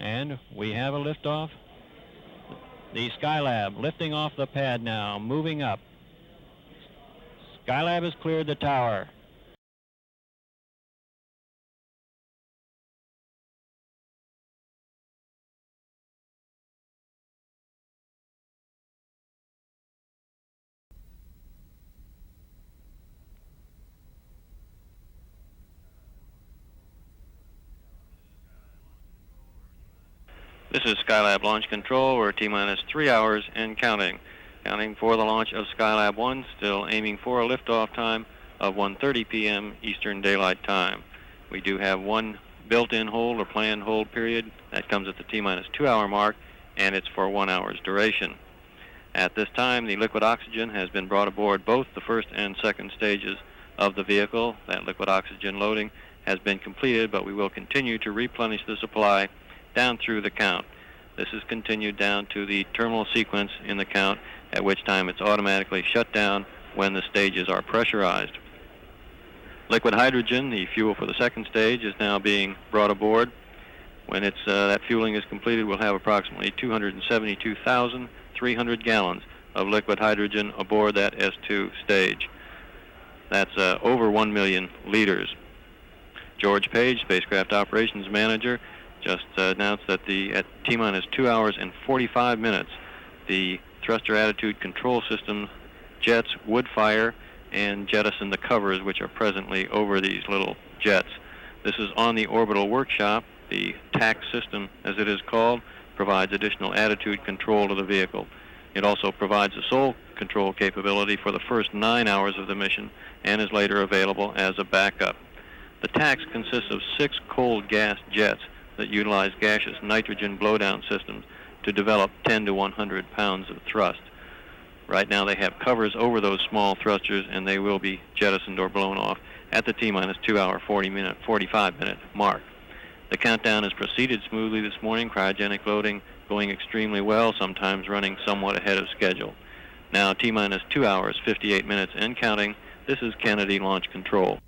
And we have a liftoff. The Skylab lifting off the pad now, moving up. Skylab has cleared the tower. This is Skylab Launch Control. We're T-minus 3 hours and counting. Counting for the launch of Skylab 1, still aiming for a liftoff time of 1:30 p.m. Eastern Daylight Time. We do have one built-in hold or planned hold period. That comes at the T-minus 2 hour mark, and it's for 1 hour's duration. At this time, the liquid oxygen has been brought aboard both the first and second stages of the vehicle. That liquid oxygen loading has been completed, but we will continue to replenish the supply down through the count. This is continued down to the terminal sequence in the count, at which time it's automatically shut down when the stages are pressurized. Liquid hydrogen, the fuel for the second stage, is now being brought aboard. When that fueling is completed, we'll have approximately 272,300 gallons of liquid hydrogen aboard that S2 stage. That's over 1 million liters. George Page, Spacecraft Operations Manager, just announced that at T-minus 2 hours and 45 minutes, the thruster attitude control system jets would fire and jettison the covers which are presently over these little jets. This is on the orbital workshop. The TAC system, as it is called, provides additional attitude control to the vehicle. It also provides a sole control capability for the first 9 hours of the mission and is later available as a backup. The TACs consists of 6 cold gas jets that utilize gaseous nitrogen blowdown systems to develop 10 to 100 pounds of thrust. Right now they have covers over those small thrusters, and they will be jettisoned or blown off at the T-minus 2 hour 45 minute mark. The countdown has proceeded smoothly this morning, cryogenic loading going extremely well, sometimes running somewhat ahead of schedule. Now T-minus 2 hours, 58 minutes and counting. This is Kennedy Launch Control.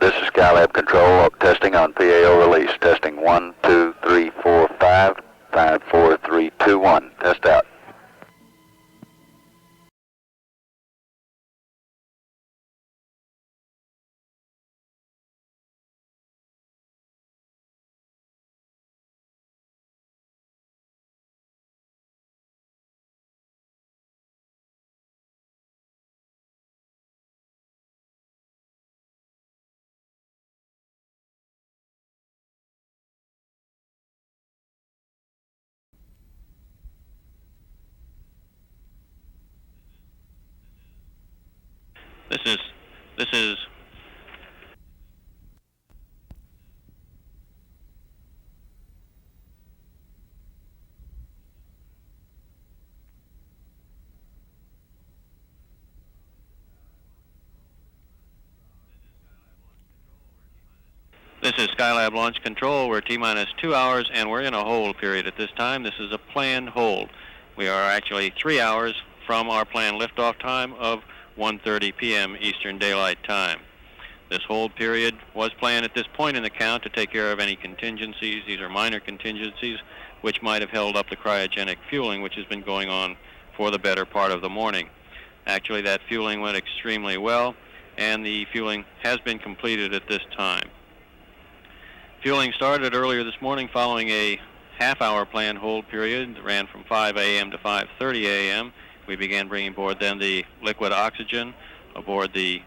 This is Skylab Control, testing on PAO release. Testing 1, 2, 3, 4, 5, 5, 4, 3, 2, 1. Test out. This is Skylab Launch Control. We're T-minus 2 hours, and we're in a hold period at this time. This is a planned hold. We are actually 3 hours from our planned liftoff time of 1:30 p.m. Eastern Daylight Time. This hold period was planned at this point in the count to take care of any contingencies. These are minor contingencies which might have held up the cryogenic fueling, which has been going on for the better part of the morning. Actually, that fueling went extremely well. and the fueling has been completed at this time. Fueling started earlier this morning following a half-hour planned hold period that ran from 5 a.m. to 5:30 a.m. We began bringing aboard then the liquid oxygen aboard the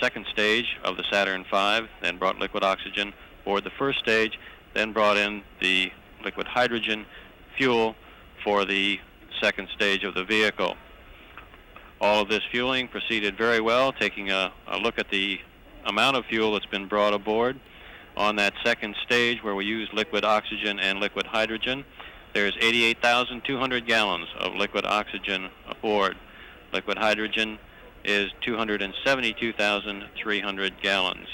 second stage of the Saturn V, then brought liquid oxygen aboard the first stage, then brought in the liquid hydrogen fuel for the second stage of the vehicle. All of this fueling proceeded very well, taking a look at the amount of fuel that's been brought aboard. On that second stage where we use liquid oxygen and liquid hydrogen, there's 88,200 gallons of liquid oxygen aboard. Liquid hydrogen is 272,300 gallons.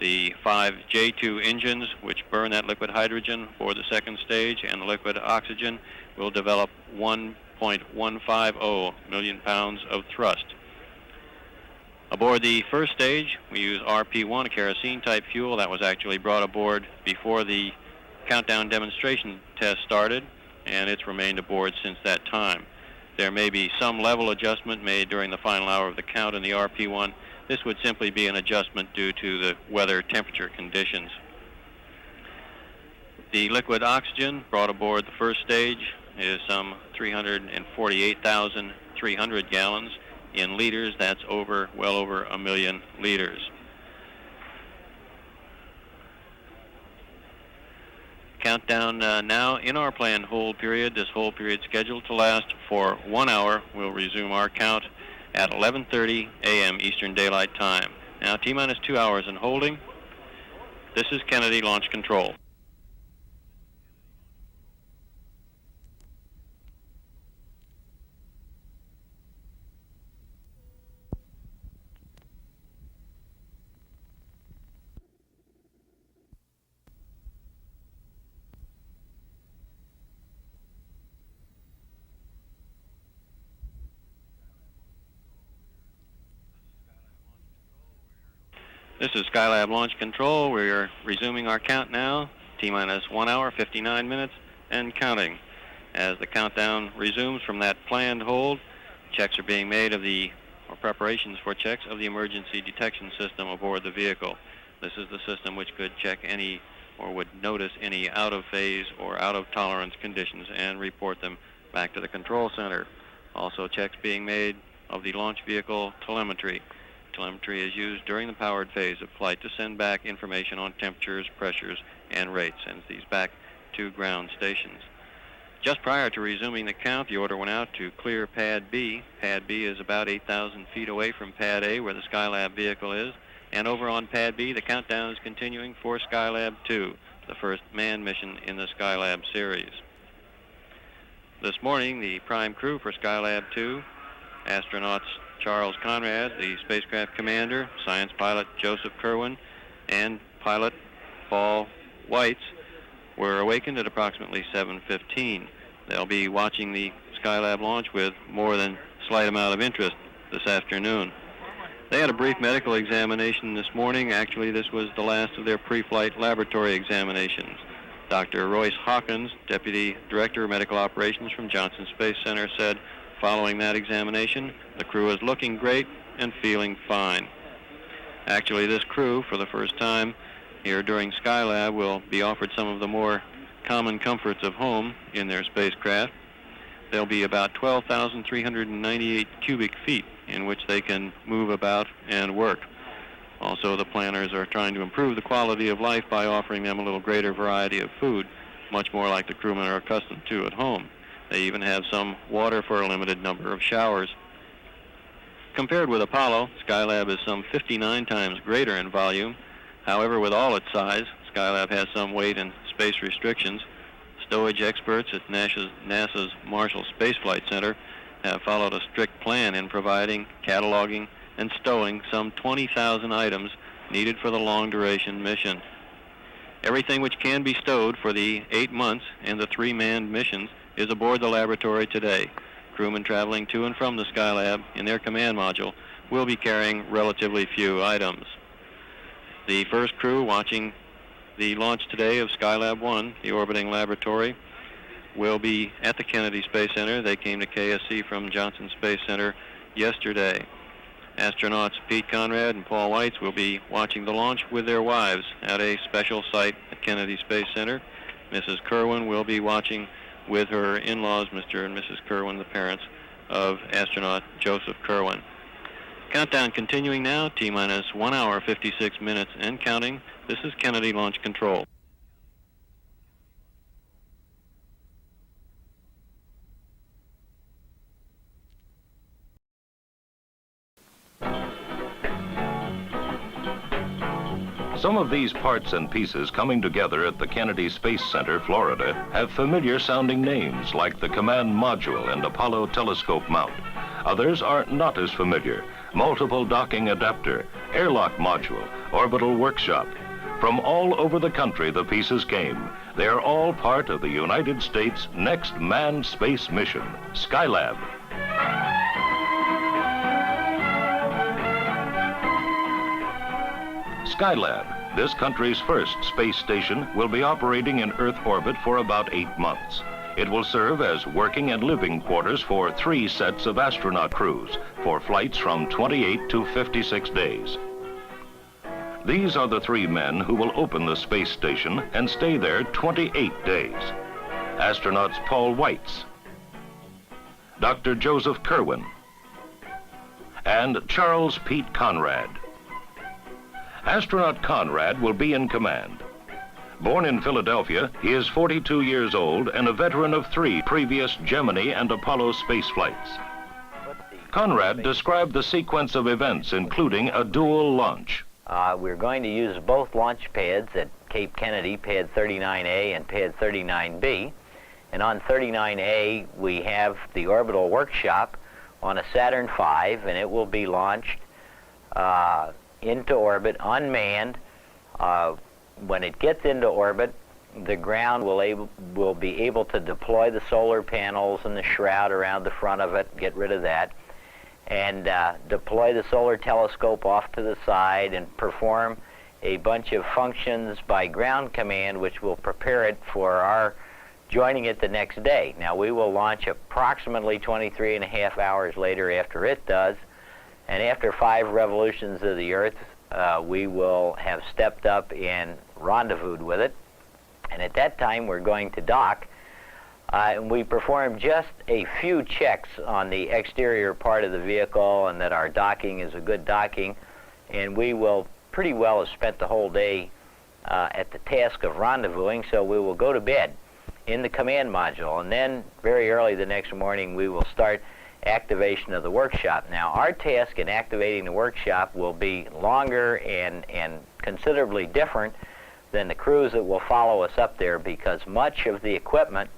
The 5 J2 engines, which burn that liquid hydrogen for the second stage and the liquid oxygen, will develop 1.150 million pounds of thrust. Aboard the first stage, we use RP1, a kerosene-type fuel that was actually brought aboard before the countdown demonstration test started, and it's remained aboard since that time. There may be some level adjustment made during the final hour of the count in the RP1. This would simply be an adjustment due to the weather temperature conditions. The liquid oxygen brought aboard the first stage is some 348,300 gallons. In liters, that's well over 1 million liters. Countdown now in our planned hold period. This hold period scheduled to last for 1 hour. We'll resume our count at 11:30 a.m. Eastern Daylight Time. Now T-minus 2 hours in holding. This is Kennedy Launch Control. This is Skylab Launch Control. We're resuming our count now. T-minus 1 hour, 59 minutes, and counting. As the countdown resumes from that planned hold, checks are being made or preparations for checks of the emergency detection system aboard the vehicle. This is the system which could check any or would notice any out-of-phase or out-of-tolerance conditions and report them back to the control center. Also checks being made of the launch vehicle telemetry. Telemetry is used during the powered phase of flight to send back information on temperatures, pressures, and rates, sends these back to ground stations. Just prior to resuming the count, the order went out to clear Pad B. Pad B is about 8,000 feet away from Pad A, where the Skylab vehicle is. And over on Pad B, the countdown is continuing for Skylab 2, the first manned mission in the Skylab series. This morning, the prime crew for Skylab 2, astronauts Charles Conrad, the spacecraft commander, science pilot Joseph Kerwin, and pilot Paul Weitz, were awakened at approximately 7:15. They'll be watching the Skylab launch with more than slight amount of interest this afternoon. They had a brief medical examination this morning. Actually, this was the last of their pre-flight laboratory examinations. Dr. Royce Hawkins, Deputy Director of Medical Operations from Johnson Space Center, said, following that examination, the crew is looking great and feeling fine. Actually, this crew, for the first time here during Skylab, will be offered some of the more common comforts of home in their spacecraft. There'll be about 12,398 cubic feet in which they can move about and work. Also, the planners are trying to improve the quality of life by offering them a little greater variety of food, much more like the crewmen are accustomed to at home. They even have some water for a limited number of showers. Compared with Apollo, Skylab is some 59 times greater in volume. However, with all its size, Skylab has some weight and space restrictions. Stowage experts at NASA's Marshall Space Flight Center have followed a strict plan in providing, cataloging, and stowing some 20,000 items needed for the long-duration mission. Everything which can be stowed for the 8 months and the 3 manned missions is aboard the laboratory today. Crewmen traveling to and from the Skylab in their command module will be carrying relatively few items. The first crew watching the launch today of Skylab 1, the orbiting laboratory, will be at the Kennedy Space Center. They came to KSC from Johnson Space Center yesterday. Astronauts Pete Conrad and Paul Weitz will be watching the launch with their wives at a special site at Kennedy Space Center. Mrs. Kerwin will be watching with her in-laws, Mr. and Mrs. Kerwin, the parents of astronaut Joseph Kerwin. Countdown continuing now, T-minus 1 hour, 56 minutes and counting. This is Kennedy Launch Control. Some of these parts and pieces coming together at the Kennedy Space Center, Florida, have familiar sounding names like the Command Module and Apollo Telescope Mount. Others are not as familiar: Multiple Docking Adapter, Airlock Module, Orbital Workshop. From all over the country the pieces came. They are all part of the United States' next manned space mission, Skylab. Skylab, this country's first space station, will be operating in Earth orbit for about 8 months. It will serve as working and living quarters for 3 sets of astronaut crews for flights from 28 to 56 days. These are the 3 men who will open the space station and stay there 28 days. Astronauts Paul Weitz, Dr. Joseph Kerwin, and Charles Pete Conrad. Astronaut Conrad will be in command. Born in Philadelphia, he is 42 years old and a veteran of 3 previous Gemini and Apollo space flights. Conrad described the sequence of events, including a dual launch. We're going to use both launch pads at Cape Kennedy, pad 39A and pad 39B. And on 39A, we have the orbital workshop on a Saturn V, and it will be launched into orbit unmanned. When it gets into orbit, the ground will be able to deploy the solar panels and the shroud around the front of it, get rid of that, and deploy the solar telescope off to the side and perform a bunch of functions by ground command which will prepare it for our joining it the next day. Now, we will launch approximately 23.5 hours later after it does, and after 5 revolutions of the Earth, we will have stepped up and rendezvoused with it. And at that time, we're going to dock. And we perform just a few checks on the exterior part of the vehicle and that our docking is a good docking. And we will pretty well have spent the whole day at the task of rendezvousing, so we will go to bed in the command module. And then very early the next morning, we will start activation of the workshop. Now, our task in activating the workshop will be longer and considerably different than the crews that will follow us up there, because much of the equipment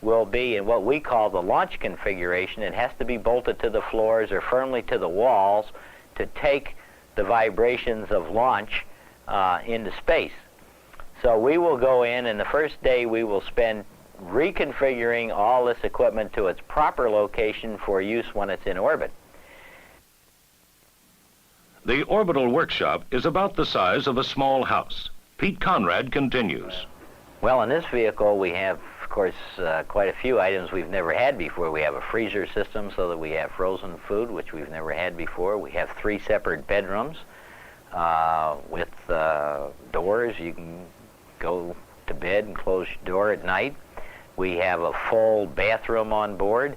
will be in what we call the launch configuration. It has to be bolted to the floors or firmly to the walls to take the vibrations of launch into space. So we will go in, and the first day we will spend reconfiguring all this equipment to its proper location for use when it's in orbit. The orbital workshop is about the size of a small house. Pete Conrad continues. Well, in this vehicle we have, of course, quite a few items we've never had before. We have a freezer system so that we have frozen food, which we've never had before. We have 3 separate bedrooms with doors. You can go to bed and close your door at night. We have a full bathroom on board,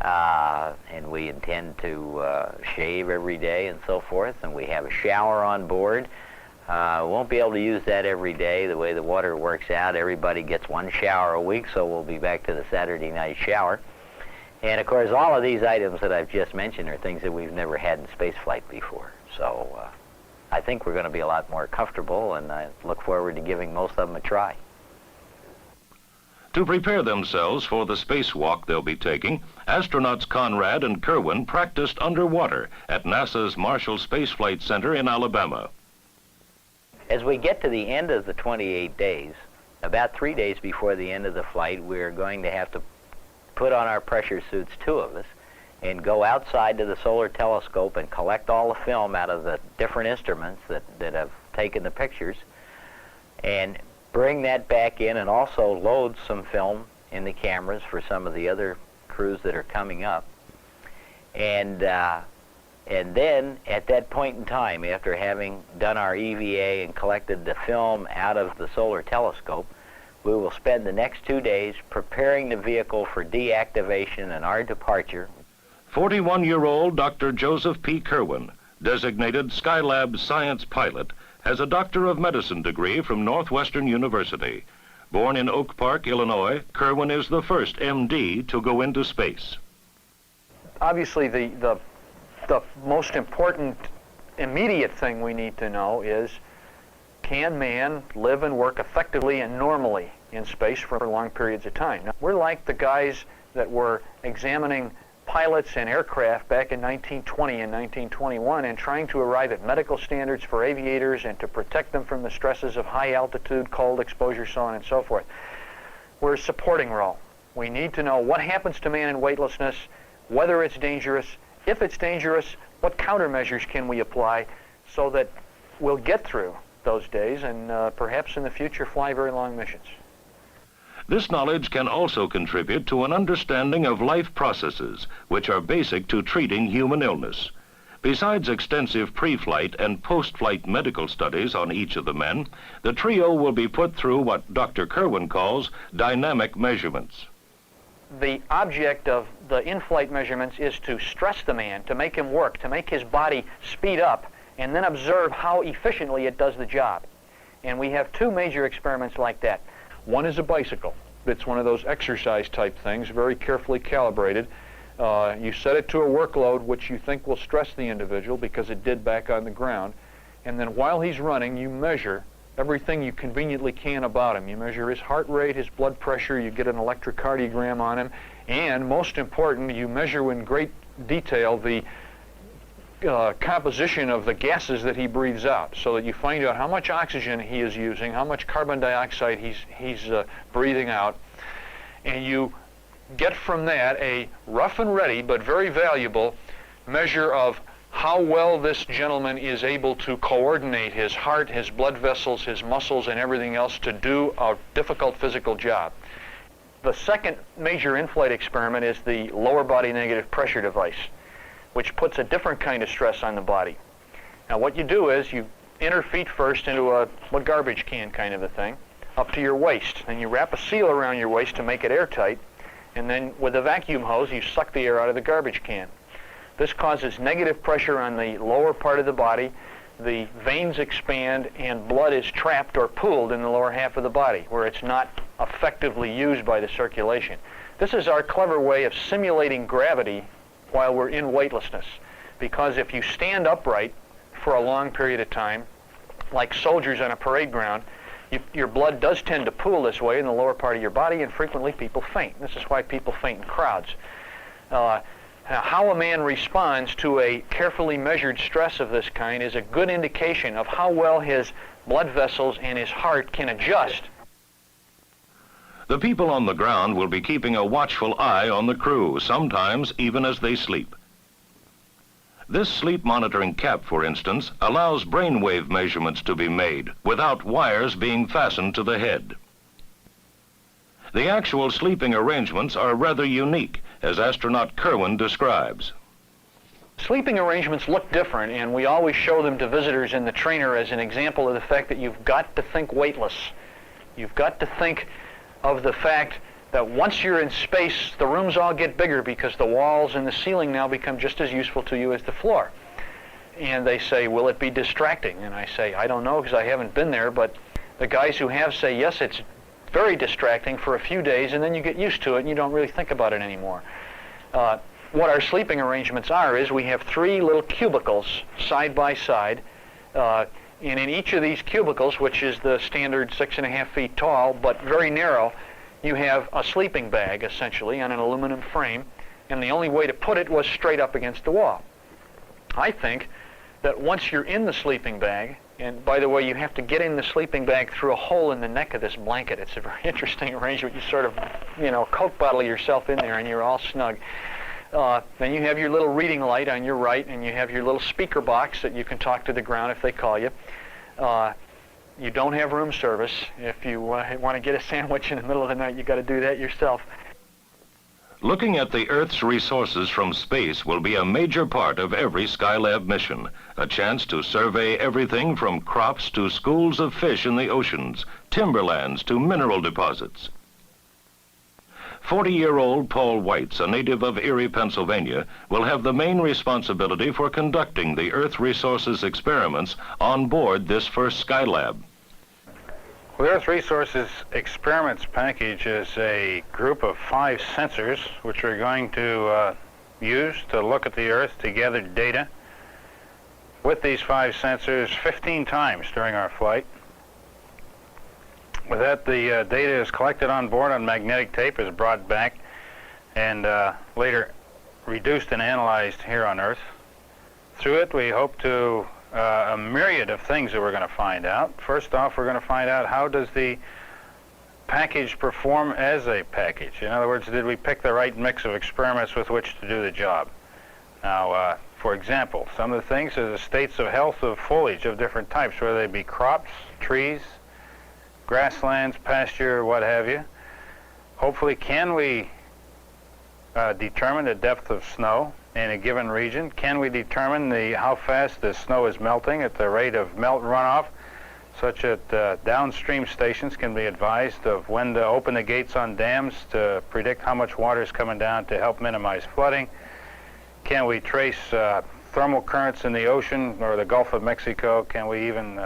and we intend to shave every day and so forth. And we have a shower on board. Won't be able to use that every day. The way the water works out, everybody gets 1 shower a week, so we'll be back to the Saturday night shower. And of course, all of these items that I've just mentioned are things that we've never had in spaceflight before. So I think we're going to be a lot more comfortable, and I look forward to giving most of them a try. To prepare themselves for the spacewalk they'll be taking, astronauts Conrad and Kerwin practiced underwater at NASA's Marshall Space Flight Center in Alabama. As we get to the end of the 28 days, about 3 days before the end of the flight, we're going to have to put on our pressure suits, 2 of us, and go outside to the solar telescope and collect all the film out of the different instruments that have taken the pictures, and bring that back in, and also load some film in the cameras for some of the other crews that are coming up. And And then, at that point in time, after having done our EVA and collected the film out of the solar telescope, we will spend the next 2 days preparing the vehicle for deactivation and our departure. 41-year-old Dr. Joseph P. Kerwin, designated Skylab science pilot, has a Doctor of Medicine degree from Northwestern University. Born in Oak Park, Illinois, Kerwin is the first MD to go into space. Obviously, the most important immediate thing we need to know is, can man live and work effectively and normally in space for long periods of time? Now, we're like the guys that were examining pilots and aircraft back in 1920 and 1921 and trying to arrive at medical standards for aviators and to protect them from the stresses of high altitude, cold exposure, so on and so forth. We're a supporting role. We need to know what happens to man in weightlessness, whether it's dangerous. If it's dangerous, what countermeasures can we apply so that we'll get through those days and perhaps in the future fly very long missions. This knowledge can also contribute to an understanding of life processes, which are basic to treating human illness. Besides extensive pre-flight and post-flight medical studies on each of the men, the trio will be put through what Dr. Kerwin calls dynamic measurements. The object of the in-flight measurements is to stress the man, to make him work, to make his body speed up, and then observe how efficiently it does the job. And we have two major experiments like that. One is a bicycle. It's one of those exercise type things, very carefully calibrated. You set it to a workload which you think will stress the individual because it did back on the ground. And then while he's running, you measure everything you conveniently can about him. You measure his heart rate, his blood pressure, you get an electrocardiogram on him, and most important, you measure in great detail the composition of the gases that he breathes out, so that you find out how much oxygen he is using, how much carbon dioxide he's breathing out, and you get from that a rough and ready but very valuable measure of how well this gentleman is able to coordinate his heart, his blood vessels, his muscles, and everything else to do a difficult physical job. The second major in-flight experiment is the lower body negative pressure device, which puts a different kind of stress on the body. Now what you do is you enter feet first into a garbage can kind of a thing, up to your waist. And you wrap a seal around your waist to make it airtight, and then with a vacuum hose you suck the air out of the garbage can. This causes negative pressure on the lower part of the body, the veins expand, and blood is trapped or pooled in the lower half of the body, where it's not effectively used by the circulation. This is our clever way of simulating gravity while we're in weightlessness, because if you stand upright for a long period of time, like soldiers on a parade ground, your blood does tend to pool this way in the lower part of your body, and frequently people faint. This is why people faint in crowds. How a man responds to a carefully measured stress of this kind is a good indication of how well his blood vessels and his heart can adjust. The people on the ground will be keeping a watchful eye on the crew, sometimes even as they sleep. This sleep monitoring cap, for instance, allows brainwave measurements to be made without wires being fastened to the head. The actual sleeping arrangements are rather unique, as astronaut Kerwin describes. Sleeping arrangements look different, and we always show them to visitors in the trainer as an example of the fact that you've got to think weightless. You've got to think of the fact that once you're in space, the rooms all get bigger because the walls and the ceiling now become just as useful to you as the floor. And they say, will it be distracting? And I say, I don't know because I haven't been there, but the guys who have say, yes, it's very distracting for a few days, and then you get used to it and you don't really think about it anymore. What our sleeping arrangements are is we have 3 little cubicles side by side, and in each of these cubicles, which is the standard 6.5 feet tall but very narrow, you have a sleeping bag essentially on an aluminum frame, and the only way to put it was straight up against the wall. I think that once you're in the sleeping bag, and by the way, you have to get in the sleeping bag through a hole in the neck of this blanket. It's a very interesting arrangement. You sort of, Coke bottle yourself in there and you're all snug. Then you have your little reading light on your right, and you have your little speaker box that you can talk to the ground if they call you. You don't have room service. If you want to get a sandwich in the middle of the night, you got to do that yourself. Looking at the Earth's resources from space will be a major part of every Skylab mission, a chance to survey everything from crops to schools of fish in the oceans, timberlands to mineral deposits. 40-year-old Paul Weitz, a native of Erie, Pennsylvania, will have the main responsibility for conducting the Earth resources experiments on board this first Skylab. The Earth Resources Experiments package is a group of 5 sensors which we're going to use to look at the Earth to gather data. With these 5 sensors 15 times during our flight. With that, the data is collected on board on magnetic tape, is brought back, and later reduced and analyzed here on Earth. Through it, we hope to a myriad of things that we're going to find out. First off, we're going to find out how does the package perform as a package. In other words, did we pick the right mix of experiments with which to do the job? Now, for example, some of the things are the states of health of foliage of different types, whether they be crops, trees, grasslands, pasture, what have you. Hopefully, can we determine the depth of snow in a given region? Can we determine how fast the snow is melting at the rate of melt runoff, such that downstream stations can be advised of when to open the gates on dams to predict how much water is coming down to help minimize flooding? Can we trace thermal currents in the ocean or the Gulf of Mexico? Can we even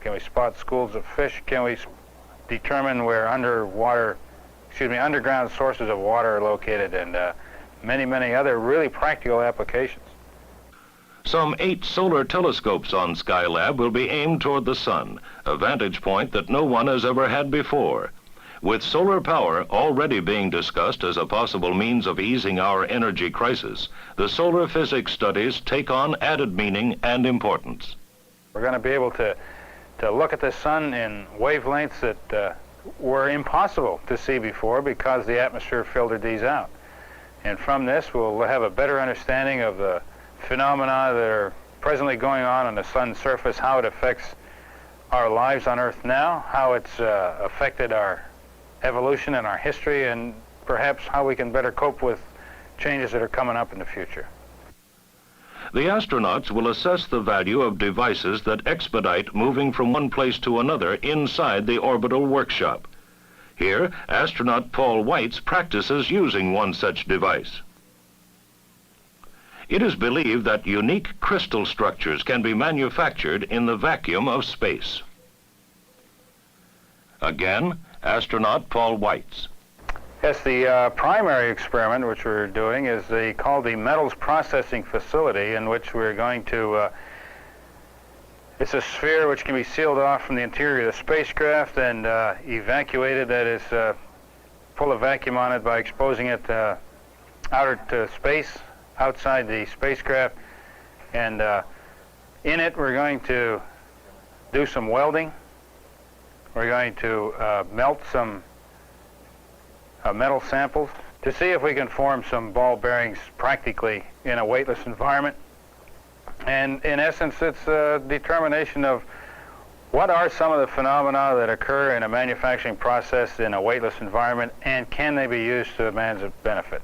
can we spot schools of fish? Can we determine where underground sources of water are located, and many other really practical applications. Some 8 solar telescopes on Skylab will be aimed toward the sun, a vantage point that no one has ever had before. With solar power already being discussed as a possible means of easing our energy crisis, the solar physics studies take on added meaning and importance. We're going to be able to look at the sun in wavelengths that were impossible to see before because the atmosphere filtered these out. And from this, we'll have a better understanding of the phenomena that are presently going on the sun's surface, how it affects our lives on Earth now, how it's affected our evolution and our history, and perhaps how we can better cope with changes that are coming up in the future. The astronauts will assess the value of devices that expedite moving from one place to another inside the orbital workshop. Here, astronaut Paul Weitz practices using one such device. It is believed that unique crystal structures can be manufactured in the vacuum of space. Again, astronaut Paul Weitz. Yes, the primary experiment which we're doing is called the Metals Processing Facility, in which we're going to, it's a sphere which can be sealed off from the interior of the spacecraft and evacuated, that is, pull a vacuum on it by exposing it out to space, outside the spacecraft, and in it we're going to do some welding. We're going to melt some metal samples to see if we can form some ball bearings practically in a weightless environment. And in essence, it's a determination of what are some of the phenomena that occur in a manufacturing process in a weightless environment, and can they be used to man's benefit.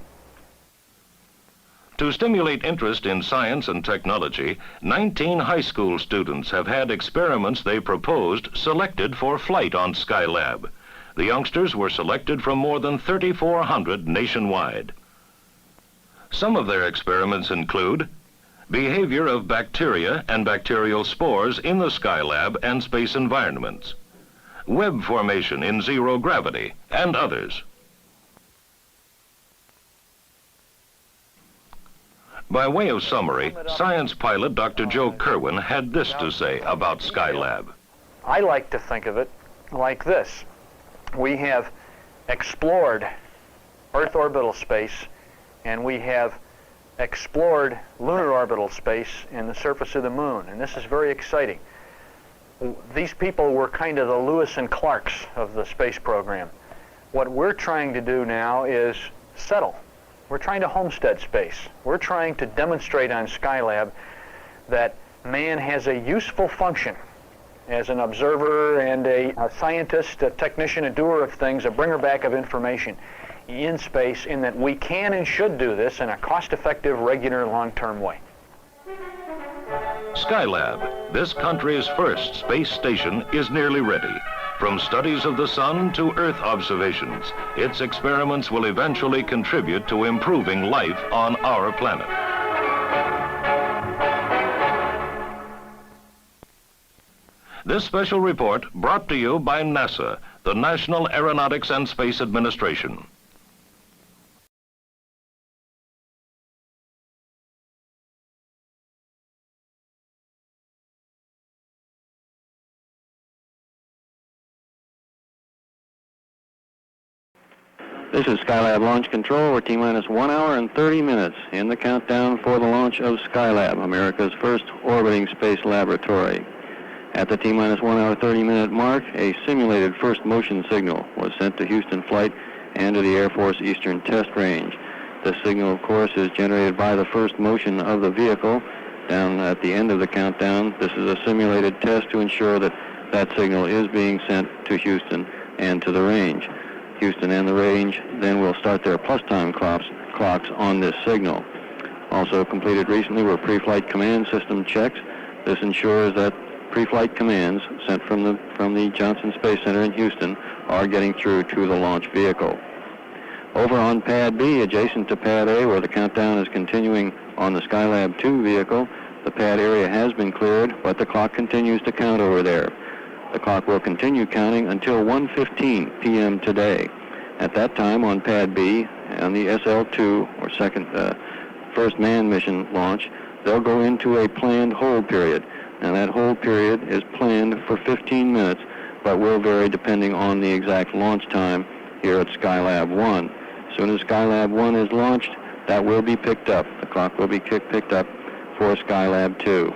To stimulate interest in science and technology, 19 high school students have had experiments they proposed selected for flight on Skylab. The youngsters were selected from more than 3,400 nationwide. Some of their experiments include behavior of bacteria and bacterial spores in the Skylab and space environments, web formation in zero gravity, and others. By way of summary, science pilot Dr. Joe Kerwin had this to say about Skylab. I like to think of it like this. We have explored Earth orbital space, and we have explored lunar orbital space and the surface of the moon, and this is very exciting. These people were kind of the Lewis and Clarks of the space program. What we're trying to do now is settle. We're trying to homestead space. We're trying to demonstrate on Skylab that man has a useful function as an observer and a scientist, a technician, a doer of things, a bringer back of information. in space, in that we can and should do this in a cost-effective, regular, long-term way. Skylab, this country's first space station, is nearly ready. From studies of the sun to Earth observations, its experiments will eventually contribute to improving life on our planet. This special report brought to you by NASA, the National Aeronautics and Space Administration. This is Skylab Launch Control. We're T-minus 1 hour and 30 minutes in the countdown for the launch of Skylab, America's first orbiting space laboratory. At the T-minus 1 hour 30 minute mark, a simulated first motion signal was sent to Houston Flight and to the Air Force Eastern Test Range. This signal, of course, is generated by the first motion of the vehicle. Down at the end of the countdown, this is a simulated test to ensure that that signal is being sent to Houston and to the range. Houston and the range then will start their plus time clocks on this signal. Also completed recently were pre-flight command system checks. This ensures that pre-flight commands sent from the Johnson Space Center in Houston are getting through to the launch vehicle. Over on Pad B, adjacent to Pad A, where the countdown is continuing on the Skylab 2 vehicle, the pad area has been cleared, but the clock continues to count over there. The clock will continue counting until 1:15 p.m. today. At that time on Pad B, on the SL2, or first manned mission launch, they'll go into a planned hold period. Now that hold period is planned for 15 minutes, but will vary depending on the exact launch time here at Skylab 1. As soon as Skylab 1 is launched, that will be picked up. The clock will be picked up for Skylab 2.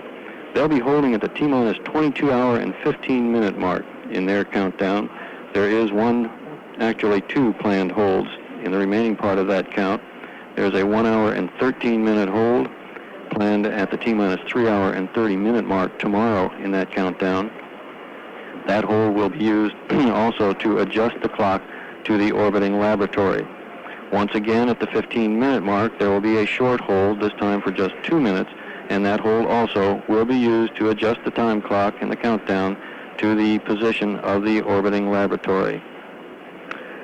They'll be holding at the T-minus 22 hour and 15 minute mark in their countdown. There is actually two planned holds in the remaining part of that count. There's a 1 hour and 13 minute hold planned at the T-minus 3 hour and 30 minute mark tomorrow in that countdown. That hold will be used also to adjust the clock to the orbiting laboratory. Once again, at the 15 minute mark, there will be a short hold, this time for just 2 minutes, and that hold also will be used to adjust the time clock and the countdown to the position of the orbiting laboratory.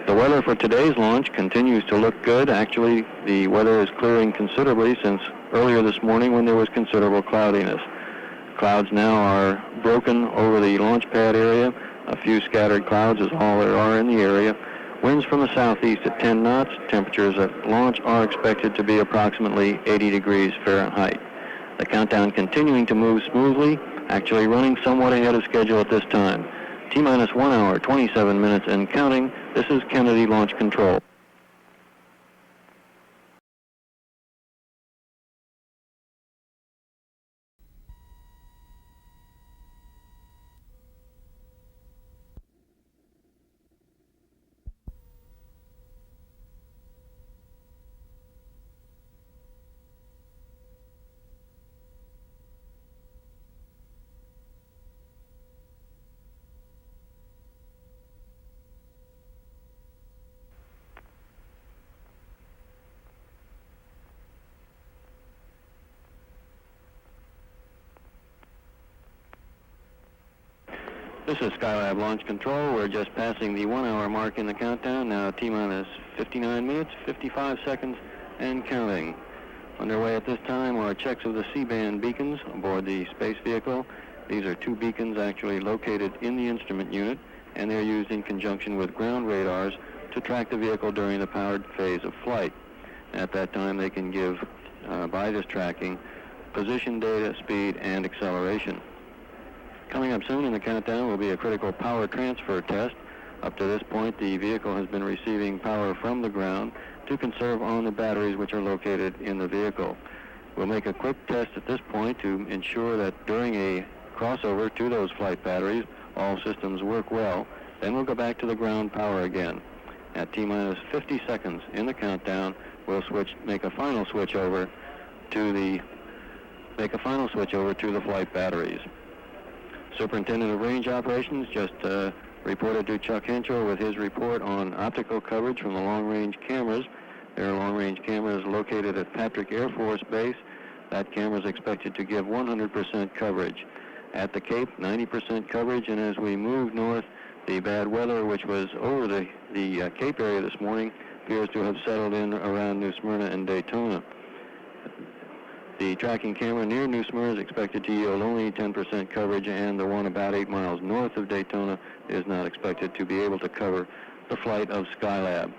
The weather for today's launch continues to look good. Actually, the weather is clearing considerably since earlier this morning when there was considerable cloudiness. Clouds now are broken over the launch pad area. A few scattered clouds is all there are in the area. Winds from the southeast at 10 knots. Temperatures at launch are expected to be approximately 80 degrees Fahrenheit. The countdown continuing to move smoothly, actually running somewhat ahead of schedule at this time. T-minus 1 hour, 27 minutes and counting. This is Kennedy Launch Control. This is Skylab Launch Control. We're just passing the 1 hour mark in the countdown. Now T-minus 59 minutes, 55 seconds, and counting. Underway at this time are checks of the C-band beacons aboard the space vehicle. These are two beacons actually located in the instrument unit, and they're used in conjunction with ground radars to track the vehicle during the powered phase of flight. At that time, they can give, by this tracking, position data, speed, and acceleration. Coming up soon in the countdown will be a critical power transfer test. Up to this point, the vehicle has been receiving power from the ground to conserve on the batteries which are located in the vehicle. We'll make a quick test at this point to ensure that during a crossover to those flight batteries, all systems work well. Then we'll go back to the ground power again. At T-minus 50 seconds in the countdown, we'll make a final switch over to the flight batteries. Superintendent of Range Operations just reported to Chuck Henschel with his report on optical coverage from the long-range cameras. There are long-range cameras located at Patrick Air Force Base. That camera is expected to give 100% coverage. At the Cape, 90% coverage, and as we move north, the bad weather, which was over the Cape area this morning, appears to have settled in around New Smyrna and Daytona. The tracking camera near New Smyrna is expected to yield only 10% coverage, and the one about 8 miles north of Daytona is not expected to be able to cover the flight of Skylab.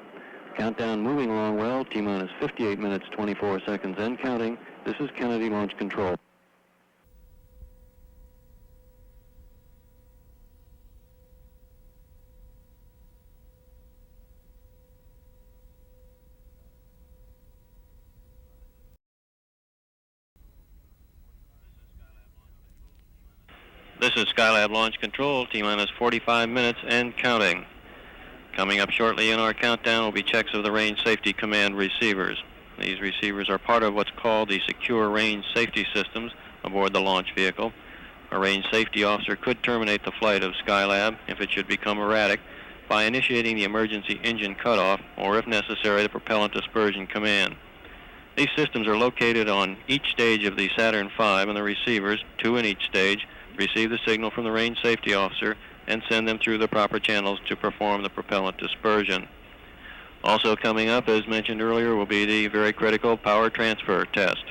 Countdown moving along well, T-minus 58 minutes, 24 seconds and counting. This is Kennedy Launch Control. This is Skylab Launch Control, T-minus 45 minutes and counting. Coming up shortly in our countdown will be checks of the Range Safety Command receivers. These receivers are part of what's called the secure range safety systems aboard the launch vehicle. A range safety officer could terminate the flight of Skylab if it should become erratic by initiating the emergency engine cutoff or, if necessary, the propellant dispersion command. These systems are located on each stage of the Saturn V, and the receivers, 2 in each stage, receive the signal from the range safety officer and send them through the proper channels to perform the propellant dispersion. Also coming up, as mentioned earlier, will be the very critical power transfer test.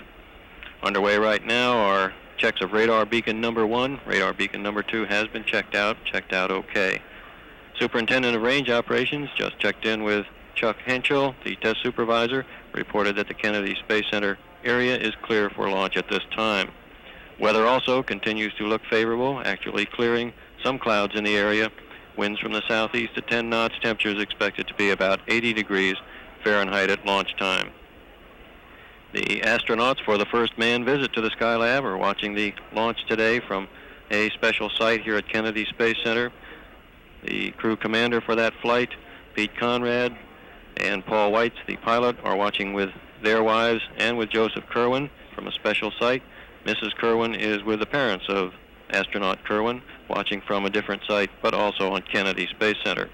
Underway right now are checks of radar beacon number 1. Radar beacon number 2 has been checked out okay. Superintendent of Range Operations just checked in with Chuck Henschel, the test supervisor, reported that the Kennedy Space Center area is clear for launch at this time. Weather also continues to look favorable, actually clearing some clouds in the area. Winds from the southeast at 10 knots. Temperatures expected to be about 80 degrees Fahrenheit at launch time. The astronauts for the first manned visit to the Skylab are watching the launch today from a special site here at Kennedy Space Center. The crew commander for that flight, Pete Conrad, and Paul Weitz, the pilot, are watching with their wives and with Joseph Kerwin from a special site. Mrs. Kerwin is with the parents of astronaut Kerwin, watching from a different site, but also on Kennedy Space Center.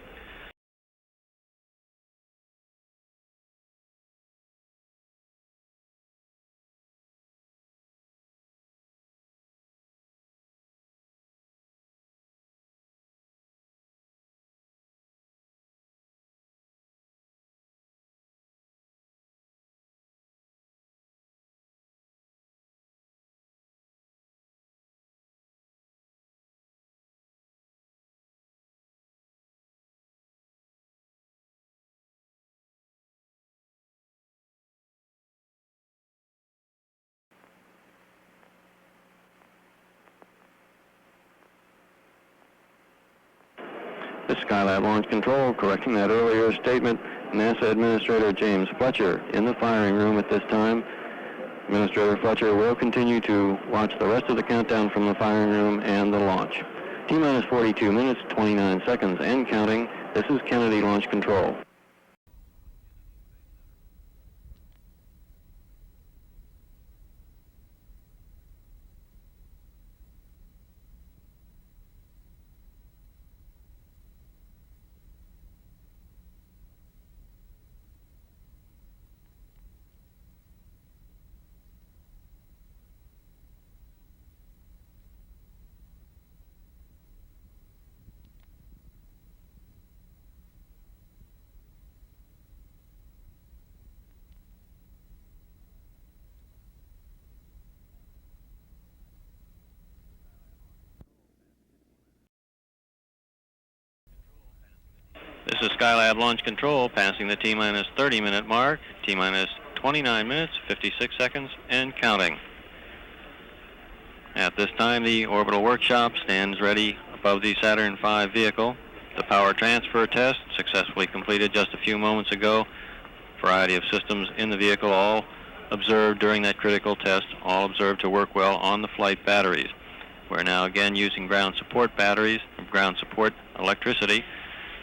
This is Skylab Launch Control, correcting that earlier statement. NASA Administrator James Fletcher in the firing room at this time. Administrator Fletcher will continue to watch the rest of the countdown from the firing room and the launch. T-minus 42 minutes, 29 seconds and counting. This is Kennedy Launch Control. This is Skylab Launch Control, passing the T-minus 30-minute mark, T-minus 29 minutes, 56 seconds, and counting. At this time, the orbital workshop stands ready above the Saturn V vehicle. The power transfer test successfully completed just a few moments ago. Variety of systems in the vehicle, all observed during that critical test, all observed to work well on the flight batteries. We're now again using ground support batteries, ground support electricity.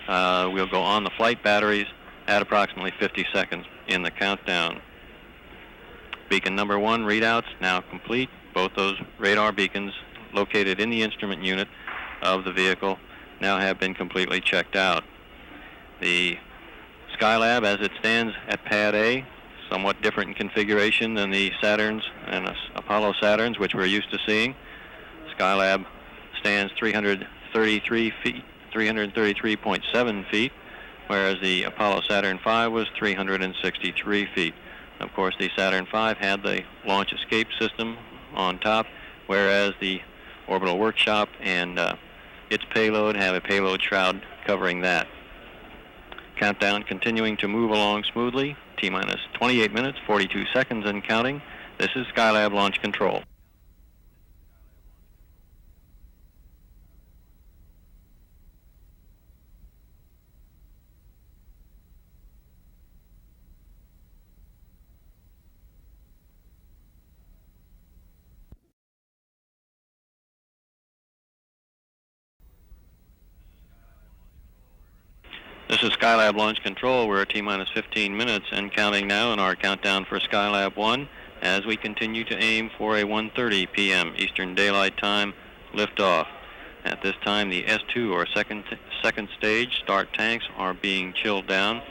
We'll go on the flight batteries at approximately 50 seconds in the countdown. Beacon number 1 readouts now complete. Both those radar beacons located in the instrument unit of the vehicle now have been completely checked out. The Skylab, as it stands at Pad A, somewhat different in configuration than the Saturns and Apollo Saturns, which we're used to seeing. Skylab stands 333.7 feet, whereas the Apollo Saturn V was 363 feet. Of course, the Saturn V had the launch escape system on top, whereas the orbital workshop and its payload have a payload shroud covering that. Countdown continuing to move along smoothly. T-minus 28 minutes, 42 seconds and counting. This is Skylab Launch Control. This is Skylab Launch Control. We're at T-minus 15 minutes and counting now in our countdown for Skylab 1 as we continue to aim for a 1:30 p.m. Eastern Daylight Time liftoff. At this time, the S2 or second stage start tanks are being chilled down.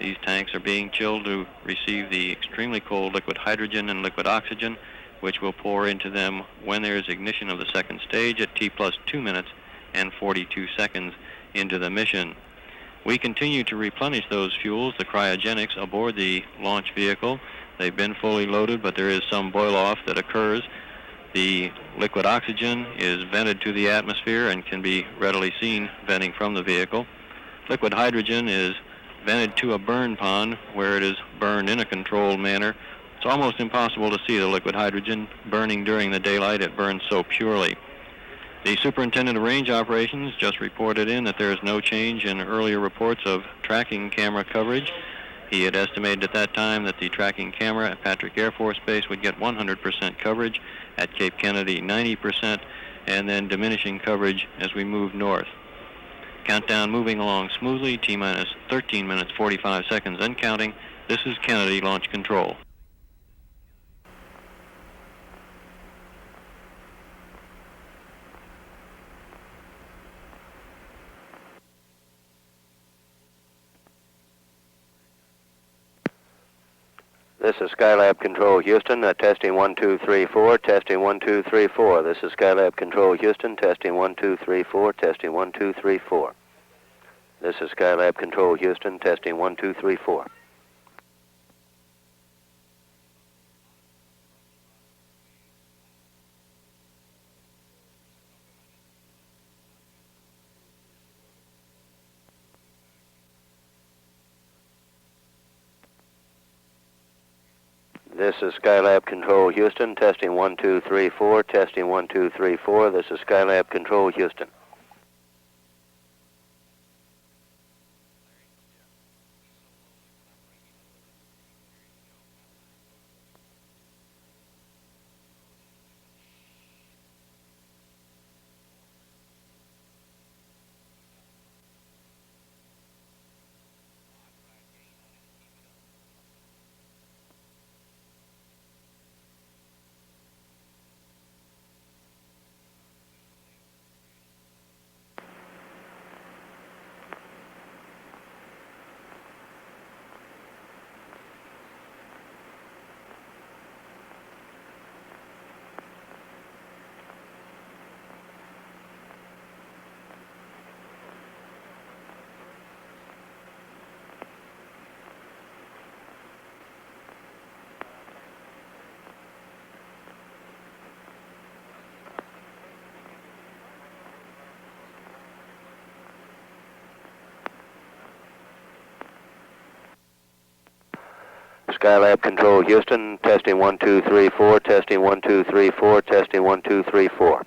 These tanks are being chilled to receive the extremely cold liquid hydrogen and liquid oxygen, which will pour into them when there is ignition of the second stage at T+2 minutes and 42 seconds into the mission. We continue to replenish those fuels, the cryogenics, aboard the launch vehicle. They've been fully loaded, but there is some boil-off that occurs. The liquid oxygen is vented to the atmosphere and can be readily seen venting from the vehicle. Liquid hydrogen is vented to a burn pond where it is burned in a controlled manner. It's almost impossible to see the liquid hydrogen burning during the daylight. It burns so purely. The Superintendent of Range Operations just reported in that there is no change in earlier reports of tracking camera coverage. He had estimated at that time that the tracking camera at Patrick Air Force Base would get 100% coverage, at Cape Kennedy 90%, and then diminishing coverage as we move north. Countdown moving along smoothly, T-minus 13 minutes 45 seconds and counting. This is Kennedy Launch Control. This is Skylab Control Houston, testing 1, 2, 3, 4, testing 1, 2, 3, 4. This is Skylab Control Houston, testing 1, 2, 3, 4, testing 1, 2, 3, 4. This is Skylab Control Houston, testing 1, 2, 3, 4. This is Skylab Control Houston, testing 1, 2, 3, 4, testing 1, 2, 3, 4. This is Skylab Control Houston. Skylab Control Houston, testing 1, 2, 3, 4, testing 1, 2, 3, 4, testing 1, 2, 3, 4.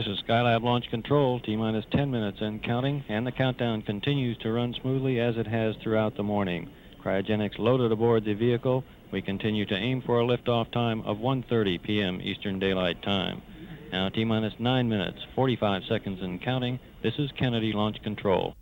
This is Skylab Launch Control, T-minus 10 minutes and counting, and the countdown continues to run smoothly as it has throughout the morning. Cryogenics loaded aboard the vehicle. We continue to aim for a liftoff time of 1:30 p.m. Eastern Daylight Time. Now T-minus 9 minutes, 45 seconds and counting. This is Kennedy Launch Control.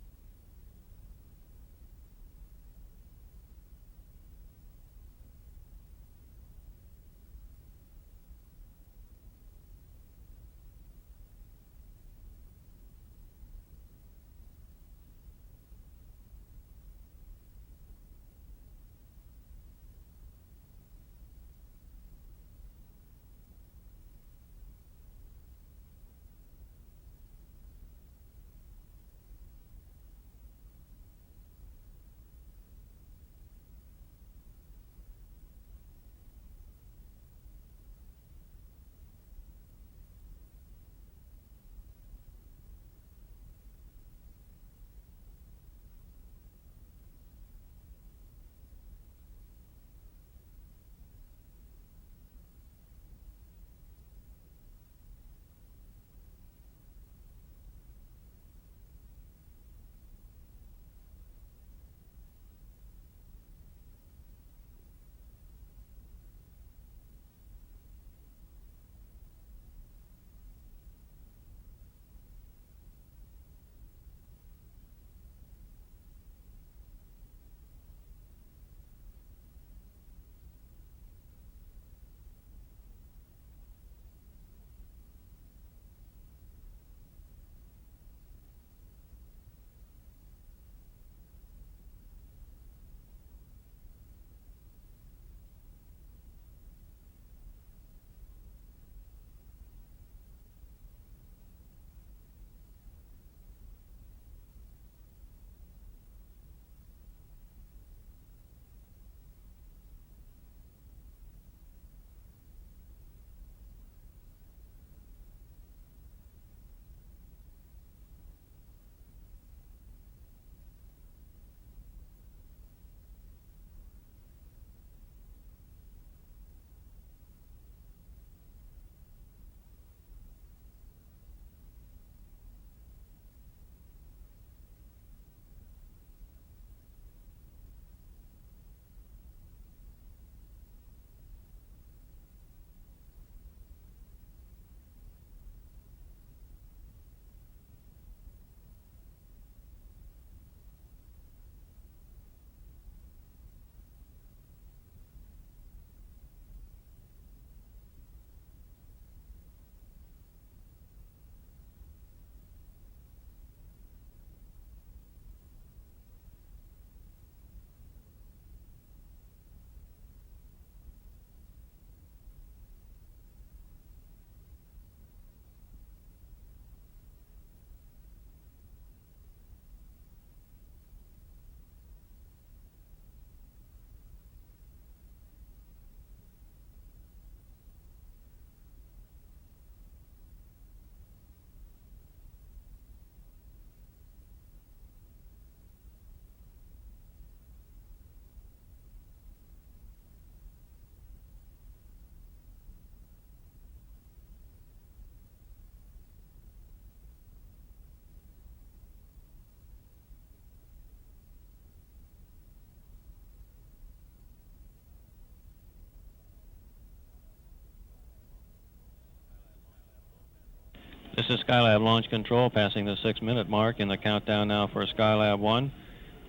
This is Skylab Launch Control, passing the 6-minute mark in the countdown now for Skylab 1.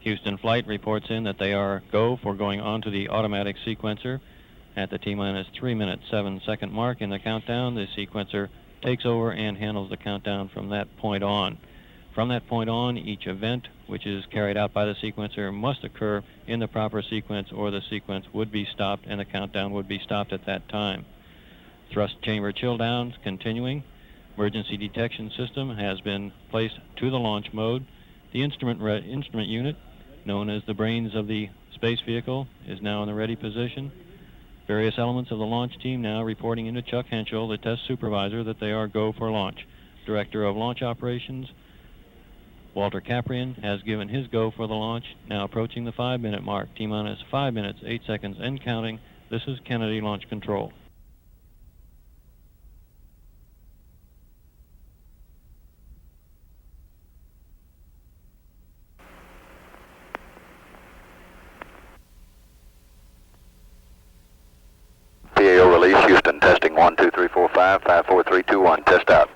Houston Flight reports in that they are go for going onto the automatic sequencer. At the T-minus 3-minute 7-second mark in the countdown, the sequencer takes over and handles the countdown from that point on. From that point on, each event which is carried out by the sequencer must occur in the proper sequence, or the sequence would be stopped and the countdown would be stopped at that time. Thrust chamber chill downs continuing. Emergency detection system has been placed to the launch mode. The instrument unit, known as the brains of the space vehicle, is now in the ready position. Various elements of the launch team now reporting into Chuck Henschel, the test supervisor, that they are go for launch. Director of Launch Operations, Walter Caprian, has given his go for the launch, now approaching the 5-minute mark. T-minus 5 minutes, 8 seconds and counting. This is Kennedy Launch Control. 1, 2, 3, 4, 5, 5, 4, 3, 2, 1. Test out.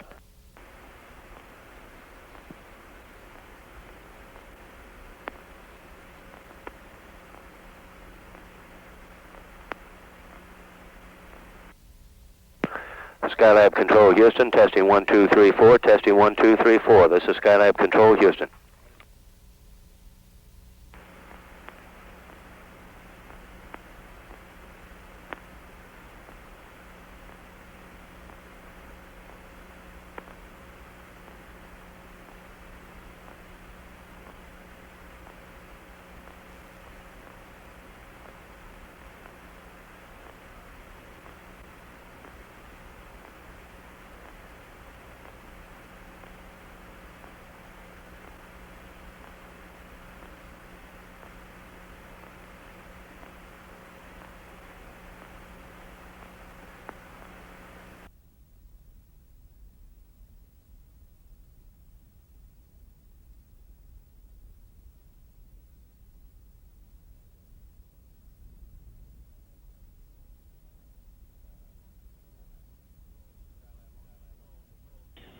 Skylab Control Houston, testing 1, 2, 3, 4, testing 1, 2, 3, 4. This is Skylab Control Houston.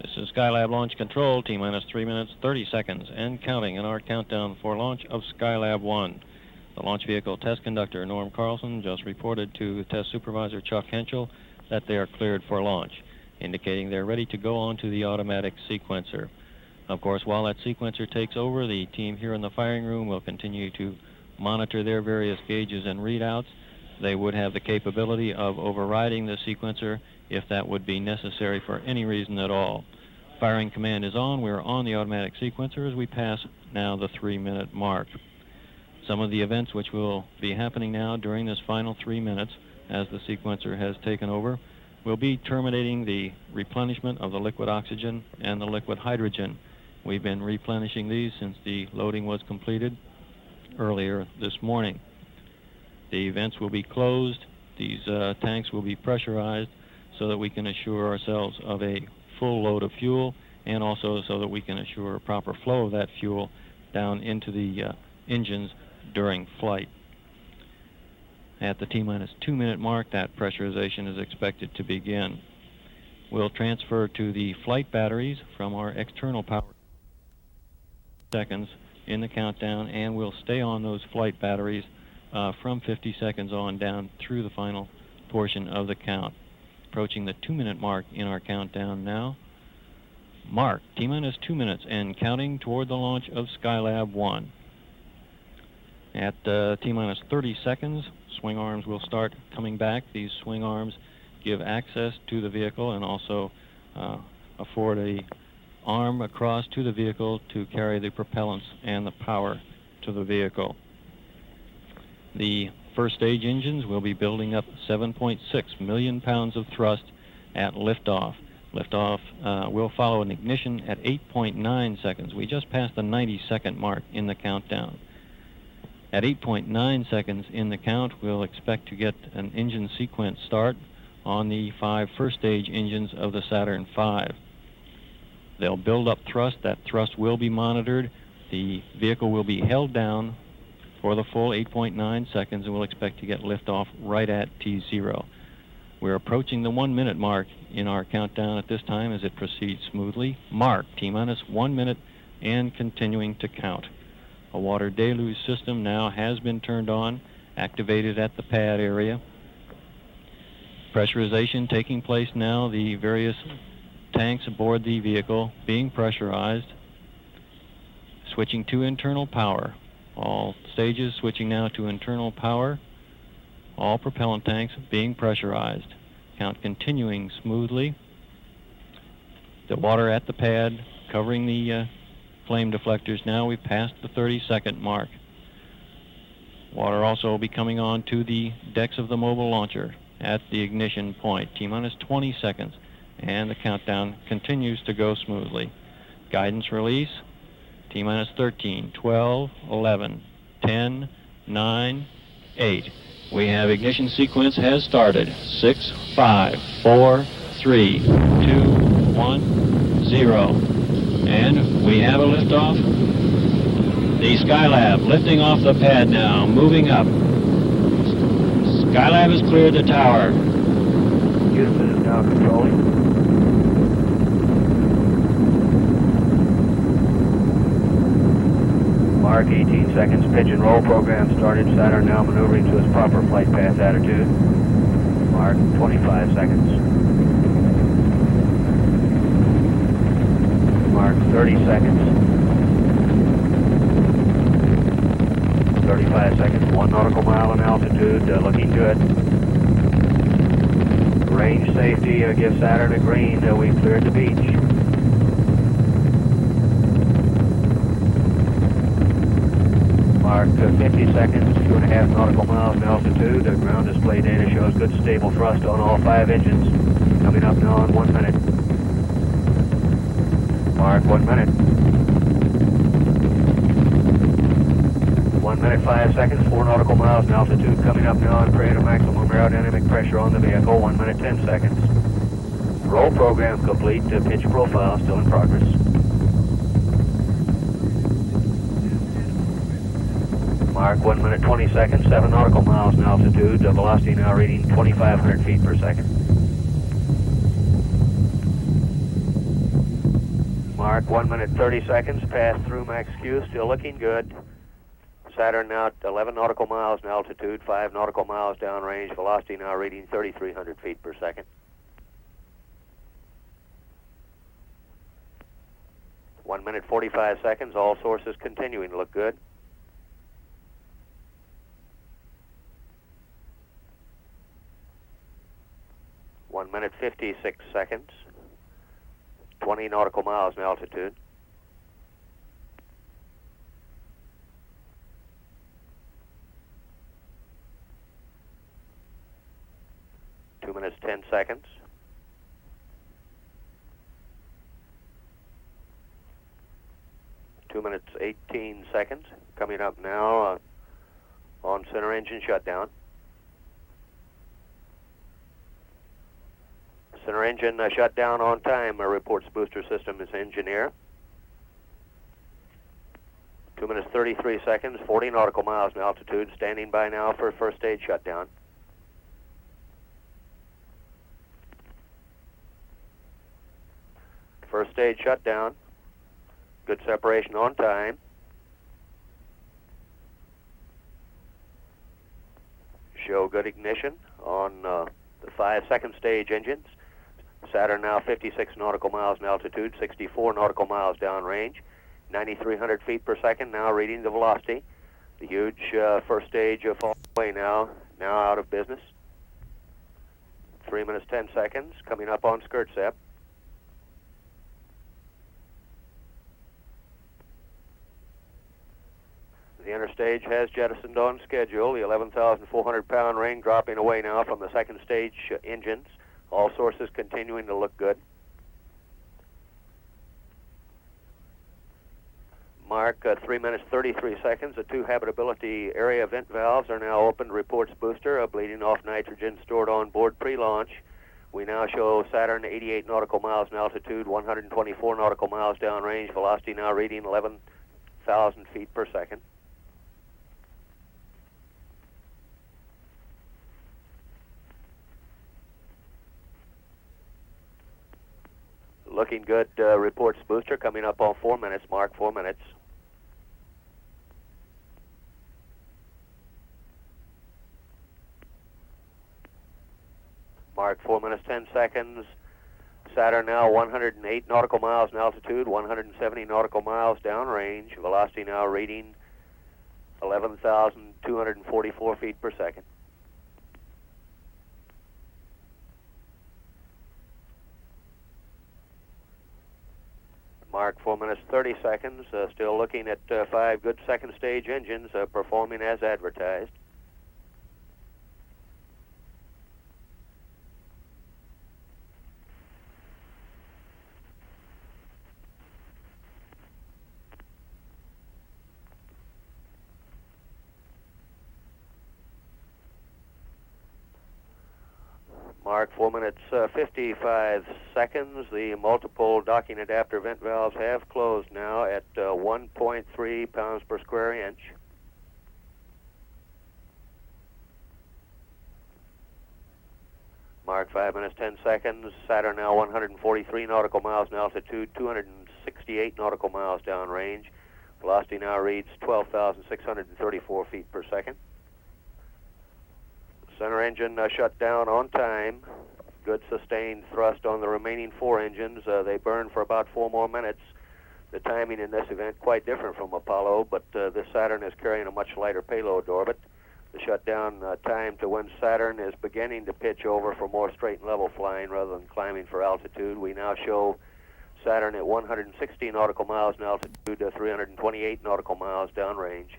This is Skylab Launch Control, T-minus 3 minutes, 30 seconds, and counting in our countdown for launch of Skylab 1. The launch vehicle test conductor, Norm Carlson, just reported to test supervisor Chuck Henschel that they are cleared for launch, indicating they're ready to go on to the automatic sequencer. Of course, while that sequencer takes over, the team here in the firing room will continue to monitor their various gauges and readouts. They would have the capability of overriding the sequencer if that would be necessary for any reason at all. Firing command is on. We're on the automatic sequencer as we pass now the 3-minute mark. Some of the events which will be happening now during this final 3 minutes as the sequencer has taken over will be terminating the replenishment of the liquid oxygen and the liquid hydrogen. We've been replenishing these since the loading was completed earlier this morning. The vents will be closed. These tanks will be pressurized so that we can assure ourselves of a full load of fuel, and also so that we can assure a proper flow of that fuel down into the engines during flight. At the T-minus 2-minute mark, that pressurization is expected to begin. We'll transfer to the flight batteries from our external power seconds in the countdown, and we'll stay on those flight batteries from 50 seconds on down through the final portion of the count. Approaching the 2-minute mark in our countdown now. Mark, T-minus 2 minutes and counting toward the launch of Skylab 1. At T-minus 30 seconds, swing arms will start coming back. These swing arms give access to the vehicle and also afford a arm across to the vehicle to carry the propellants and the power to the vehicle. The first stage engines will be building up 7.6 million pounds of thrust at liftoff. Liftoff will follow an ignition at 8.9 seconds. We just passed the 90-second mark in the countdown. At 8.9 seconds in the count, we'll expect to get an engine sequence start on the 5 first stage engines of the Saturn V. They'll build up thrust. That thrust will be monitored. The vehicle will be held down for the full 8.9 seconds, and we'll expect to get liftoff right at T0. We're approaching the 1-minute mark in our countdown at this time as it proceeds smoothly. Mark, T-minus 1 minute and continuing to count. A water deluge system now has been turned on, activated at the pad area. Pressurization taking place now, the various tanks aboard the vehicle being pressurized. Switching to internal power. All stages switching now to internal power. All propellant tanks being pressurized. Count continuing smoothly. The water at the pad covering the flame deflectors. Now we've passed the 30-second mark. Water also will be coming on to the decks of the mobile launcher at the ignition point. T-minus 20 seconds, and the countdown continues to go smoothly. Guidance release. T-minus 13, 12, 11, 10, 9, 8. We have ignition sequence has started. 6, 5, 4, 3, 2, 1, 0. And we have a liftoff. The Skylab lifting off the pad now, moving up. Skylab has cleared the tower. Houston is now controlling. Mark, 18 seconds, pitch and roll program started. Saturn now maneuvering to its proper flight path attitude. Mark, 25 seconds. Mark, 30 seconds. 35 seconds, 1 nautical mile in altitude, looking good. Range safety, give Saturn a green, we've cleared the beach. Mark, 50 seconds, 2.5 nautical miles in altitude. Ground display data shows good stable thrust on all 5 engines. Coming up now in 1 minute. Mark, 1 minute. 1 minute, 5 seconds, 4 nautical miles in altitude. Coming up now and create a maximum aerodynamic pressure on the vehicle. 1 minute, 10 seconds. Roll program complete. Pitch profile still in progress. Mark, 1 minute, 20 seconds, 7 nautical miles in altitude. Velocity now reading 2,500 feet per second. Mark, 1 minute, 30 seconds, pass through max Q, still looking good. Saturn now at 11 nautical miles in altitude, 5 nautical miles downrange. Velocity now reading 3,300 feet per second. 1 minute, 45 seconds, all sources continuing to look good. One minute, 56 seconds, 20 nautical miles in altitude. Two minutes, 10 seconds. Two minutes, 18 seconds. Coming up now on center engine shutdown. Center engine shut down on time, reports booster system as engineer. 2 minutes, 33 seconds, 40 nautical miles in altitude. Standing by now for first stage shutdown. First stage shutdown. Good separation on time. Show good ignition on the 5 second stage engines. Saturn now 56 nautical miles in altitude, 64 nautical miles downrange, 9,300 feet per second, now reading the velocity. The huge first stage fall away now out of business. 3 minutes, 10 seconds, coming up on skirt sep. The interstage has jettisoned on schedule, the 11,400 pound ring dropping away now from the second stage engines. All sources continuing to look good. Mark, 3 minutes, 33 seconds. The 2 habitability area vent valves are now opened, reports booster, bleeding off nitrogen stored on board pre-launch. We now show Saturn 88 nautical miles in altitude, 124 nautical miles downrange, velocity now reading 11,000 feet per second. Looking good, reports booster, coming up on 4 minutes, Mark, 4 minutes. Mark, 4 minutes, 10 seconds. Saturn now 108 nautical miles in altitude, 170 nautical miles downrange. Velocity now reading 11,244 feet per second. Mark, 4 minutes, 30 seconds. Still looking at 5 good second stage engines performing as advertised. Mark, 4 minutes, 55 seconds. The multiple docking adapter vent valves have closed now at 1.3 pounds per square inch. Mark 5 minutes 10 seconds. Saturn now 143 nautical miles in altitude, 268 nautical miles downrange. Velocity now reads 12,634 feet per second. Center engine shut down on time. Good sustained thrust on the remaining 4 engines. They burn for about 4 more minutes. The timing in this event quite different from Apollo, but this Saturn is carrying a much lighter payload to orbit. The shutdown time to when Saturn is beginning to pitch over for more straight and level flying rather than climbing for altitude. We now show Saturn at 160 nautical miles in altitude to 328 nautical miles downrange.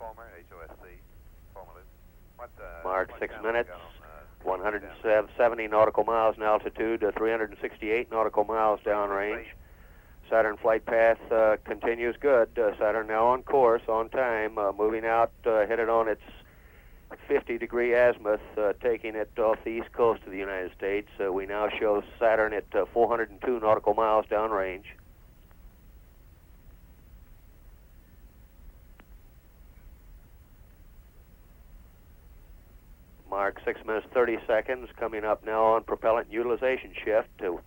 Former HOSC, formerly. Mark 6 minutes, 170 nautical miles in altitude to 368 nautical miles downrange. Saturn flight path continues good. Saturn now on course, on time, moving out, headed on its 50-degree azimuth, taking it off the east coast of the United States. We now show Saturn at 402 nautical miles downrange. Mark 6 minutes 30 seconds, coming up now on propellant utilization shift to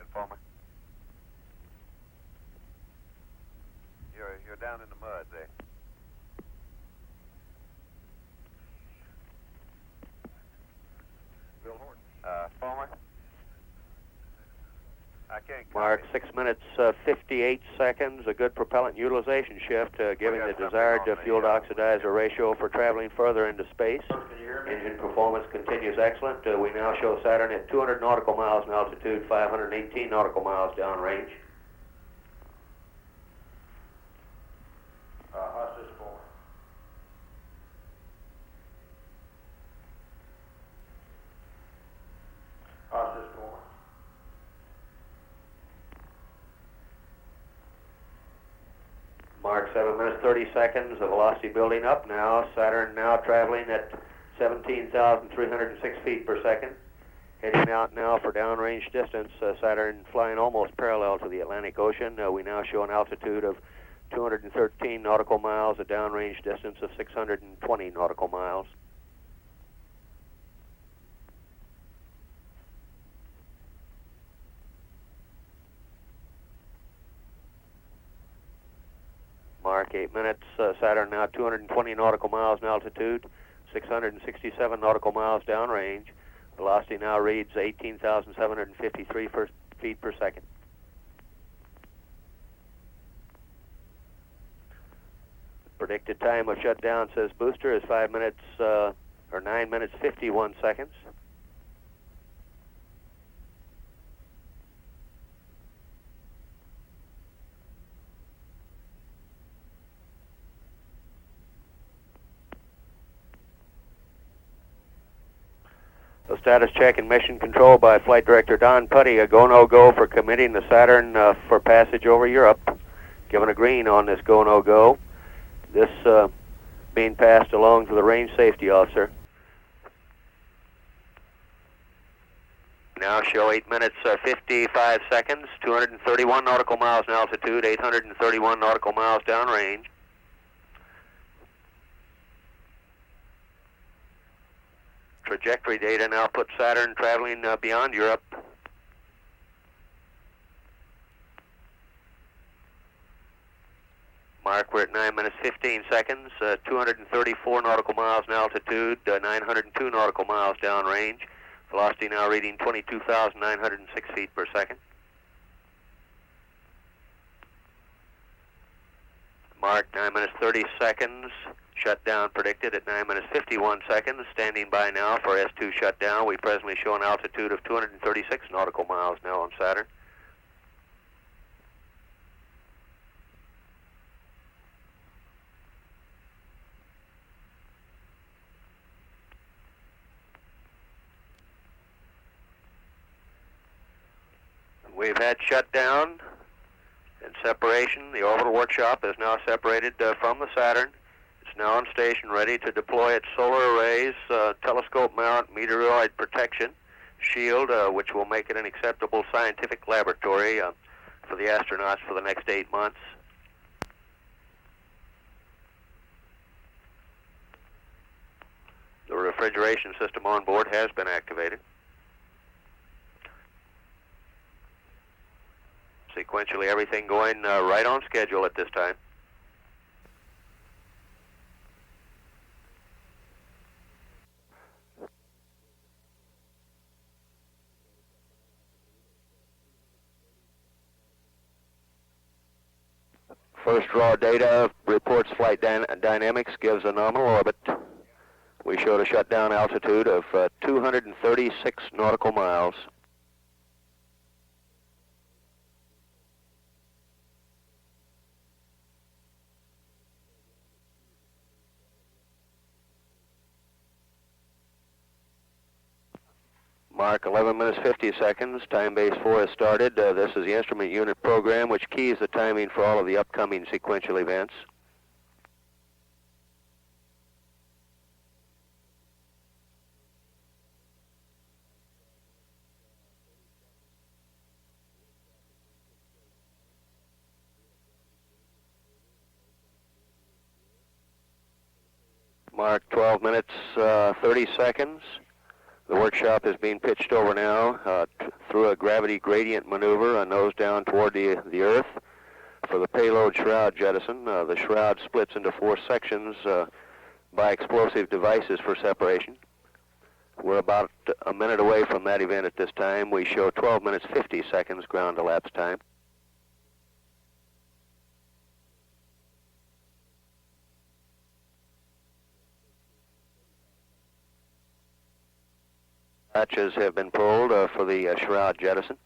Informer. You're down in the mud there. Bill Horton. Former. I can't Mark 6 minutes 58 seconds, a good propellant utilization shift, giving the desired fuel to oxidizer ratio for traveling further into space. Engine performance continues excellent. We now show Saturn at 200 nautical miles in altitude, 518 nautical miles downrange. Hostage former. Hostage former. Mark 7 minutes 30 seconds, the velocity building up now. Saturn now traveling at 17,306 feet per second. Heading out now for downrange distance. Saturn flying almost parallel to the Atlantic Ocean. We now show an altitude of 213 nautical miles, a downrange distance of 620 nautical miles. Mark 8 minutes, Saturn now 220 nautical miles in altitude, 667 nautical miles downrange. Velocity now reads 18,753 feet per second. Predicted time of shutdown, says booster, is 9 minutes 51 seconds. The status check and mission control by Flight Director Don Putty, a go-no-go for committing the Saturn for passage over Europe. Given a green on this go-no-go. This being passed along to the range safety officer. Now show 8 minutes 55 seconds, 231 nautical miles in altitude, 831 nautical miles downrange. Trajectory data now puts Saturn traveling beyond Europe. Mark, we're at 9 minutes 15 seconds, 234 nautical miles in altitude, 902 nautical miles downrange. Velocity now reading 22,906 feet per second. Mark, 9 minutes 30 seconds. Shutdown predicted at 9 minutes 51 seconds. Standing by now for S2 shutdown. We presently show an altitude of 236 nautical miles now on Saturn. We've had shutdown and separation. The orbital workshop is now separated from the Saturn. It's now on station, ready to deploy its solar arrays, telescope mount, meteoroid protection. shield, which will make it an acceptable scientific laboratory for the astronauts for the next 8 months. The refrigeration system on board has been activated. Sequentially, everything going right on schedule at this time. First raw data reports flight dynamics, gives a nominal orbit. We showed a shutdown altitude of 236 nautical miles. Mark 11 minutes 50 seconds. Time base 4 has started. This is the instrument unit program, which keys the timing for all of the upcoming sequential events. Mark 12 minutes 30 seconds. The workshop is being pitched over now through a gravity gradient maneuver, a nose down toward the Earth for the payload shroud jettison. The shroud splits into 4 sections by explosive devices for separation. We're about a minute away from that event at this time. We show 12 minutes 50 seconds ground elapsed time. Hatches have been pulled for the shroud jettison.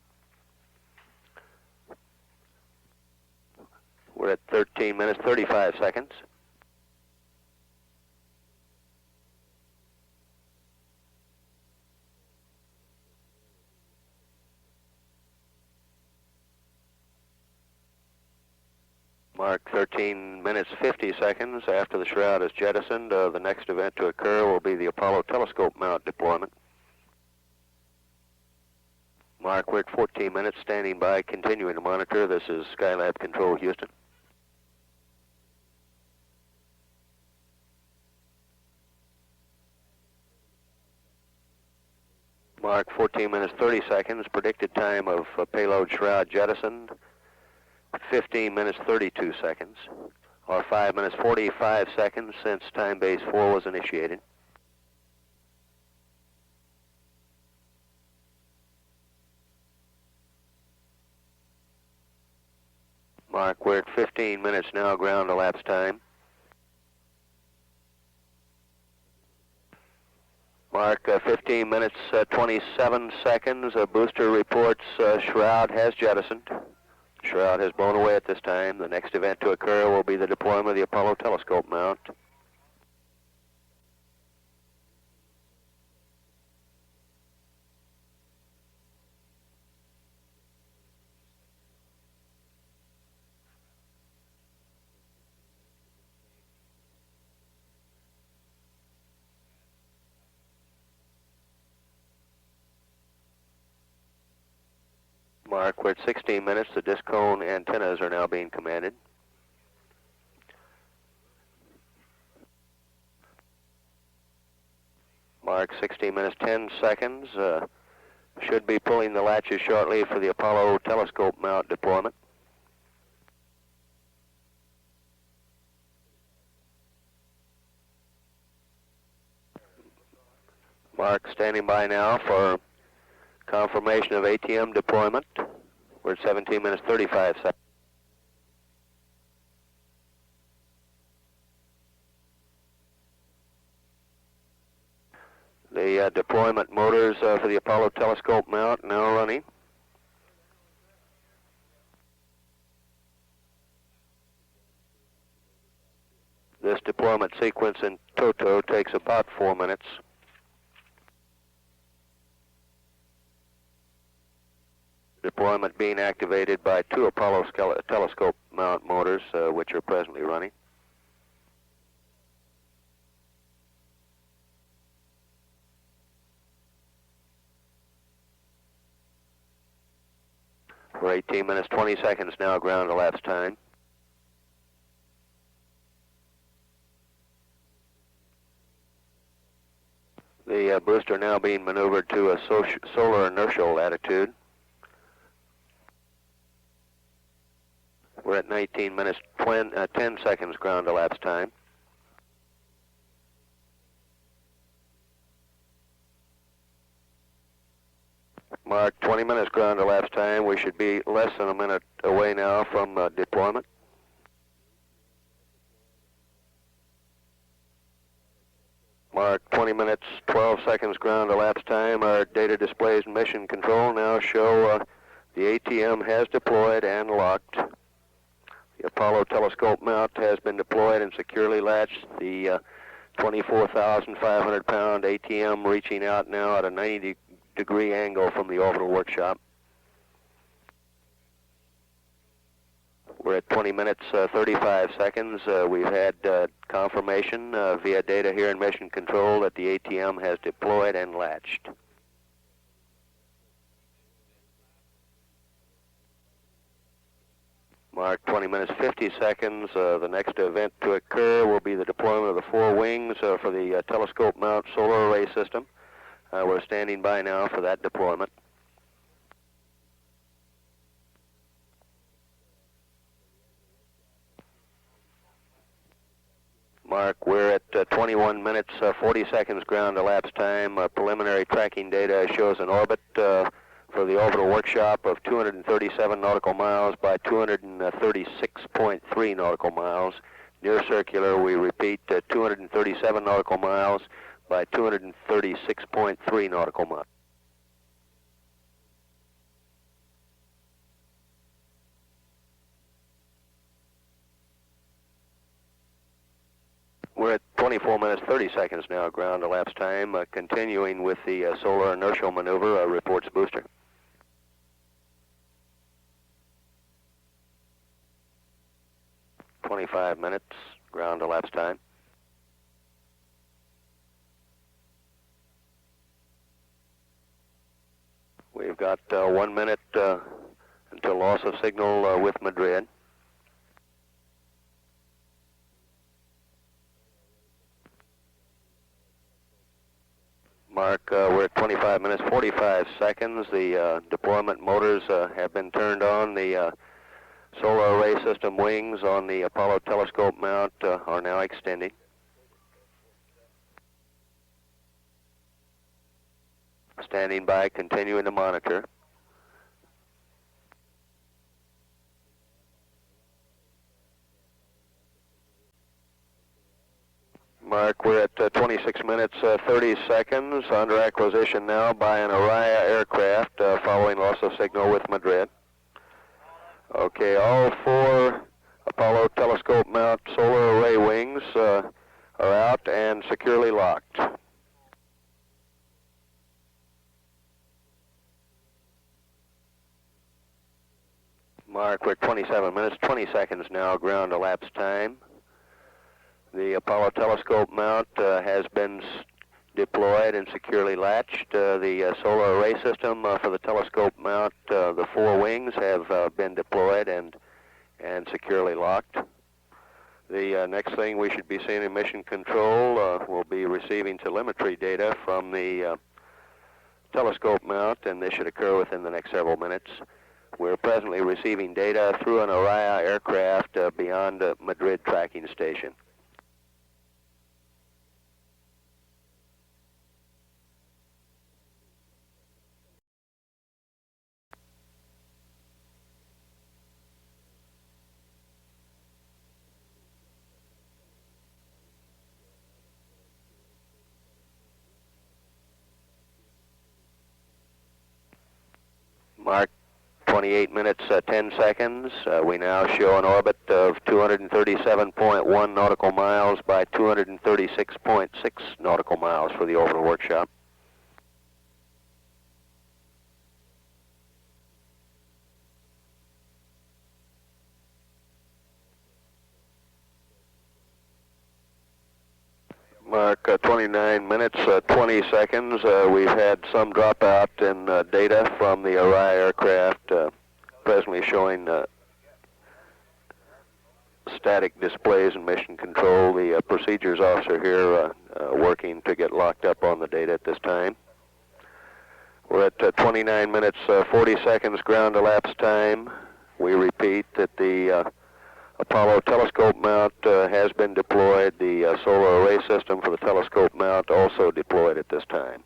We're at 13 minutes 35 seconds. Mark 13 minutes 50 seconds after the shroud is jettisoned. The next event to occur will be the Apollo telescope mount deployment. Mark, we're at 14 minutes, standing by, continuing to monitor. This is Skylab Control, Houston. Mark, 14 minutes, 30 seconds. Predicted time of payload shroud jettisoned, 15 minutes, 32 seconds, or 5 minutes, 45 seconds since time base 4 was initiated. Mark, we're at 15 minutes now, ground elapsed time. Mark, 15 minutes, 27 seconds. Booster reports shroud has jettisoned. Shroud has blown away at this time. The next event to occur will be the deployment of the Apollo telescope mount. Mark, we're at 16 minutes. The disc cone antennas are now being commanded. Mark, 16 minutes, 10 seconds. Should be pulling the latches shortly for the Apollo telescope mount deployment. Mark, standing by now for confirmation of ATM deployment. We're at 17 minutes 35 seconds. The deployment motors for the Apollo telescope mount now running. This deployment sequence in toto takes about 4 minutes. Deployment being activated by 2 Apollo telescope mount motors, which are presently running. We're 18 minutes, 20 seconds now, ground elapsed time. The booster now being maneuvered to a solar inertial attitude. We're at 19 minutes, 10 seconds ground elapsed time. Mark, 20 minutes ground elapsed time. We should be less than a minute away now from deployment. Mark, 20 minutes, 12 seconds ground elapsed time. Our data displays in mission control now show the ATM has deployed and locked. The Apollo telescope mount has been deployed and securely latched. The 24,500-pound ATM reaching out now at a 90-degree angle from the orbital workshop. We're at 20 minutes, 35 seconds. We've had confirmation via data here in mission control that the ATM has deployed and latched. Mark, 20 minutes, 50 seconds. The next event to occur will be the deployment of the 4 wings for the telescope mount solar array system. We're standing by now for that deployment. Mark, we're at 21 minutes, 40 seconds ground elapsed time. Preliminary tracking data shows an orbit for the orbital workshop of 237 nautical miles by 236.3 nautical miles. Near circular, we repeat, 237 nautical miles by 236.3 nautical miles. We're at 24 minutes, 30 seconds now, ground elapsed time. Continuing with the solar inertial maneuver, reports booster. "25 minutes, ground elapsed time. We've got 1 minute until loss of signal with Madrid. Mark, we're at 25 minutes, 45 seconds. The deployment motors have been turned on. The solar array system wings on the Apollo telescope mount are now extending. Standing by, continuing to monitor. Mark, we're at 26 minutes, 30 seconds, under acquisition now by an Araya aircraft following loss of signal with Madrid. Okay, all 4 Apollo telescope mount solar array wings are out and securely locked. Mark, we're at 27 minutes, 20 seconds now, ground elapsed time. The Apollo telescope mount has been deployed and securely latched. The solar array system for the telescope mount, the 4 wings have been deployed and securely locked. The next thing we should be seeing in mission control will be receiving telemetry data from the telescope mount, and this should occur within the next several minutes. We're presently receiving data through an Araya aircraft beyond Madrid tracking station. Mark, 28 minutes, 10 seconds. We now show an orbit of 237.1 nautical miles by 236.6 nautical miles for the orbital workshop. Mark, 29 minutes, 20 seconds. We've had some dropout in data from the Araya aircraft presently showing static displays in mission control. The procedures officer here working to get locked up on the data at this time. We're at 29 minutes 40 seconds ground elapsed time. We repeat that the Apollo telescope mount has been deployed. The solar array system for the telescope mount also deployed at this time.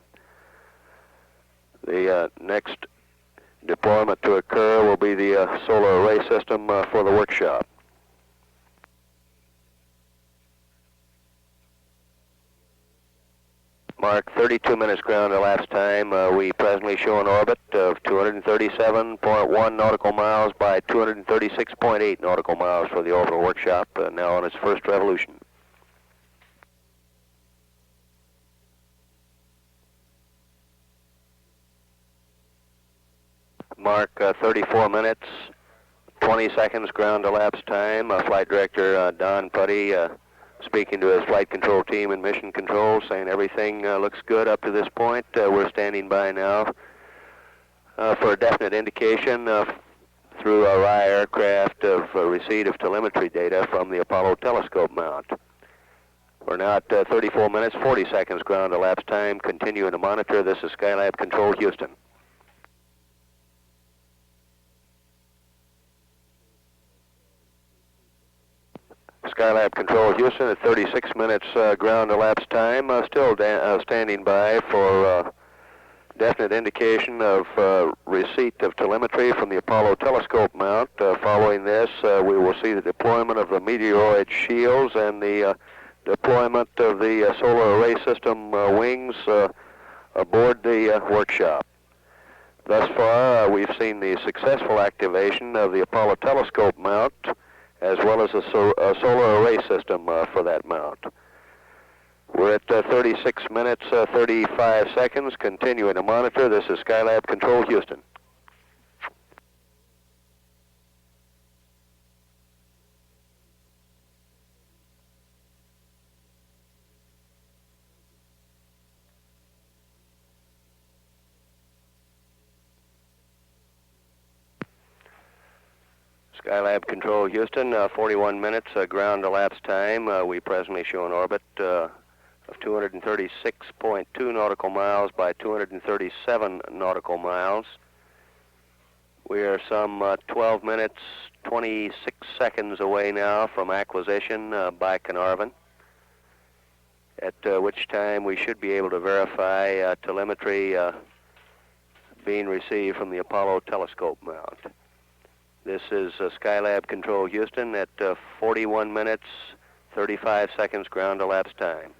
The next deployment to occur will be the solar array system for the workshop. Mark, 32 minutes ground elapsed time. We presently show an orbit of 237.1 nautical miles by 236.8 nautical miles for the orbital workshop, now on its first revolution. Mark, 34 minutes, 20 seconds ground elapsed time. Flight Director Don Putty speaking to his flight control team and mission control, saying everything looks good up to this point. We're standing by now for a definite indication through our RI aircraft of receipt of telemetry data from the Apollo telescope mount. We're now at 34 minutes, 40 seconds ground elapsed time, continuing to monitor. This is Skylab Control, Houston. Skylab Control, Houston, at 36 minutes ground elapsed time, still standing by for definite indication of receipt of telemetry from the Apollo telescope mount. Following this, we will see the deployment of the meteoroid shields and the deployment of the solar array system wings aboard the workshop. Thus far, we've seen the successful activation of the Apollo telescope mount, as well as a solar array system for that mount. We're at 36 minutes, 35 seconds, continuing to monitor. This is Skylab Control, Houston. Skylab Control, Houston, 41 minutes ground elapsed time. We presently show an orbit of 236.2 nautical miles by 237 nautical miles. We are some 12 minutes, 26 seconds away now from acquisition by Carnarvon, at which time we should be able to verify telemetry being received from the Apollo telescope mount. This is Skylab Control, Houston, at 41 minutes, 35 seconds ground elapsed time.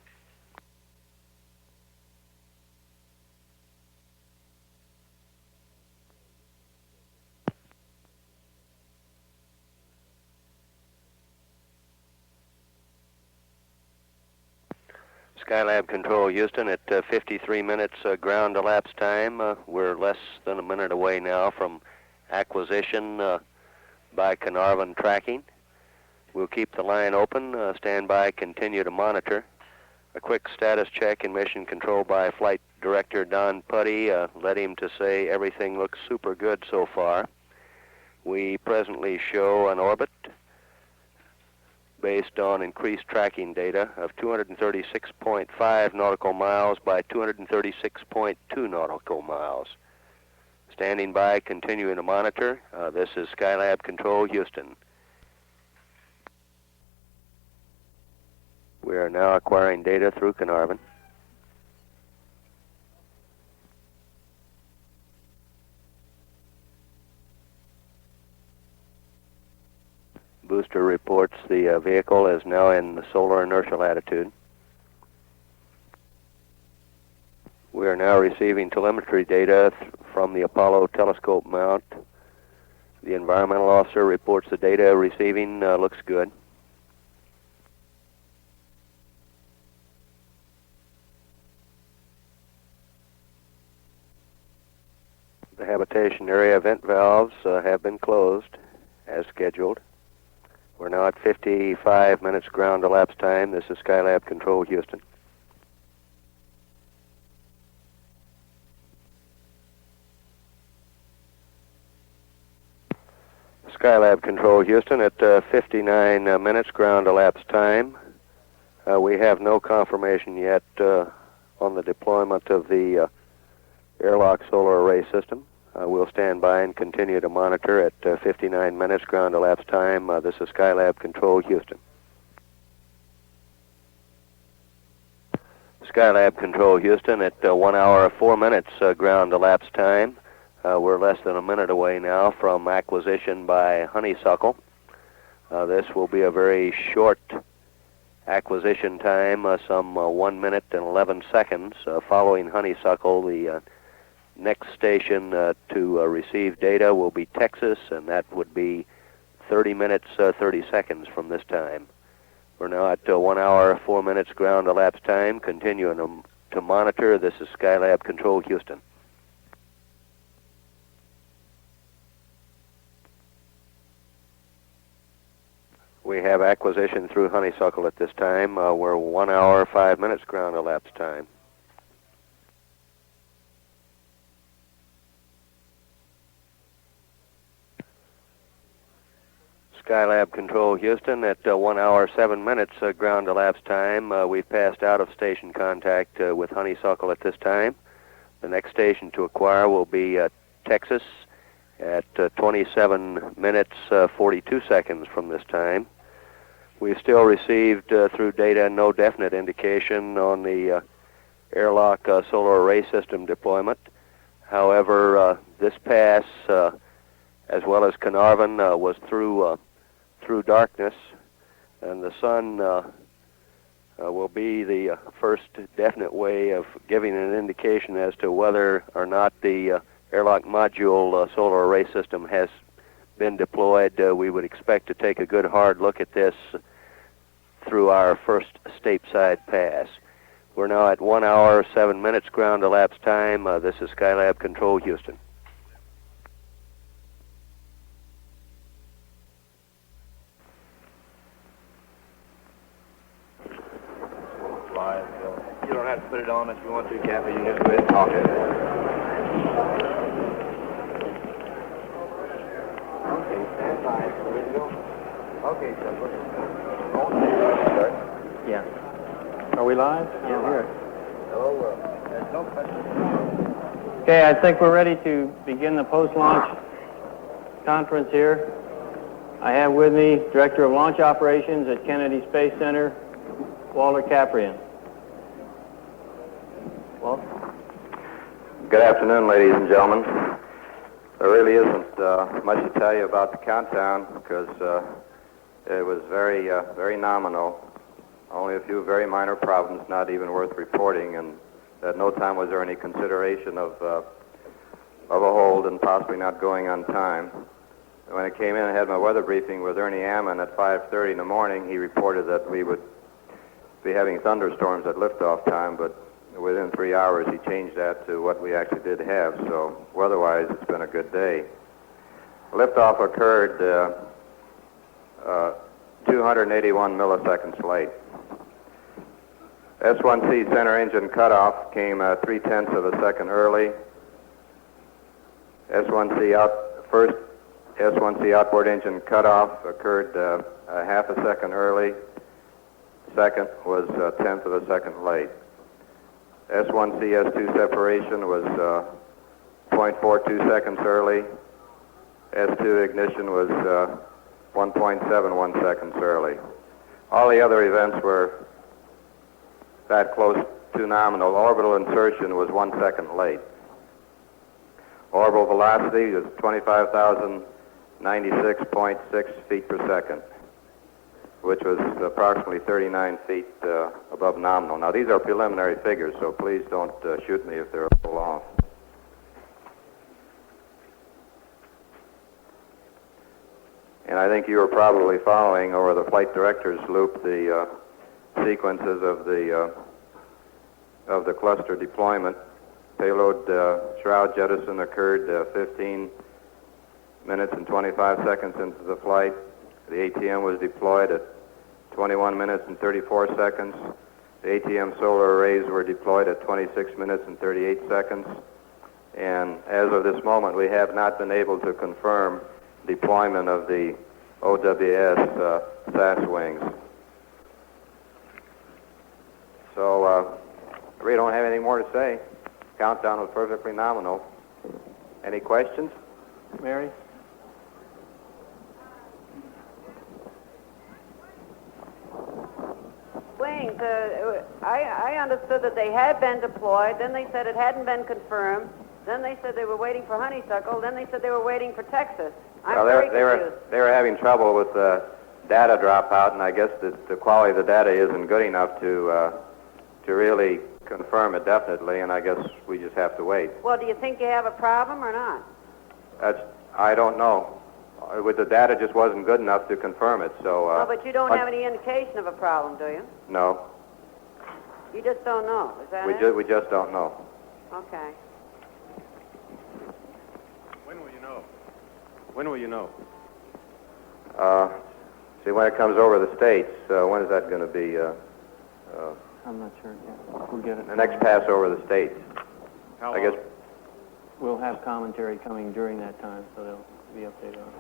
Skylab Control, Houston, at 53 minutes ground elapsed time. We're less than a minute away now from acquisition by Carnarvon tracking. We'll keep the line open, stand by, continue to monitor. A quick status check in mission control by Flight Director Don Putty led him to say everything looks super good so far. We presently show an orbit based on increased tracking data of 236.5 nautical miles by 236.2 nautical miles. Standing by, continuing to monitor. This is Skylab Control, Houston. We are now acquiring data through Carnarvon. Booster reports the vehicle is now in the solar inertial attitude. We are now receiving telemetry data from the Apollo telescope mount. The environmental officer reports the data receiving looks good. The habitation area vent valves have been closed as scheduled. We're now at 55 minutes ground elapsed time. This is Skylab Control, Houston. Skylab Control Houston at 59 minutes ground elapsed time. We have no confirmation yet on the deployment of the airlock solar array system. We'll stand by and continue to monitor at 59 minutes ground elapsed time. This is Skylab Control Houston. Skylab Control Houston at 1 hour 4 minutes ground elapsed time. We're less than a minute away now from acquisition by Honeysuckle. This will be a very short acquisition time, some 1 minute and 11 seconds. Following Honeysuckle, the next station to receive data will be Texas, and that would be 30 minutes, 30 seconds from this time. We're now at 1 hour 4 minutes ground elapsed time, continuing to monitor. This is Skylab Control Houston. We have acquisition through Honeysuckle at this time. We're 1 hour 5 minutes ground elapsed time. Skylab Control Houston at 1 hour 7 minutes ground elapsed time. We've passed out of station contact with Honeysuckle at this time. The next station to acquire will be Texas at 27 minutes 42 seconds from this time. We've still received through data no definite indication on the airlock solar array system deployment. However, this pass, as well as Carnarvon, was through darkness, and the sun will be the first definite way of giving an indication as to whether or not the airlock module solar array system has been deployed. We would expect to take a good hard look at this through our first stateside pass. We're now at 1 hour 7 minutes ground elapsed time. This is Skylab Control Houston. You don't have to put it on if you want to, Kathy. You can just go ahead and talk it. Okay, stand by. Ready to go? Okay, Yeah. Are we live? Yeah, we're here. Hello, there's no question. Okay, I think we're ready to begin the post-launch conference here. I have with me Director of Launch Operations at Kennedy Space Center, Walter Caprian. Well, good afternoon, ladies and gentlemen. There really isn't much to tell you about the countdown because it was very nominal. Only a few very minor problems, not even worth reporting, and at no time was there any consideration of a hold and possibly not going on time. When I came in, I had my weather briefing with Ernie Ammon at 5:30 in the morning. He reported that we would be having thunderstorms at liftoff time, but within 3 hours he changed that to what we actually did have. So weather-wise, it's been a good day. Liftoff occurred 281 milliseconds late. S1C center engine cutoff came 0.3 of a second early. First S1C outboard engine cutoff occurred a half a second early. Second was 1/10 of a second late. S1C S2 separation was 0.42 seconds early. S2 ignition was 1.71 seconds early. All the other events were that close to nominal. Orbital insertion was 1 second late. Orbital velocity is 25,096.6 feet per second, which was approximately 39 feet above nominal. Now, these are preliminary figures, so please don't shoot me if they're a little off. And I think you were probably following over the flight director's loop the sequences of the cluster deployment. Payload shroud jettison occurred 15 minutes and 25 seconds into the flight. The ATM was deployed at 21 minutes and 34 seconds. The ATM solar arrays were deployed at 26 minutes and 38 seconds. And as of this moment, we have not been able to confirm deployment of the OWS SAS wings. So I really don't have anything more to say. Countdown was perfectly nominal. Any questions? Mary? Wings, I understood that they had been deployed, then they said it hadn't been confirmed, then they said they were waiting for honeysuckle, then they said they were waiting for Texas. I'm very confused. They were having trouble with data dropout, and I guess the quality of the data isn't good enough to really confirm it definitely, and I guess we just have to wait. Well, do you think you have a problem or not? I don't know. With the data just wasn't good enough to confirm it, so... No, but you don't have any indication of a problem, do you? No. You just don't know, is that it? We just don't know. Okay. When will you know? When will you know? See, when it comes over the States, when is that going to be? I'm not sure yet. We'll get it. The next pass over the States. How I guess. We'll have commentary coming during that time, so they'll be updated on it.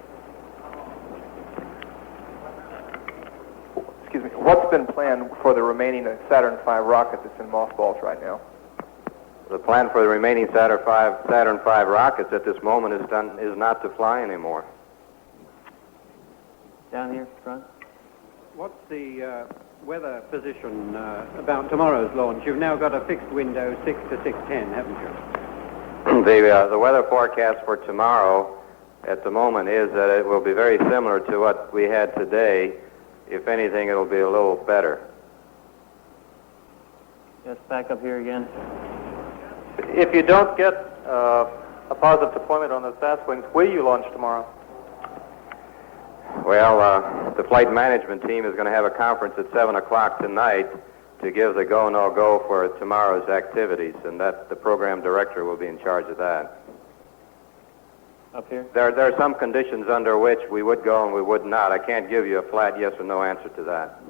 Excuse me. What's been planned for the remaining Saturn V rocket that's in mothballs right now? The plan for the remaining Saturn V rockets at this moment is not to fly anymore. Down here, front. What's the weather position about tomorrow's launch? You've now got a fixed window, 6 to 6:10, haven't you? The weather forecast for tomorrow at the moment is that it will be very similar to what we had today. If anything, it'll be a little better. Yes, back up here again. If you don't get a positive deployment on the SAS wings, will you launch tomorrow? Well, the flight management team is going to have a conference at 7 o'clock tonight to give the go, no-go for tomorrow's activities, and that the program director will be in charge of that. Up here? There are some conditions under which we would go and we would not. I can't give you a flat yes or no answer to that.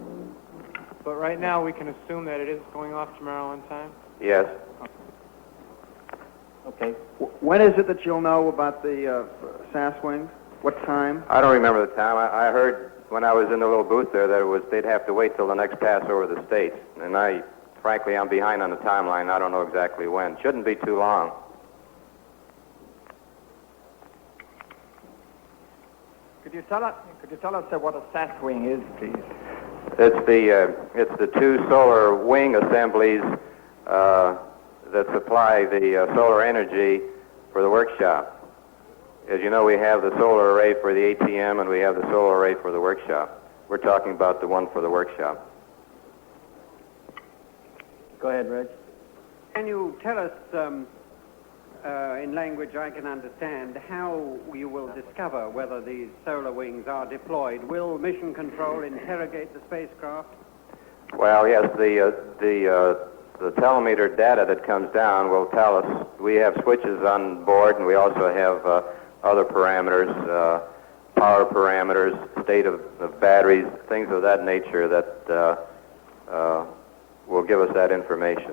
But right now we can assume that it is going off tomorrow on time? Yes. Okay. When is it that you'll know about the SAS wings? What time? I don't remember the time. I heard when I was in the little booth there that they'd have to wait till the next pass over the States. And frankly, I'm behind on the timeline. I don't know exactly when. Shouldn't be too long. Could you tell us what a SAS wing is, please? It's the two solar wing assemblies that supply the solar energy for the workshop. As you know, we have the solar array for the ATM and we have the solar array for the workshop. We're talking about the one for the workshop. Go ahead, Reg. Can you tell us, in language I can understand, how you will discover whether these solar wings are deployed? Will Mission Control interrogate the spacecraft? Well, yes, the telemeter data that comes down will tell us. We have switches on board, and we also have other parameters, power parameters, state of batteries, things of that nature that will give us that information.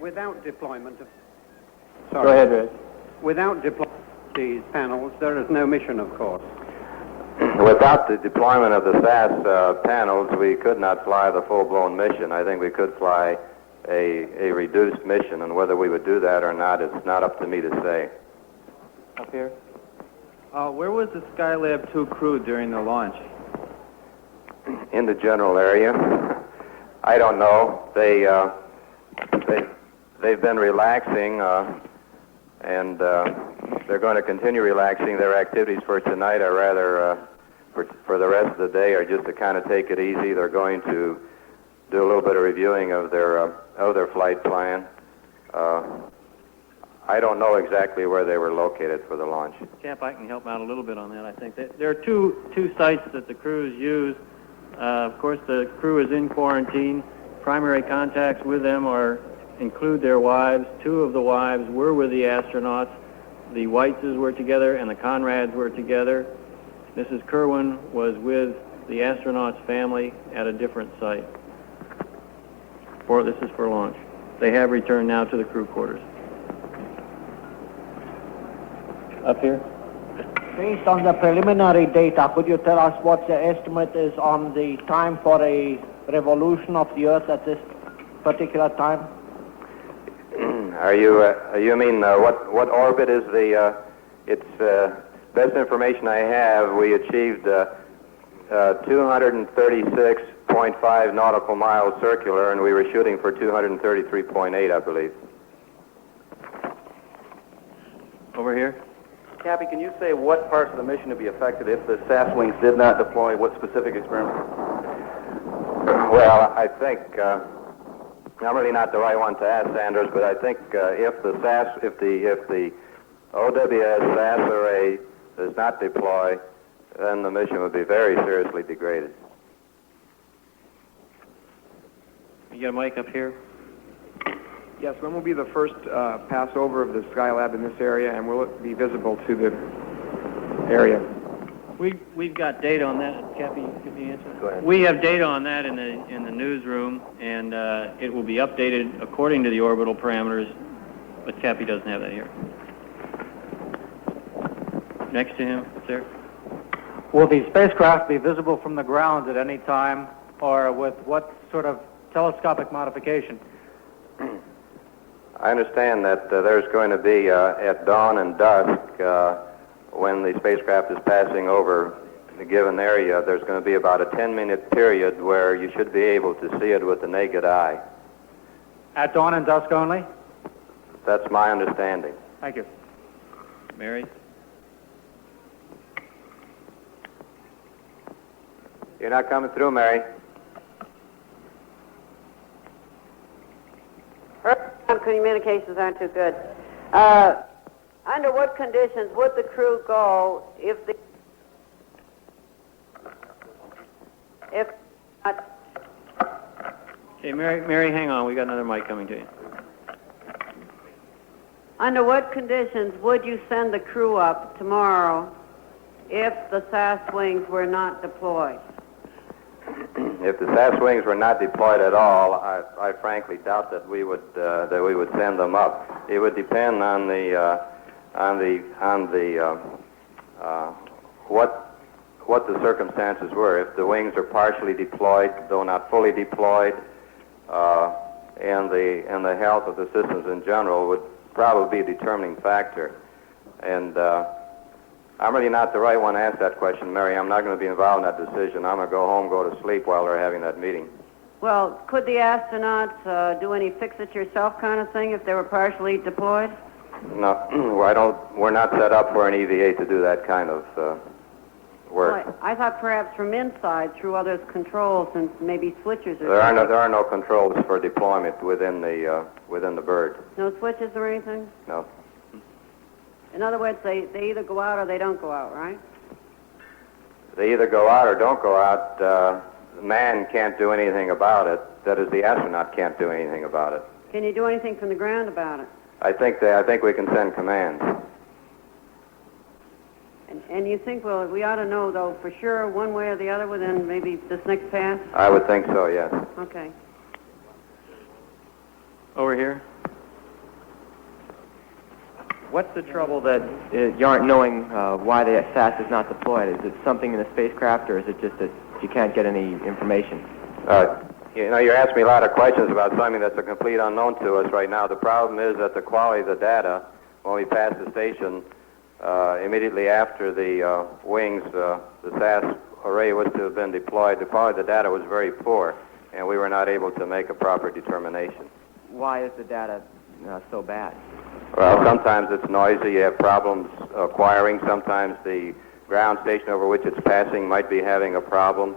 Without deployment of... Go ahead, Reg. Without deployment of these panels, there is no mission, of course. Without the deployment of the SAS panels, we could not fly the full-blown mission. I think we could fly a reduced mission, and whether we would do that or not, it's not up to me to say. Up here. Where was the Skylab 2 crew during the launch? In the general area. I don't know. They've been relaxing, and they're going to continue relaxing. Their activities for tonight are rather, for the rest of the day, are just to kind of take it easy. They're going to do a little bit of reviewing of their flight plan. I don't know exactly where they were located for the launch. Champ, I can help out a little bit on that, I think. There are two sites that the crews use. Of course, the crew is in quarantine. Primary contacts with them include their wives. Two of the wives were with the astronauts. The Whiteses were together and the Conrads were together. Mrs. Kerwin was with the astronauts' family at a different site. This is for launch. They have returned now to the crew quarters. up here. Based on the preliminary data, could you tell us what the estimate is on the time for a revolution of the Earth at this particular time? You mean what orbit is the? It's best information I have. We achieved 236.5 nautical miles circular, and we were shooting for 233.8, I believe. Over here. Cappy, can you say what parts of the mission would be affected if the SAS wings did not deploy? What specific experiments? Well, I think I'm really not the right one to ask, Sanders, but I think if the OWS SAS array does not deploy, then the mission would be very seriously degraded. You got a mic up here? Yes, when will be the first passover of the Skylab in this area, and will it be visible to the area? We've got data on that. Cappy, give me the answer. Go ahead. We have data on that in the newsroom, and it will be updated according to the orbital parameters, but Cappy doesn't have that here. Next to him, sir. Will the spacecraft be visible from the ground at any time, or with what sort of telescopic modification? I understand that there's going to be, at dawn and dusk, when the spacecraft is passing over the given area, there's going to be about a 10-minute period where you should be able to see it with the naked eye. At dawn and dusk only? That's my understanding. Thank you. Mary? You're not coming through, Mary. Communications aren't too good. Under what conditions would the crew go if not? Okay, Mary, hang on. We got another mic coming to you. Under what conditions would you send the crew up tomorrow if the SAS wings were not deployed? If the SAS wings were not deployed at all, I frankly doubt that we would send them up. It would depend on what the circumstances were. If the wings are partially deployed, though not fully deployed, and the health of the systems in general would probably be a determining factor. And I'm really not the right one to ask that question, Mary. I'm not going to be involved in that decision. I'm going to go home, go to sleep while they're having that meeting. Well, could the astronauts do any fix-it-yourself kind of thing if they were partially deployed? No, we're not set up for an EVA to do that kind of work. Well, I thought perhaps from inside through other controls and maybe switches or There something. are no controls for deployment within the bird. No switches or anything? No. In other words, they either go out or they don't go out, right? They either go out or don't go out. Man can't do anything about it. That is, the astronaut can't do anything about it. Can you do anything from the ground about it? I think we can send commands. And you think, well, we ought to know, though, for sure, one way or the other within maybe this next pass? I would think so, yes. Okay. Over here. What's the trouble that you aren't knowing why the SAS is not deployed? Is it something in the spacecraft, or is it just that you can't get any information? You're asking me a lot of questions about something that's a complete unknown to us right now. The problem is that the quality of the data, when we pass the station, immediately after the wings, the SAS array was to have been deployed, the quality of the data was very poor, and we were not able to make a proper determination. Why is the data so bad? Well, sometimes it's noisy. You have problems acquiring. Sometimes the ground station over which it's passing might be having a problem.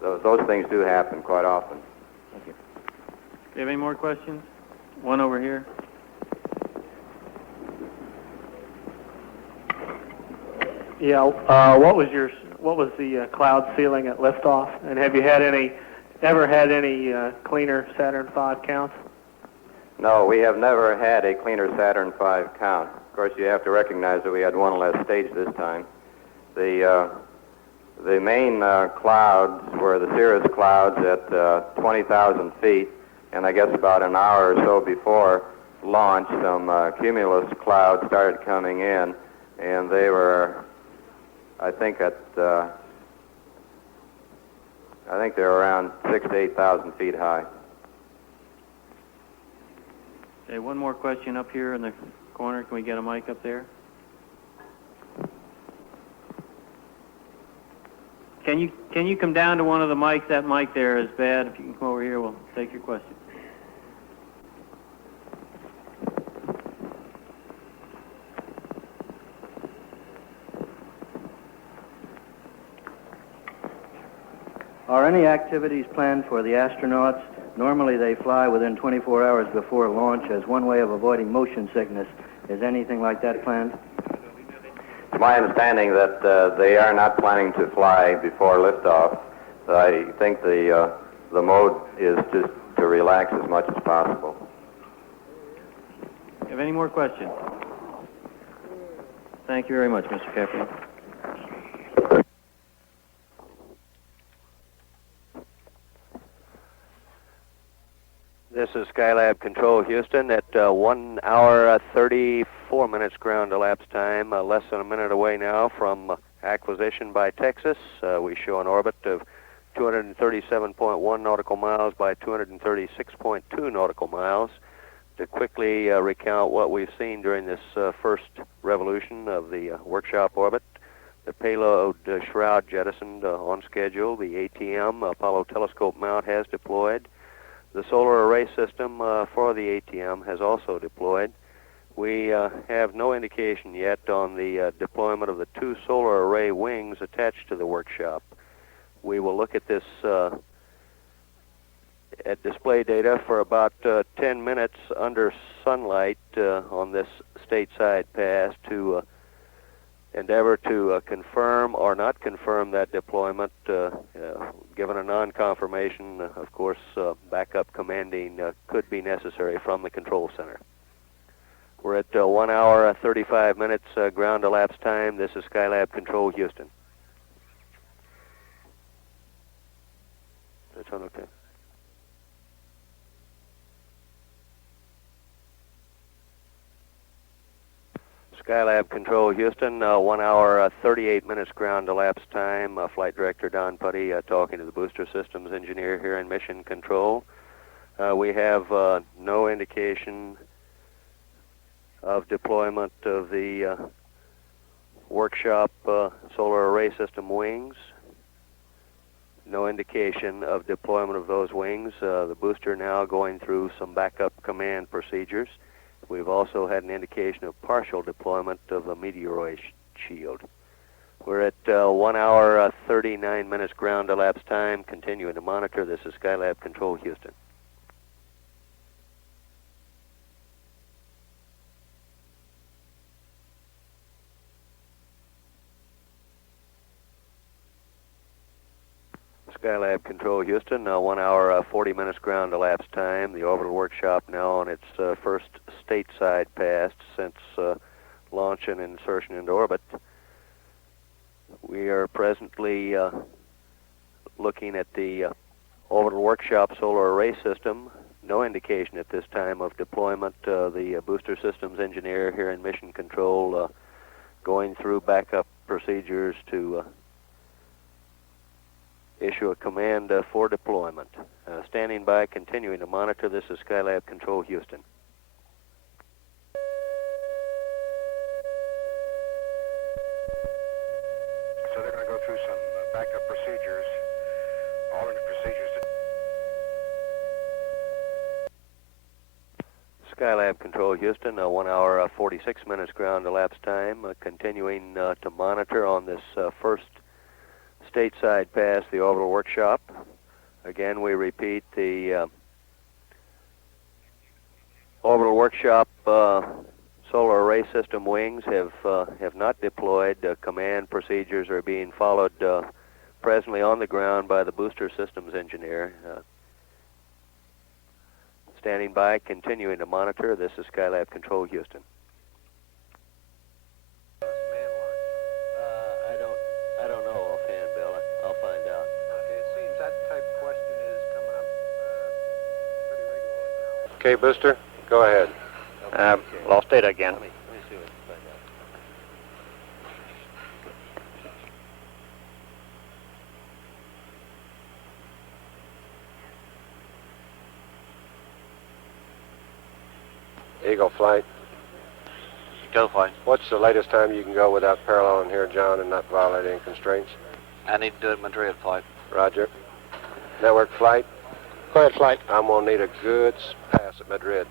Those things do happen quite often. Thank you. Do you have any more questions? One over here. Yeah. What was the cloud ceiling at liftoff? And have you ever had any cleaner Saturn V counts? No, we have never had a cleaner Saturn V count. Of course, you have to recognize that we had one less stage this time. The main clouds were the cirrus clouds at 20,000 feet, and I guess about an hour or so before launch, some cumulus clouds started coming in, and they were, I think they're around 6,000 to 8,000 feet high. Okay, one more question up here in the corner. Can we get a mic up there? Can you come down to one of the mics? That mic there is bad. If you can come over here, we'll take your question. Are any activities planned for the astronauts? Normally they fly within 24 hours before launch as one way of avoiding motion sickness. Is anything like that planned? It's my understanding that they are not planning to fly before liftoff. I think the mode is just to relax as much as possible. Have any more questions? Thank you very much, Mr. Captain. This is Skylab Control Houston at 1 hour 34 minutes ground elapsed time, less than a minute away now from acquisition by Texas. We show an orbit of 237.1 nautical miles by 236.2 nautical miles. To quickly recount what we've seen during this first revolution of the workshop orbit, the payload shroud jettisoned on schedule, the ATM Apollo telescope mount has deployed. The solar array system for the ATM has also deployed. We have no indication yet on the deployment of the 2 solar array wings attached to the workshop. We will look at this at display data for about 10 minutes under sunlight on this stateside pass to endeavor to confirm or not confirm that deployment. Given a non-confirmation, of course, backup commanding could be necessary from the control center. We're at 1 hour 35 minutes ground elapsed time. This is Skylab Control Houston. That's on okay. Skylab Control Houston, 1 hour 38 minutes ground elapsed time. Flight Director Don Putty talking to the Booster Systems Engineer here in Mission Control. We have no indication of deployment of the workshop solar array system wings. No indication of deployment of those wings. The booster now going through some backup command procedures. We've also had an indication of partial deployment of a meteoroid shield. We're at 1 hour 39 minutes ground elapsed time, continuing to monitor. This is Skylab Control Houston. Skylab Control Houston, 1 hour 40 minutes ground elapsed time. The orbital workshop now on its first stateside pass since launch and insertion into orbit. We are presently looking at the orbital workshop solar array system. No indication at this time of deployment. The booster systems engineer here in Mission Control going through backup procedures to issue a command for deployment. Standing by, continuing to monitor. This is Skylab Control Houston. So they're going to go through some backup procedures, alternate procedures. Skylab Control Houston, 1 hour 46 minutes ground elapsed time, continuing to monitor on this first stateside pass, the orbital workshop. Again, we repeat, the orbital workshop solar array system wings have not deployed. Command procedures are being followed presently on the ground by the booster systems engineer. Standing by, continuing to monitor. This is Skylab Control Houston. I don't know offhand, Bill. I'll find out. Okay, it seems that type of question is coming up pretty regularly now. Okay, Booster, go ahead. Lost data again. Let me see what I find out. Eagle flight. Go flight. What's the latest time you can go without paralleling here, John, and not violating constraints? I need to do it in Madrid flight. Roger. Network flight. Go ahead, flight. I'm going to need a good pass at Madrid.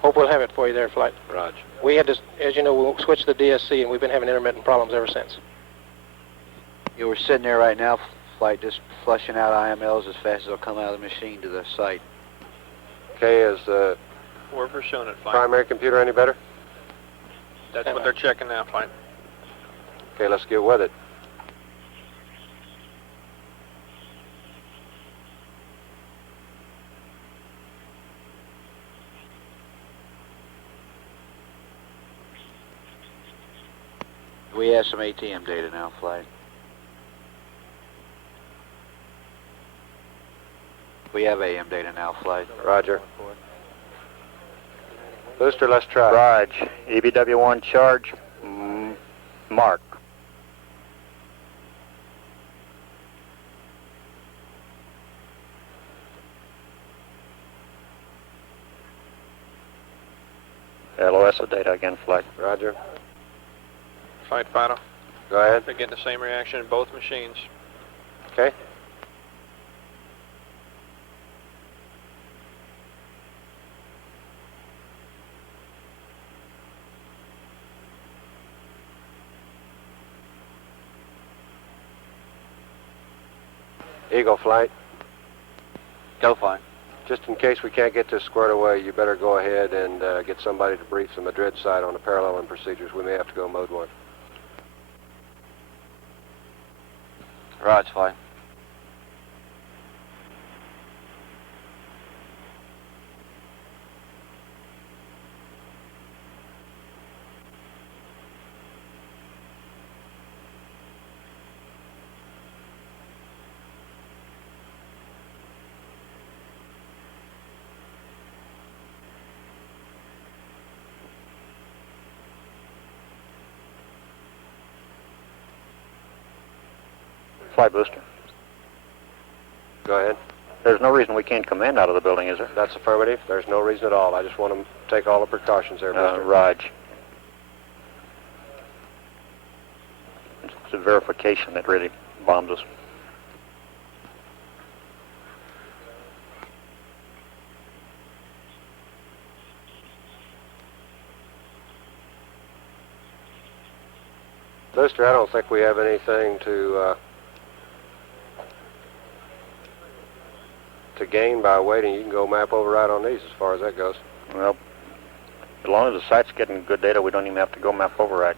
Hope we'll have it for you there, flight. Roger. We had to, as you know, we switched to the DSC, and we've been having intermittent problems ever since. Yeah, we're sitting there right now, flight, just flushing out IMLs as fast as they'll come out of the machine to the site. Okay, is the We're showing it, flight. primary computer any better? That's what they're checking now, flight. Okay, let's get with it. We have some ATM data now, flight. We have AM data now, flight. Roger. Booster, let's try. Raj, EBW1 charge, mark. LOS of data again, flight. Roger. Flight final. Go ahead. They're getting the same reaction in both machines. Okay. Eagle flight. Go flight. Just in case we can't get this squared away, you better go ahead and get somebody to brief the Madrid side on the paralleling procedures. We may have to go mode 1. Roger, flight. Flight booster. Go ahead. There's no reason we can't command out of the building, is there? That's affirmative. There's no reason at all. I just want to take all the precautions there, Mr. Raj. It's a verification that really bombs us. Booster, I don't think we have anything to gain by waiting. You can go map over right on these as far as that goes. Well, as long as the site's getting good data, we don't even have to go map override.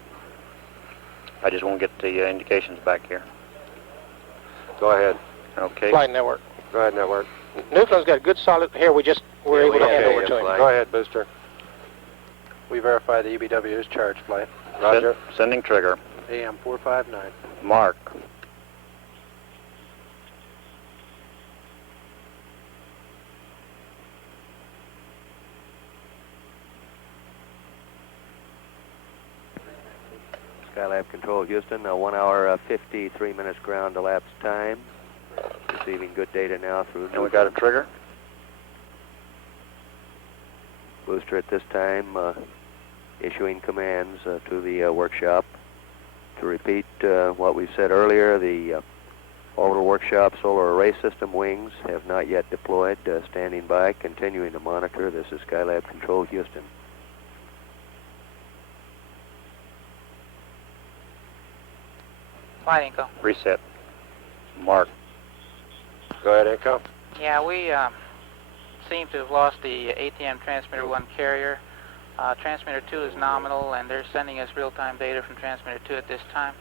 I just won't get the indications back here. Go ahead. Okay. Flight network. Go ahead, network. Newfoundland's got good solid, here we just were able to hand over to him. Go ahead, booster. We verify the EBW is charged, flight. Roger. Sending trigger. AM 459. Mark. Skylab Control Houston, 1 hour 53 minutes ground elapsed time. Receiving good data now through. And we got a trigger. Booster at this time issuing commands to the workshop. To repeat what we said earlier, the orbital workshop solar array system wings have not yet deployed. Standing by, continuing to monitor. This is Skylab Control Houston. Flight Inco. Reset. Mark. Go ahead, Inco. Yeah, we seem to have lost the ATM Transmitter 1 carrier. Transmitter 2 is nominal, and they're sending us real-time data from Transmitter 2 at this time.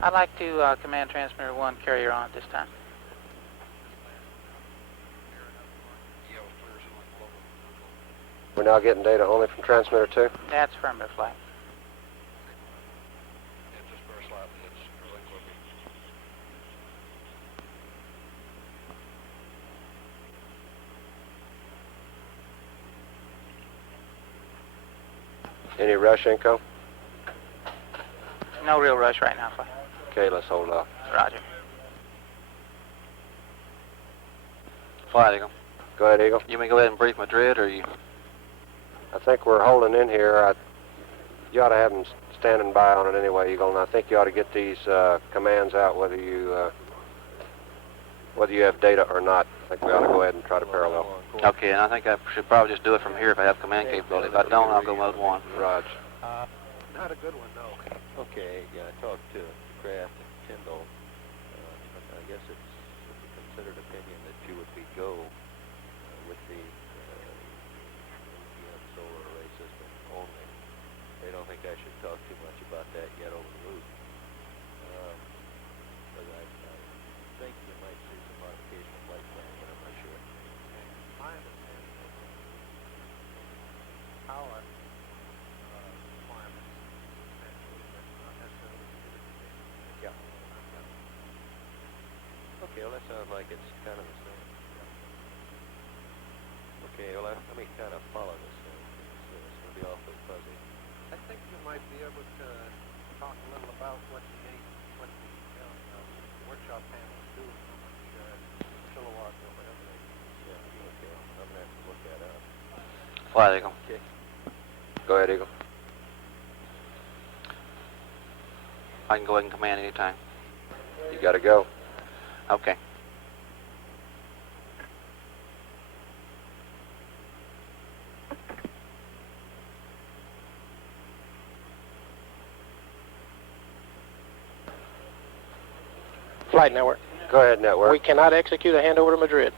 I'd like to command Transmitter 1 carrier on at this time. We're now getting data only from transmitter 2? That's affirmative, flight. Any rush, Inco? No real rush right now, flight. Okay, let's hold off. Roger. Flight Eagle. Go ahead, Eagle. You may go ahead and brief Madrid, or you... I think we're holding in here. You ought to have them standing by on it anyway, Eagle, and I think you ought to get these commands out whether you have data or not. I think we ought to go ahead and try to parallel. Okay, and I think I should probably just do it from here if I have command capability. If I don't, I'll go mode 1. Raj. Not a good one, no. Okay, yeah, I talked to Kraft and Tyndall. I guess it's a considered opinion that you would be go with the solar array system only. They don't think I should talk too much about that yet over the roof. But I think you might see some modification of flight plan, but I'm not sure. My understanding is power requirements essentially, but not necessarily Yeah. Okay, well that sounds like it's kind of the same. Okay, well let me kind of follow this thing. It's going to be awfully fuzzy. I think you might be able to talk a little about what the workshop panels do, how much kilowatts or whatever they do. Yeah, okay. I'm going to have to look that up. Fly, Eagle. Okay. Go ahead, Eagle. I can go ahead and command anytime. You got to go. Okay. Flight network. Go ahead, network. We cannot execute a handover to Madrid.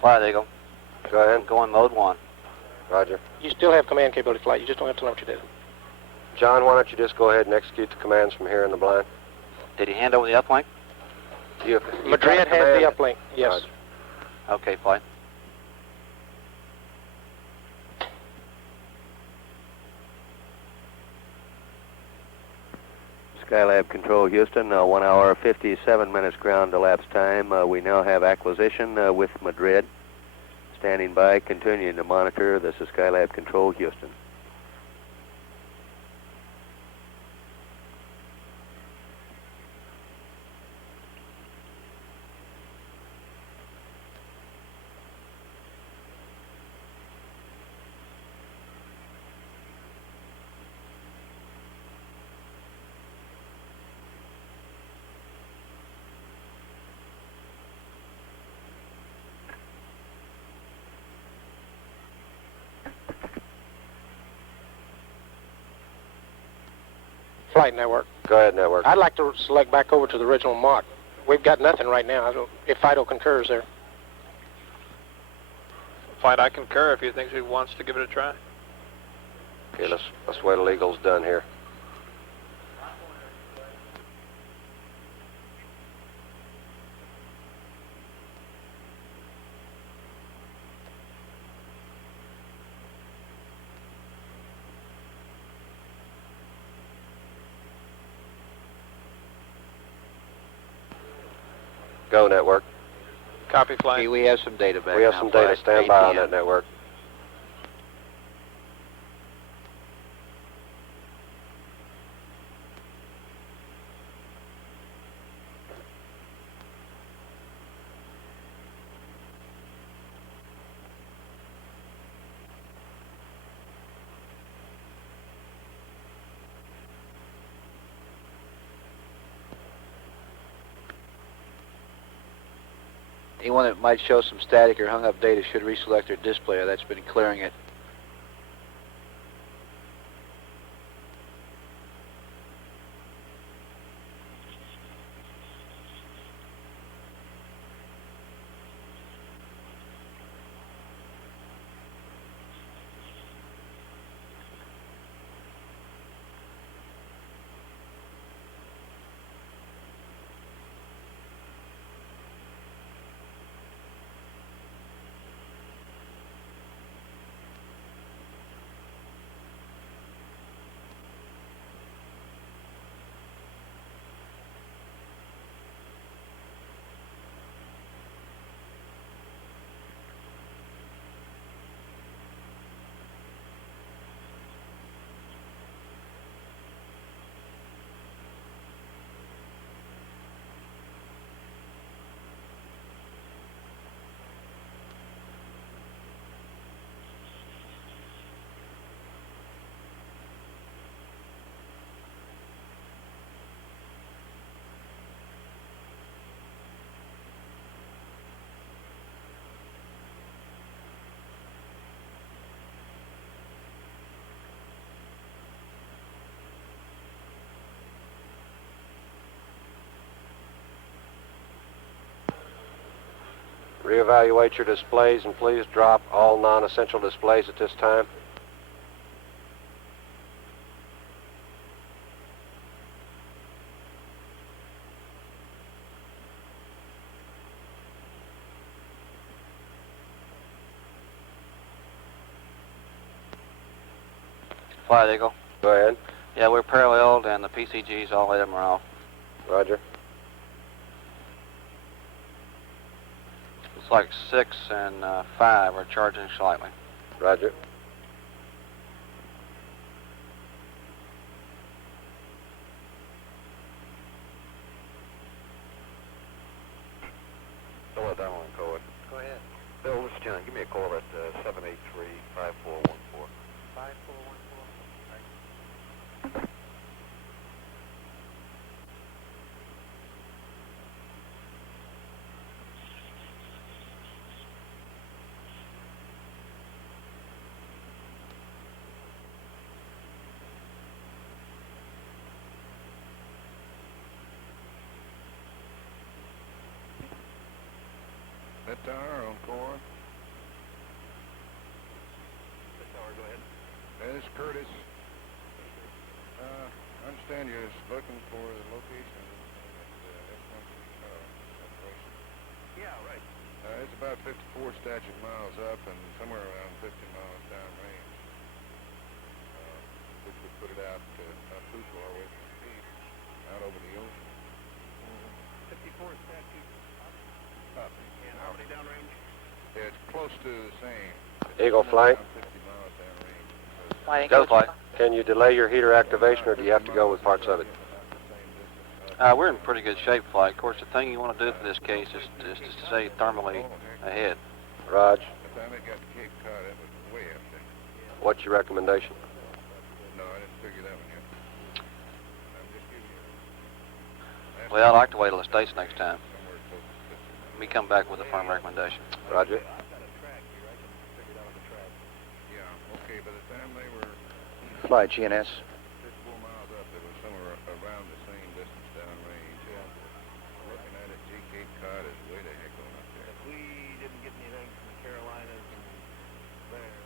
Fly, Eagle. Go ahead. Go in mode 1. Roger. You still have command capability flight. You just don't have to know what you did. John, why don't you just go ahead and execute the commands from here in the blind? Did he hand over the uplink? Madrid has the uplink, yes. Roger. Okay, fly. Skylab Control Houston, 1 hour 57 minutes ground elapsed time. We now have acquisition with Madrid. Standing by, continuing to monitor. This is Skylab Control Houston. Flight network. Go ahead, network. I'd like to select back over to the original mark. We've got nothing right now. If Fido concurs there. Flight, I concur if he thinks he wants to give it a try. Okay, let's wait till Eagle's done here. Go, network. Copy, flight. Okay, we have some data back We have now, some data. flight. Stand by on ATM. that network. Anyone that might show some static or hung up data should reselect their display. That's been clearing it. Reevaluate your displays and please drop all non-essential displays at this time. Flight Eagle. Go ahead. Yeah, we're paralleled and the PCGs, all 8 of them are off. Roger. Looks like 6 and 5 are charging slightly. Roger. Hello, Donald and Cohen. Go ahead. Bill, this is John. Give me a call at 783-5414. 5414. That tower on core. That tower, go ahead. This is Curtis. I understand you're just looking for the location of this thing at S1 Yeah, right. It's about 54 statute miles up and somewhere around 50 miles downrange, which would put it out not too far away from the beach, out over the ocean. 54 statute. Up. And how many downrange? It's close to the same. Eagle Flight. 50 miles downrange. Go Flight. Can you delay your heater activation or do you have to go with parts of it? We're in pretty good shape, Flight. Of course, the thing you want to do for this case is to stay thermally ahead. Raj. By the time it got to Cape Cod, it was way up there. What's your recommendation? No, I didn't figure that one yet. I'm just giving you... Well, I'd like to wait till the States next time. Let me come back with a firm recommendation. Roger. Yeah, okay, by the time they were Flight GNS. 54 miles up, it was somewhere around the same distance downrange. Yeah. Looking at it, Cape Cod is way the heck on up there. If we didn't get anything from the Carolinas and there.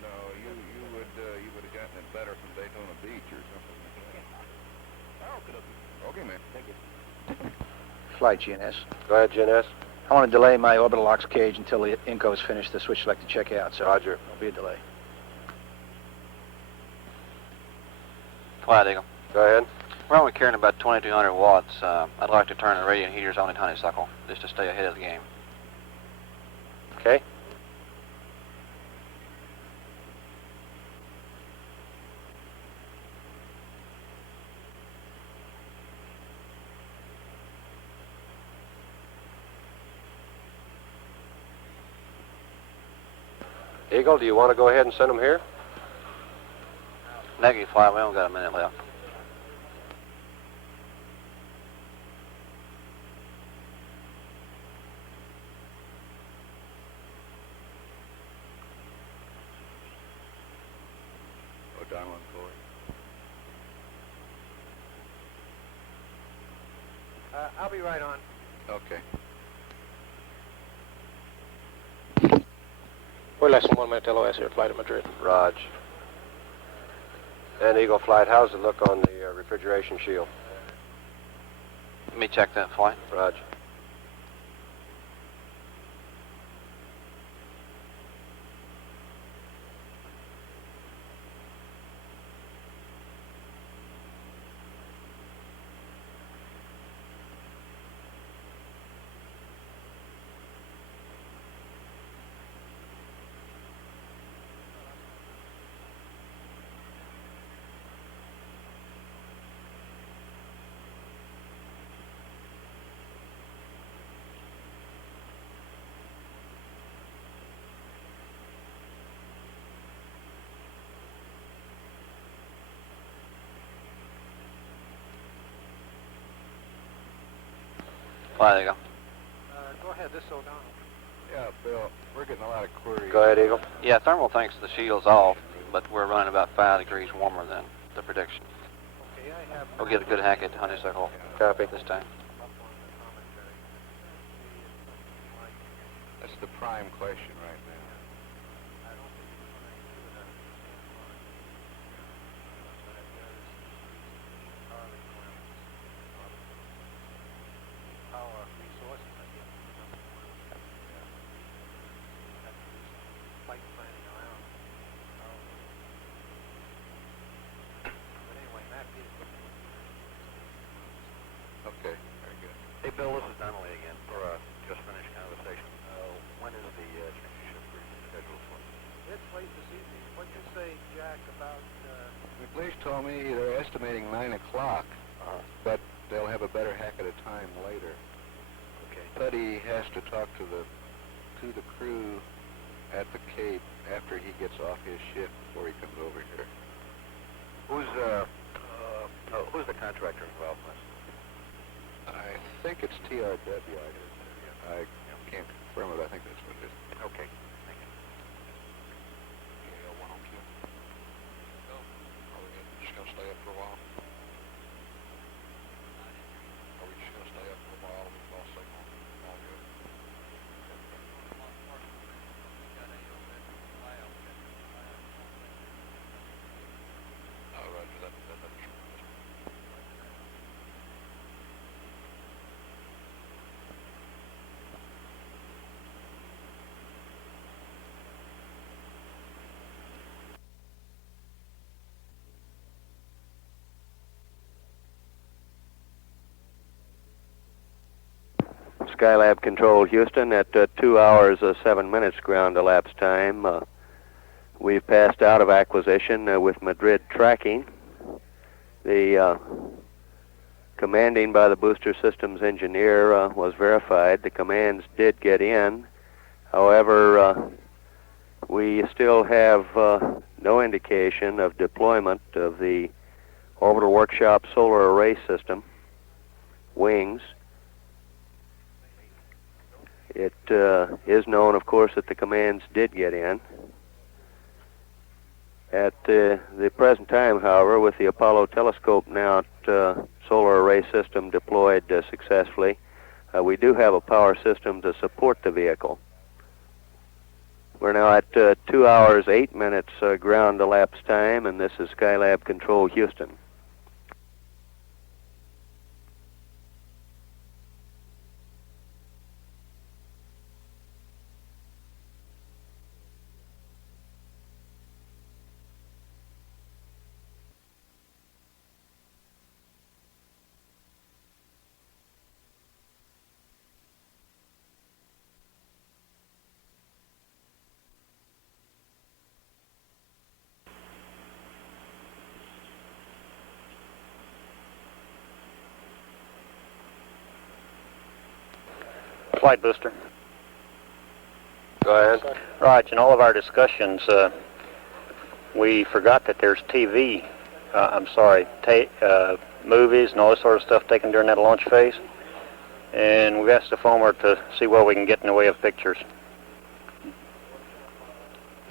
No, you would have gotten it better from Daytona Beach or something like that. Okay, man. Thank you. Flight GNS. Go ahead, GNS. I want to delay my orbital locks cage until the INCO is finished the switch select to check out, so Roger. there'll be a delay. Flight Eagle. Go ahead. We're only carrying about 2,200 watts. I'd like to turn the radiant heaters on at Honeysuckle, just to stay ahead of the game. Okay. Eagle, do you want to go ahead and send them here? Negative, Flight. We only got a minute left. O'Donnell and Corey. I'll be right on. Okay. We're less than 1 minute LOS here, flight to Madrid. Raj. And Eagle Flight, how's it look on the refrigeration shield? Let me check that, Flight. Raj. Flight Eagle. Go ahead, this is O'Donnell. Yeah, Bill, we're getting a lot of queries. Go ahead, Eagle. Yeah, thermal thinks the shield's off, but we're running about 5 degrees warmer than the prediction. Okay, I have... We'll get a good hack at Honeysuckle Copy. this time. That's the prime question right now. Okay, very good. Hey, Bill, this is Donnelly again for just finished conversation. When is the championship briefing scheduled for? It's late this evening. What'd you say, Jack, about... The police told me they're estimating 9 o'clock, but they'll have a better hack at a time later. Okay. Buddy has to talk to the crew at the Cape after he gets off his shift before he comes over here. Who's the contractor involved in this? I think it's TRW. I can't confirm it. I think that's what it is. Okay. Thank you. Yeah, 102. No. Are we just going to stay up for a while? Are we just going to stay up for a while with lost signal? All good. Roger that. Skylab Control Houston at 2 hours 7 minutes ground elapsed time. We've passed out of acquisition with Madrid tracking. The commanding by the booster systems engineer was verified. The commands did get in. However, we still have no indication of deployment of the Orbital Workshop solar array system wings. It is known, of course, that the commands did get in. At the present time, however, with the Apollo telescope now solar array system deployed successfully, we do have a power system to support the vehicle. We're now at 2 hours 8 minutes ground elapsed time, and this is Skylab Control Houston. Flight booster. Go ahead. Right, in all of our discussions, we forgot that there's TV, movies and all this sort of stuff taken during that launch phase. And we've asked the former to see what we can get in the way of pictures.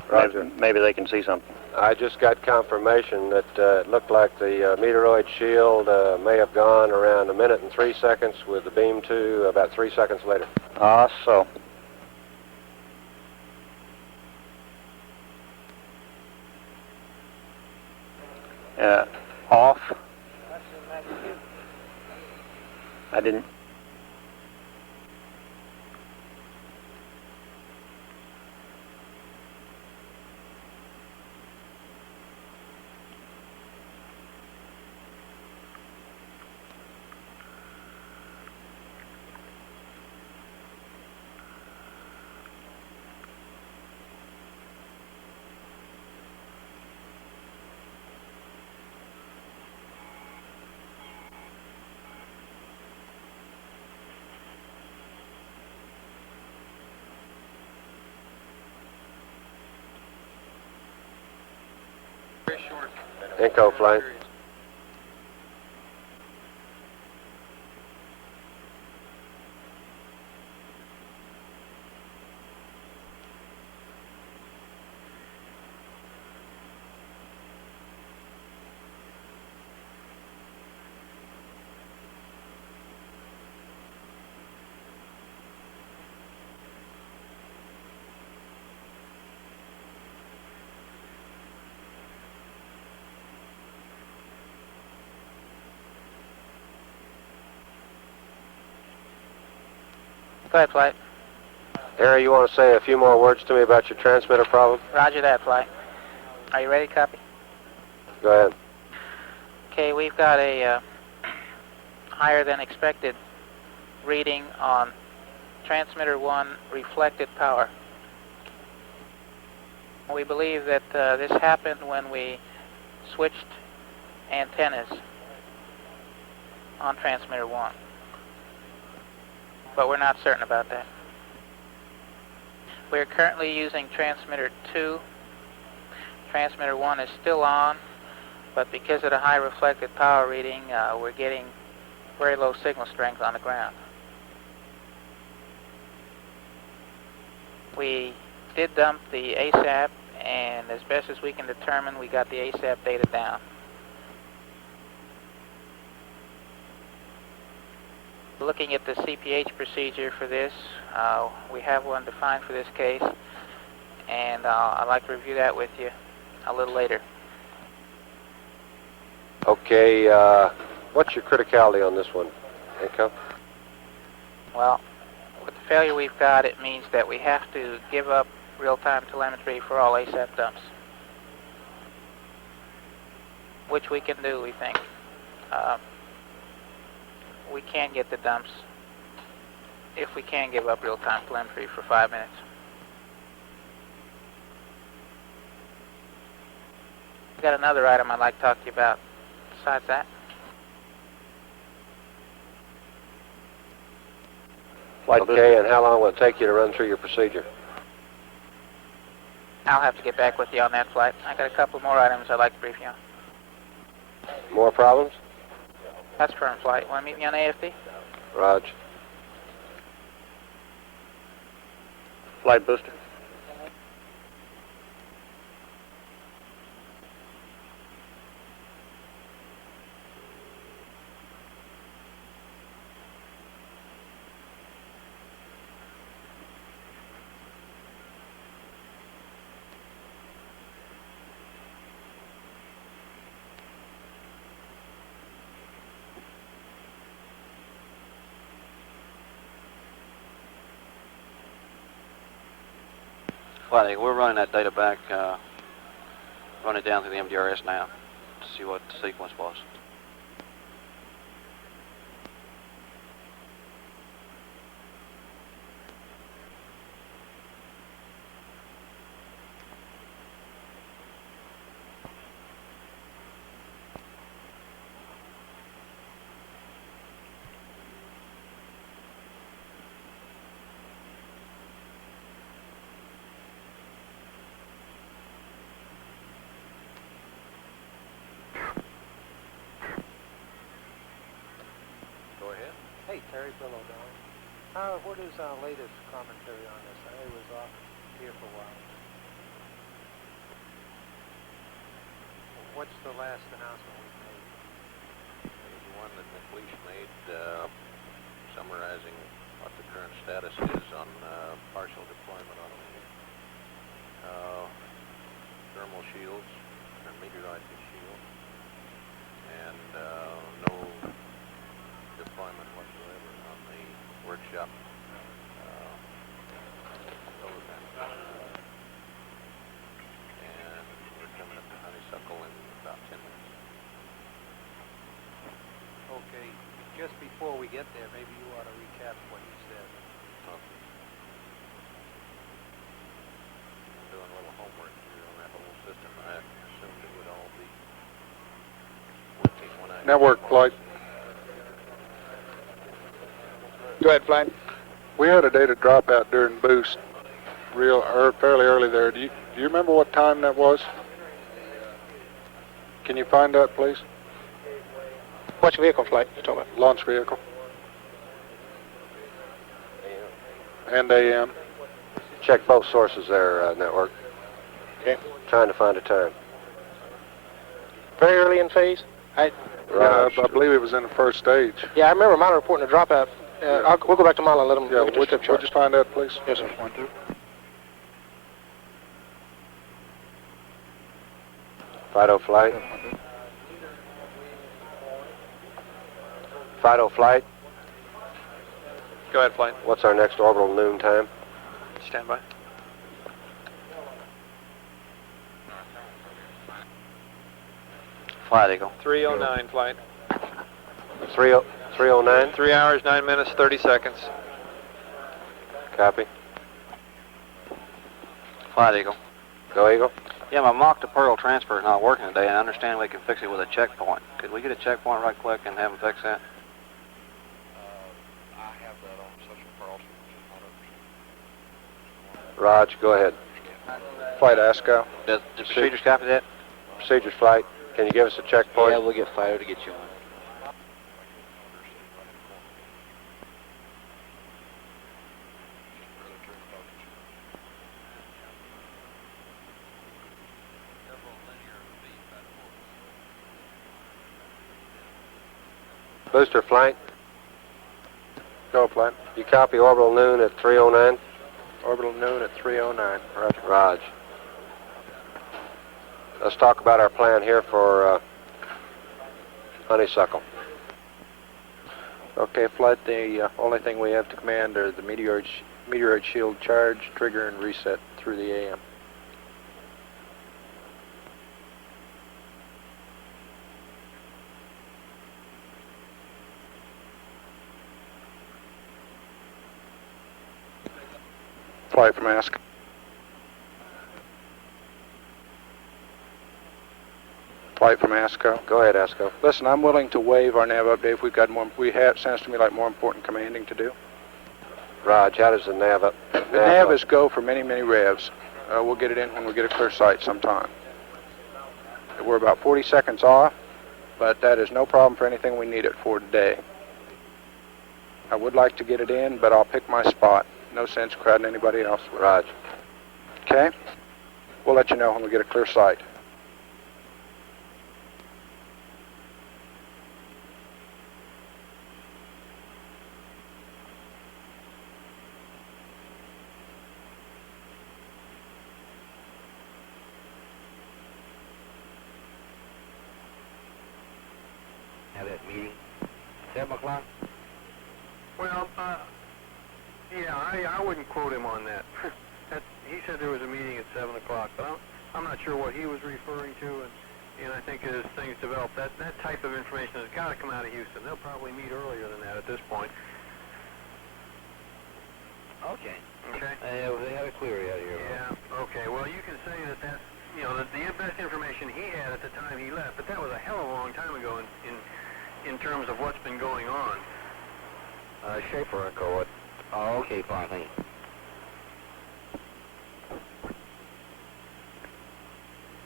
Roger. Maybe they can see something. I just got confirmation that it looked like the meteoroid shield may have gone around 1 minute and 3 seconds with the beam 2 about 3 seconds later. So. Off. I didn't. Inco flight. Go ahead, Flight. Harry, you want to say a few more words to me about your transmitter problem? Roger that, Flight. Are you ready to copy? Go ahead. Okay, we've got a higher than expected reading on transmitter 1 reflected power. We believe that this happened when we switched antennas on transmitter 1, but we're not certain about that. We're currently using transmitter 2. Transmitter 1 is still on, but because of the high reflected power reading, we're getting very low signal strength on the ground. We did dump the ASAP, and as best as we can determine, we got the ASAP data down. Looking at the CPH procedure for this, we have one defined for this case, and I'd like to review that with you a little later. Okay, what's your criticality on this one, Inco? Well, with the failure we've got, it means that we have to give up real-time telemetry for all ASAP dumps, which we can do, we think. We can get the dumps if we can give up real-time telemetry for 5 minutes. I've got another item I'd like to talk to you about besides that. Okay, and how long will it take you to run through your procedure? I'll have to get back with you on that, Flight. I got a couple more items I'd like to brief you on. More problems? That's firm, Flight. Want to meet me on AFD? Rog. Flight booster. Flight, we're running that data back, run it down through the MDRS now to see what the sequence was. Hey, Terry Billow, darling. What is our latest commentary on this? I was off here for a while. What's the last announcement we've made? The one that McLeish made, summarizing what the current status is on partial deployment on thermal shields, or meteorite shield, and no deployment whatsoever on the workshop program. And we're coming up to Honeysuckle in about 10 minutes. Okay, just before we get there, maybe you ought to recap what he said. Okay. I'm doing a little homework here on that whole system. I assumed it would all be working when I... Network flight. Go ahead, Flight. We had a data dropout during boost, fairly early there. Do you remember what time that was? Can you find that, please? Which vehicle flight you talking about? Launch vehicle. And AM. Check both sources there, network. Okay. Trying to find a time. Very early in phase? I believe it was in the first stage. Yeah, I remember Milo reporting a dropout. We'll go back to Milo and let him look at the strip chart. Would you find that, please? Yes, sir. Fido flight. Fido flight. Go ahead, flight. What's our next orbital noon time? Stand by. Flight Eagle. 309, flight. 309? 3 hours, 9 minutes, 30 seconds. Copy. Flight Eagle. Go Eagle. Yeah, my mock to Pearl transfer is not working today, and I understand we can fix it with a checkpoint. Could we get a checkpoint right quick and have them fix that? I have that on session for also. Raj, go ahead. Flight ASCO. Does the procedures copy that? Procedures flight. Can you give us a checkpoint? Yeah, we'll get FIDO to get you one. Booster flight. Go flight. You copy orbital noon at 309? Orbital noon at 309. Roger. Raj. Let's talk about our plan here for Honeysuckle. Okay, flight, the only thing we have to command are the meteoroid shield charge, trigger, and reset through the AM. Flight from ASCO. Flight from ASCO. Go ahead, ASCO. Listen, I'm willing to waive our nav update if we've got more. Sounds to me like more important commanding to do. Raj, how does the nav up? The nav is go for many, many revs. We'll get it in when we get a clear sight sometime. We're about 40 seconds off, but that is no problem for anything we need it for today. I would like to get it in, but I'll pick my spot. No sense crowding anybody else with it. Raj. Okay? We'll let you know when we get a clear sight. Have that meeting, 7 o'clock? Well, yeah, I wouldn't quote him on that. He said there was a meeting at 7 o'clock, but I'm not sure what he was referring to, and I think as things develop, that type of information has got to come out of Houston. They'll probably meet earlier than that at this point. Okay. Okay? They have a query out here. Yeah, okay. Well, you can say that that's, you know, the best information he had at the time he left, but that was a hell of a long time ago in terms of what's been going on. Schaefer Echo. Oh, okay, fine, thank you.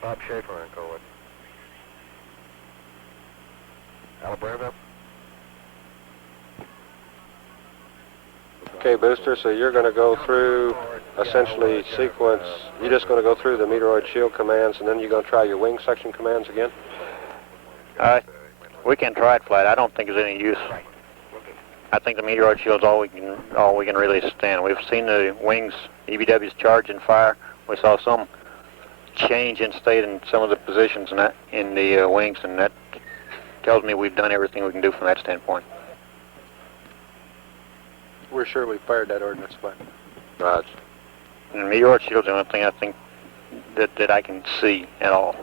Bob Schaefer Echo. Alabama. Okay, Booster, so you're going to go through, essentially, sequence. You're just going to go through the meteoroid shield commands, and then you're going to try your wing section commands again? We can try it, flight. I don't think there's any use. I think the meteoroid shield's all we can really stand. We've seen the wings, EBWs charge and fire. We saw some change in state in some of the positions in the wings, and that tells me we've done everything we can do from that standpoint. We're sure we fired that ordnance flight. Raj. And the meteoroid shield's the only thing I think that I can see at all.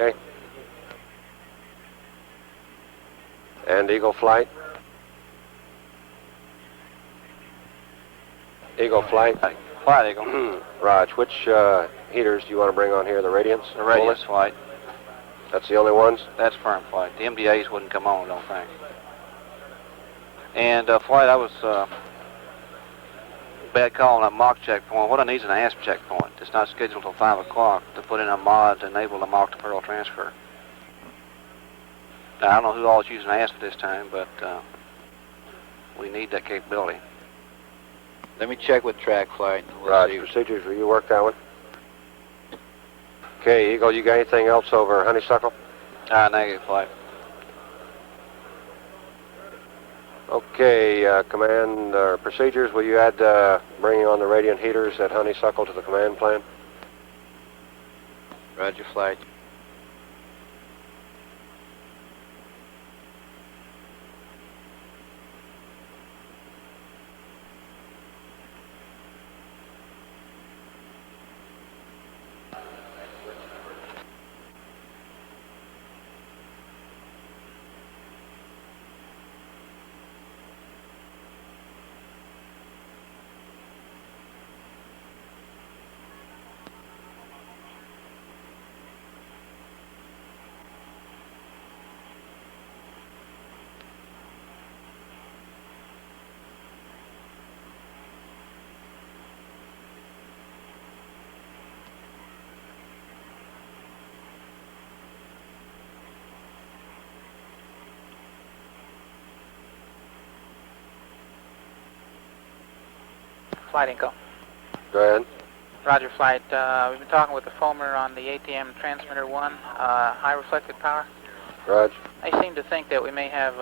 Okay. And Eagle flight? Eagle flight? Flight Eagle. Raj, which heaters do you want to bring on here? The radiance? The radiance flight. That's the only ones? That's firm flight. The MDAs wouldn't come on, I don't think. And flight, I was bad call on that mock checkpoint. What I need is an ASP checkpoint. It's not scheduled till 5 o'clock to put in a mod to enable the mock to Pearl transfer. Now, I don't know who all is using ASP at this time, but we need that capability. Let me check with track flight. Raj, procedures, will you work that one? Okay, Eagle, you got anything else over Honeysuckle? Negative flight. Okay, command procedures, will you add bringing on the radiant heaters at Honeysuckle to the command plan? Roger, flight. Flight Inco. Go ahead. Roger, flight. We've been talking with the foamer on the ATM transmitter 1, high reflected power. Roger. They seem to think that we may have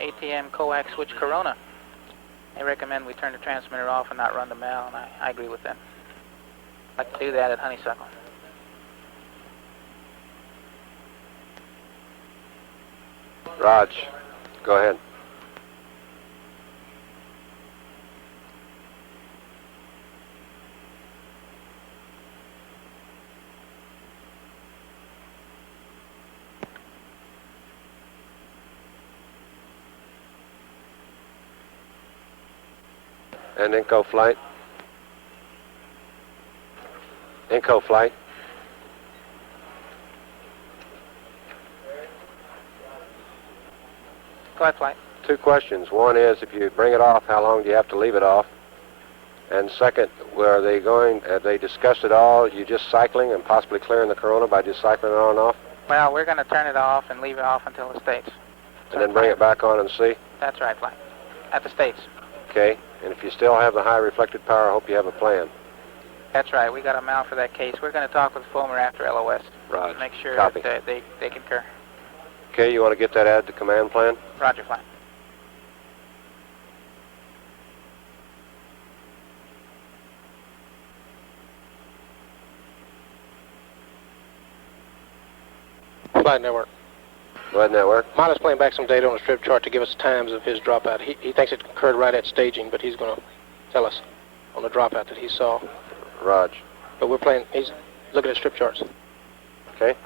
ATM coax switch corona. They recommend we turn the transmitter off and not run the MAL, and I agree with them. I'd like to do that at Honeysuckle. Raj, go ahead. And Inco flight. Inco flight. Go ahead, flight. Two questions. One is, if you bring it off, how long do you have to leave it off? And second, have they discussed it all? You just cycling and possibly clearing the corona by just cycling it on and off? Well, we're going to turn it off and leave it off until it states. And then bring it back on and see? That's right, flight. At the states. Okay. And if you still have the high reflected power, I hope you have a plan. That's right. We got a MAL for that case. We're going to talk with the foamer after LOS. Right. Make sure Copy. that they concur. Okay, you want to get that added to command plan? Roger, flight. Flight network. Go ahead, network. Miles playing back some data on a strip chart to give us the times of his dropout. He thinks it occurred right at staging, but he's going to tell us on the dropout that he saw. Raj. But he's looking at strip charts. Okay.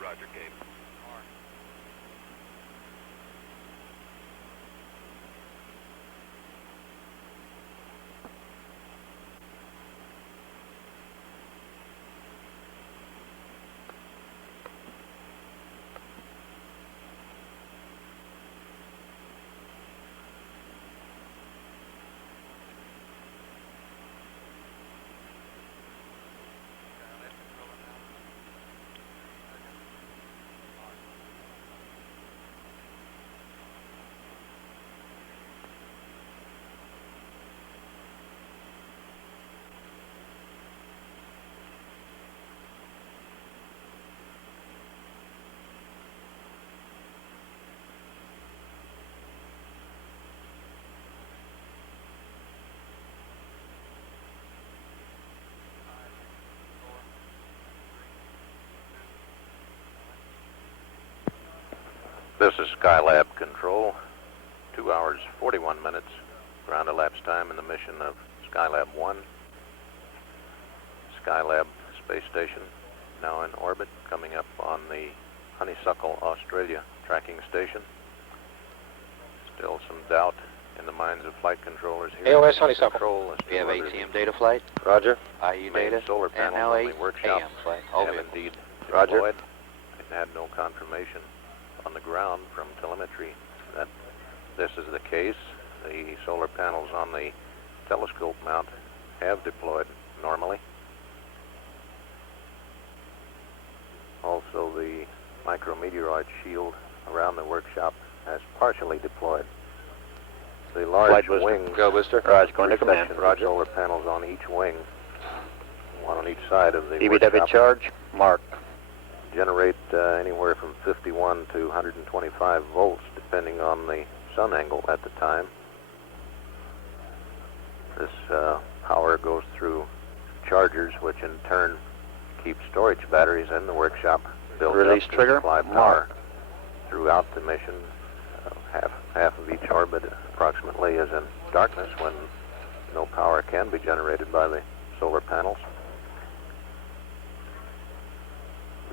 Roger, Gabe. This is Skylab Control. 2 hours, 41 minutes ground elapsed time in the mission of Skylab 1. Skylab Space Station, now in orbit, coming up on the Honeysuckle, Australia tracking station. Still some doubt in the minds of flight controllers here. AOS Honeysuckle. Control We have ATM data flight. Roger. IU main data. solar And panels now only workshop AM flight. have Over. indeed Roger. deployed. I had no confirmation on the ground from telemetry that this is the case. The solar panels on the telescope mount have deployed normally. Also, the micrometeorite shield around the workshop has partially deployed. The large wing reception solar panels on each wing, one on each side of the EBW workshop, charge, mark. generate anywhere from 51 to 125 volts depending on the sun angle at the time. This power goes through chargers, which in turn keep storage batteries in the workshop built Release up to trigger, supply power throughout the mission. Half of each orbit approximately is in darkness when no power can be generated by the solar panels.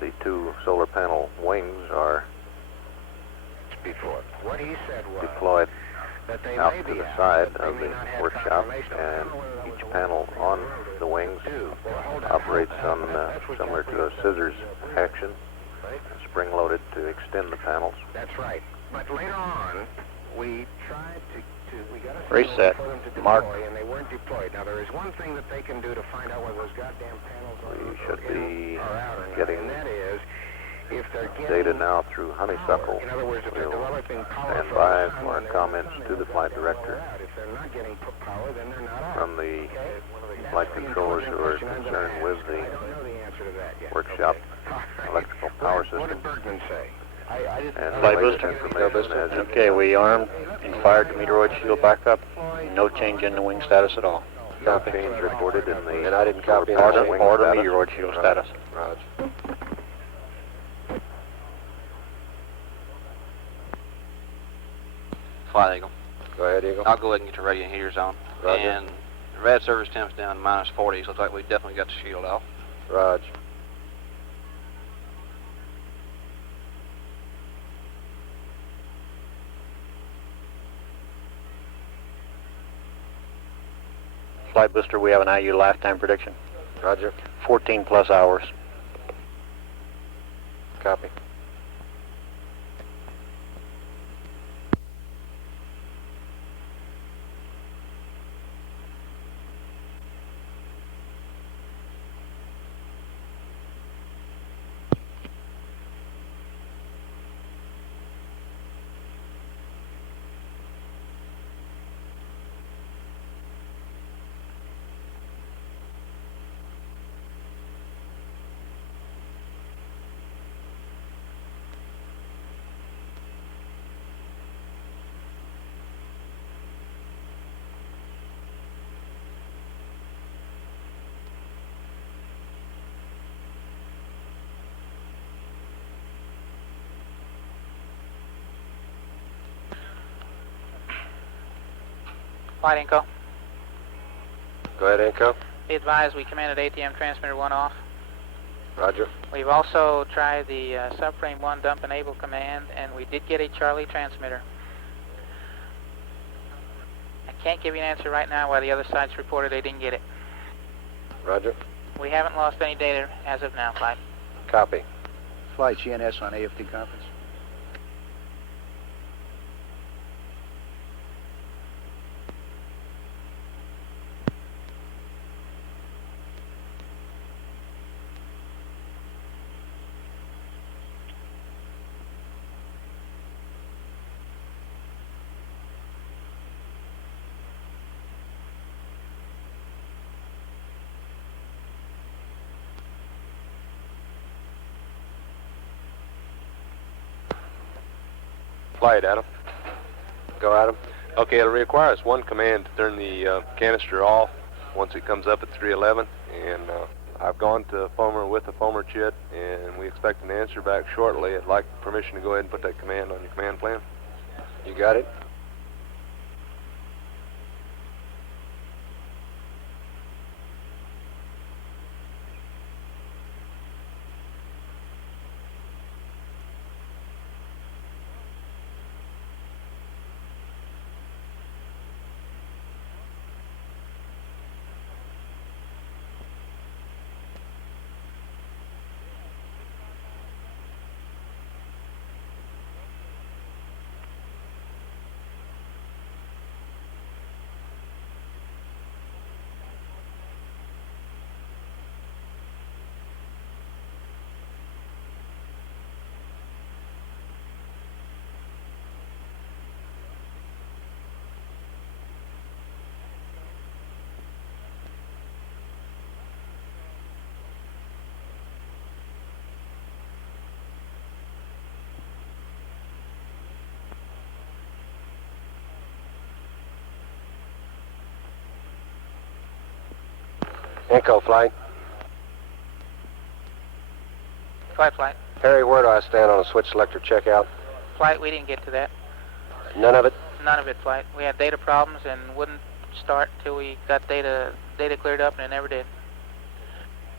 The two solar panel wings are What he said was deployed that they out may to be the out, side but of they may the not have workshop, confirmation and on whether each those panel on the wings operates on similar to a scissors action, spring-loaded to extend the panels. That's right. But later on, we tried to we got a Reset. for them to deploy, Mark. and they weren't deployed. Now, there is one thing that they can do to find out whether those goddamn panels We should be are out or not, getting and that is if they're getting data now through Honeysuckle. In other words, if they're We'll developing power stand from by the sun for when they're comments in the to the sun, flight then they're director out. If they're not getting power, then they're not out. from the Okay? flight controllers who are Question I'm gonna concerned ask. with the I don't know the answer to that yet. workshop electrical power What system. did Bergman say? I just, And Flight latest booster. information as Okay, we armed and fired the meteoroid shield back up. No change in the wing status at all. no change reported in the And I didn't solar copy panel that. wing Or the status. meteoroid shield status. Roger. Flight Eagle. Go ahead, Eagle. I'll go ahead and get your radio and heaters on. Roger. And the rad service temp's down to minus 40, so looks like we definitely got the shield off. Roger. Flight booster, we have an IU lifetime prediction. Roger. 14 plus hours. Copy. Flight Inco. Go ahead, Inco. Be advised we commanded ATM transmitter 1 off. Roger. We've also tried the subframe 1 dump enable command, and we did get a Charlie transmitter. I can't give you an answer right now why the other side's reported they didn't get it. Roger. We haven't lost any data as of now, Flight. Copy. Flight GNS on AFT conference. Flight, Adam. Go, Adam. Okay, it'll require us one command to turn the canister off once it comes up at 311, and I've gone to Foamer with the Foamer chit, and we expect an answer back shortly. I'd like permission to go ahead and put that command on your command plan. You got it? Inco flight. Flight. Harry, where do I stand on a switch selector checkout? Flight, we didn't get to that. None of it? None of it, Flight. We had data problems and wouldn't start till we got data cleared up, and it never did.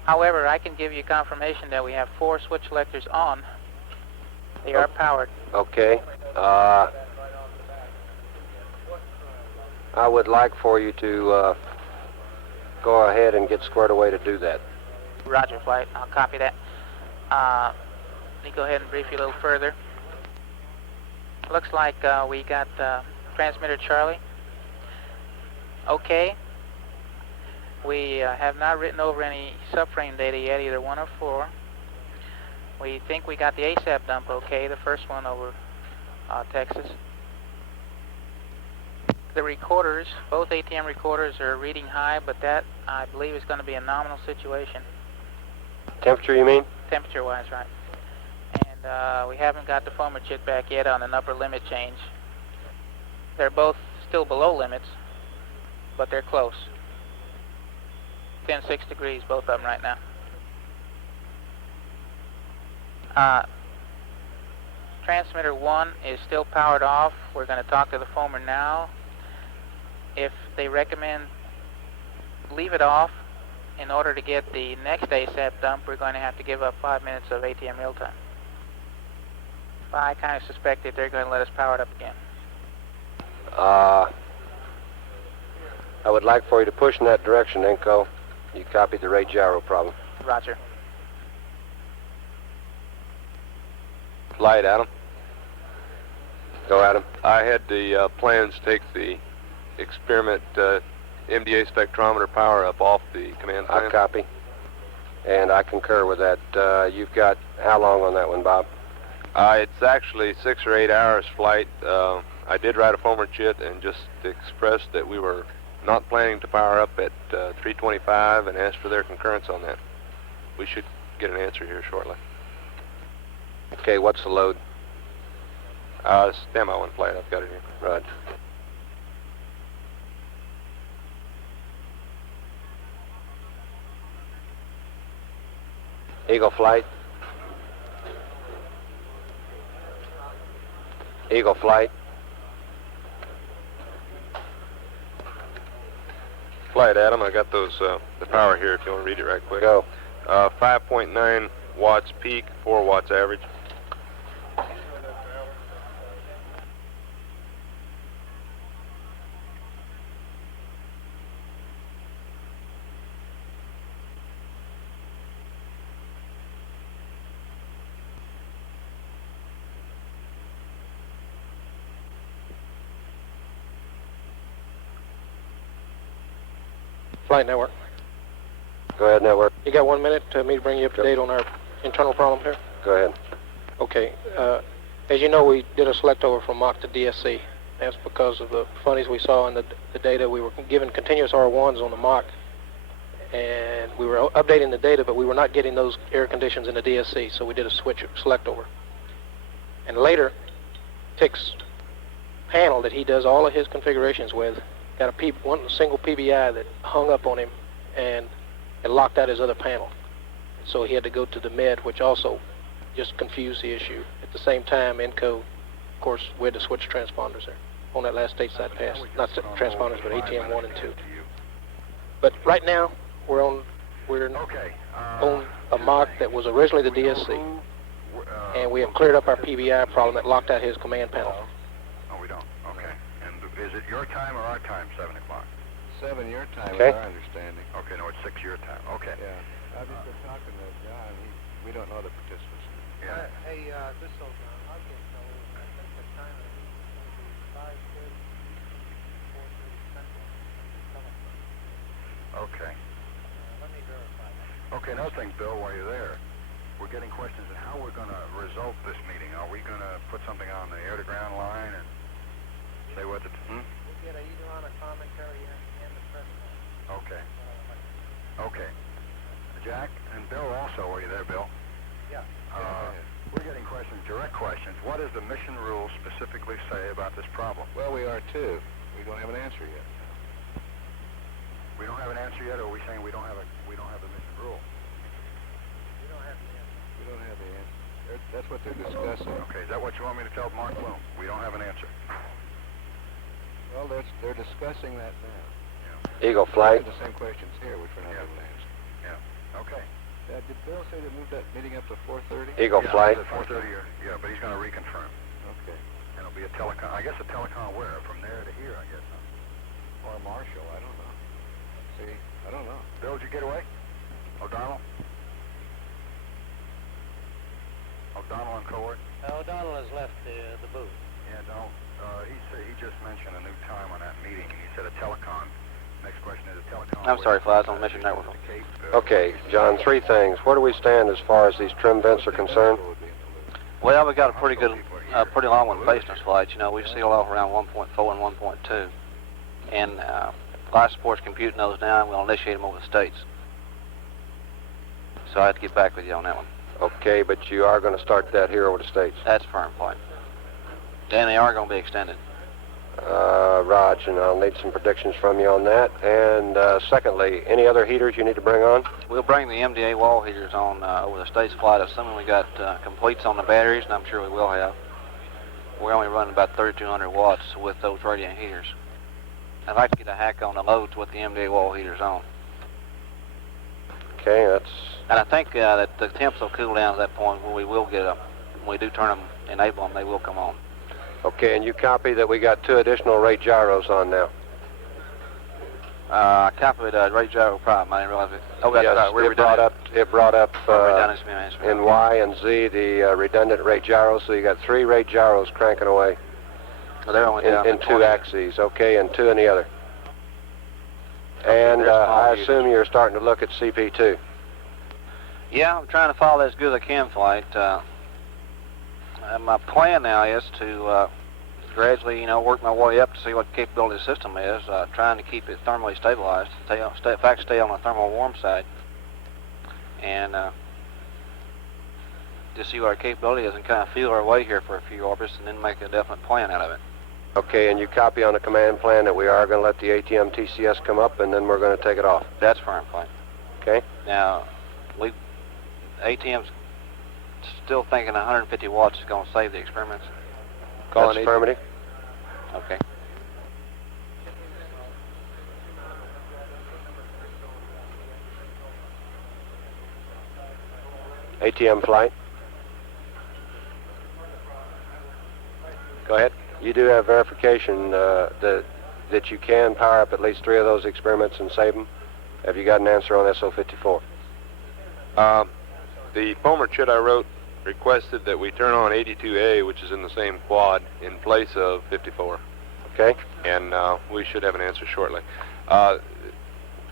However, I can give you confirmation that we have 4 switch selectors on. They are powered. Okay. I would like for you to go ahead and get squared away to do that. Roger, Flight. I'll copy that. Let me go ahead and brief you a little further. Looks like we got transmitter Charlie. Okay. We have not written over any subframe data yet, either 1 or 4. We think we got the ASAP dump okay, the first one over Texas. The recorders, both ATM recorders are reading high, but that, I believe, is going to be a nominal situation. Temperature, you mean? Temperature-wise, right. And we haven't got the foamer chit back yet on an upper limit change. They're both still below limits, but they're close. Within 6 degrees, both of them right now. Transmitter 1 is still powered off. We're going to talk to the foamer now. If they recommend leave it off in order to get the next ASAP dump, we're going to have to give up 5 minutes of ATM real time. But I kind of suspect that they're going to let us power it up again. I would like for you to push in that direction, Inco. You copied the rate gyro problem. Roger. Flight, Adam. Go, Adam. I had the plans take the experiment MDA spectrometer power up off the command plan. I copy. And I concur with that. You've got how long on that one, Bob? It's actually 6 or 8 hours flight. I did write a foamer chit and just expressed that we were not planning to power up at 325 and asked for their concurrence on that. We should get an answer here shortly. Okay, what's the load? Stand by one flight. I've got it here. Roger. Eagle flight. Eagle flight. Flight, Adam. I got those the power here if you want to read it right quick. Go. 5.9 watts peak, 4 watts average. Flight network. Go ahead, network. You got 1 minute to me to bring you up to date on our internal problem here? Go ahead. Okay. As you know, we did a select over from Mach to DSC. That's because of the funnies we saw in the data. We were given continuous R1s on the Mach, and we were updating the data, but we were not getting those air conditions in the DSC, so we did a switch select over. And later, Tick's panel that he does all of his configurations with got one single PBI that hung up on him, and it locked out his other panel. So he had to go to the med, which also just confused the issue. At the same time, ENCO, of course, we had to switch transponders there on that last stateside pass. Not transponders, but ATM 1 and 2. But right now, we're on a Mach that was originally the DSC, and we have cleared up our PBI problem that locked out his command panel. Oh, we don't. Okay. And is it your time or our time, 7 o'clock? 7 your time, okay. Is our understanding. Okay, no, it's 6 your time. Okay. Yeah. I've just been talking to John. We don't know the participants. Yeah. Hey, this old John, I'll get told. I think the time is going to be 5:30, 4:30 Central. Okay. Let me verify that. Okay, another thing, Bill, while you're there, we're getting questions on how we're going to result this meeting. Are we going to put something on the air-to-ground line and say what the... We'll get either on a commentary and the president. Okay. Okay. Jack and Bill also, are you there, Bill? Yeah. We're getting questions, direct questions. What does the mission rule specifically say about this problem? Well, we are too. We don't have an answer yet. We don't have an answer? answer yet, or are we saying we don't have the mission rule? We don't have the answer. That's what they're discussing. Okay, is that what you want me to tell Mark Bloom? We don't have an answer. Well, they're discussing that now. Eagle flight. The same questions here, which we're not able to answer. Yeah. Okay. Did Bill say to move that meeting up to 4:30? Eagle flight. At 4:30. Yeah, but he's going to reconfirm. Okay. And it'll be a telecom. I guess a telecom where? From there to here, I guess. Or Marshall, I don't know. See, I don't know. Bill, did you get away? O'Donnell? O'Donnell on cohort? O'Donnell has left the booth. Yeah, no. He just mentioned a new time on that meeting. He said a telecom. Next question is a telecom. I'm sorry, Flies, on Mission Network. Okay, John, 3 things. Where do we stand as far as these trim vents are concerned? Well, we got a pretty long one facing us, flights. You know, we sealed off around 1.4 and 1.2. And flight support's computing those now, and we'll initiate them over the States. So I have to get back with you on that one. Okay, but you are going to start that here over the States? That's firm, flight. And they are going to be extended. Raj, and I'll need some predictions from you on that. And secondly, any other heaters you need to bring on? We'll bring the MDA wall heaters on over the States flight, assuming we got completes on the batteries, and I'm sure we will have. We're only running about 3,200 watts with those radiant heaters. I'd like to get a hack on the loads with the MDA wall heaters on. Okay, that's... And I think that the temps will cool down to that point where we will get them. When we do turn them, enable them, they will come on. Okay, and you copy that we got 2 additional rate gyros on now? I copied rate gyro problem. I didn't realize it. Oh, that's yes, right. it brought up in Y and Z the redundant rate gyros, so you got 3 rate gyros cranking away. Well, they're only in 2 axes, okay, and 2 in the other. And I assume you're starting to look at CP2. Yeah, I'm trying to follow that as good as I can, flight. My plan now is to gradually, work my way up to see what the capability of the system is, trying to keep it thermally stabilized, stay on the thermal warm side, and just see what our capability is and kind of feel our way here for a few orbits and then make a definite plan out of it. Okay, and you copy on the command plan that we are going to let the ATM TCS come up and then we're going to take it off? That's firm, flight. Okay. Now, ATM's still thinking 150 watts is going to save the experiments. That's affirmative. Okay. ATM flight. Go ahead. You do have verification that you can power up at least 3 of those experiments and save them. Have you got an answer on SO54? The Palmer chit I wrote requested that we turn on 82A, which is in the same quad, in place of 54. Okay. And we should have an answer shortly. The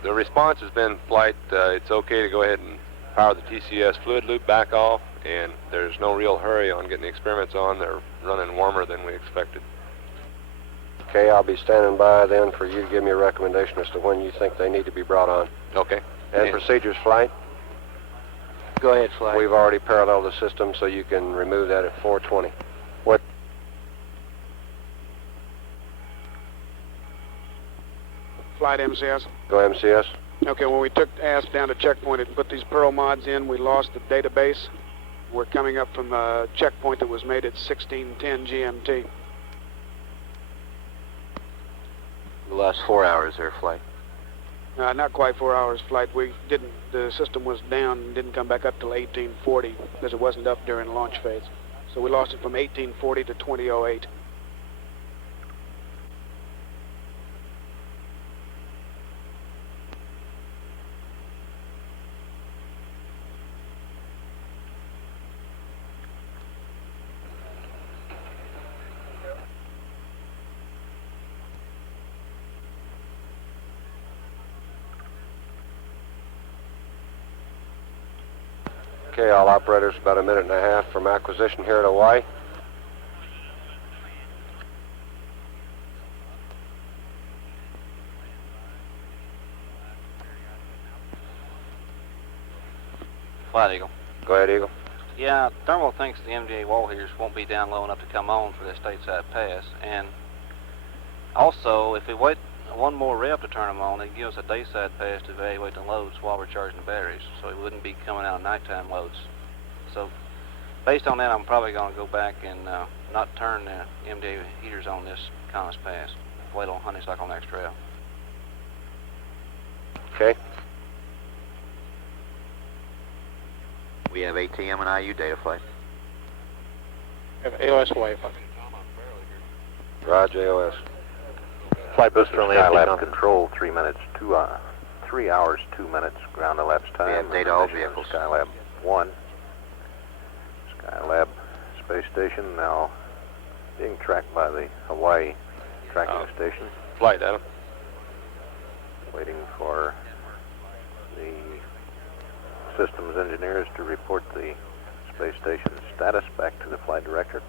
response has been, flight, it's okay to go ahead and power the TCS fluid loop back off, and there's no real hurry on getting the experiments on. They're running warmer than we expected. Okay, I'll be standing by then for you to give me a recommendation as to when you think they need to be brought on. Okay. And procedures flight? Go ahead, flight. We've already paralleled the system, so you can remove that at 420. What? Flight MCS. Go MCS. Okay, when we took ASP down to checkpoint and put these Pearl mods in, we lost the database. We're coming up from a checkpoint that was made at 1610 GMT. The last 4 hours there, flight. Not quite 4 hours flight. The system was down and didn't come back up till 1840 because it wasn't up during the launch phase. So we lost it from 1840 to 2008. Okay, all operators about a minute and a half from acquisition here at Hawaii. Flight Eagle. Go ahead, Eagle. Yeah, Thermal thinks the MDA wall heaters won't be down low enough to come on for the stateside pass, and also if we wait one more rev to turn them on. It gives us a dayside pass to evaluate the loads while we're charging the batteries, so it wouldn't be coming out of nighttime loads. So based on that, I'm probably going to go back and not turn the MDA heaters on this Connors pass. Wait on honeysuckle next rev. Okay. We have ATM and IU data flight. AOS wave. Roger, AOS. Flight booster on the Skylab control, 3 hours, 2 minutes, ground elapsed time. We have data all vehicles. Skylab 1. Skylab Space Station now being tracked by the Hawaii tracking station. Flight, Adam. Waiting for the systems engineers to report the space station status back to the flight director.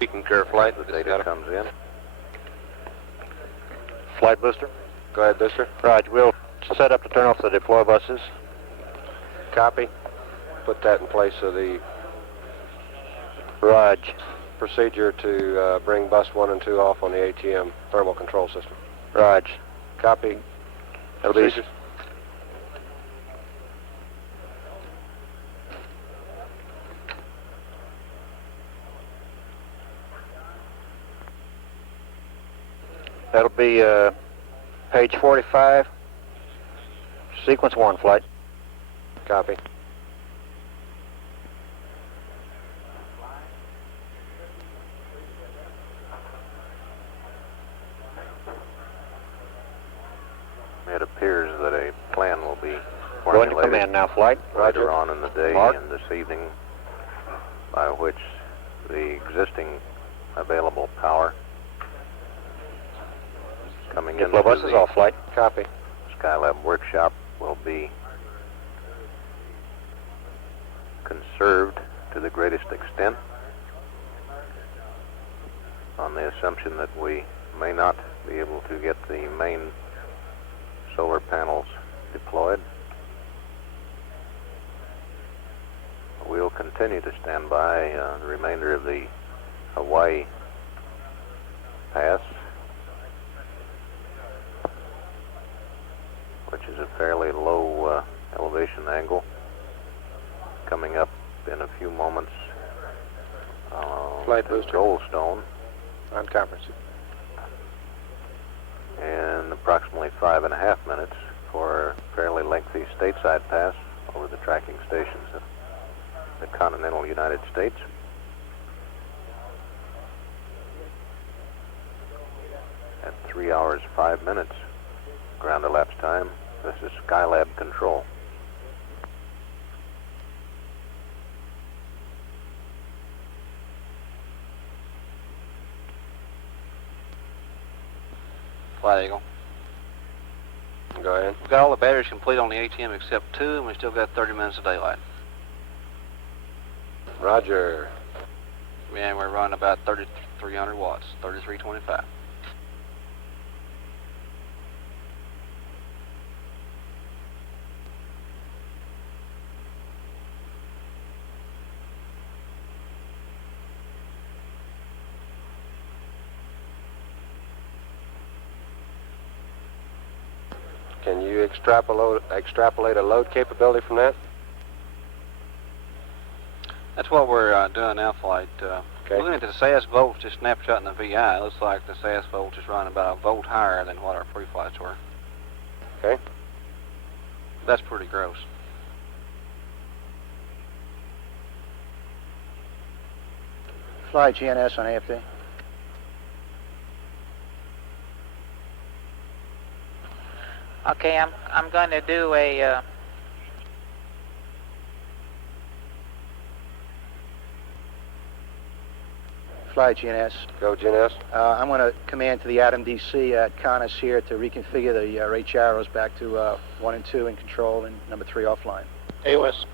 We concur flight with The this data comes in. Flight booster. Go ahead, Booster. Roger. We'll set up to turn off the deploy buses. Copy. Put that in place of the Raj. procedure to bring bus 1 and 2 off on the ATM thermal control system. Raj. Copy. That'll be Procedures. That'll be page 45, sequence 1 flight. Copy. It appears that a plan will be Going to formulated command now, flight. later on in the day Mark. and this evening, by which the existing available power coming in Deploy buses off, flight. Copy. Skylab workshop will be conserved to the greatest extent on the assumption that we may not be able to get the main solar panels deployed. We'll continue to stand by the remainder of the Hawaii pass, which is a fairly low elevation angle. Coming up in a few moments, Flight to booster. Goldstone, On conference. and approximately 5.5 minutes for a fairly lengthy stateside pass over the tracking stations in the continental United States. At 3 hours, 5 minutes ground elapsed time. This is Skylab control. Flight Eagle. Go ahead. We've got all the batteries complete on the ATM except 2, and we still got 30 minutes of daylight. Roger. And we're running about 3,300 watts, 3325. Can you extrapolate a load capability from that? That's what we're doing now, Flight. Okay. Looking at the SAS volts, just snapshot in the VI, it looks like the SAS volts is running about a volt higher than what our pre-flights were. Okay. That's pretty gross. Fly GNS on AFD. Okay, I'm going to do a Fly GNS. Go GNS. I'm going to command to the Atom DC at Connors here to reconfigure the rate gyros back to 1 and 2 in control and number 3 offline. AOS.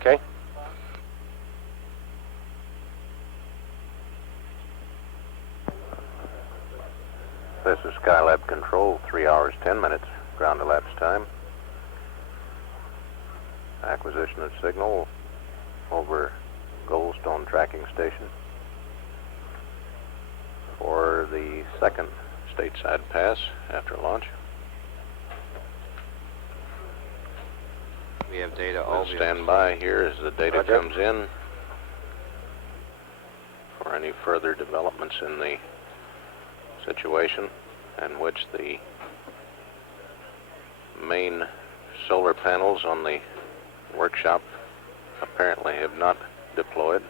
Okay. This is Skylab control, 3 hours, 10 minutes ground elapsed time. Acquisition of signal over Goldstone tracking station for the second stateside pass after launch. We have data. We'll stand by here as the data comes in for any further developments in the situation in which the main solar panels on the workshop apparently have not deployed.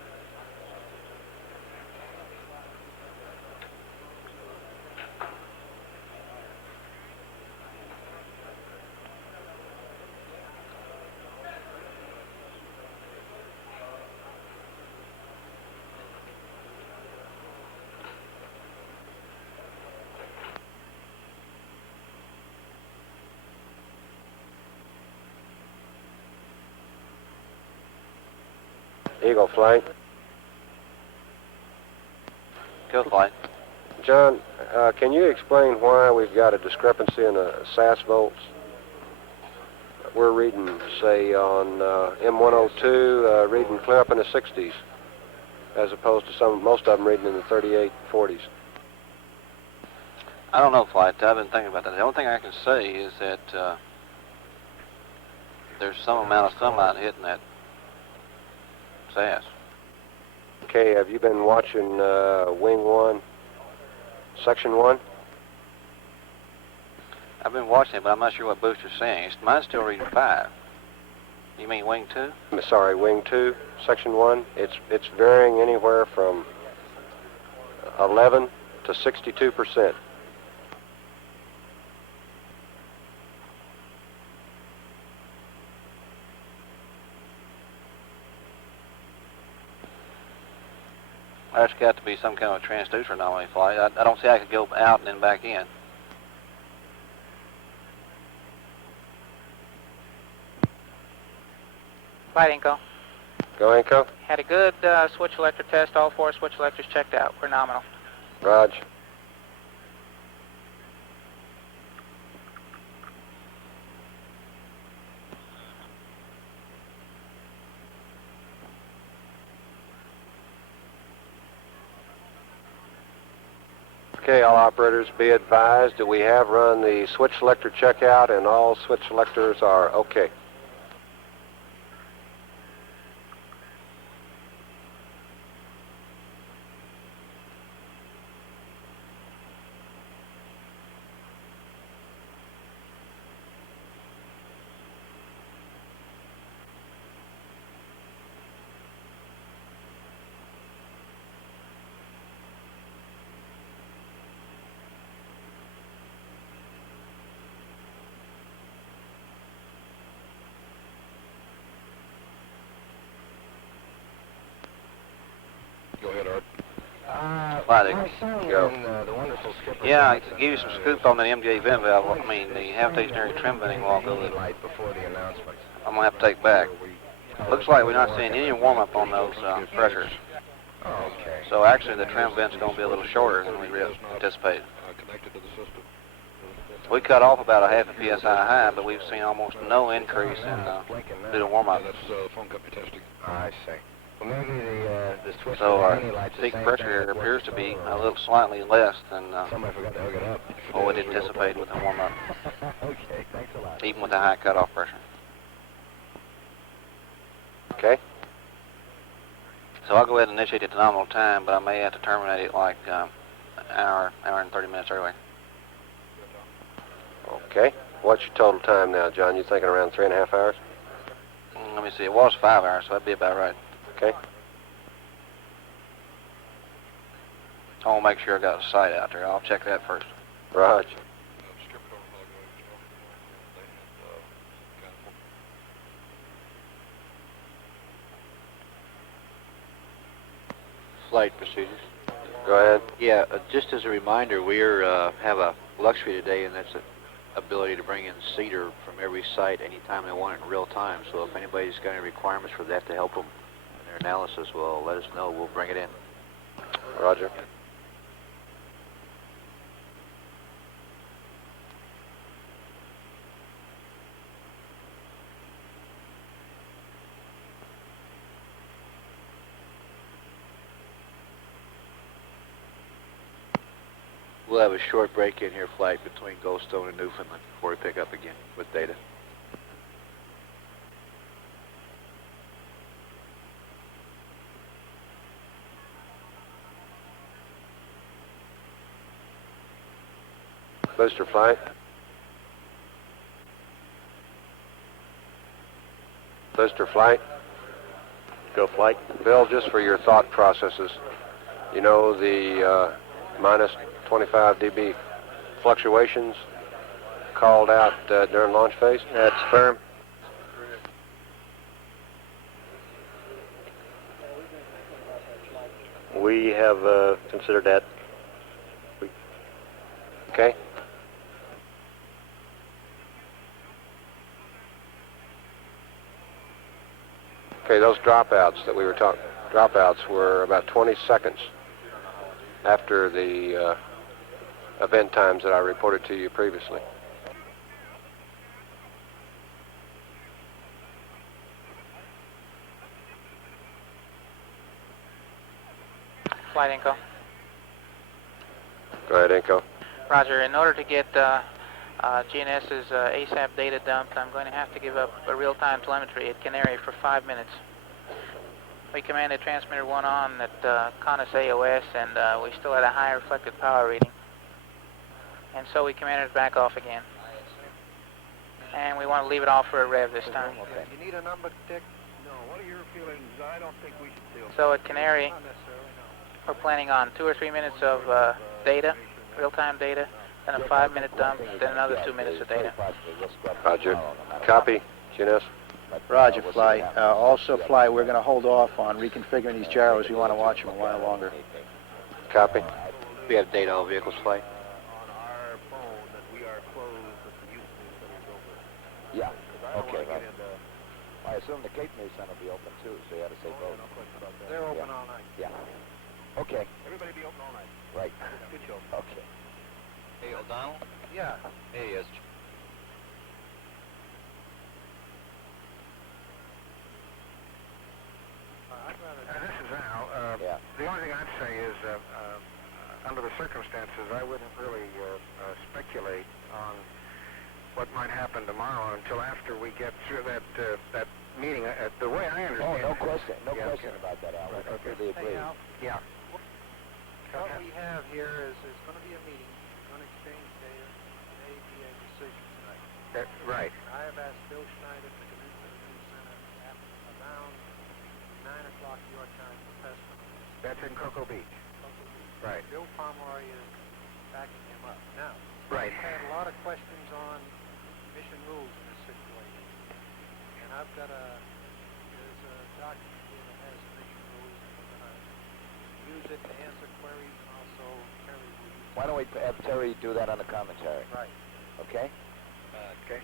Eagle flight. Go flight. John, can you explain why we've got a discrepancy in the SAS volts? We're reading, say, on M102, reading clear up in the 60s, as opposed to most of them reading in the 38, 40s. I don't know, flight. I've been thinking about that. The only thing I can say is that there's some amount of sunlight hitting that SAS. Okay, have you been watching Wing 1, Section 1? I've been watching it, but I'm not sure what booster's saying. Mine's still reading 5. You mean Wing 2? I'm sorry, Wing 2, Section 1. It's varying anywhere from 11 to 62%. That's got to be some kind of a transducer anomaly, flight. I don't see how I could go out and then back in. Flight Inco. Go, Inco. Had a good switch selector test. All 4 switch selectors checked out. We're nominal. Raj. Okay, all operators, be advised that we have run the switch selector checkout and all switch selectors are okay. Go ahead, Art. Yeah, I could give you some scoop on the MJ vent valve. I mean, the habitationary trim venting walk over that I'm going to have to take back. Looks like we're not seeing any warm-up on those pressures. So actually the trim vent's going to be a little shorter than we anticipated. We cut off about a half a PSI high, but we've seen almost no increase in due to warm-up. Phone company testing. I see. Well, maybe the switch. So our peak pressure here appears to be a little slightly less than what we'd anticipated with the warm-up. Okay, thanks a lot. Even with the high cutoff pressure. Okay. So I'll go ahead and initiate it to nominal time, but I may have to terminate it like an hour and 30 minutes early. Okay. What's your total time now, John? You thinking around 3.5 hours? Let me see, it was 5 hours, so that'd be about right. Okay. I want to make sure I got a sight out there. I'll check that first. Raj. Flight procedures. Go ahead. Yeah, just as a reminder, we have a luxury today, and that's the ability to bring in cedar from every site anytime they want it in real time. So if anybody's got any requirements for that to help them in their analysis, well, let us know. We'll bring it in. Roger. We'll have a short break in here flight between Goldstone and Newfoundland before we pick up again with data. Booster flight. Booster flight. Go flight. Bill, just for your thought processes, you know the minus 25 dB fluctuations called out during launch phase? That's firm. We have considered that. Okay. Okay, those dropouts that we were talking, dropouts were about 20 seconds after the event times that I reported to you previously. Flight Inco. Go ahead, Inco. Roger. In order to get GNS's ASAP data dumped, I'm going to have to give up a real-time telemetry at Canary for 5 minutes. We commanded transmitter 1 on at Conus AOS, and we still had a high reflected power reading. And so we commanded it back off again. And we want to leave it off for a rev this time. Okay. You need a number, Dick? No. What are your feelings? I don't think we should do it. So at Canary, we're planning on 2 or 3 minutes of data, real-time data, then a 5-minute dump, then another 2 minutes of data. Roger. Copy. GNS. Roger, Fly. Also, Fly, we're going to hold off on reconfiguring these gyros. We want to watch them a while longer. Copy. We have data all vehicles flight. Yeah. Okay. Right. I assume the Cape May Center will be open too, so you had to say both. They're open all night. Yeah. Okay. Everybody be open all night. Right. Good show. Okay. Hey, O'Donnell? Yeah. Hey, yes. This is Al. The only thing I'd say is, under the circumstances, I wouldn't really speculate on what might happen tomorrow until after we get through that meeting. The way I understand no question. No question about that, Al. I completely agree. Hey, Al. Yeah. What we have here is there's going to be a meeting. We're going to exchange data. There may be a decision tonight. Right. I have asked Bill Schneider to come into the news center around 9 o'clock your time for testimony. That's in Cocoa Beach. Cocoa Beach. Right. Bill Pomeroy is backing him up. Now, right. I've had a lot of questions on mission rules in this situation. And I've got there's a document here that has mission rules, and we're going to use it to answer queries, and also Terry will use it. Why don't we have Terry do that on the commentary? Right. Okay? Okay.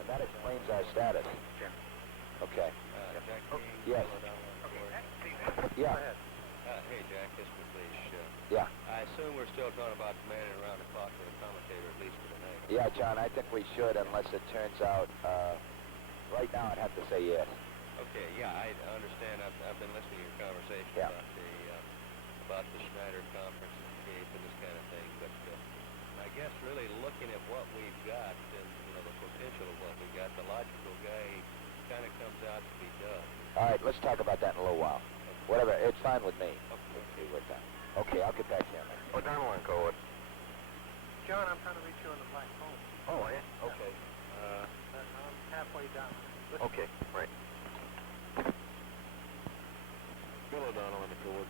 And that explains our status. Yeah. Okay. Jack King. Yes. Okay. Yeah. Hey, Jack, this is Leash. Yeah. I assume we're still talking about commanding around the clock with a commentator, at least for the night. Yeah, John, I think we should, unless it turns out, right now I'd have to say yes. Okay, yeah, I understand. I've been listening to your conversation about the Schneider conference and Cape and this kind of thing, but I guess really looking at what we've got and, the potential of what we've got, the logical guy kind of comes out to be done. All right, let's talk about that in a little while. Whatever, it's fine with me. Okay, I'll get back to you. O'Donnell and go with. John, I'm trying to reach you on the black phone. Oh, yeah? Okay. I'm halfway down. Listen. Okay, right. Bill O'Donnell in the code.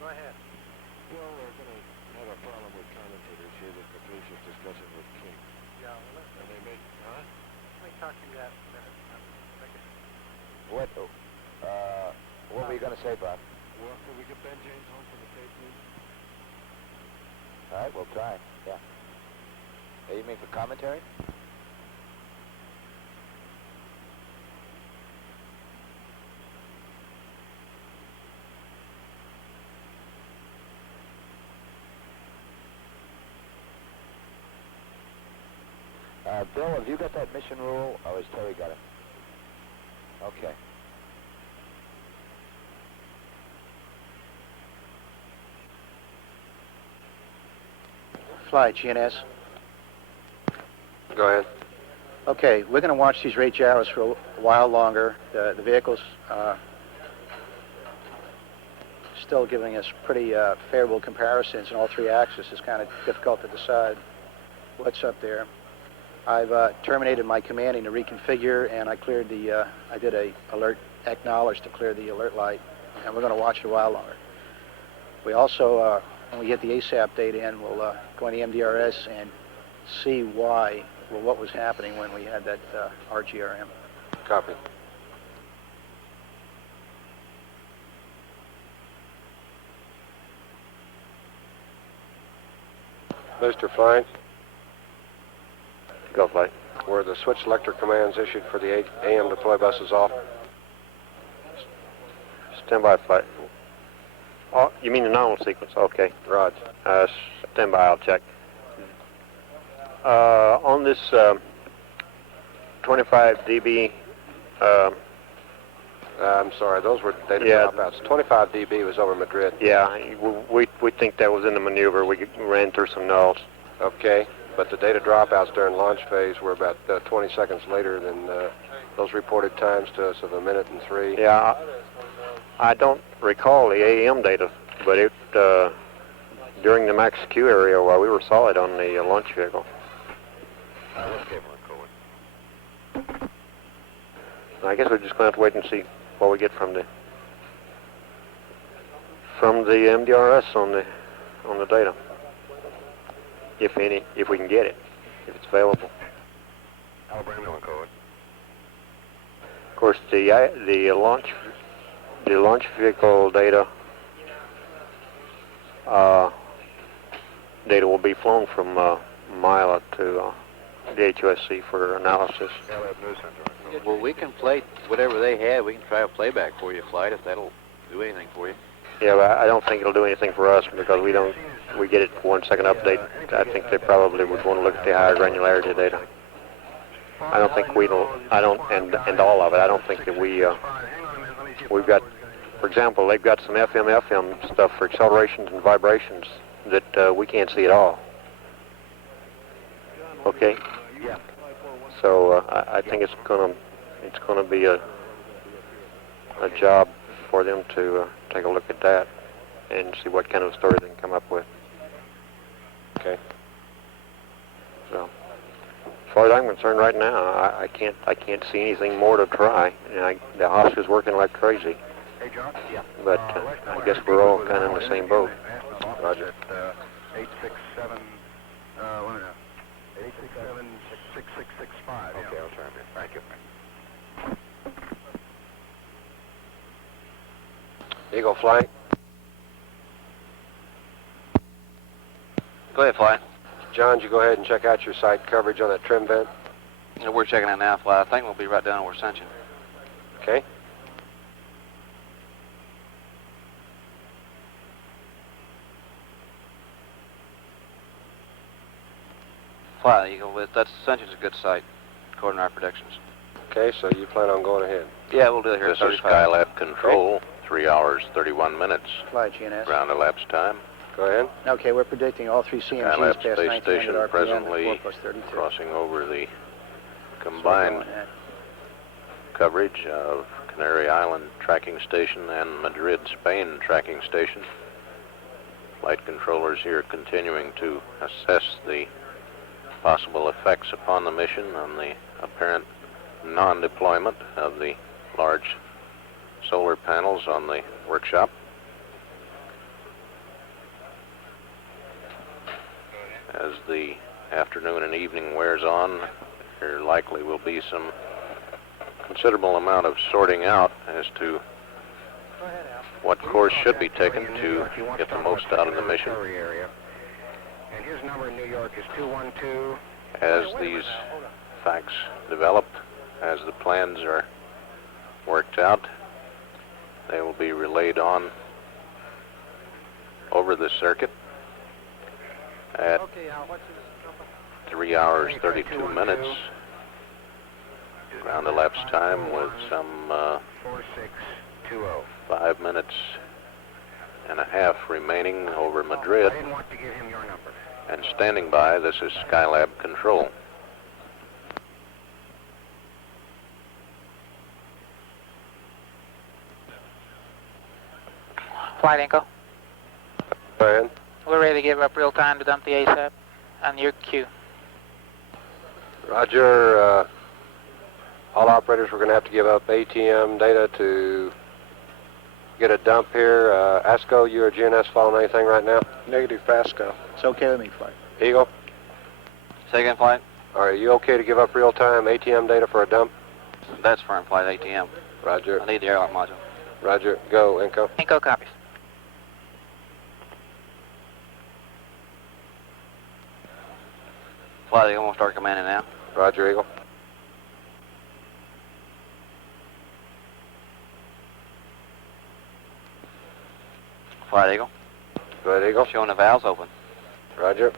Go ahead. Well, we're going to have a problem with commentators here that Patricia's discussing with King. Yeah, well, And they may, huh? let me talk to you that in a minute. What were you going to say, Bob? Well, can we get Ben James home from the Cape, please? All right, we'll try. Yeah. Hey, you mean for commentary? Bill, have you got that mission rule, or has Terry got it? Okay. Fly, GNS. Go ahead. Okay, we're going to watch these rate gyros for a while longer. The vehicle's still giving us pretty favorable comparisons in all three axes. It's kind of difficult to decide what's up there. I've terminated my commanding to reconfigure, and I cleared the, I did a alert acknowledge to clear the alert light, and we're going to watch it a while longer. We also, when we get the ASAP data in, we'll go in the MDRS and see why, well, what was happening when we had that RGRM. Copy. Mr. Fly. Go, Fly. Were the switch selector commands issued for the AM deploy buses off? Stand by, Flight. Oh, you mean the nominal sequence? Okay. Rod. Stand by, I'll check. On this 25 dB. I'm sorry, those were data dropouts. 25 dB was over Madrid. Yeah, we think that was in the maneuver. We ran through some nulls. Okay, but the data dropouts during launch phase were about 20 seconds later than those reported times to us of 1 minute and 3. Yeah, I don't recall the AM data, but it during the max Q area while we were solid on the launch vehicle. I guess we're just going to have to wait and see what we get from the MDRS on the data, if any, if we can get it, if it's available. Of course, the launch vehicle data will be flown from Mila to the HUSC for analysis. Well, we can play whatever they have. We can try a playback for you, Flight, if that'll do anything for you. Yeah, but I don't think it'll do anything for us because we get it 1 second update. I think they probably would want to look at the higher granularity data. I don't think and all of it. I don't think that we've got, for example, they've got some FM stuff for accelerations and vibrations that we can't see at all. Okay. Yeah. So I think it's gonna be a job for them to take a look at that and see what kind of story they can come up with. Okay. So, as far as I'm concerned, right now, I can't see anything more to try. And the HOSC is working like crazy. Hey, John? Yeah. But I guess we're all kind of in the same boat. Roger. 867. 867 6665. Okay, I'll try it. Thank you. Eagle Flight. Go ahead, Fly. John, you go ahead and check out your site coverage on that trim vent. Yeah, we're checking it now, Fly. I think we'll be right down where we're sent you. Okay. Fly, Eagle. That's Ascension's a good site, according to our predictions. Okay, so you plan on going ahead? Yeah, we'll do it here. This is Skylab Control, 3 hours, 31 minutes. Fly, GNS. Ground elapsed time. Go ahead. Okay, we're predicting all three CMGs Skylab past Space 1900 Station RPM presently and 4+32. crossing over the combined coverage of Canary Island Tracking Station and Madrid, Spain Tracking Station. Flight controllers here continuing to assess the possible effects upon the mission on the apparent non-deployment of the large solar panels on the workshop. As the afternoon and evening wears on, there likely will be some considerable amount of sorting out as to what course should be taken to get the most out of the mission. And his number in New York is 212. As these facts develop, as the plans are worked out, they will be relayed on over the circuit at 3 hours 32 minutes. Ground elapsed time with some 5 minutes and a half remaining over Madrid. I didn't want to give him your number. And standing by, this is Skylab Control. Flight Inco. Go ahead. We're ready to give up real time to dump the ASAP on your cue. Roger. All operators, we're going to have to give up ATM data to get a dump here. ASCO, you or GNS following anything right now? Negative, ASCO. It's okay with me, Flight. Eagle? Second Flight? All right, you okay to give up real-time ATM data for a dump? That's firm Flight, ATM. Roger. I need the airlock module. Roger. Go, Inco. Inco copies. Flight Eagle, I'm going to start commanding now. Roger, Eagle. Flight Eagle. Go ahead, Eagle. Showing the valves open. Roger.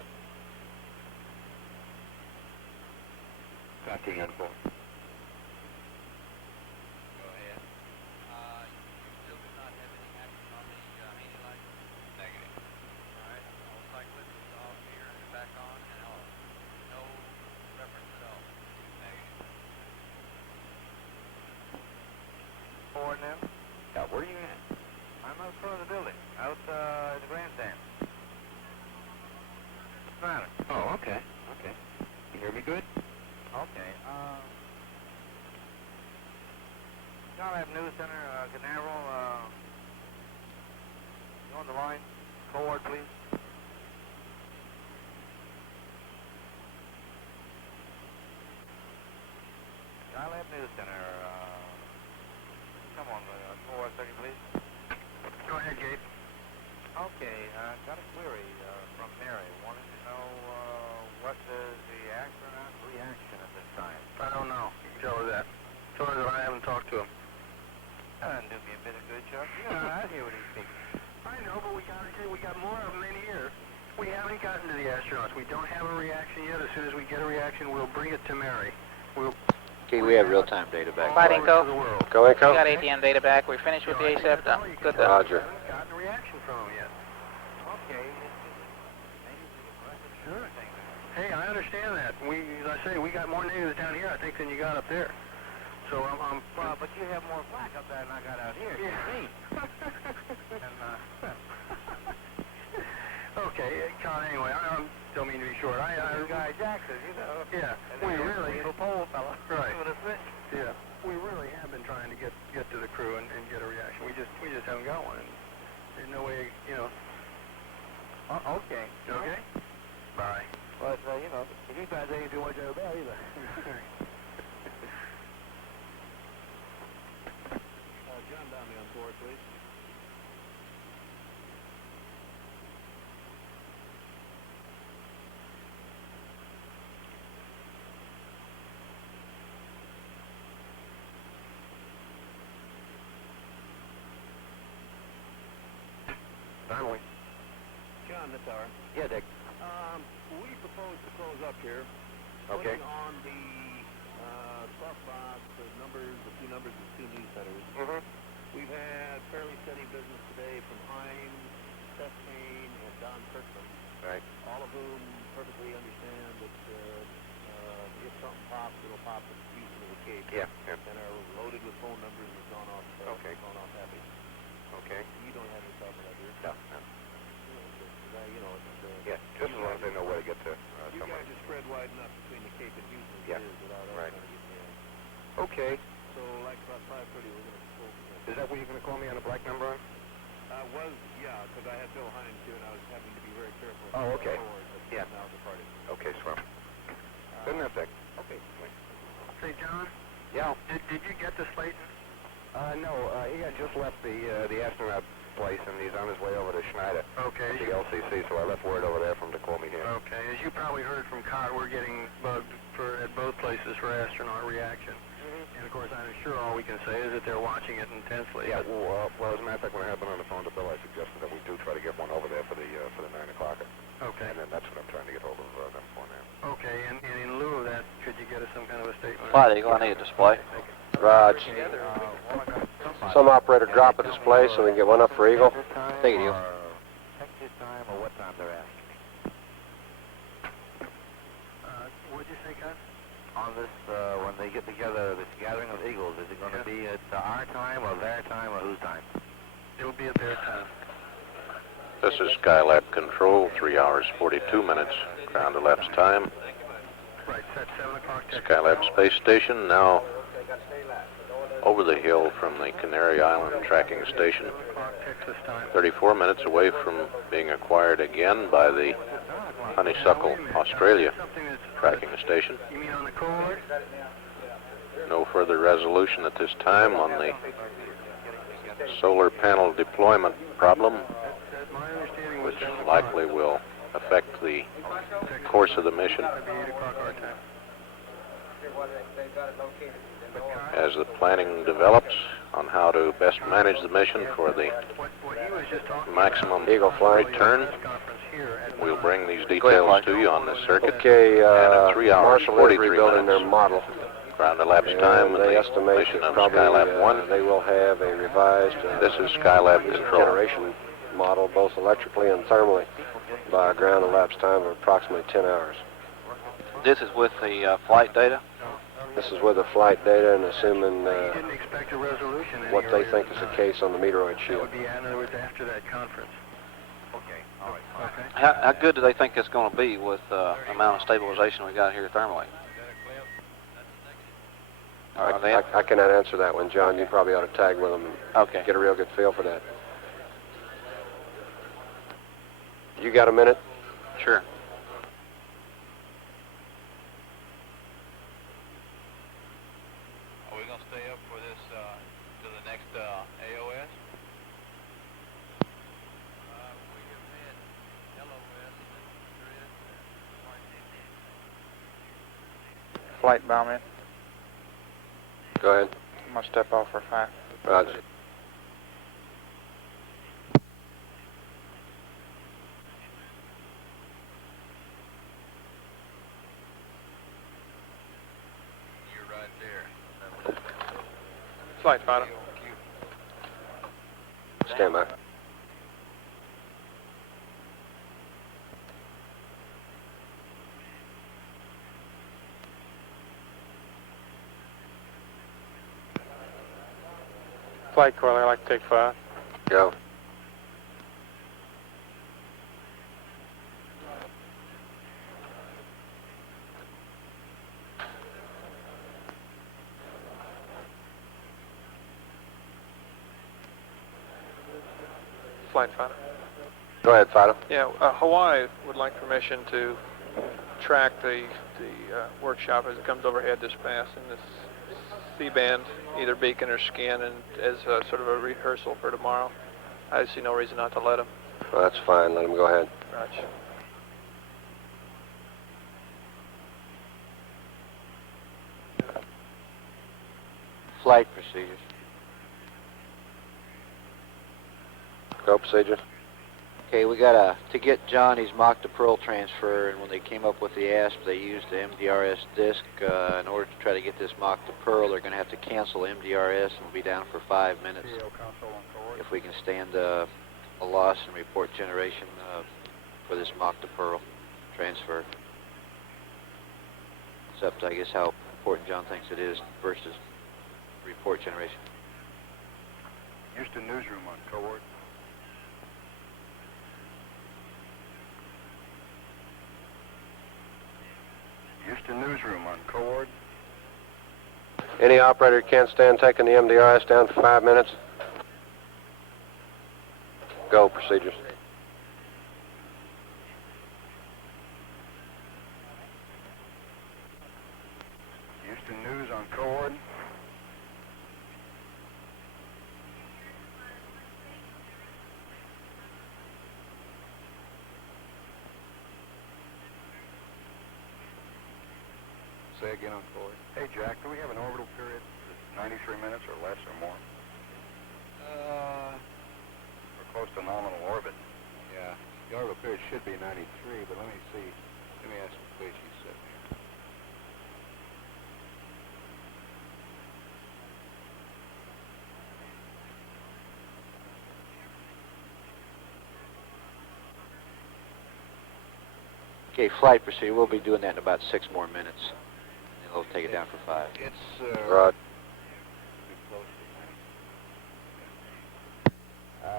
Copy on board. Forward now? Yeah, where are you at? I'm out front of the building, out in the grandstand. What's the matter? Oh, okay. Okay. You hear me good? Okay, Skylab News Center, Canaveral, you on the line? Forward, please. Skylab News Center, come on, forward second, please. Go ahead, Gabe. Okay, got a query from Mary. Wanted to know what is the astronaut reaction at this time? I don't know. You can tell her that. Tell her that I haven't talked to him. Do me a bit of good, Chuck. Yeah, I hear what he's thinking. I know, but we got more of them in here. We haven't gotten to the astronauts. We don't have a reaction yet. As soon as we get a reaction, we'll bring it to Mary. Okay, we have real-time data back. Flight Inco. Go, Inco. We got ATM data back. We're finished with the ASAP dump. Good dump. Roger. Gotten a reaction from him yet. Okay, maybe we can rest assured thing. Hey, I understand that. As I say, we got more negatives down here, I think, than you got up there. So I'm but you have more flak up there than I got out here. Yeah. Okay, Con, anyway, I don't mean to be short. Guy Jackson, you know. Yeah, we really... little pole fella. Right. With a switch. Yeah, we really have been trying to get to the crew and get a reaction. We just haven't got one. There's no way, you know. Okay. Okay? Bye. But, you know, you guys ain't too much of that either. John Downey on board, please. Donnelly. John, that's our. Yeah, Dick. We propose to close up here. Okay. Putting on the softbox, the few numbers of two news centers. Mm-hmm. We've had fairly steady business today from Hines, Seth Payne, and Don Kirkman. Right. All of whom perfectly understand that if something pops, it'll pop at Houston or the Cape. Yeah. And are loaded with phone numbers and have gone off. Gone off happy. Okay. You don't have any problem with that, do you? No, no. You know, it's, Yeah, just as long as they know where to get to. you guys are spread wide enough between the Cape and Houston as Yeah. it is without us Right. trying to get there. Okay. So, like about 5:30, we're going to pull. Is that what you're going to call me on the black number on? Because I had Bill Hines here and I was having to be very careful. Oh, okay. Forward, but Yeah. Now departed. Okay, swell. Good enough, Dick. Okay. Say, John, Yeah. did you get to Slayton? No, he had just left the astronaut place and he's on his way over to Schneider. Okay. At the LCC, so I left word over there for him to call me here. Okay. As you probably heard from Cod, we're getting bugged at both places for astronaut reaction. And of course, I'm sure all we can say is that they're watching it intensely. Yeah, well, as a matter of fact, when I had been on the phone to Bill, I suggested that we do try to get one over there for the 9 o'clock. Okay. And then that's what I'm trying to get hold of them for now. Okay, and in lieu of that, could you get us some kind of a statement? Flight Eagle, I need a display. Raj. Some operator drop a display so we can get one up for Eagle. Take it, Eagle. Texas time or what time they're asking? on this when they get together, this gathering of Eagles? Is it going to be at our time or their time or whose time? It will be at their time. This is Skylab Control, 3 hours 42 minutes, ground elapsed time. Right, set 7 o'clock. Skylab Space Station now over the hill from the Canary Island tracking station. 34 minutes away from being acquired again by the Honeysuckle, Australia tracking station. You mean on the cohort? No further resolution at this time on the solar panel deployment problem, which likely will affect the course of the mission. As the planning develops on how to best manage the mission for the maximum return, we'll bring these details to you on this circuit. Okay, and at 3 hours Marshall is 43 rebuilding minutes, their model. ground elapsed time in They the estimate mission that of probably Skylab 1. they will have a revised This is Skylab Control. generation model, both electrically and thermally, by a ground elapsed time of approximately 10 hours. This is with the flight data? This is with the flight data and assuming Didn't expect a resolution what they anywhere. think is the case on the meteoroid That shield. would be, in other words, after that conference. Okay, all right. Okay. How good do they think it's going to be with the amount of stabilization we got here thermally? I cannot answer that one, John. You probably ought to tag with them and get a real good feel for that. You got a minute? Sure. Are we going to stay up for this to the next AOS? We have had LOS, grid, Flight bombing. Go ahead. I'm going to step off for 5. Roger. You're right there. Flight fighter. Stand by. Flight caller, I'd like to take 5. Go. Flight fighter. Go ahead, Fido. Yeah, Hawaii would like permission to track the workshop as it comes overhead this pass in this C-band, either beacon or scan, and as sort of a rehearsal for tomorrow. I see no reason not to let them. Well, that's fine. Let them go ahead. Roger. Flight procedures. Go procedures. Okay, we got to get Johnny's mock to Pearl transfer, and when they came up with the ASP, they used the MDRS disk. In order to try to get this mock to Pearl, they're going to have to cancel MDRS, and we'll be down for 5 minutes. If we can stand a loss in report generation for this mock to Pearl transfer. It's up to, I guess, how important John thinks it is versus report generation. Houston newsroom on cohort. Houston newsroom on cohort. Any operator can't stand taking the MDRS down for 5 minutes? Go procedures. Houston news on cohort. Say again on cohort. Hey Jack, do we have an orbital period? 93 minutes or less or more? We're close to nominal orbit. Yeah, the orbital period should be 93, but let me see. Let me ask what page he's sitting here. Okay, flight procedure. We'll be doing that in about 6 more minutes. they'll take it down for 5. Right.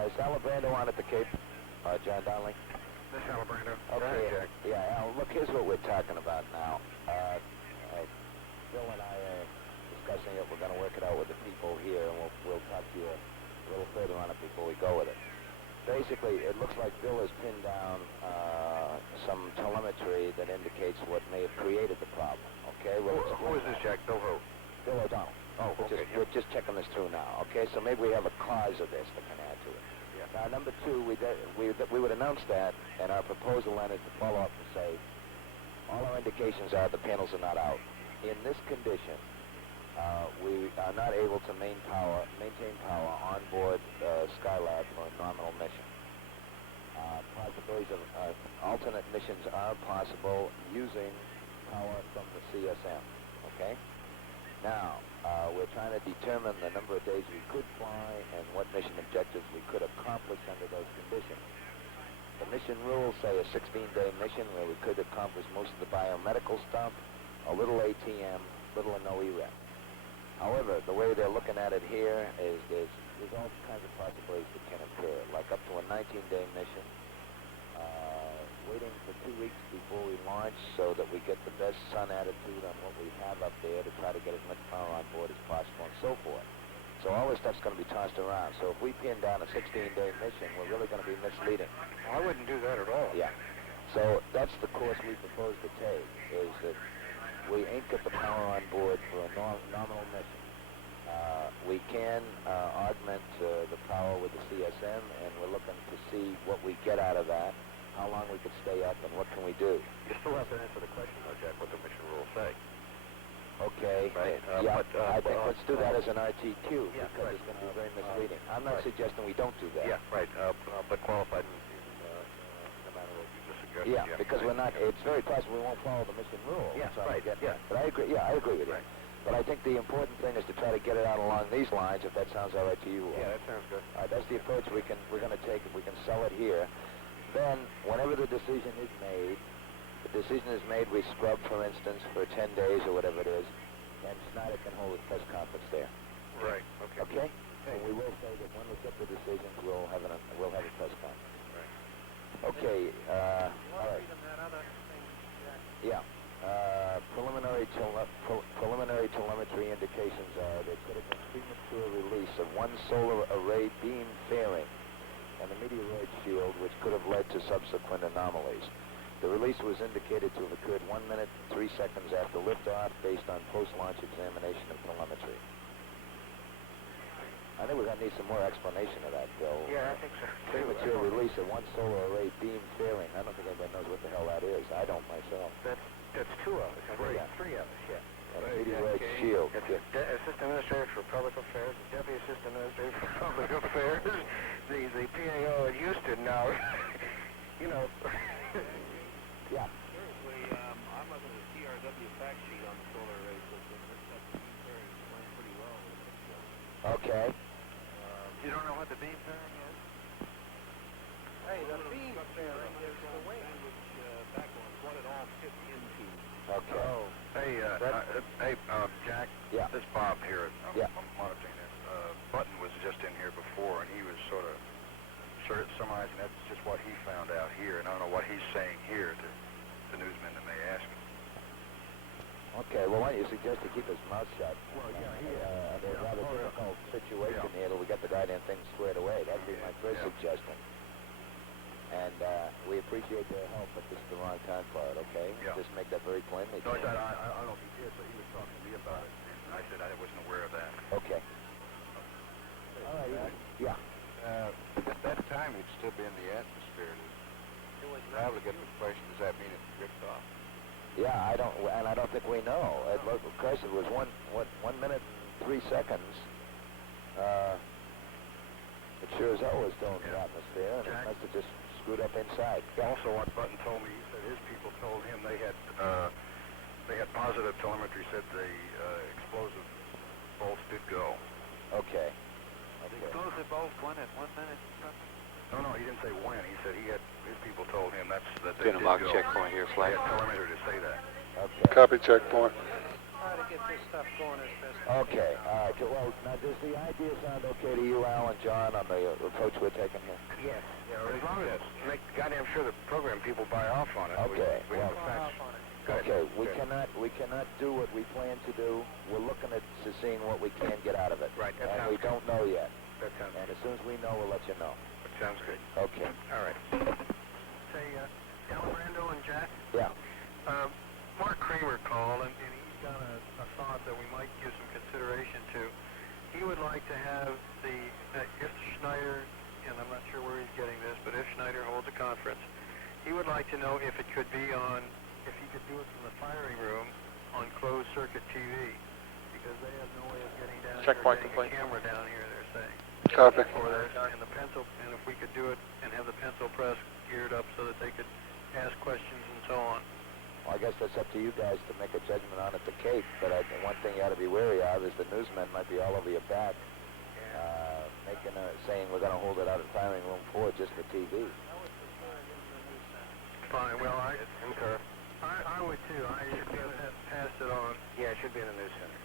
Is Alabrando on at the Cape, John Donnelly? This Alabrando. Okay, yeah, Al, look, here's what we're talking about now. Bill and I are discussing it. We're going to work it out with the people here, and we'll talk to you a little further on it before we go with it. Basically, it looks like Bill has pinned down some telemetry that indicates what may have created the problem, okay? Who is this, Jack? Bill who? Bill O'Donnell. Oh, okay. We're just checking this through now, okay? So maybe we have a cause of this that can add to it. Yeah. Now, number 2, we would announce that, and our proposal then is to follow up and say, all our indications are the panels are not out. In this condition, we are not able to maintain power on board Skylab for a nominal mission. Possibilities of alternate missions are possible using power from the CSM, okay? Now, we're trying to determine the number of days we could fly and what mission objectives we could accomplish under those conditions. The mission rules say a 16-day mission where we could accomplish most of the biomedical stuff, a little ATM, little or no EREP. However, the way they're looking at it here is there's all kinds of possibilities that can occur, like up to a 19-day mission, waiting for 2 weeks before we launch so that we get the best sun attitude on what we have up there to try to get as much power on board as possible and so forth. So all this stuff's going to be tossed around. So if we pin down a 16-day mission, we're really going to be misleading. Well, I wouldn't do that at all. Yeah. So that's the course we propose to take, is that we ain't got the power on board for a nominal mission. We can augment the power with the CSM, and we're looking to see what we get out of that, how long we could stay up, and what can we do. You still have to answer the question, though, Jack, what the mission rules say. Okay. Right. I think let's do that as an RTQ, Yeah, because right. it's going to be very misleading. I'm not suggesting we don't do that. Yeah, right. But qualified no matter what you just suggested. Yeah, because we're not, it's very possible we won't follow the mission rule. Yeah, That's all right, I'm getting yeah. at. But I agree, I agree with you. But I think the important thing is to try to get it out along these lines, if that sounds all right to you. Yeah, that sounds good. That's the approach we're going to take if we can sell it here. Then, whenever the decision is made, we scrub, for instance, for 10 days or whatever it is, and Snyder can hold a press conference there. Right, okay. Okay? And we will say that when we get the decisions, we'll have a press conference. Right. Okay, all right. Yeah. Preliminary telemetry indications are there could have been premature release of one solar array beam fairing and the meteoroid shield, which could have led to subsequent anomalies. The release was indicated to have occurred 1 minute and 3 seconds after liftoff based on post-launch examination of telemetry. I think we're going to need some more explanation of that, Bill. Yeah, I think so. Premature release of one solar array beam fairing. I don't think anybody knows what the hell that is. I don't myself. That's 2 of us. Three of us, yeah. And a meteoroid shield. It's Assistant Administrator for Public Affairs, the Deputy Assistant Administrator for Public Affairs, the PAO at Houston now. You know. Yeah. Currently, I'm looking at the TRW fact sheet on the solar array system. This stuff beam fairing is playing pretty well with the picture. Okay. You don't know what the beam fairing is? Hey, the beam fairing is the way. Background, what it all fits into. Okay. Hey, Jack. Yeah. This is Bob here. Yeah. I'm monitoring this. Button was just in here before, and he was sort of summarizing that's just what he found out here, and I don't know what he's saying here to the newsmen that may ask him. Okay, well, why don't you suggest to keep his mouth shut? Well, There's a rather difficult situation here till we get the goddamn thing squared away. That'd be my first suggestion. And we appreciate their help, but this is the wrong time for it, okay? Yeah. Just make that very plainly. No, I don't know if he did, but he was talking to me about it, and I said I wasn't aware of that. Okay. All right. Yeah. At that time, he'd still be in the atmosphere. I would get the question, does that mean it's ripped off? Yeah, I don't think we know. Of course, it was 1 minute and 3 seconds. It sure as hell was still in the atmosphere, and it must have just screwed up inside. Also, what Button told me, he said his people told him they had positive telemetry, said the explosive bolts did go. Okay. Explosive bolts went at 1 minute. No, he didn't say when. He said his people told him that they Been a did mock go. checkpoint here, flight. They had telemetry to say that. Okay. Copy checkpoint. get this stuff going as best as Okay, all right. Well, now does the idea sound okay to you, Al and John, on the approach we're taking here? Yes. Yeah, as long as make goddamn sure the program people buy off on it. Okay, We well, have a fact. Good. okay, we Good. cannot do what we plan to do. We're looking at seeing what we can get out of it. Right, that And sounds we don't know yet. That sounds And as soon as we know, we'll let you know. That sounds good. Okay. All right. Say, Brando and Jack, Yeah. Mark Kramer called, and he's got a thought that we might give some consideration to. He would like to have if Schneider, and I'm not sure where he's getting this, but if Schneider holds a conference, he would like to know if it could be if he could do it from the firing room on closed circuit TV, because they have no way of getting down Checkpoint here, complete. getting a camera down here, they're saying. Copy. And the pencil, and if we could do it and have the pencil press geared up so that they could ask questions and so on. Well, I guess that's up to you guys to make a judgment on at the Cape, but one thing you ought to be wary of is the newsmen might be all over your back, saying we're going to hold it out at firing room 4 just for TV. Fine, well, I Concur. would too. I should be able to pass it on. Yeah, it should be in the news center.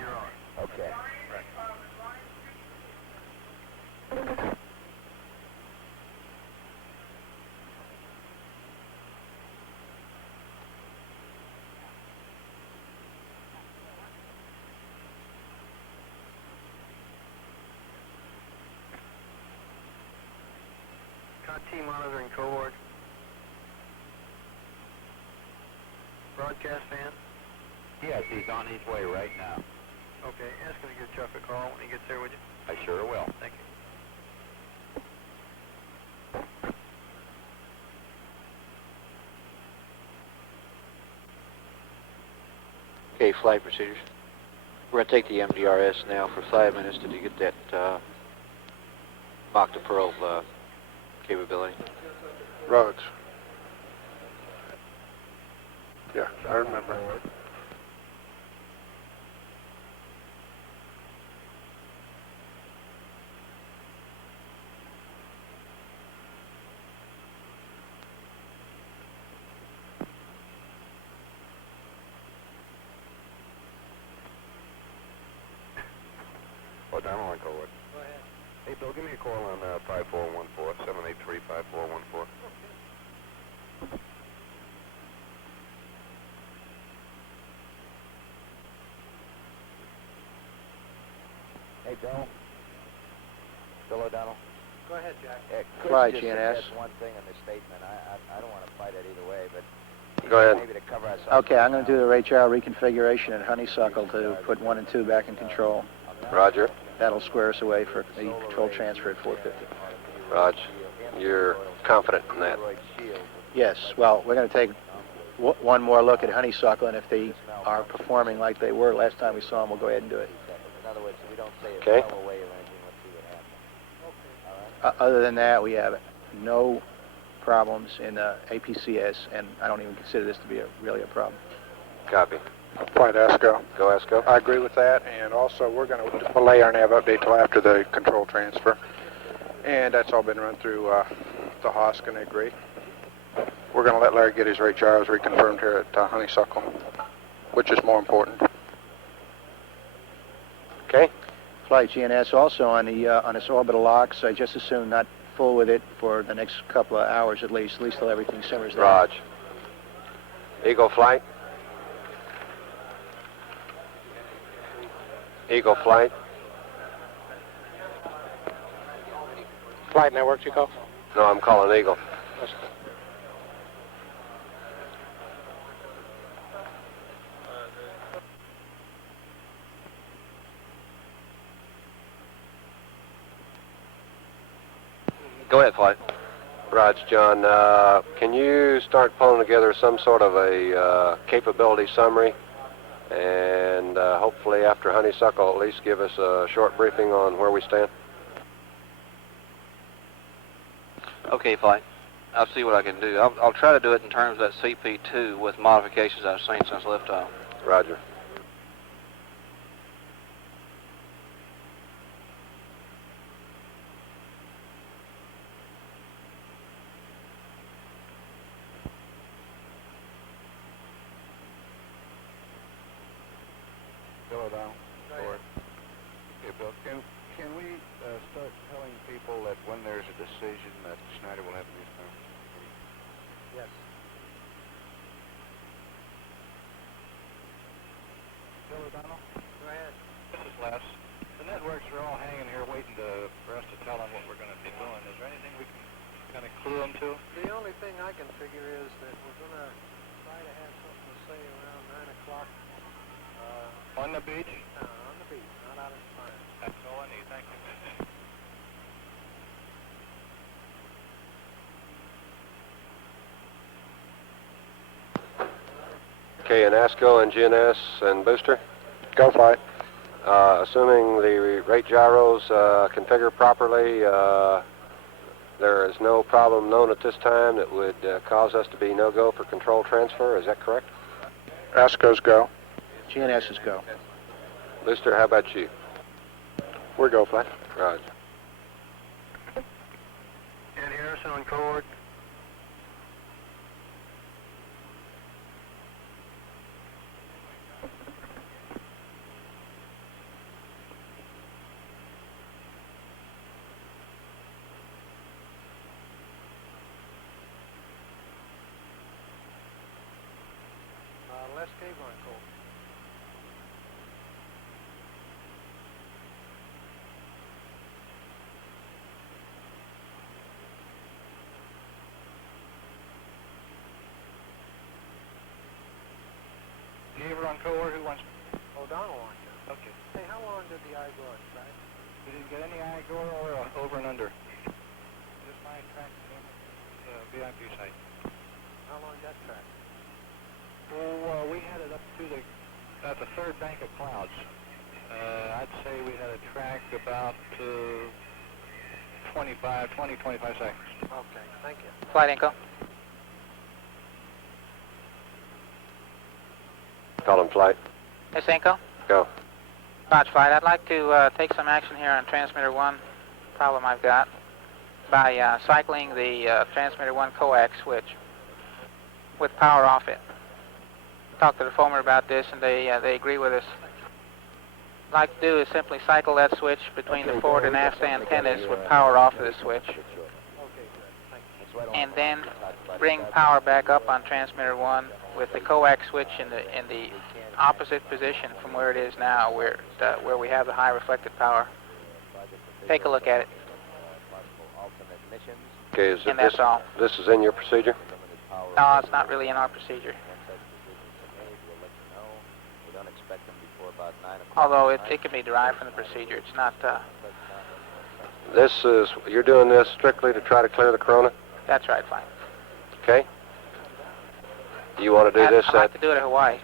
You're on. Okay. T monitoring cohort. Broadcast fan? Yes, he's on his way right now. Okay, ask him to give Chuck a call when he gets there, would you? I sure will. Thank you. Okay, flight procedures. We're going to take the MDRS now for 5 minutes. Did you get that Mach to Pearl capability? Roads. Yeah, I remember. Oh, Donald, I go with. Go ahead. Hey, Bill, give me a call on 5414, 783-5414. Hey, Bill. Bill O'Donnell. Go ahead, Jack. Could Flight you just GNS. suggest one thing in the statement? I don't want to fight it either way, but Go ahead. maybe to cover ourselves. Okay, I'm going to do the Rachel reconfiguration at Honeysuckle to put 1 and 2 back in control. Roger. That'll square us away for the control transfer at 450. Rog, you're confident in that? Yes, well, we're going to take one more look at Honeysuckle, and if they are performing like they were last time we saw them, we'll go ahead and do it. In other words, we don't say it Okay. fell away or anything. Let's see what happens. Other than that, we have no problems in APCS, and I don't even consider this to be really a problem. Copy. Flight ASCO. Go ASCO. I agree with that, and also we're going to delay our nav update till after the control transfer. And that's all been run through the HOSC, and they agree. We're going to let Larry get his rate gyros reconfirmed here at Honeysuckle, which is more important. Okay. Flight GNS also on its orbital locks. I just assume not full with it for the next couple of hours at least till everything simmers down. Rog. Eagle flight. Eagle flight. Flight network, you call? No, I'm calling Eagle. Go ahead, flight. Rog, John, can you start pulling together some sort of a capability summary, and hopefully after Honeysuckle at least give us a short briefing on where we stand? Okay, flight. I'll see what I can do. I'll try to do it in terms of that CP2 with modifications I've seen since liftoff. Roger. Bill O'Donnell. Go ahead. Okay, Bill, can we start telling people that when there's a decision that Schneider will have to be found? Yes. Bill O'Donnell? Go ahead. This is Les. The networks are all hanging here waiting for us to tell them what we're going to be doing. Is there anything we can kind of clue them to? The only thing I can figure is that we're going to try to have something to say around 9 o'clock. On the beach? On the beach, not out in the fire. That's all I need. Thank you. Okay, and ASCO and GNS and booster? Go for it. Assuming the rate gyros configure properly, there is no problem known at this time that would cause us to be no-go for control transfer. Is that correct? ASCO's go. GNS is go. Booster, how about you? We're go, Flight. Roger. Ed Harrison on coord. Les Cave on cold. Gaver on coord, who wants? O'Donnell on you. Okay. Hey, how long did the eye go on track? We didn't get any Igor or over and under. Just my track VIP site. How long that track? Well, we had it up to the third bank of clouds. I'd say we had a track about 20, 25 seconds. Okay, thank you. Flight Inco. Call him Flight. Miss Inco. Go. Roger, Flight. I'd like to take some action here on transmitter 1 problem I've got by cycling the transmitter 1 coax switch with power off it. Talked to the former about this, and they agree with us. What I'd like to do is simply cycle that switch between the forward and aft antennas with power off of the switch, and then bring power back up on transmitter 1 with the coax switch in the opposite position from where it is now, where we have the high reflected power. Take a look at it. Okay, is And that's all. This is in your procedure? No, it's not really in our procedure. Although it can be derived from the procedure. It's not... You're doing this strictly to try to clear the corona? That's right, fine. Okay. You want to do this I'd like to do it at Hawaii.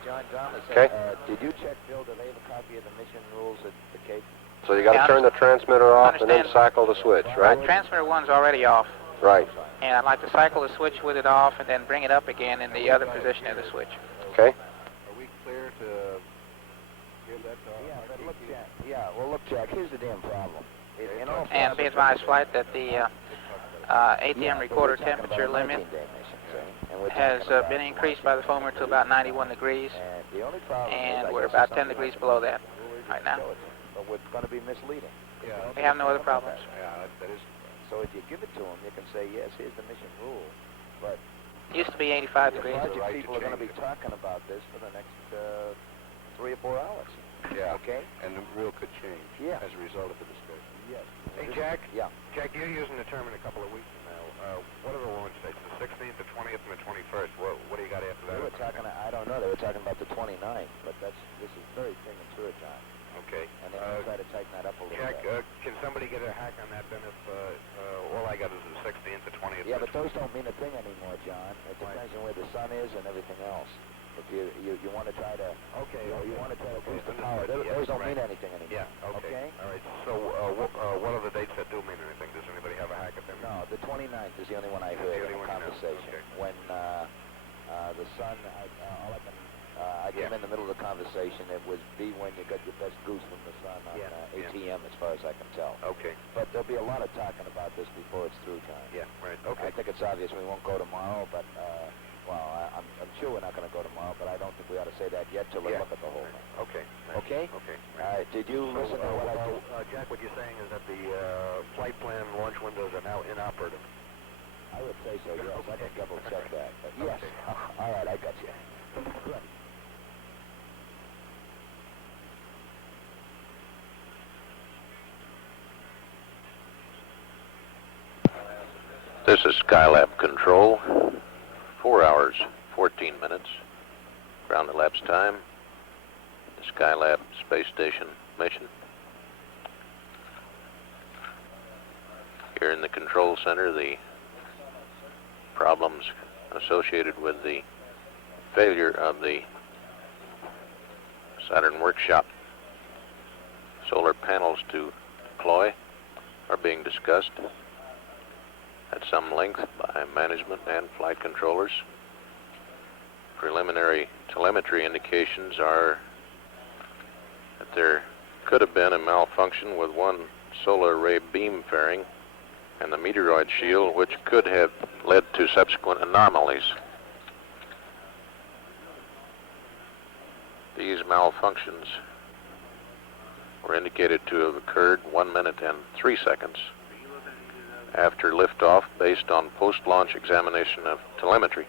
Okay. Did you check, Bill, do they have a copy of the mission rules at the Cape? So you got to turn the transmitter off and then Understand. cycle the switch, right? Transmitter 1's already off. Right. And I'd like to cycle the switch with it off and then bring it up again in the other position of the switch. Okay. Are we clear to give that to Well, look, Jack, here's the damn problem. And be advised, Flight, that the ATM recorder temperature limit has been increased by the foamer to about 91 degrees, and we're about 10 degrees below that right now. But it's going to be misleading. Yeah. We have no other problems. Yeah, that is. So if you give it to them, you can say, yes, here's the mission rule, but... It used to be 85 degrees. Project people are going to be talking about this for the next 3 or 4 hours. Yeah. Okay? And the rule could change as a result of the discussion. Yes. Hey, Jack. Yeah. Jack, you're using the term in a couple of weeks from now. What are the launch dates? The 16th, the 20th, and the 21st. What do you got after that? They were talking, I don't know, they were talking about the 29th, but this is very premature time. Okay. And they're going to try to tighten that up a little Jack, bit. can somebody get a hack on that then if all I got is the 16th, the 20th? Yeah, but those don't mean a thing anymore, John. It depends on where the sun is and everything else. If you want to try to... Okay. You want to try to boost the power. Those don't mean anything anymore. Yeah, okay. Okay? All right. So what are the dates that do mean anything? Does anybody have a hack at them? No, the 29th is the only one I heard in the conversation. When the sun, I came in the middle of the conversation, it would be when you got your best goose from the sun on ATM, as far as I can tell. Okay. But there'll be a lot of talking about this before it's through time. Yeah, right. Okay. I think it's obvious we won't go tomorrow, but, I'm sure we're not going to go tomorrow, but I don't think we ought to say that yet till we look at the whole thing. Okay. Okay? Okay. you listen to what I do? Jack, what you're saying is that the flight plan launch windows are now inoperative. I would say so, yes. I can double check that. But yes. All right, I got you. Good. This is Skylab Control. 4 hours, 14 minutes. Ground elapsed time. The Skylab Space Station mission. Here in the control center, the problems associated with the failure of the Saturn workshop solar panels to deploy are being discussed at some length by management and flight controllers. Preliminary telemetry indications are that there could have been a malfunction with one solar array beam fairing and the meteoroid shield, which could have led to subsequent anomalies. These malfunctions were indicated to have occurred 1 minute and 3 seconds after liftoff based on post-launch examination of telemetry.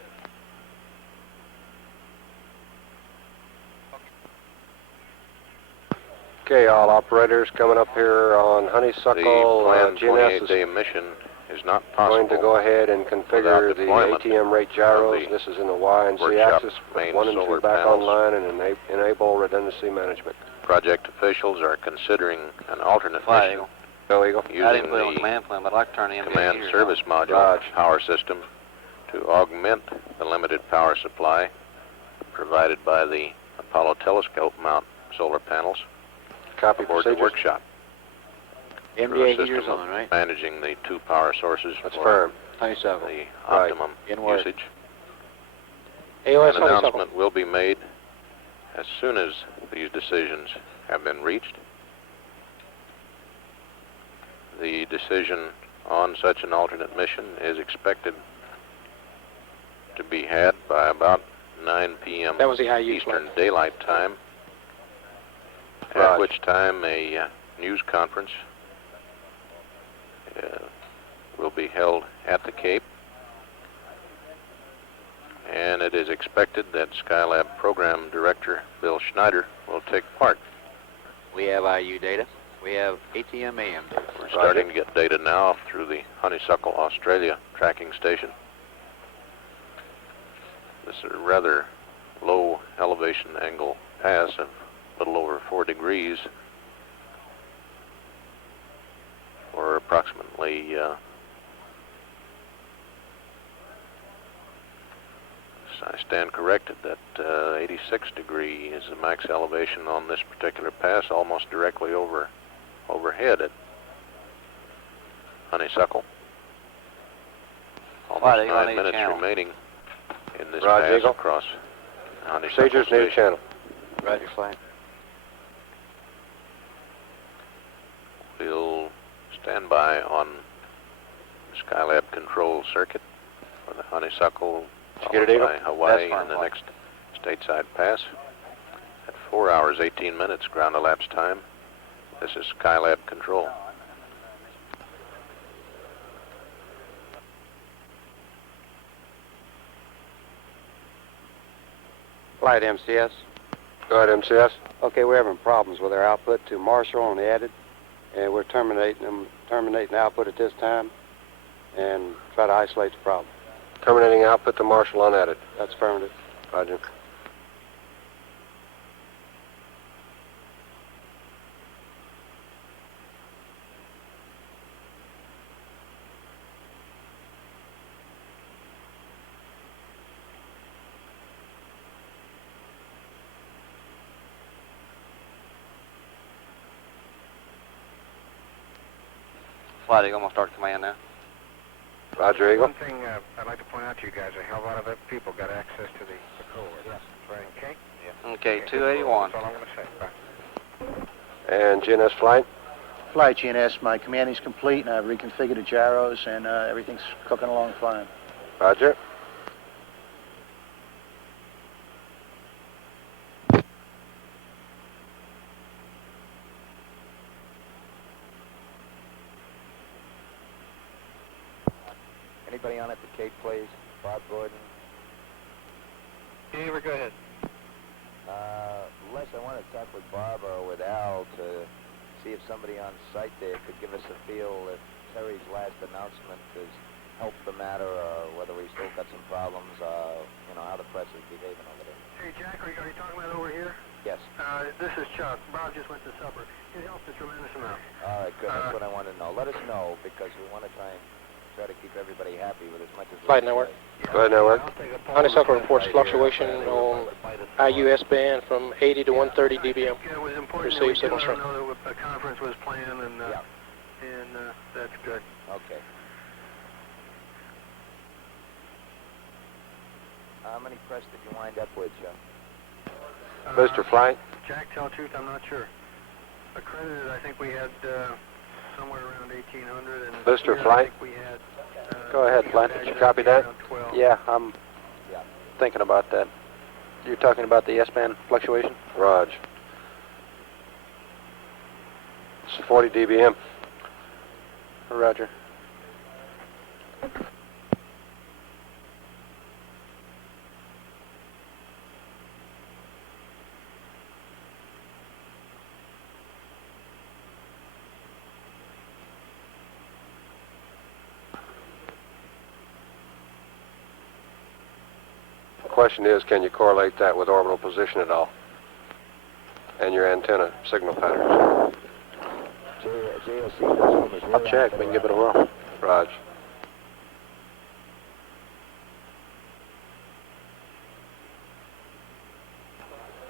Okay, all operators coming up here on Honeysuckle. The planned GNS 28-day mission is not possible. going to go ahead and configure the ATM rate gyros. This is in the Y and Z axis. Put 1 and 2 back online and enable redundancy management. Project officials are considering an alternate mission Go Eagle. using the command plan, but I'd like to turn the command service module power system to augment the limited power supply provided by the Apollo telescope mount solar panels. Copy aboard the workshop. MDA Through a heaters system on, right? managing the 2 power sources That's for firm. Honeysuckle. the optimum Inward. usage. AOS An Honeysuckle. announcement will be made as soon as these decisions have been reached. The decision on such an alternate mission is expected to be had by about 9 p.m. That was the IU Eastern Daylight Time, at Right. which time a news conference will be held at the Cape, and it is expected that Skylab Program Director Bill Schneider will take part. We have IU data. We have ATM AM data. We're starting to get data now through the Honeysuckle Australia tracking station. This is a rather low elevation angle pass of a little over 4 degrees, or approximately I stand corrected that 86 degree is the max elevation on this particular pass, almost directly overhead at Honeysuckle. Almost 9 minutes remaining in this pass Eagle. across Honeysuckle Procedures new Station. channel. Roger, flight. We'll stand by on the Skylab control circuit for the Honeysuckle, Get it, followed Eagle? by Hawaii That's fine, and the fine. next stateside pass. At 4 hours, 18 minutes ground elapsed time. This is Skylab control. Flight MCS. Go ahead, MCS. Okay, we're having problems with our output to Marshall on the added, and we're terminating the output at this time, and try to isolate the problem. Terminating output to Marshall unadded. That's affirmative. Roger. Flight Eagle, I'm going to start command now. Roger, Eagle. One thing I'd like to point out to you guys, a hell of a lot of people got access to the code. Yes. Right, okay? Yeah. Okay, 281. That's all I'm going to say. Bye. And GNS flight. Flight GNS, my commanding's complete, and I've reconfigured the gyros, and everything's cooking along fine. Roger. Anybody on at the Cape, please? Bob Gordon. Gaver, go ahead. Les, I want to talk with Bob or with Al to see if somebody on site there could give us a feel if Terry's last announcement has helped the matter or whether we still got some problems, you know, how the press is behaving over there. Hey, Jack, are you talking about over here? Yes. This is Chuck. Bob just went to supper. It helped a tremendous amount. All right, good. That's what I want to know. Let us know because we want to try to keep everybody happy with as much as we Flight can. Network. Go ahead, Network. Honeysuckle reports fluctuation on IUS band from 80 to 130 dBm. Yeah, it was important that Receive we signal let strength. them know that a conference was planned, and that's good. Okay. How many press did you wind up with, Chuck? Booster flight. Jack, tell the truth, I'm not sure. Accredited, I think we had somewhere around 1,800, and Booster here, flight. I think we had. Go ahead, Flight. Did you copy that? Around 12. Yeah, I'm thinking about that. You're talking about the S-band fluctuation? Raj. It's 40 dBm. Roger. The question is, can you correlate that with orbital position at all? And your antenna signal patterns? I'll check. We can give it a whirl. Raj.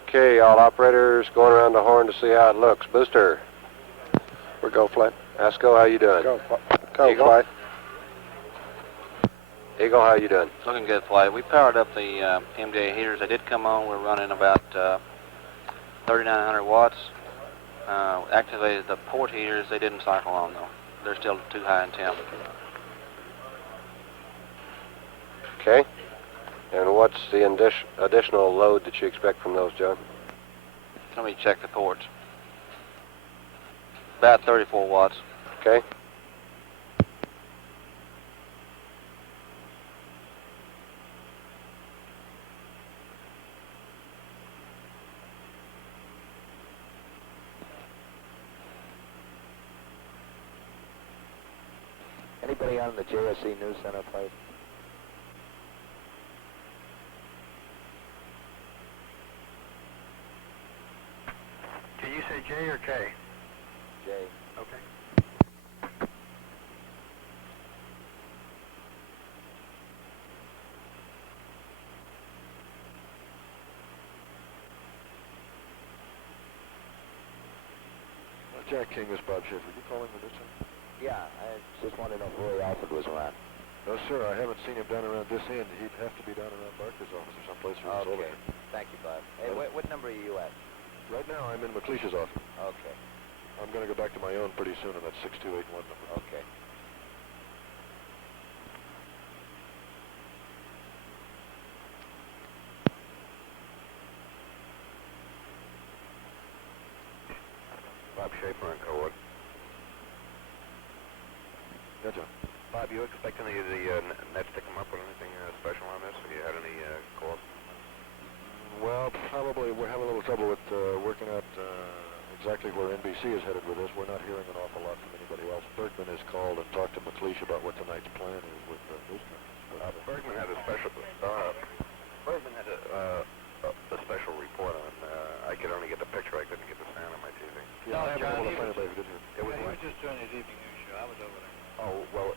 Okay, all operators going around the horn to see how it looks. Booster. We're go, Flight. Asco, how you doing? Go, Eagle? Flight. Eagle, how you doing? Looking good, Flight. We powered up the MDA heaters. They did come on. We're running about 3,900 watts. Activated the port heaters. They didn't cycle on, though. They're still too high in temp. Okay. And what's the additional load that you expect from those, John? Let me check the ports. About 34 watts. Okay. Anybody on the JSC News Center, please? Did you say J or K? J. Okay. Jack King, this is Bob Schaefer. You calling the news center? Yeah, I just wanted to know if Roy Alford was around. No, sir. I haven't seen him down around this end. He'd have to be down around Barker's office or someplace where he's over Okay. here. Thank you, Bob. Hey, what number are you at? Right now, I'm in McLeish's office. Okay. I'm going to go back to my own pretty soon, and that's 6281 number. Okay. Bob Schaefer and Cowood. Yeah, John. Bob, you expect any of the nets to come up with anything special on this? Have you had any calls? Well, probably we're having a little trouble with working out exactly where NBC is headed with this. We're not hearing an awful lot from anybody else. Bergman has called and talked to McLeish about what tonight's plan is with Newsman. Bergman had a special. Bergman had a special report on. I could only get the picture. I couldn't get the sound on my TV. Yeah, I haven't been able to find anybody who did hear. It was He was just doing his evening news show. I was over there. Oh well.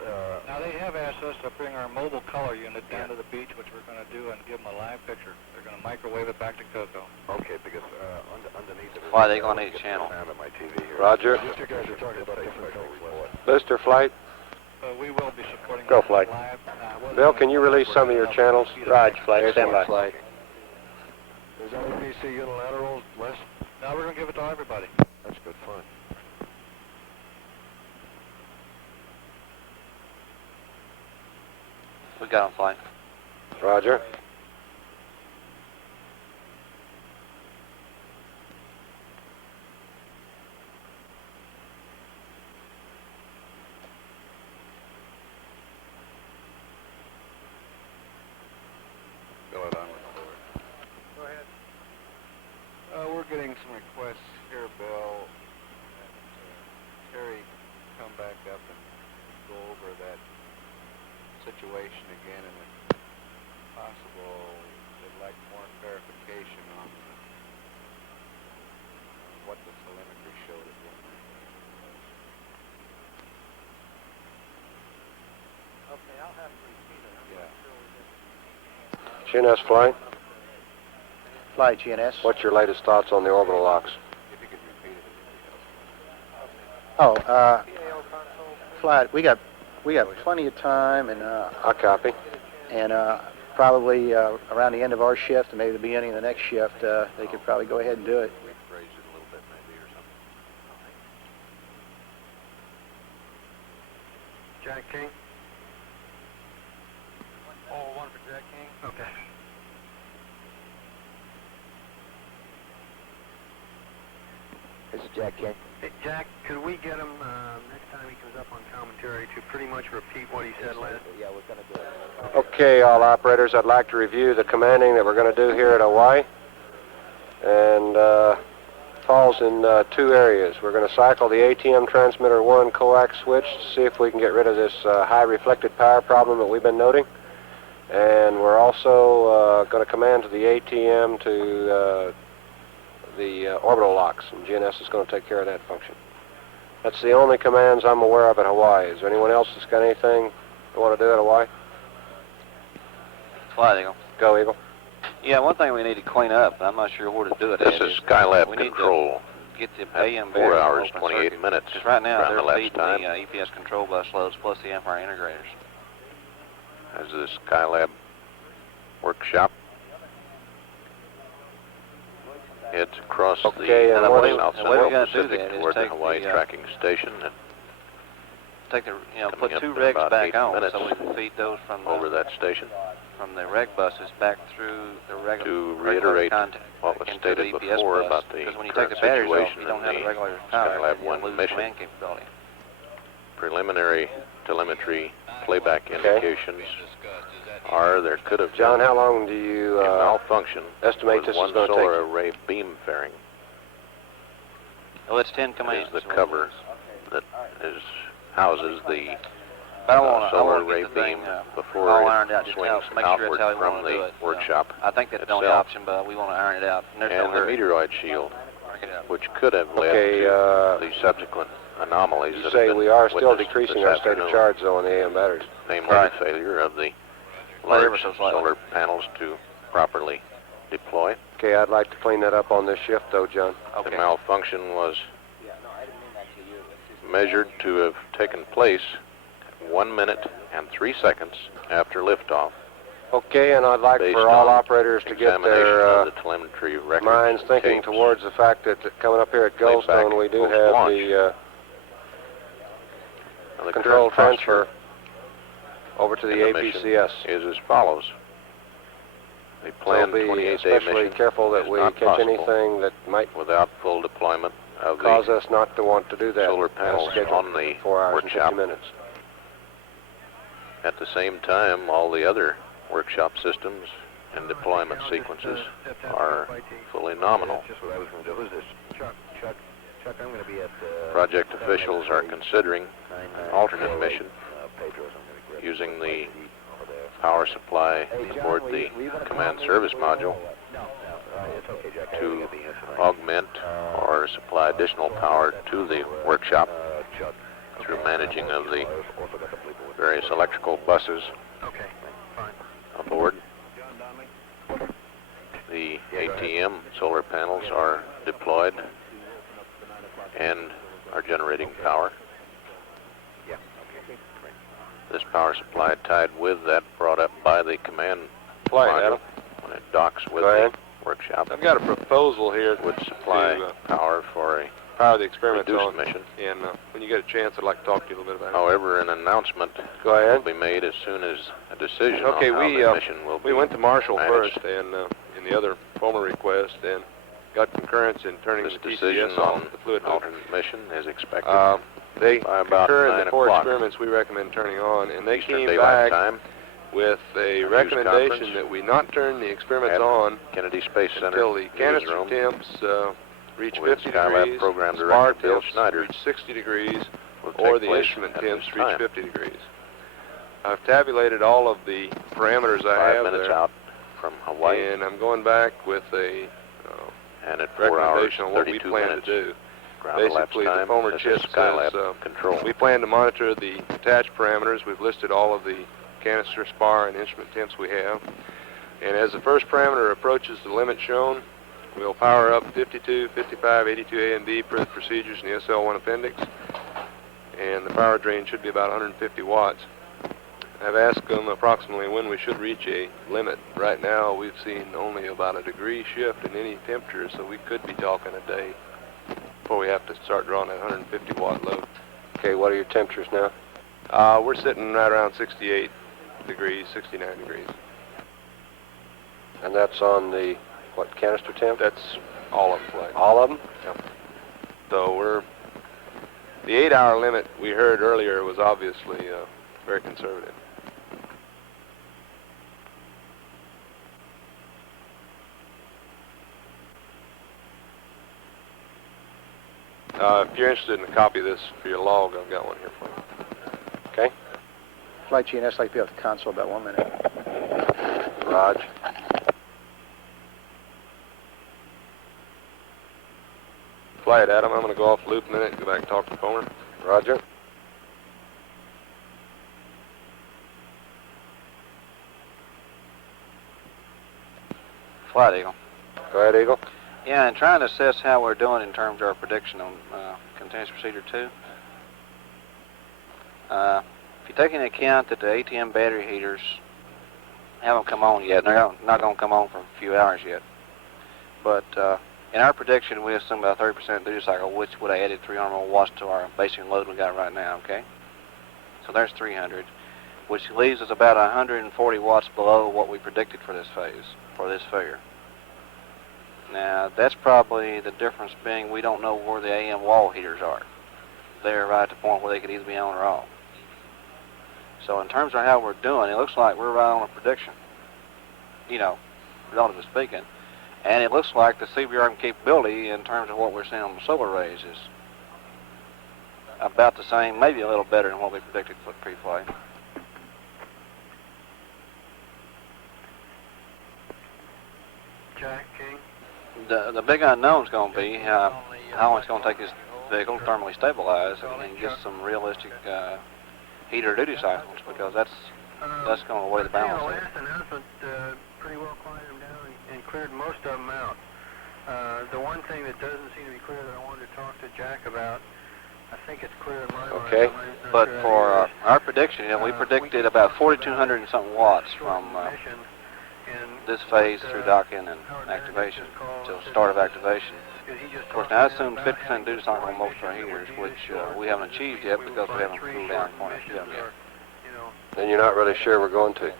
Now they have asked us to bring our mobile color unit down to the beach, which we're going to do, and give them a live picture. They're going to microwave it back to Cocoa. Okay, because underneath it. Why they going to need a channel? Sound on my TV here. Roger. You two guys are talking about different things. Booster Flight. We will be supporting Go, that Flight. live. Bill, can you release some of your channels? Raj, Flight, stand by. Flight. Is that NBC unilateral, Les? Now we're going to give it to everybody. That's good fun. We got 'em, Flight. Roger. we're getting some requests here, Bill, that Terry come back up and go over that situation again, and if possible, they'd like more clarification on what the telemetry showed at one night. Okay, I'll have to repeat it. I'm Yeah. not sure we did. GNS flight, Fly GNS. what's your latest thoughts on the orbital locks? If you could repeat it. Oh, Fly. We got plenty of time, and I copy. and probably around the end of our shift and maybe the beginning of the next shift, they could probably go ahead and do it. Rephrase it a little bit maybe or something. Jack King? Oh, one for Jack King? Okay. This is Jack King. Hey, Jack, could we get him next time he comes up on commentary to pretty much repeat what he said last? Yeah, we're going to do it. Okay, all operators, I'd like to review the commanding that we're going to do here at Hawaii. And falls in two areas. We're going to cycle the ATM transmitter 1 coax switch to see if we can get rid of this high reflected power problem that we've been noting. And we're also going to command to the ATM to the orbital locks, and GNS is going to take care of that function. That's the only commands I'm aware of at Hawaii. Is there anyone else that's got anything they want to do at Hawaii? Fly, Eagle. Go, Eagle. Yeah, one thing we need to clean up, I'm not sure where to do it. This is Skylab we need Control. to get the AM 4 hours, 28 minutes. Because right now around the they're last feeding time. the EPS control bus loads plus the amplifier integrators. As the Skylab workshop heads across Okay, the and what South the way we Central gotta do Pacific that is toward the take Hawaii the, tracking station and Take the, put coming up 2 in regs about back 8 on minutes so we can feed those from over that station. from the reg buses back through the regular To reiterate what was into stated the EPS before bus. about the Because when you current take the batteries off, situation you don't in have the the regulator power, Skylab you 1 lose mission. command capability. Preliminary telemetry playback indications are there could have John, been how long do you a malfunction estimate with this is one going to solar take? array beam fairing. Well, it's 10 Is commands. the cover that houses the But I solar want to array get the thing beam all before ironed out, it just swings make sure outward that's how we from want to do the it. workshop I think that's the only itself. option, but we want to iron it out. And there's no And the hurry. meteoroid shield, Break it up. which could have led Okay, to the subsequent anomalies You that say have been we are still witnessed decreasing this our state of afternoon, charge, though, on the AM batteries. namely Right. the failure of the Whatever, large so slightly. solar panels to properly deploy. Okay, I'd like to clean that up on this shift, though, John. The malfunction was measured to have taken place 1 minute and 3 seconds after liftoff. Okay, and I'd like Based for all on operators to get examination their of the telemetry records minds and thinking tapes. towards the fact that coming up here at Playback Goldstone, we do have post-launch. the Now, the control current transfer posture over to the in mission APCS. is as follows. The planned So be 28-day especially mission careful that is we not catch possible anything that might without full deployment of cause the us not to want to do that. solar as panels scheduled, on the 4 hours and workshop. 50 minutes. At the same time, all the other workshop systems and deployment sequences are fully nominal. That's just what I was going to do. Who's this? Chuck, I'm going to be at... Project officials are considering an alternate mission Pedro's. I'm going to grab using the over there. power supply aboard the command service module It's okay, Jack. I to got the answer. augment or supply additional power to the workshop Chuck. through managing of the I've also got the bleeper with various electrical buses Okay, fine. aboard. The ATM solar panels are deployed and are generating power. Yeah. This power supply tied with that brought up by the command Flight, module Adam. when it docks with Go the ahead. workshop I've got a proposal here would supply to power for a power the experiments reduced on, mission. and when you get a chance, I'd like to talk to you a little bit about it. However, an announcement Go will ahead. be made as soon as a decision Okay, on how we, the mission will be We went to Marshall managed. first, and in the other formal request, and got concurrence in turning This the decision TCS on off the fluid an loop. alternate mission is expected They by about concur in 9 the 4 o'clock experiments we recommend turning on, and they Eastern came Daylight back Time. with a News recommendation conference. that we not turn the experiments At on Kennedy Space Center until the canister newsroom temps reach with 50 Skylab degrees, program the director spar Bill temps Schneider. reach 60 degrees, Will or take the place instrument at temps this reach time. 50 degrees. I've tabulated all of the parameters I 5 have minutes there, out from Hawaii, and I'm going back with a and at 4 hours recommendation on what we 32 plan minutes. to do. Ground elapsed Basically, the time. Foamer This chip is Skylab says control. we plan to monitor the attached parameters. We've listed all of the canister, spar, and instrument temps we have. And as the first parameter approaches the limit shown, we'll power up 52, 55, 82A and B per the procedures in the SL1 appendix. And the power drain should be about 150 watts. I've asked them approximately when we should reach a limit. Right now, we've seen only about a degree shift in any temperature, so we could be talking a day before we have to start drawing that 150 watt load. Okay, what are your temperatures now? We're sitting right around 68 degrees, 69 degrees. And that's on the, what, canister temp? That's all of them, Flight. All of them? Yep. So we're, the 8-hour limit we heard earlier was obviously very conservative. If you're interested in a copy of this for your log, I've got one here for you. Okay. Flight GNS, like to be off the console about 1 minute. Raj. Flight, Adam, I'm going to go off loop a minute and go back and talk to Foamer. Roger. Flight Eagle. Go ahead, Eagle. Yeah, and trying to assess how we're doing in terms of our prediction on continuous procedure 2. If you take into account that the ATM battery heaters haven't come on yet, and they're not going to come on for a few hours yet, but in our prediction, we assume about a 30% duty cycle, which would have added 300 more watts to our basic load we got right now, okay? So there's 300, which leaves us about 140 watts below what we predicted for this phase, for this failure. Now, that's probably the difference being we don't know where the AM wall heaters are. They're right at the point where they could either be on or off. So in terms of how we're doing, it looks like we're right on a prediction, you know, relatively speaking. And it looks like the CBRM capability in terms of what we're seeing on the solar rays is about the same, maybe a little better than what we predicted for pre-flight. Jack, King? The big unknown is going to be how long it's going to take this vehicle to thermally stabilize and get some realistic heater duty cycles, because that's going to weigh the balance. The last announcement pretty well quieted them down and cleared most of them out. The one thing that doesn't seem to be clear that I wanted to talk to Jack about, I think it's clear in my mind. Okay, but for our prediction, you know, we predicted about 4,200 and something watts from this phase through dock-in and activation till start of activation. Of course, now I assume 50% duty cycle on most of our heaters, which we haven't achieved yet because we haven't cooled down quite enough yet. Then you're not really sure we're going to.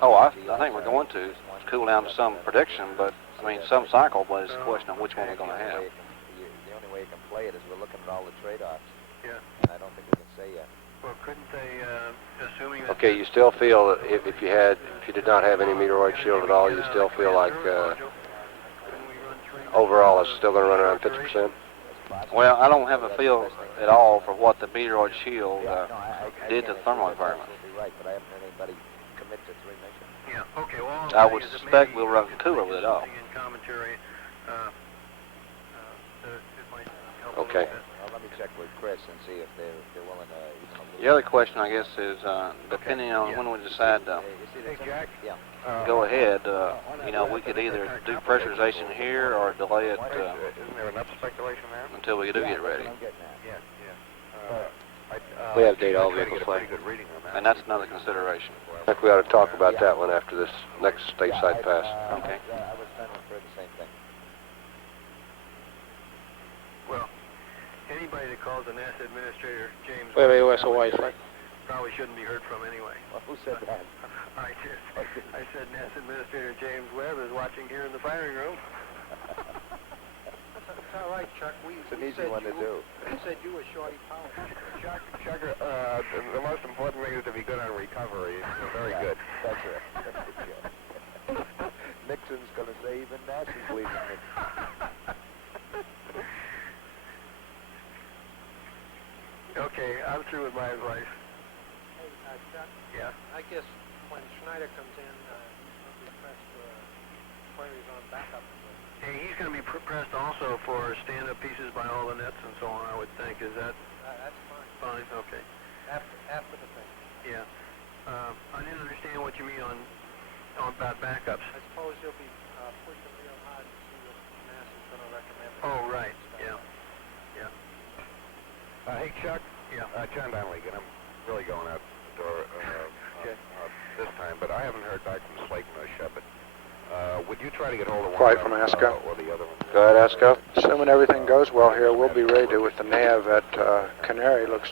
Oh, I think we're going to cool down to some prediction, but I mean some cycle, but it's a question of which one we're going to have. The only way you can play it is we're looking at all the trade-offs. Yeah. And I don't think we can say yet. Well, couldn't they, assuming that... Okay, you still feel that if you did not have any meteoroid shield at all, you still feel like overall it's still going to run around 50%? Well, I don't have a feel at all for what the meteoroid shield did to the thermal environment. Right, but I haven't had anybody commit to 3 missions. Yeah, okay, well... I would suspect we'll run cooler with it all. Okay. Well, let me check with Chris and see if they're willing to... The other question, I guess, is depending on when we decide to go ahead, you know, we could either do pressurization here or delay it Isn't there enough speculation there? until we do get ready. We have data all vehicle flight. And that's another consideration. I think we ought to talk about that one after this next stateside pass. Okay. I was planning for the same thing. Well, anybody that calls the NASA administrator James We have a US Hawaii flight. probably shouldn't be heard from anyway. Well, who said that? I said NASA Administrator James Webb is watching here in the firing room. That's all right, Chuck. It's an easy one to do. We said you were Shorty Powell. Chuck, the most important thing is to be good on recovery. Very good. That's right. Nixon's going to say even Nash is leaving Nixon. Okay, I'm through with my advice. Hey, Chuck. Yeah. I guess when Schneider comes in, he'll be pressed for queries on backup. Hey, he's going to be pressed also for stand-up pieces by all the nets and so on, I would think. Is that That's fine. fine? Okay. After the thing. Yeah. I didn't understand what you mean on about backups. I suppose you'll be pushing real hard to see what NASA's going to recommend. Oh, right. Yeah. Yeah. Hey, Chuck. Yeah. John Donnelly again. I'm really going out the door this time, but I haven't heard back from Slayton or Shepard. Would you try to get hold of one Flight of from them, ASCO. or the other one? Go ahead, ASCO. Assuming everything goes well here, we'll be ready with the nav at Canary. Looks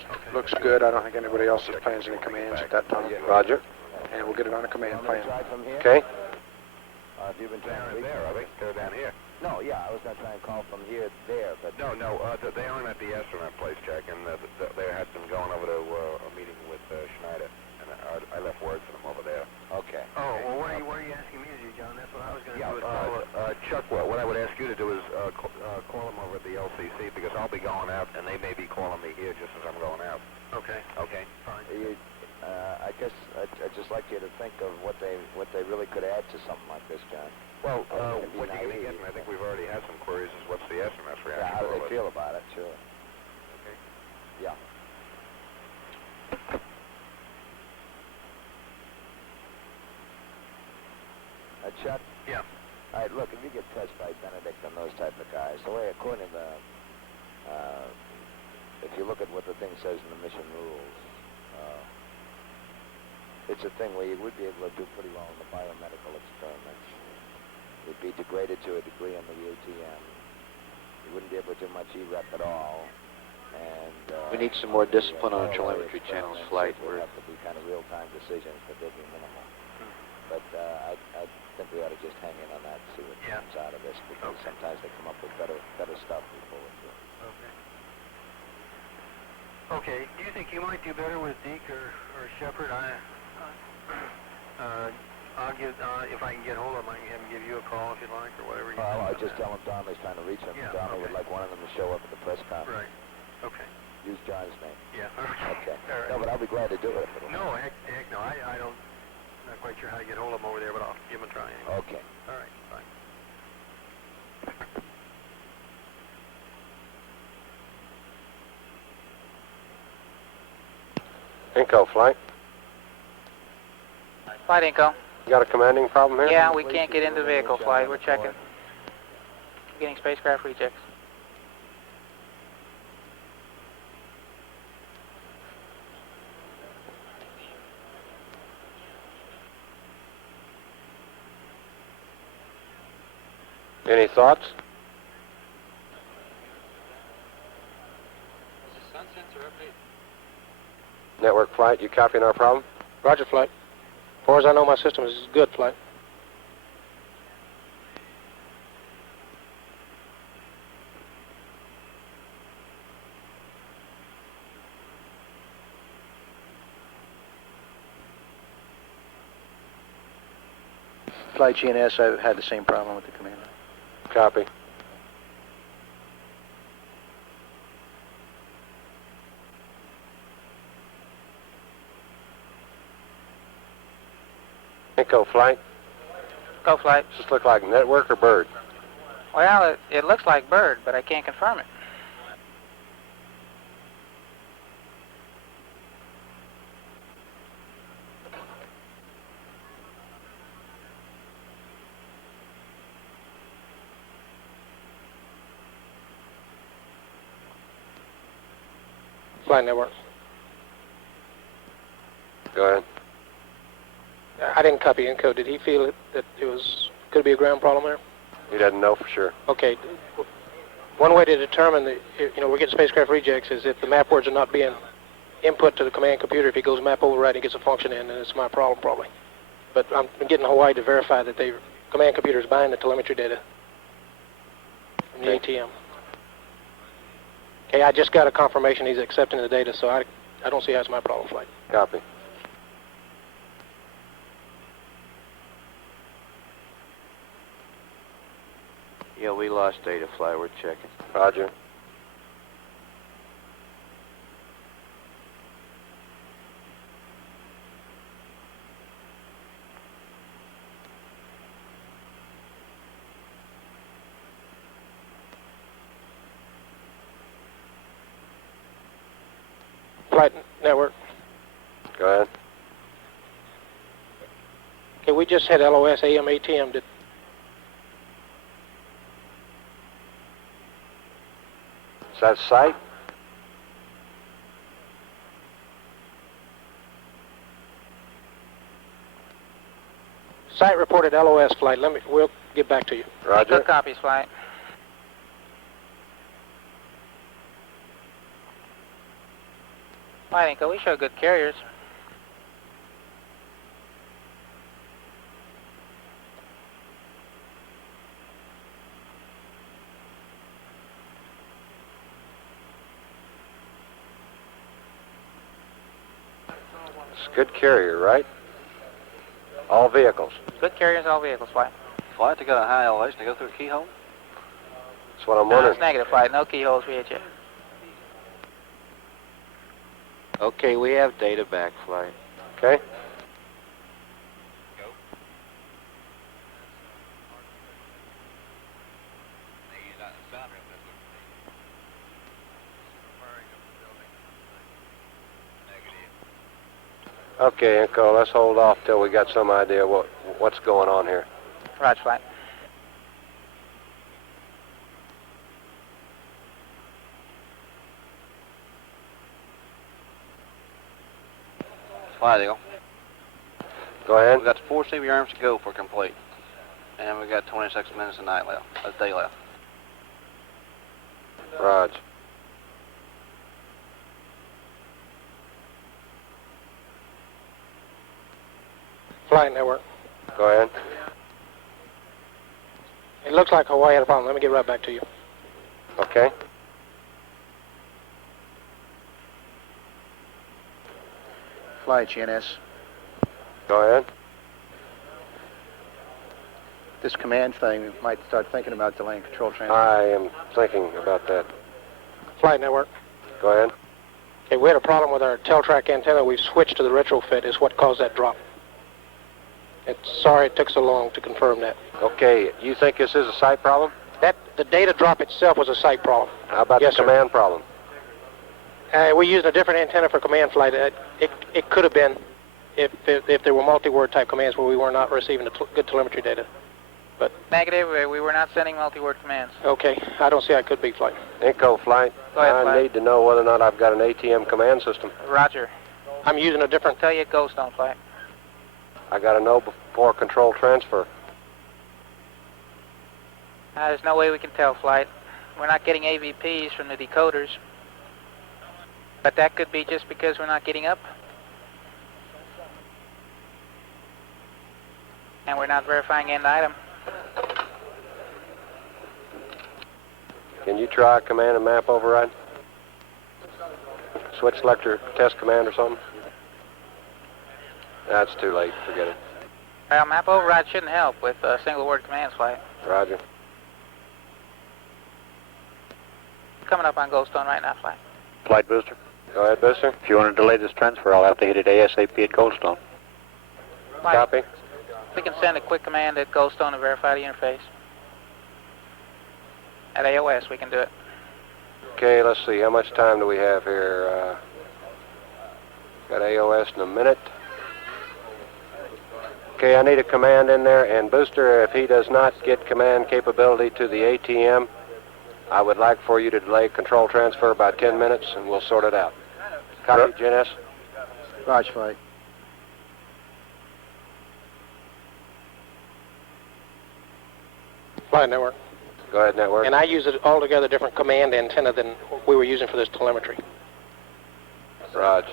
good. I don't think anybody else has plans any commands at that time. Roger. And we'll get it on a command plan. Okay. Have you been trying to reach there, are they? They're down here. No, yeah, I was not trying to call from here there, but... No, they aren't at the astronaut place, Jack, and they had been going over to a meeting with Schneider, and I left word for them over there. Okay. Oh, well, what are you asking me to do, John? That's what I was going to do. Chuck, what I would ask you to do is call them over at the LCC, because I'll be going out, and they may be calling me here just as I'm going out. Okay. Okay. Fine. I guess I'd just like you to think of what they really could add to something like this, John. Well, what you're going to get, and I think we've already had some queries, is what's the SMS reaction? Yeah, how do they feel about it, sure. Okay. Yeah. Chuck? Yeah. All right, look, if you get touched by Benedict and those type of guys, the way, according to the, if you look at what the thing says in the mission rules, it's a thing where you would be able to do pretty well in the biomedical experiments. It'd be degraded to a degree on the ATM. You wouldn't be able to do much EREP at all. And we need some more discipline on telemetry channels flight. It would have to be kind of real-time decisions, but they'd be minimal. But I think we ought to just hang in on that and see what comes out of this, because sometimes they come up with better stuff before we do it. Okay. Okay. Do you think you might do better with Deke or Shepard? I'll give if I can get hold of him, I can have him give you a call if you'd like, or whatever. Well, I just tell him Donnelly's trying to reach him. Yeah, Donnelly would like one of them to show up at the press conference. Right. Okay. Use John's name. Yeah. Okay. All right. No, but I'll be glad to do it. No, heck no. I don't. Not quite sure how to get hold of him over there, but I'll give him a try anyway. Okay. All right. Fine. Inco, flight. Flight Inco. You got a commanding problem here? Yeah, we can't get into the vehicle, Flight. We're checking. Getting spacecraft rejects. Any thoughts? Sun sensor update. Network flight, you copying our problem? Roger, Flight. As far as I know, my system is good, Flight. Flight GNS, I've had the same problem with the commander. Copy. Inco, flight. Go, Flight. Does this look like network or bird? Well, it looks like bird, but I can't confirm it. Flight network. Go ahead. I didn't copy Inco. Did he feel that it could be a ground problem there? He doesn't know for sure. Okay. One way to determine that, we're getting spacecraft rejects is if the map words are not being input to the command computer. If he goes map override and gets a function in, then it's my problem probably. But I'm getting Hawaii to verify that the command computer is buying the telemetry data from the ATM. Okay, I just got a confirmation he's accepting the data, so I don't see how it's my problem, Flight. Copy. Yeah, we lost data, Flight. We're checking. Roger. Flight network. Go ahead. Okay, we just had LOS AM ATM. Did Is that site? site reported LOS, Flight. We'll get back to you. Roger. Good copies, Flight. I think we show good carriers. It's a good carrier, right? All vehicles. Good carriers, all vehicles, Flight. Flight, they got a high elevation. They go through a keyhole? That's what I'm No, wondering. it's negative, Flight. No keyholes for you yet. Okay, we have data back, Flight. Okay. Okay, Inco, let's hold off till we got some idea what's going on here. Roger, Flight. Flight Eagle. Go ahead. We got 4 CV arms to go for complete. And we got 26 minutes of night left. A day left. Roger. Flight network. Go ahead. It looks like Hawaii had a problem. Let me get right back to you. Okay. Flight GNS. Go ahead. This command thing, we might start thinking about delaying control transfer. I am thinking about that. Flight network. Go ahead. Okay, we had a problem with our Teltrac antenna. We've switched to the retrofit is what caused that drop. Sorry it took so long to confirm that. Okay, you think this is a site problem? The data drop itself was a site problem. How about Yes, the command problem? We're using a different antenna for command flight. It could have been if there were multi-word type commands where we were not receiving the good telemetry data. But Negative, we were not sending multi-word commands. okay, I don't see how it could be, Flight. Inco, Flight. Go ahead, I Flight. need to know whether or not I've got an ATM command system. Roger. I'm using a different... Tell you Ghost on, Flight. I got to know before control transfer. There's no way we can tell, Flight. We're not getting AVPs from the decoders. But that could be just because we're not getting up. And we're not verifying end item. Can you try command and map override? Switch selector test command or something? That's too late. Forget it. Well, map override shouldn't help with single word commands, Flight. Roger. Coming up on Ghost on right now, Flight. Flight booster. Go ahead, Booster. If you want to delay this transfer, I'll have to hit it ASAP at Goldstone. Flight. Copy. We can send a quick command at Ghost on to verify the interface. At AOS, we can do it. Okay, let's see. How much time do we have here? Got AOS in a minute. Okay, I need a command in there. And Booster, if he does not get command capability to the ATM, I would like for you to delay control transfer about 10 minutes, and we'll sort it out. Copy, GNS. Roger, Flight. Flight network. Go ahead, network. And I use an altogether different command antenna than we were using for this telemetry. Roger.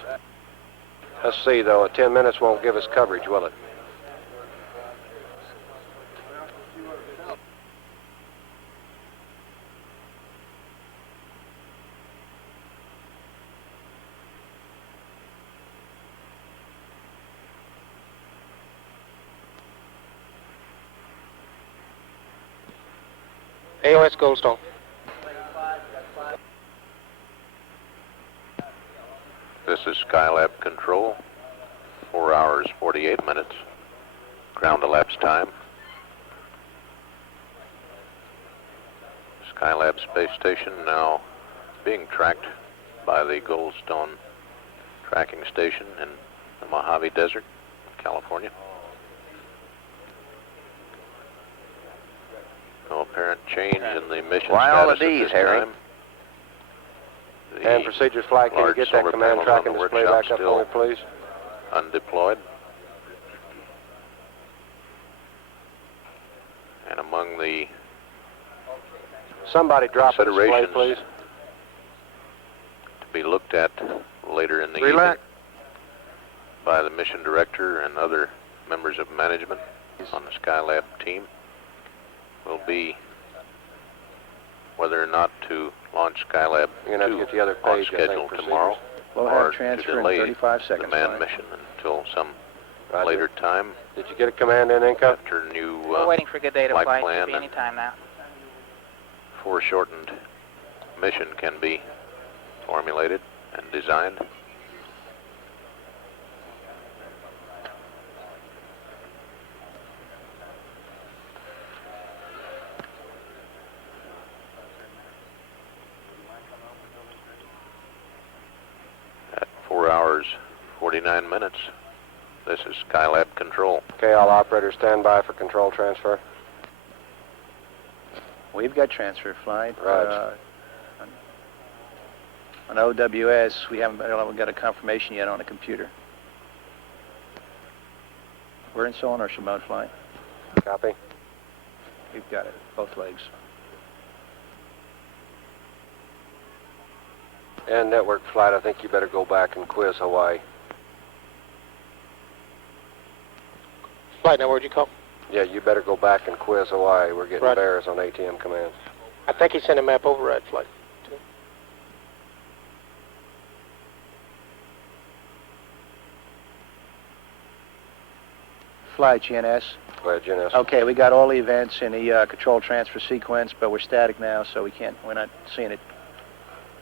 Let's see, though. 10 minutes won't give us coverage, will it? AOS Goldstone. This is Skylab Control, 4 hours, 48 minutes, ground elapsed time. Skylab Space Station now being tracked by the Goldstone tracking station in the Mojave Desert, California. No apparent change in the mission Why all of status at these, this Harry? time. And procedures flight, can you get that command tracking display back up for me, please? Undeployed. And among the Somebody drop the display, considerations please. to be looked at later in the Relax. evening by the mission director and other members of management on the Skylab team will be whether or not to launch Skylab 2 on schedule tomorrow, We'll or have to transfer in delay 35 the seconds. manned mission until some later time. Did you get a command in, Inca? After new We're waiting for good data flight flight. plan Should be any and time now. foreshortened mission can be formulated and designed. At 4 hours, 49 minutes, this is Skylab Control. Okay, all operators stand by for control transfer. We've got transfer flight. Roger. On OWS, we haven't got a confirmation yet on the computer. We're in inertial mode flight. Copy. We've got it, both legs. And network flight, I think you better go back and quiz Hawaii. Flight network, you call? Yeah, you better go back and quiz Hawaii. We're getting bears on ATM commands. I think he sent a map override flight. Flight GNS. Go ahead, GNS. Okay, we got all the events in the control transfer sequence, but we're static now, so we're not seeing it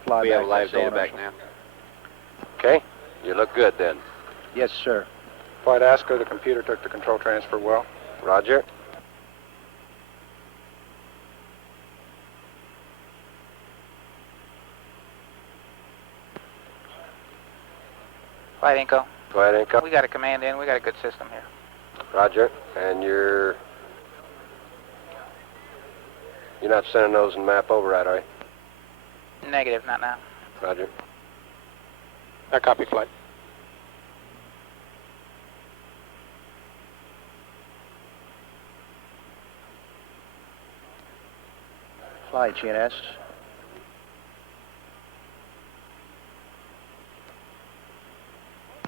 fly We back. have live That's data all back inertial. now. Okay, you look good then. Yes, sir. Flight Oscar, the computer took the control transfer well. Roger. Flight Inco. Go ahead, Inca. We got a command in. We got a good system here. Roger. And you're not sending those in map override, are you? Negative, not now. Roger. I copy flight. Flight GNS.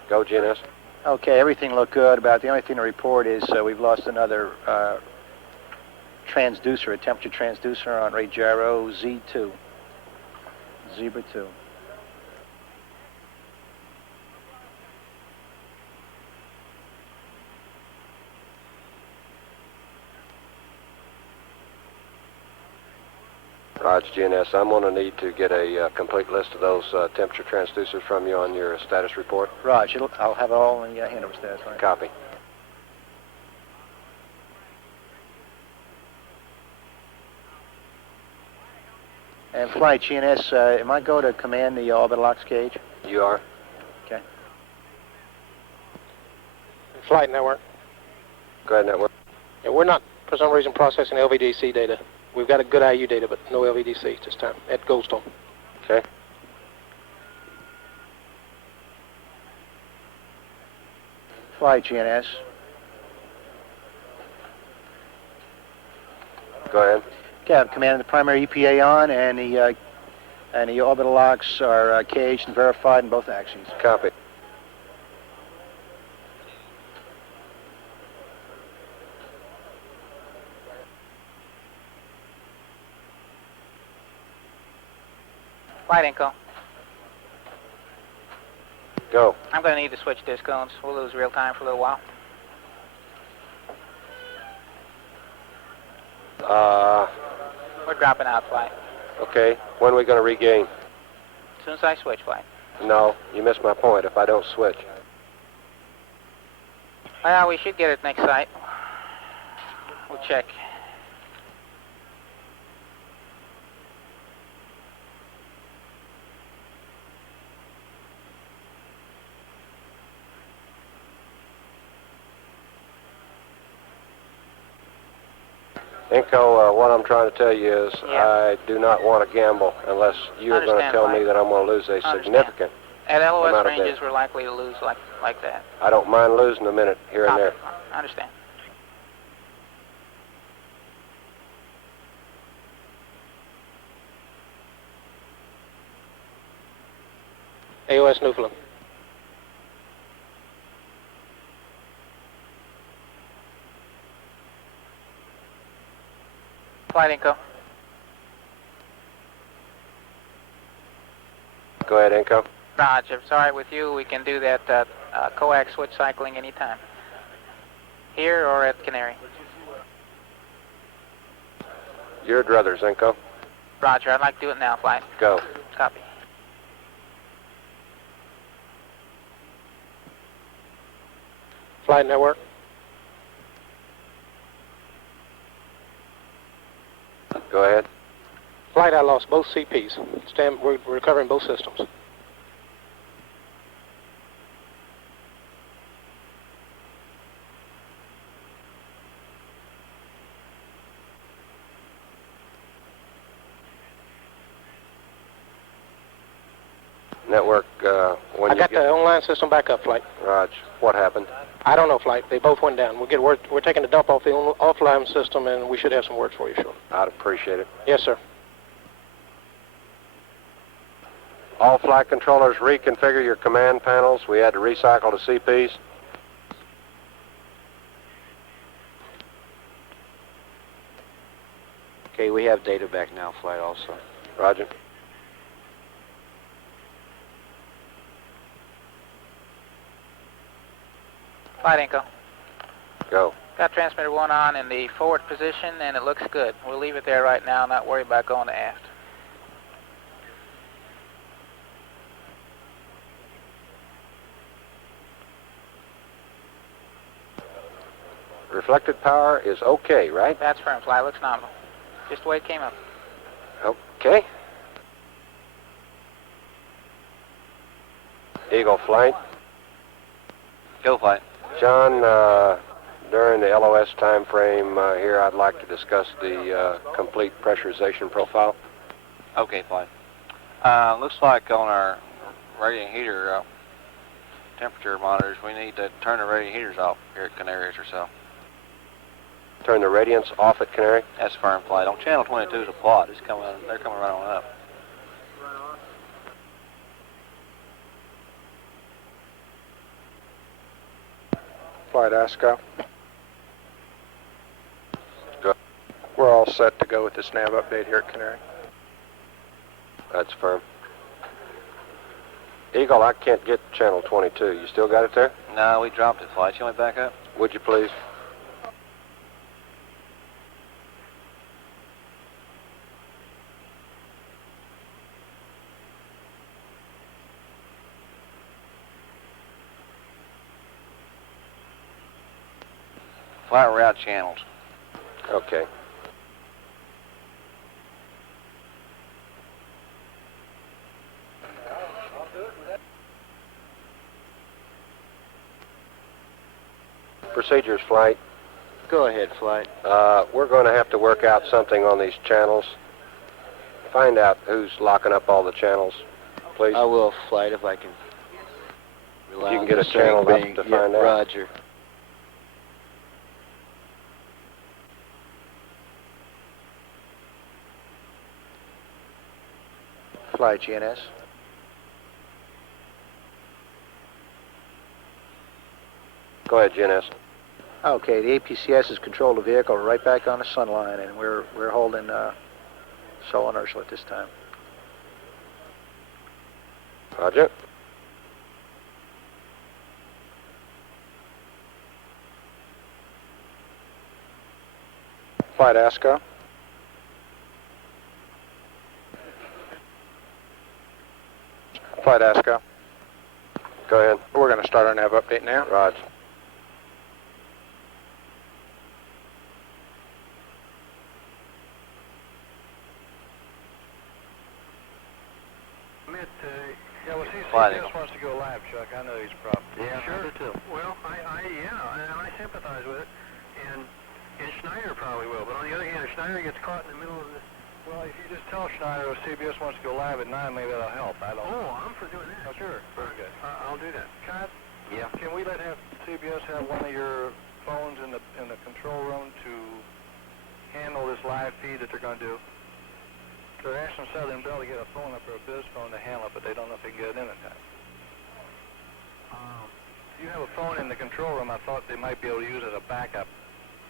Go, GNS. Okay, everything looked good. About the only thing to report is we've lost another transducer, a temperature transducer on rate gyro Z2. Zebra 2. Roger, GNS. I'm going to need to get a complete list of those temperature transducers from you on your status report. Roger, I'll have it all in the handover status. Right? Copy. And Flight GNS, am I go to command the orbital ox cage? You are. Okay. Flight network. Go ahead, network. Yeah, we're not, for some reason, processing LVDC data. We've got a good IU data, but no LVDC this time at Goldstone. Okay. Flight GNS. Go ahead. Okay, I have command of the primary EPA on, and the orbital locks are caged and verified in both axes. Copy. Flight Inco. Go. I'm going to need to switch disk cones. We'll lose real time for a little while. We're dropping out, flight. Okay, when are we going to regain? As soon as I switch, flight. No, you missed my point if I don't switch. Well, we should get it next site. We'll check. Inco, what I'm trying to tell you is I do not want to gamble unless you're going to tell me that I'm going to lose a significant At LOS amount of ranges, data. we're likely to lose like that. I don't mind losing a minute here and there. I understand. AOS Newfoundland. Flight Inco. Go ahead, Inco. Roger. If it's all right with you, we can do that coax switch cycling anytime. Here or at Canary. Your druthers, Inco. Roger. I'd like to do it now, flight. Go. Copy. Flight network. Go ahead. Flight, I lost both CPs. We're recovering both systems. Network, when I you got get... the online system back up, flight. Raj, what happened? I don't know, flight. They both went down. We're taking the dump off the offline system, and we should have some words for you shortly. I'd appreciate it. Yes, sir. All flight controllers, reconfigure your command panels. We had to recycle the CPs. Okay, we have data back now, flight also. Roger. Flight Inco. Go. Got transmitter 1 on in the forward position, and it looks good. We'll leave it there right now, not worry about going to aft. Reflected power is okay, right? That's firm, flight. Looks nominal. Just the way it came up. Okay. Eagle flight. Go flight. John, during the LOS time frame here, I'd like to discuss the complete pressurization profile. Okay, flight. Looks like on our radiant heater temperature monitors, we need to turn the radiant heaters off here at Canaries or so. Turn the radiance off at Canary? That's firm, flight. On channel 22 is a plot. They're coming right on up. Flight ASCO. Go. We're all set to go with this nav update here at Canary. That's firm. Eagle, I can't get channel 22. You still got it there? No, we dropped it, flight. You want me back up? Would you please? Flight route channels. Okay. Procedures, flight. Go ahead, flight. We're going to have to work out something on these channels. Find out who's locking up all the channels, please. I will, flight, if I can. If you can get a channel up to find out. Roger. Flight GNS. Go ahead, GNS. Okay, the APCS has controlled the vehicle right back on the sunline, and we're holding sole inertial at this time. Roger. Flight ASCO. Flight ASCO. Go ahead. We're going to start our nav update now. Roger. Yeah, well, Flight CBS wants to go live, Chuck. I know he's a problem. Yeah, sure. I do too. Well, I sympathize with it, and Schneider probably will. But on the other hand, if Schneider gets caught in the middle of this, well, if you just tell Schneider CBS wants to go live at 9, maybe that'll help. I don't know. I'm for doing that. Oh, sure. Very good. I'll do that. Scott? Yeah. Can we let CBS have one of your phones in the control room to handle this live feed that they're going to do? They're asking Southern Bell to get a phone up or a biz phone to handle it, but they don't know if they can get it in time. You have a phone in the control room. I thought they might be able to use it as a backup.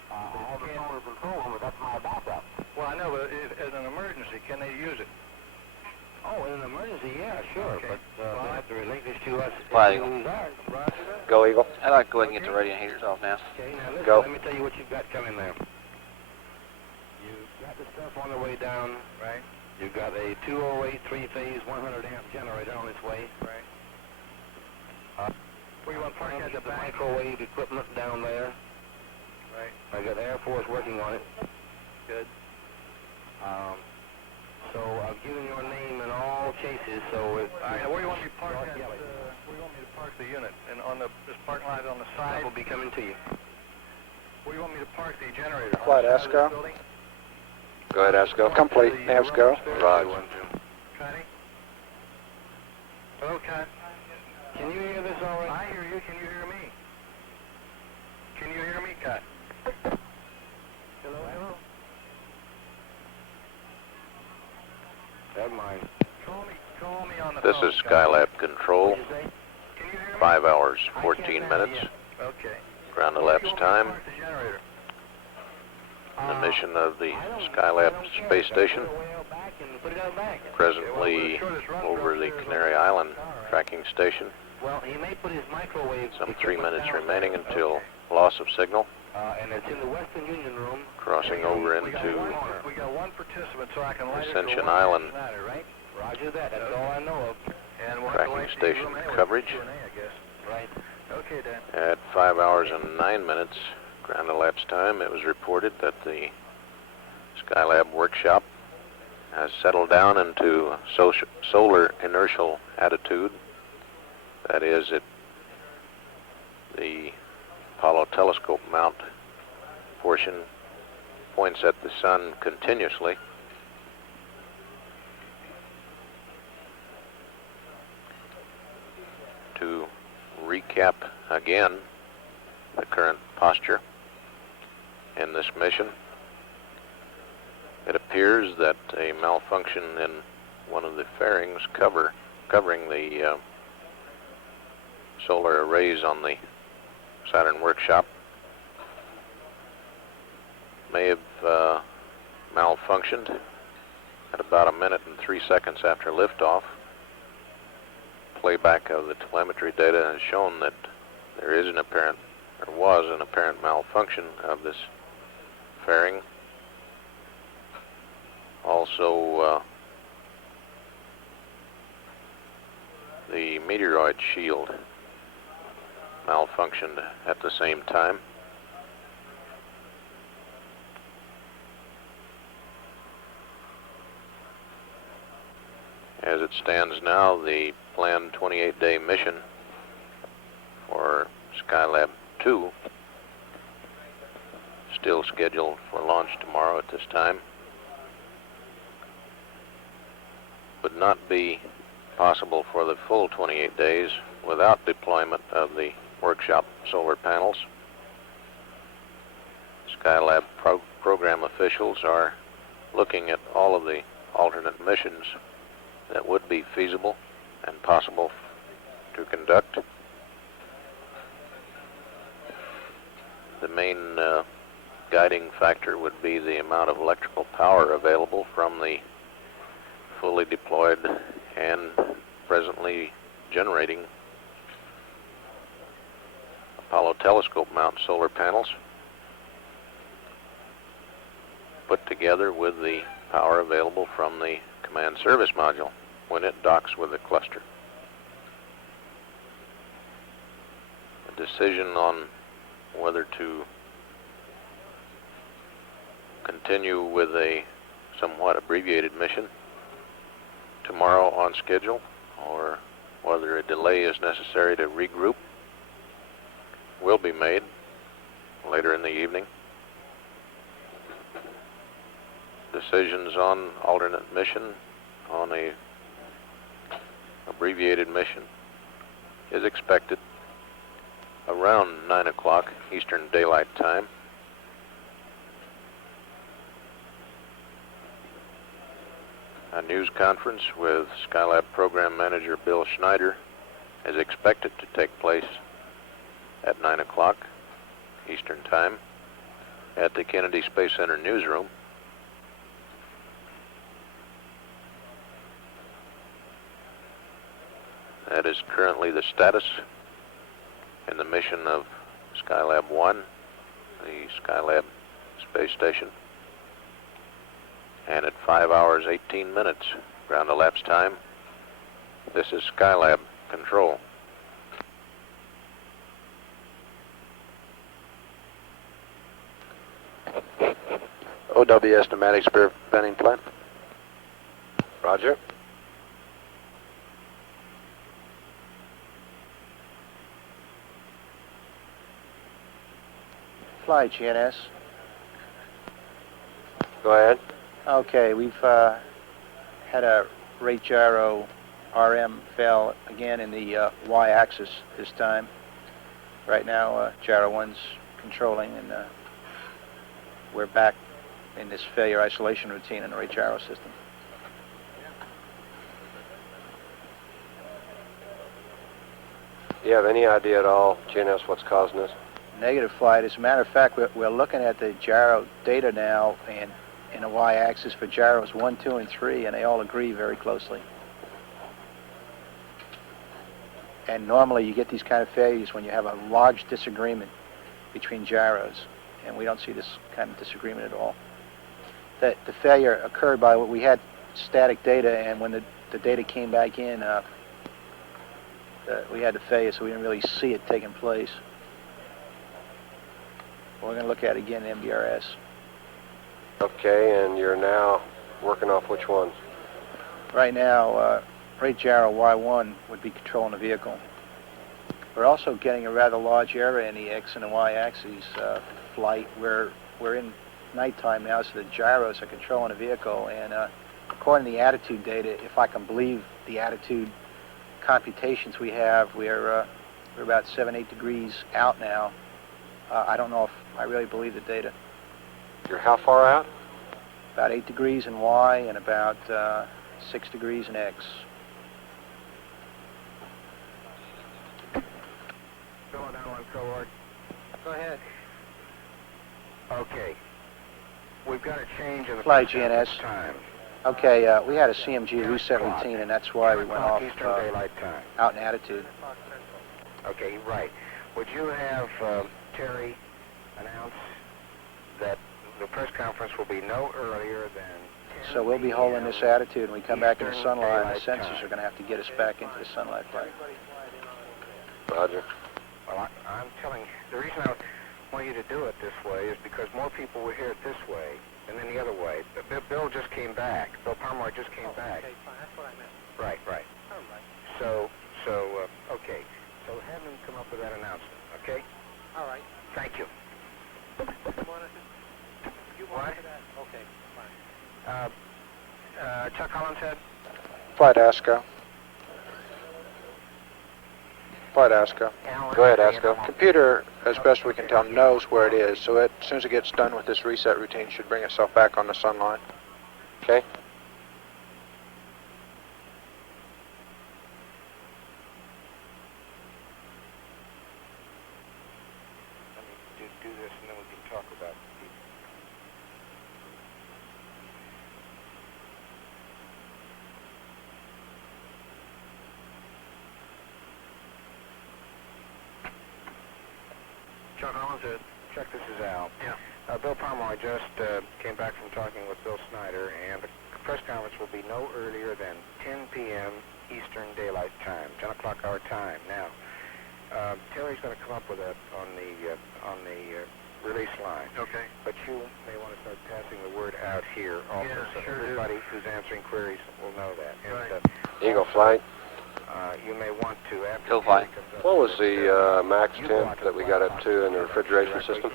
I have a phone in the control room, but that's my backup. Well, I know, but as an emergency, can they use it? Oh, in an emergency, yeah, sure, Okay. but they have to relinquish to us. Flight if Eagle. we lose ours. Roger that. Go, Eagle. I'd like to go ahead and get the radiant heaters off now. Okay, now listen, Go. let me tell you what you've got coming there. You've got the stuff on the way down. Right. You've got a 208 three-phase 100-amp generator on its way. Right. Where you want to park at the the back? microwave equipment down there. Right. I got Air Force working on it. Good. So I've given your name in all cases. So if All right, now where do you want me to park North at? Galley. Where do you want me to park the unit? And on this parking lot on the I side? will be coming to you. Where do you want me to park the generator? Flight On the side of ASCO. this building? Go ahead, ASCO. Complete. Navs go. Roger. Connie? Hello, Cut. Can you hear this all right? I hear you. Can you hear me? Can you hear me, Cut? Hello, hello. Never mind. Call me on the This phone. is Skylab Control. Can you hear me? 5 hours, I 14 can't hear minutes. you. Okay. Ground Where do elapsed you want me to time. park the generator? The mission of the Skylab Space Station. Put it out back. Presently over the Canary Island tracking station. Well, he may put his microwave. Some 3 equipment minutes down remaining there. until loss of signal. And it's in the Western Union room. Crossing over We got into one participant, so I can light it to Ascension one Island Schneider, right? Roger that. That's all I know of. And we'll tracking have to light the station room anyway, coverage. Q&A, I guess. Right. Okay, Dan. At 5 hours and 9 minutes ground elapsed time, it was reported that the Skylab workshop has settled down into a solar inertial attitude. That is, the Apollo telescope mount portion points at the sun continuously. To recap again the current posture in this mission, it appears that a malfunction in one of the fairings covering the solar arrays on the Saturn workshop may have malfunctioned at about 1 minute and 3 seconds after liftoff. Playback of the telemetry data has shown that there is was an apparent malfunction of this fairing. Also, the meteoroid shield malfunctioned at the same time. As it stands now, the planned 28-day mission for Skylab 2 still scheduled for launch tomorrow at this time. Would not be possible for the full 28 days without deployment of the workshop solar panels. Skylab program officials are looking at all of the alternate missions that would be feasible and possible to conduct. The main guiding factor would be the amount of electrical power available from the fully deployed and presently generating Apollo telescope mount solar panels, put together with the power available from the command service module when it docks with the cluster. decision on whether to continue with a somewhat abbreviated mission tomorrow on schedule, or whether a delay is necessary to regroup, will be made later in the evening. Decisions on alternate mission on a abbreviated mission is expected around 9 o'clock Eastern Daylight Time. A news conference with Skylab Program Manager Bill Schneider is expected to take place at 9 o'clock Eastern Time at the Kennedy Space Center newsroom. That is currently the status in the mission of Skylab 1, the Skylab Space Station. And at 5 hours 18 minutes ground elapsed time, this is Skylab Control. OWS pneumatic spare venting plan. Roger. Fly, GNS. Go ahead. Okay, we've had a rate gyro RM fail again in the y-axis this time. Right now, gyro 1's controlling, and we're back in this failure isolation routine in the rate gyro system. Do you have any idea at all, GNS, what's causing this? Negative, Flight. As a matter of fact, we're looking at the gyro data now, and in a y-axis for gyros 1, 2, and 3, and they all agree very closely. And normally you get these kind of failures when you have a large disagreement between gyros, and we don't see this kind of disagreement at all. The failure occurred by what we had static data, and when the data came back in, we had the failure, so we didn't really see it taking place. We're going to look at it again in MBRS. Okay, and you're now working off which ones? Right now, rate gyro Y1 would be controlling the vehicle. We're also getting a rather large error in the X and the Y axes flight. We're in nighttime now, so the gyros are controlling the vehicle, and according to the attitude data, if I can believe the attitude computations we have, we're about 7-8 degrees out now. I don't know if I really believe the data. You're how far out? About 8 degrees in Y and about 6 degrees in X. Going down on cohort. Go ahead. Okay. We've got a change in the Fly GNS. time. Okay, we had a CMG reset routine, and that's why we went off Eastern Daylight Time. out in attitude. Okay, right. Would you have Terry announce that the press conference will be no earlier than... So we'll be holding this attitude, and we come back in the sunlight, and the sensors are going to have to get us back into the sunlight flight. Roger. Well, I'm telling you, the reason I want you to do it this way is because more people will hear it this way than any other way. Bill just came back. Bill Pomeroy just came back. Okay, fine. That's what I meant. Right, right. All right. Okay. So have him come up with that announcement, okay? All right. Thank you. You want that? Okay, fine. Chuck Hollinshead? Flight ASCO. Flight ASCO. Go ahead, ASCO. Computer, as best we can tell, knows where it is, so as soon as it gets done with this reset routine, it should bring itself back on the sunline. Okay. Let me do this and then we can talk about it. Chuck Hollinshead. Chuck, this is Al. Yeah. Bill Pomeroy just came back from talking with Bill Snyder, and the press conference will be no earlier than 10 p.m. Eastern Daylight Time, 10 o'clock our time. Now, Terry's going to come up with that on the release line. Okay. But you may want to start passing the word out here also, so everybody who's answering queries will know that. And, Eagle Flight. You may want to, after Go fly. What was the max temp that we got up to in the refrigeration system?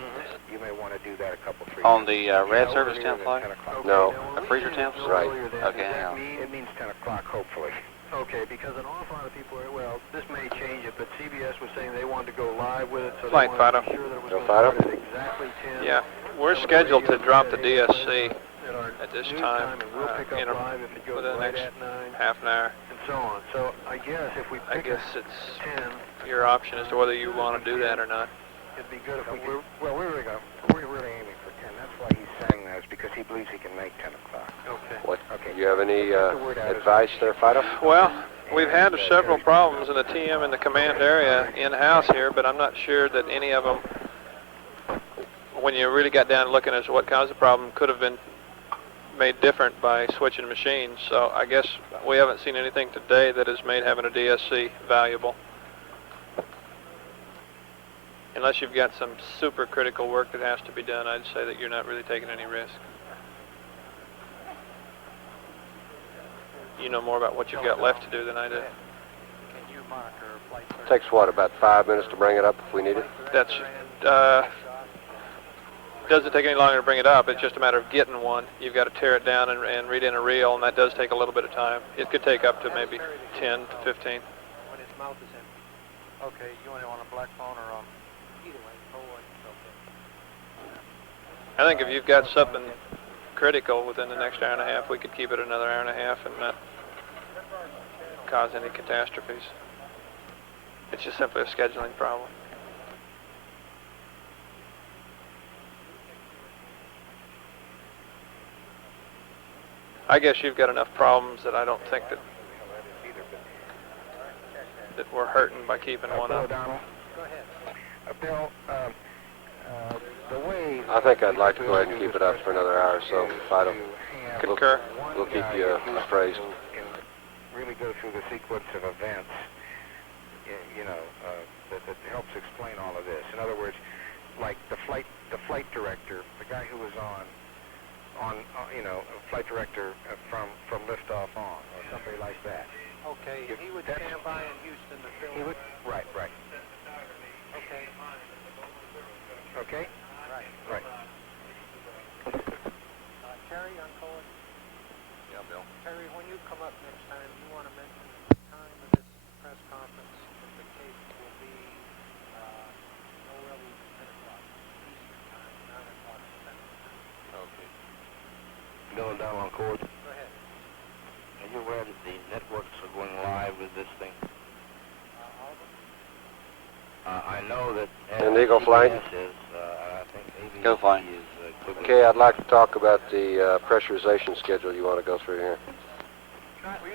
You may want to do that a couple, 3 On the red service temp flight? No. A freezer temps? Right. Okay, hang on. It means 10 o'clock, hopefully. Okay, because an awful lot of people are, well, this may change it, but CBS was saying they wanted to go live with it, so Flight they Fido. wanted to be sure that it was Go going to start Fido? at exactly 10. Yeah, we're scheduled to drop the DSC at this time, and we'll pick up live if it goes within the right next at 9, half an hour. and so on. So I guess if we I pick guess up it's 10, your option as to whether you want to do that or not. it'd be good if we could. Well, we're really aiming for 10. That's why he's saying that, is because he believes he can make 10 o'clock. Okay. What? Do you have any advice there, Fido? Well, we've had several problems in the TM and the command area in-house here, but I'm not sure that any of them, when you really got down looking as to what caused the problem, could have been made different by switching machines. So I guess we haven't seen anything today that has made having a DSC valuable. Unless you've got some super critical work that has to be done, I'd say that you're not really taking any risk. You know more about what you've got left to do than I do. Takes what, about 5 minutes to bring it up if we need it? That's doesn't take any longer to bring it up. It's just a matter of getting one. You've got to tear it down and read in a reel, and that does take a little bit of time. It could take up to maybe 10 to 15. When his mouth is in. Okay, you want it on a black phone or on either way? I think if you've got something critical within the next hour and a half, we could keep it another hour and a half and not cause any catastrophes. It's just simply a scheduling problem. I guess you've got enough problems that I don't think that we're hurting by keeping one up. Bill, the way... I think I'd like to go ahead and keep it up for another hour or so, Fido. Concur. We'll keep you appraised. Really go through the sequence of events, that helps explain all of this. In other words, like the flight director, the guy who was on flight director from liftoff on, or somebody like that. Okay, he would stand by in Houston to film. He would, right. Okay. Okay? Right. Terry, on call. Yeah, Bill. Terry, when you come up next time, you want to mention the time of this press conference, that the case will be no earlier than 10 o'clock Eastern time, 9 o'clock Central time. Okay. Going down on chord. Go ahead. Are you aware that the networks are going live with this thing? All of them? I know that... And Eagle Flight? I think ABC Go fly. Okay, I'd like to talk about the pressurization schedule you want to go through here.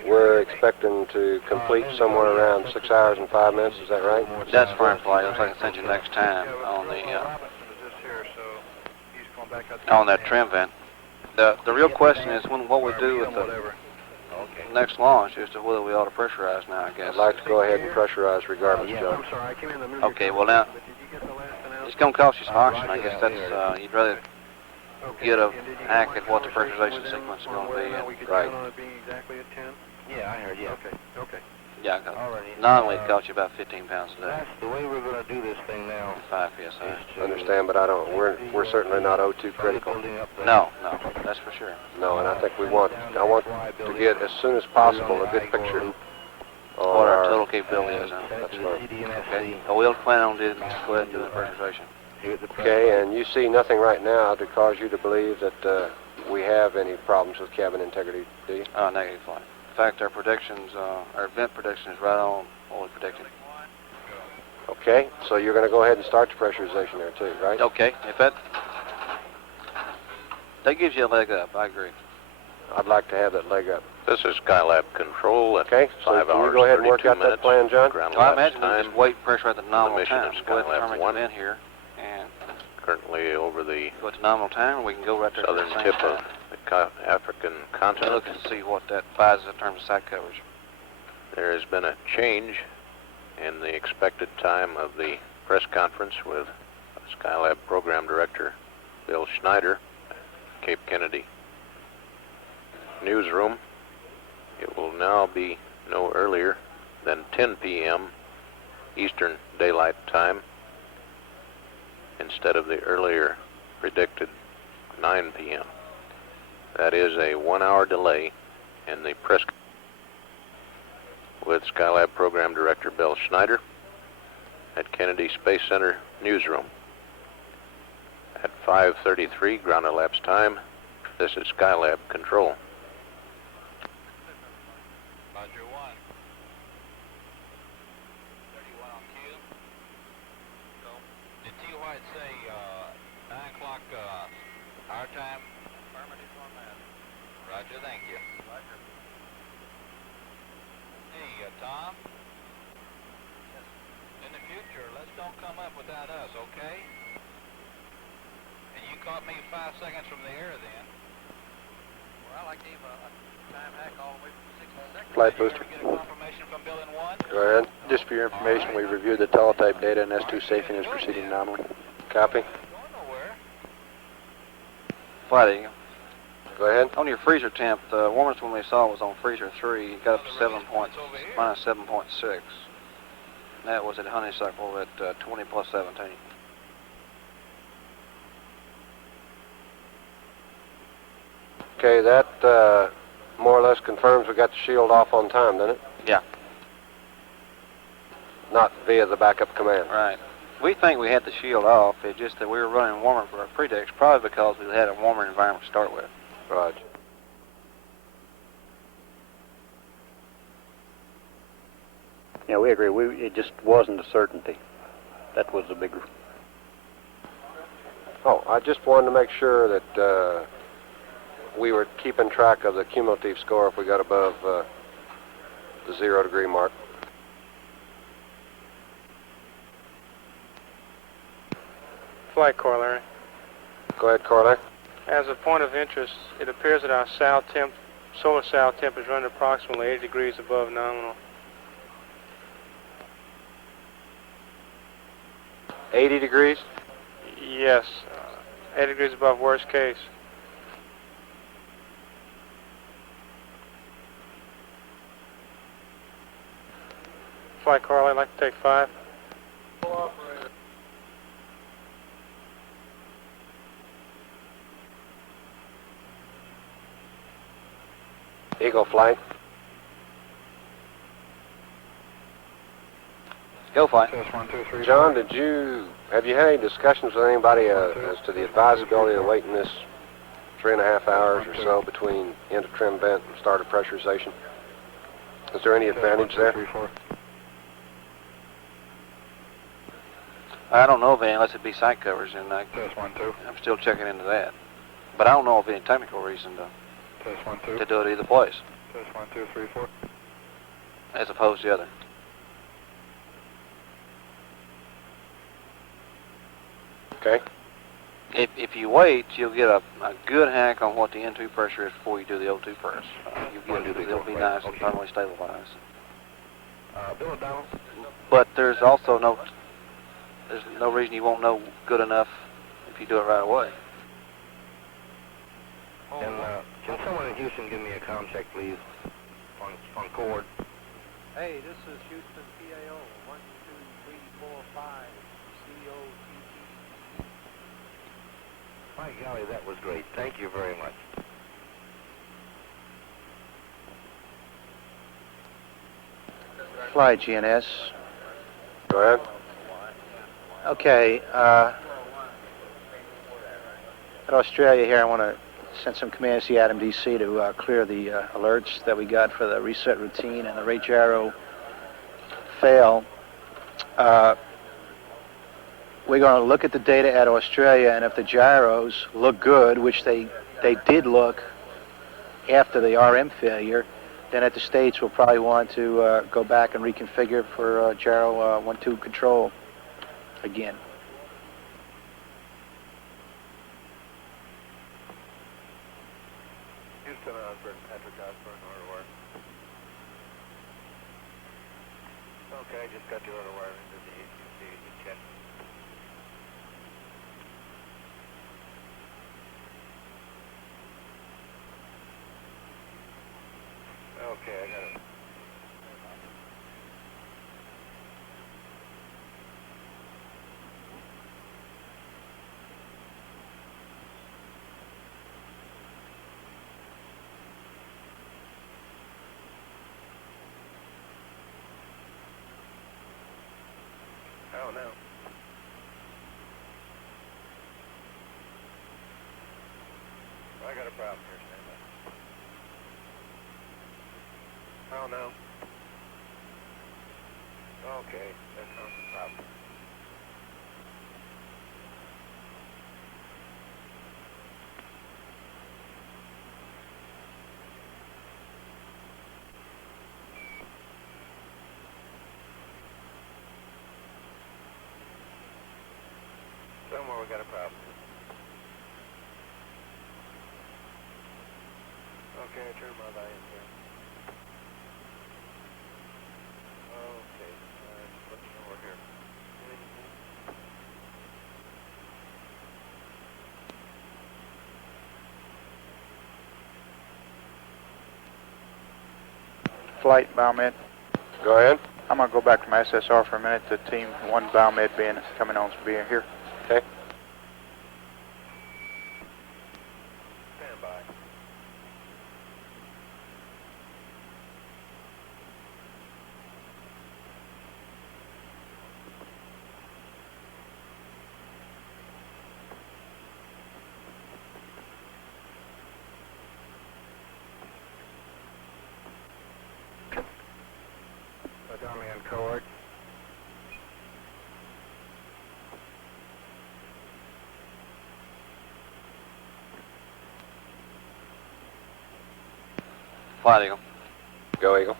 We're expecting to complete somewhere around 6 hours and 5 minutes, is that right? That's fine, flight. Looks like I sent you next time on that trim vent. The real question is what we do with the next launch as to whether we ought to pressurize now, I guess. I'd like to go ahead and pressurize regardless, Joe. I'm sorry, I came in the middle. Okay, well now, it's going to cost you some oxygen. I guess that's, you'd rather get a hack at what the pressurization sequence is going to be. Right. Exactly at 10? Yeah, I heard, yeah. Okay. Yeah, non-weight costs you about 15 pounds a day. That's the way we're going to do this thing now. 5 PSI. Understand, but we're certainly not O2 critical. No, that's for sure. No, and I think I want to get as soon as possible a good picture on what our total capability is. That's fine. Okay. So we'll plan on doing, go ahead and do the pressurization. Okay, and you see nothing right now to cause you to believe that we have any problems with cabin integrity, do you? Negative, flight. In fact, our predictions, our vent prediction is right on what we predicted. Okay, so you're going to go ahead and start the pressurization there too, right? Okay, if that gives you a leg up, I agree. I'd like to have that leg up. This is Skylab Control at okay, so 5 can hours, you go ahead and work 32 out minutes. that plan, John? Ground I elapsed imagine we time. just wait pressure at the nominal mission time. of Go ahead and Skylab determine 1. in here and Currently over the go to nominal time, and we can go right there southern at the tip same of time. the African And continent. look and see what that buys in terms of side coverage. There has been a change in the expected time of the press conference with Skylab Program Director Bill Schneider, Cape Kennedy newsroom. It will now be no earlier than 10 p.m. Eastern Daylight Time instead of the earlier predicted 9 p.m. That is a 1-hour delay in the press with Skylab Program Director Bill Schneider at Kennedy Space Center newsroom. At 5:33 ground elapsed time, this is Skylab Control. Roger 1. 31 on cue. So, did T. White say 9 o'clock our time? Affirmative on that. Roger, thank you. Roger. Hey, Tom? Yes. In the future, let's don't come up without us, okay? And you caught me 5 seconds from the air then. Well, I gave a time hack all the way from 60 seconds. Flight booster. Get a confirmation from Bill in 1? Go ahead. Just for your information, we reviewed the teletype data and S2 safety is proceeding nominally. Copy. Flight Eagle. Go ahead. On your freezer temp, the warmest one we saw was on freezer 3. It got up to minus 7.6. That was at Honeysuckle at 20 plus 17. Okay, that more or less confirms we got the shield off on time, doesn't it? Yeah. Not via the backup command. Right. We think we had the shield off. It's just that we were running warmer for our predicts, probably because we had a warmer environment to start with. Roger. Yeah, we agree. It just wasn't a certainty. That was the big... Oh, I just wanted to make sure that we were keeping track of the cumulative score if we got above the 0 degree mark. Flight corollary. Go ahead, Corley. As a point of interest, it appears that our solar south temp is running approximately 80 degrees above nominal. 80 degrees? Yes, 80 degrees above worst case. Flight Carl, I'd like to take 5. Eagle flight. Go flight. John, have you had any discussions with anybody as to the advisability of waiting this 3.5 hours or so between end of trim vent and start of pressurization? Is there any advantage there? I don't know of any unless it be site covers, and I'm still checking into that. But I don't know of any technical reason to do it either place. Test 1, 2, 3, 4. As opposed to the other. Okay. If you wait, you'll get a good hack on what the N2 pressure is before you do the O2 press. It'll be nice and thermally stabilized. Bill O'Donnell. But there's also no reason you won't know good enough if you do it right away. Can someone in Houston give me a comm check, please, on cord? Hey, this is Houston PAO, 1, 2, 3, 4, 5, COTT. My golly, that was great. Thank you very much. Fly GNS. Go ahead. Okay, at Australia here, I want to send some commands to the Atom DC to clear the alerts that we got for the reset routine and the rate gyro fail. We're going to look at the data at Australia, and if the gyros look good, which they did look after the RM failure, then at the States we'll probably want to go back and reconfigure for gyro 1-2 control again. Houston, Osborne, Patrick Osborne, ROR. Okay, I just got the other wire into the jet. Okay, I got it. Oh, no. I got a problem here, stand by. Oh, no. Okay, that's not the problem. Somewhere we got a problem. Okay, I turned my volume here. Okay, let's know we're here. Flight biomed. Go ahead. I'm going to go back to my SSR for a minute. The team 1 biomed being coming on to be here. Okay. Stand by. Dummy and cohort. Flight Eagle. Go, Eagle.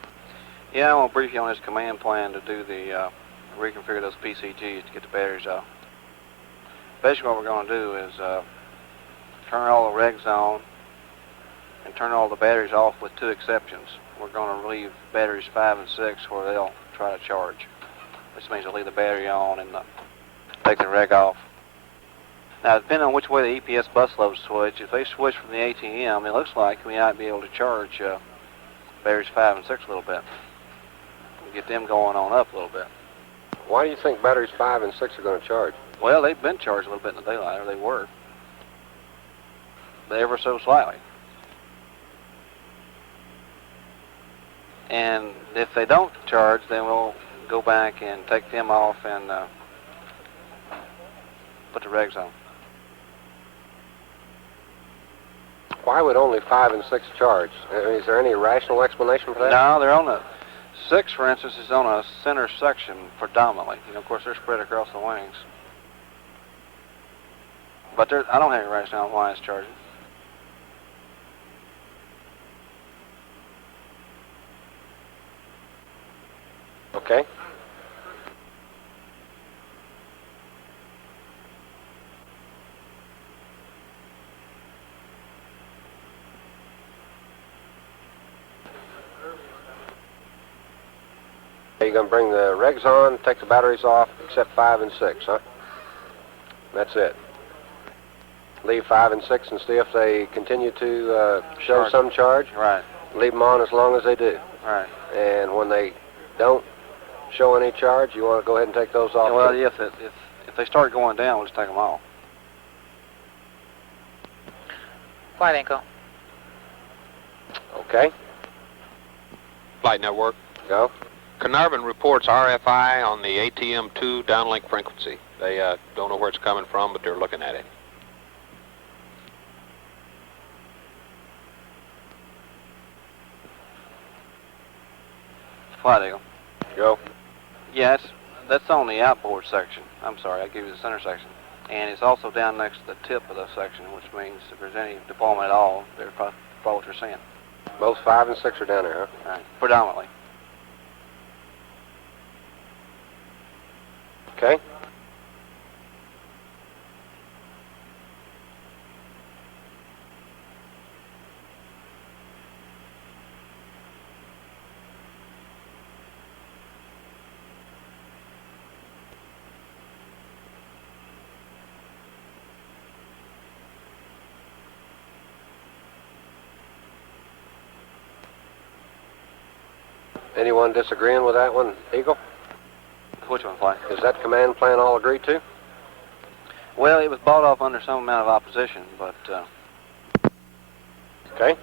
Yeah, I want to brief you on this command plan to do the reconfigure those PCGs to get the batteries out. Basically what we're going to do is turn all the regs on and turn all the batteries off with 2 exceptions. We're going to leave batteries 5 and 6 where they'll try to charge, which means they'll leave the battery on and take the reg off. Now, depending on which way the EPS bus loads switch, if they switch from the ATM, it looks like we might be able to charge batteries 5 and 6 a little bit. Get them going on up a little bit. Why do you think batteries 5 and 6 are going to charge? Well, they've been charged a little bit in the daylight, or they were. But ever so slightly. And if they don't charge, then we'll go back and take them off and put the regs on. Why would only 5 and 6 charge? Is there any rational explanation for that? No, they're on the 6, for instance, is on a center section predominantly. You know, of course, they're spread across the wings. But I don't have any rationale on why it's charging. Okay. You're going to bring the regs on, take the batteries off, except 5 and 6, huh? That's it. Leave 5 and 6 and see if they continue to show some charge. Right. Leave them on as long as they do. Right. And when they don't show any charge, you want to go ahead and take those off? Yeah, well, if they start going down, we'll just take them off. Flight Echo. Okay. Flight network. Go. Carnarvon reports RFI on the ATM-2 downlink frequency. They don't know where it's coming from, but they're looking at it. Flight Eagle. Go. Yes, that's on the outboard section. I'm sorry, I gave you the center section. And it's also down next to the tip of the section, which means if there's any deployment at all, they're probably what you're seeing. Both 5 and 6 are down there, huh? Right. Predominantly. Okay. Anyone disagreeing with that one, Eagle? Which one, Fly? Is that command plan all agreed to? Well, it was bought off under some amount of opposition, but... Okay.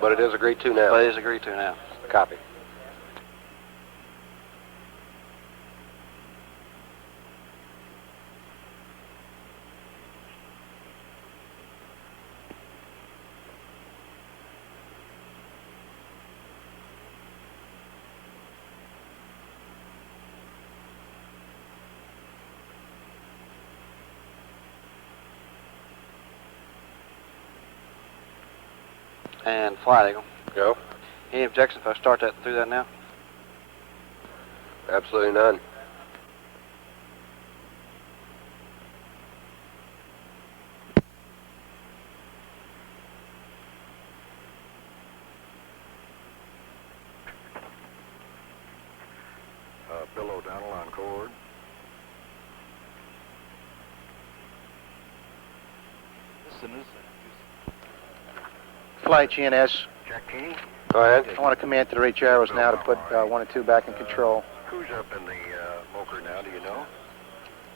But it is agreed to now? But it is agreed to now. Copy. And Flight Eagle. Go. Any objections if I start that through that now? Absolutely none. Bill O'Donnell on chord. Flight GNS. Jack Keeney. Go ahead. I want to command to the reach arrows now to put 1 and 2 back in control. Who's up in the Mocher now, do you know?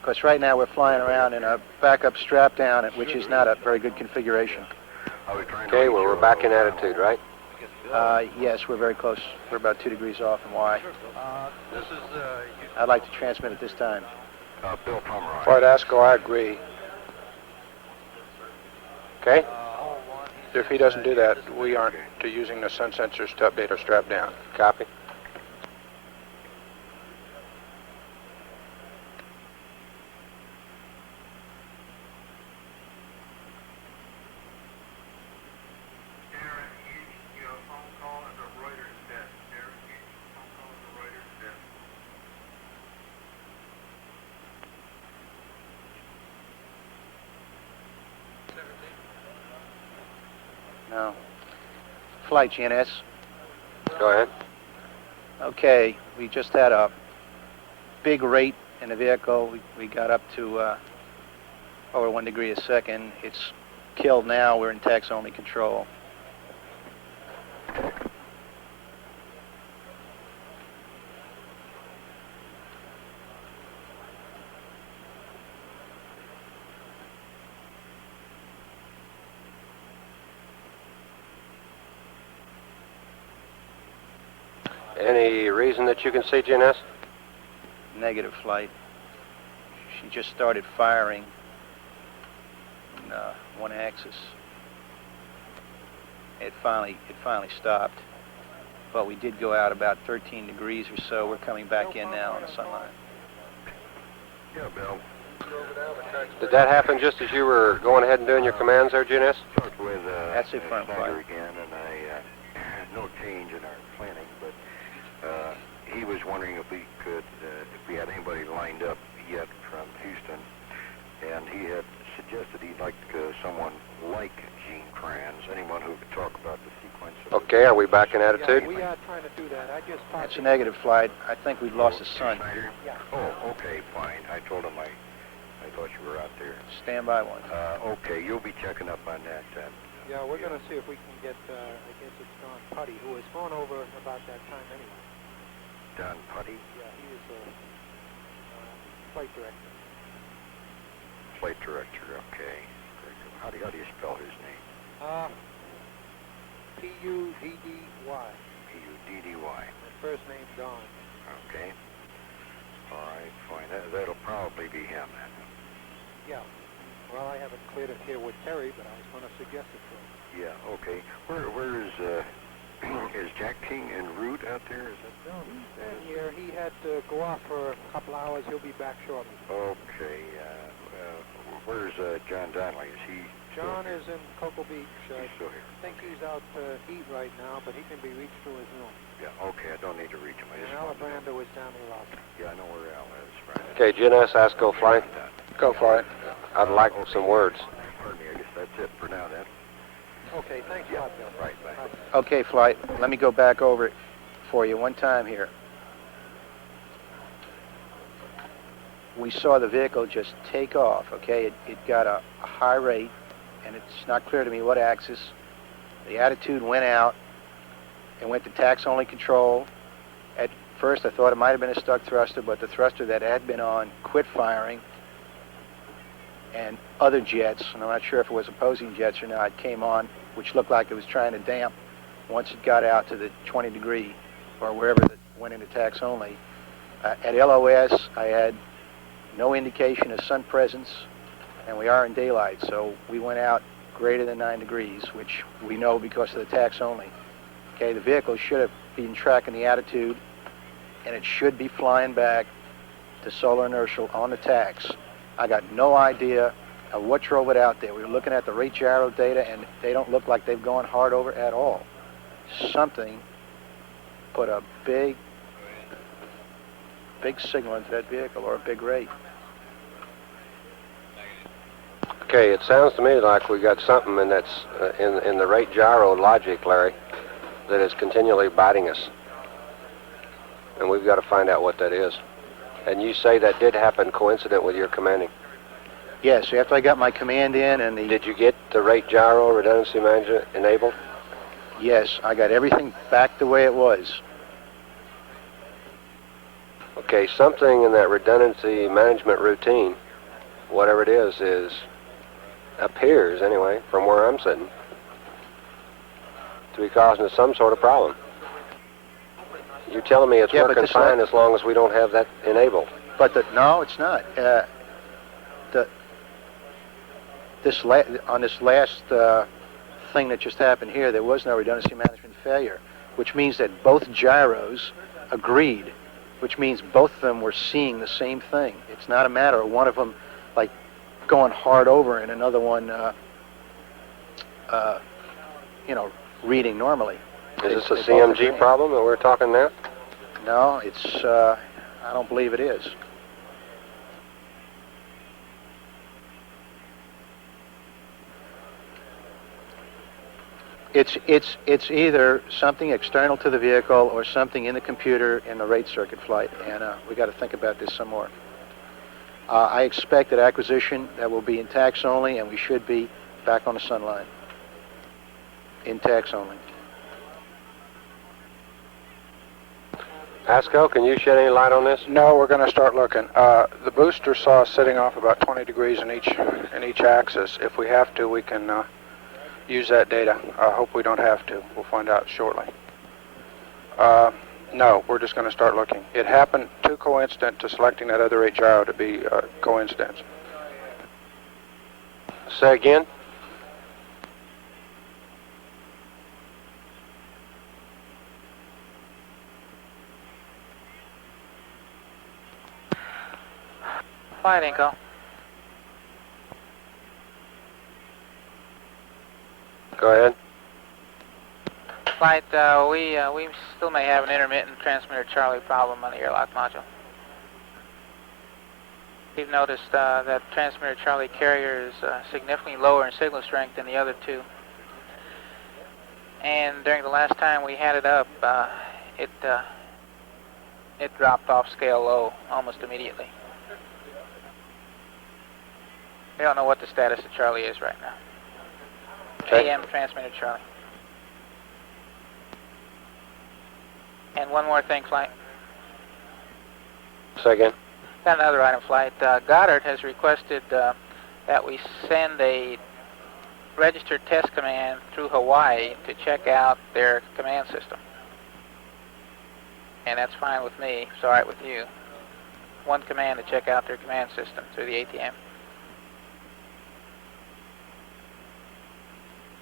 Because right now we're flying around in a backup strap down, which is not a very good configuration. Okay, well, we're back in attitude, right? Yes, we're very close. We're about 2 degrees off in Y. I'd like to transmit at this time. Bill Pomeroy. Flight ASCO, I agree. Okay. If he doesn't do that, we aren't using the sun sensors to update our strap down. Copy. No. Flight GNS. Go ahead. Okay, we just had a big rate in the vehicle. We got up to over 1 degree a second. It's killed now. We're in tax-only control. Any reason that you can see, GNS? Negative, Flight. She just started firing in one axis. It finally stopped, but we did go out about 13 degrees or so. We're coming back in now on the sunlight. Yeah, Bill. Did that happen just as you were going ahead and doing your commands there, GNS? Talked with That's it, front Snyder flight. again, and no change in our planning, but he was wondering if we could, if we had anybody lined up yet from Houston, and he had suggested he'd like someone like Gene Kranz, anyone who could talk about the sequence of... Okay, are we back in attitude? Yeah, we are trying to do that. I just That's a negative, Flight. I think we've lost the sun. Snyder? Yeah. Oh, okay, fine. I told him I thought you were out there. Stand by one. Okay, you'll be checking up on that. Yeah, we're going to see if we can get, I guess it's Don Putty, who was going over about that time anyway. Don Putty? Yeah, he was a flight director. Flight director, okay. How do you spell his name? P-U-D-D-Y. P-U-D-D-Y. His first name, Don. Okay. All right, fine. That'll probably be him then. Yeah. Well, I haven't cleared it here with Terry, but I was going to suggest it to him. Yeah, okay. Where is Jack King en route out there? Is that... No, he's down here. He had to go off for a couple hours. He'll be back shortly. Okay. Where's John Donnelly? Is he... John is in Cocoa Beach. He's still here. I think he's out to eat right now, but he can be reached through his room. Yeah, okay. I don't need to reach him. And Alabrando is down the lobby. Yeah, I know where Al is. Right. Okay, GNS, ASCO, Flight. Go for it. I'd like some words. Pardon me, I guess that's it for now then. Okay, thanks a lot, Bill. Right, bye. Okay, Flight. Let me go back over it for you one time here. We saw the vehicle just take off, okay? It got a high rate, and it's not clear to me what axis. The attitude went out and went to tax-only control. At first, I thought it might have been a stuck thruster, but the thruster that had been on quit firing, and other jets, and I'm not sure if it was opposing jets or not, came on, which looked like it was trying to damp once it got out to the 20 degree, or wherever it went into tax only. At LOS, I had no indication of sun presence, and we are in daylight, so we went out greater than 9 degrees, which we know because of the tax only. Okay, the vehicle should have been tracking the attitude, and it should be flying back to solar inertial on the tax. I got no idea of what drove it out there. We were looking at the rate gyro data, and they don't look like they've gone hard over at all. Something put a big signal into that vehicle, or a big rate. Okay, it sounds to me like we got something in that's in the rate gyro logic, Larry, that is continually biting us, and we've got to find out what that is. And you say that did happen coincident with your commanding? Yes, after I got my command in and the... Did you get the rate gyro redundancy management enabled? Yes, I got everything back the way it was. Okay, something in that redundancy management routine, whatever it is appears anyway, from where I'm sitting, to be causing us some sort of problem. You're telling me it's working fine as long as we don't have that enabled. But no, it's not. On this last thing that just happened here, there was no redundancy management failure, which means that both gyros agreed, which means both of them were seeing the same thing. It's not a matter of one of them like going hard over and another one, reading normally. Is this a CMG problem that we're talking now? No, it's, I don't believe it is. It's either something external to the vehicle or something in the computer in the rate circuit flight, and we got to think about this some more. I expect at acquisition that will be in tax only, and we should be back on the sun line. In tax only. Asco, can you shed any light on this? No, we're going to start looking. The booster saw us sitting off about 20 degrees in each axis. If we have to, we can use that data. I hope we don't have to. We'll find out shortly. No, we're just going to start looking. It happened too coincident to selecting that other rate gyro to be coincidence. Say again? Flight Inco. Go ahead. Flight, we still may have an intermittent transmitter Charlie problem on the airlock module. We've noticed that transmitter Charlie carrier is significantly lower in signal strength than the other two. And during the last time we had it up, it dropped off scale low almost immediately. We don't know what the status of Charlie is right now. Okay. AM transmitter Charlie. And one more thing, Flight. Say again. Got another item, Flight. Goddard has requested that we send a registered test command through Hawaii to check out their command system. And that's fine with me. It's all right with you. One command to check out their command system through the ATM.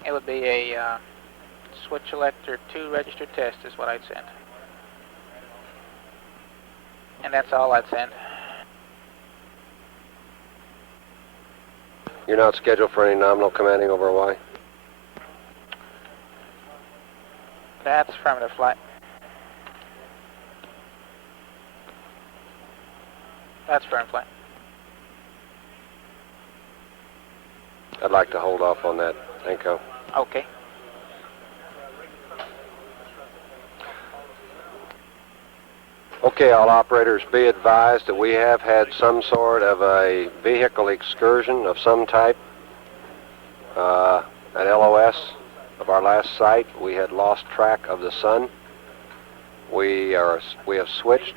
It would be a switch selector 2 registered test is what I'd send. And that's all I'd send. You're not scheduled for any nominal commanding over Hawaii? That's affirmative, Flight. That's firm, Flight. I'd like to hold off on that, Enco. Okay. Okay, all operators, be advised that we have had some sort of a vehicle excursion of some type at LOS of our last site. We had lost track of the sun. We we have switched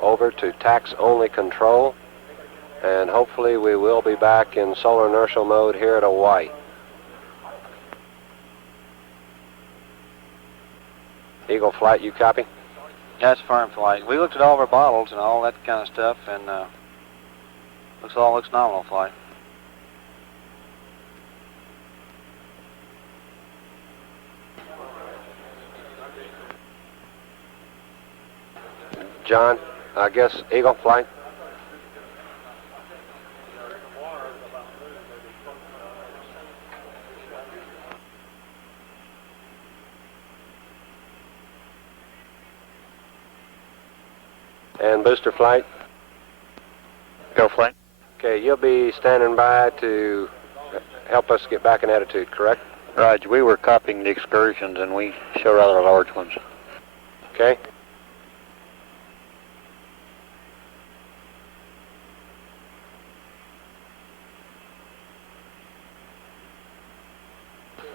over to tax-only control, and hopefully we will be back in solar inertial mode here at Hawaii. Eagle Flight, you copy? That's firm flight. We looked at all of our bottles and all that kind of stuff, and looks nominal flight. John, I guess Eagle Flight. And booster flight? Go flight. Okay, you'll be standing by to help us get back in attitude, correct? Roger, we were copying the excursions and we show rather large ones. Okay.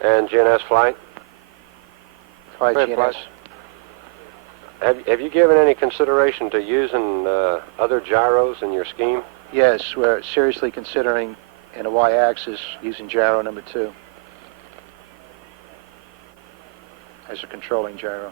And GNS flight? Flight Great GNS. flight. Have you given any consideration to using other gyros in your scheme? Yes, we're seriously considering in a y-axis using gyro number 2 as a controlling gyro.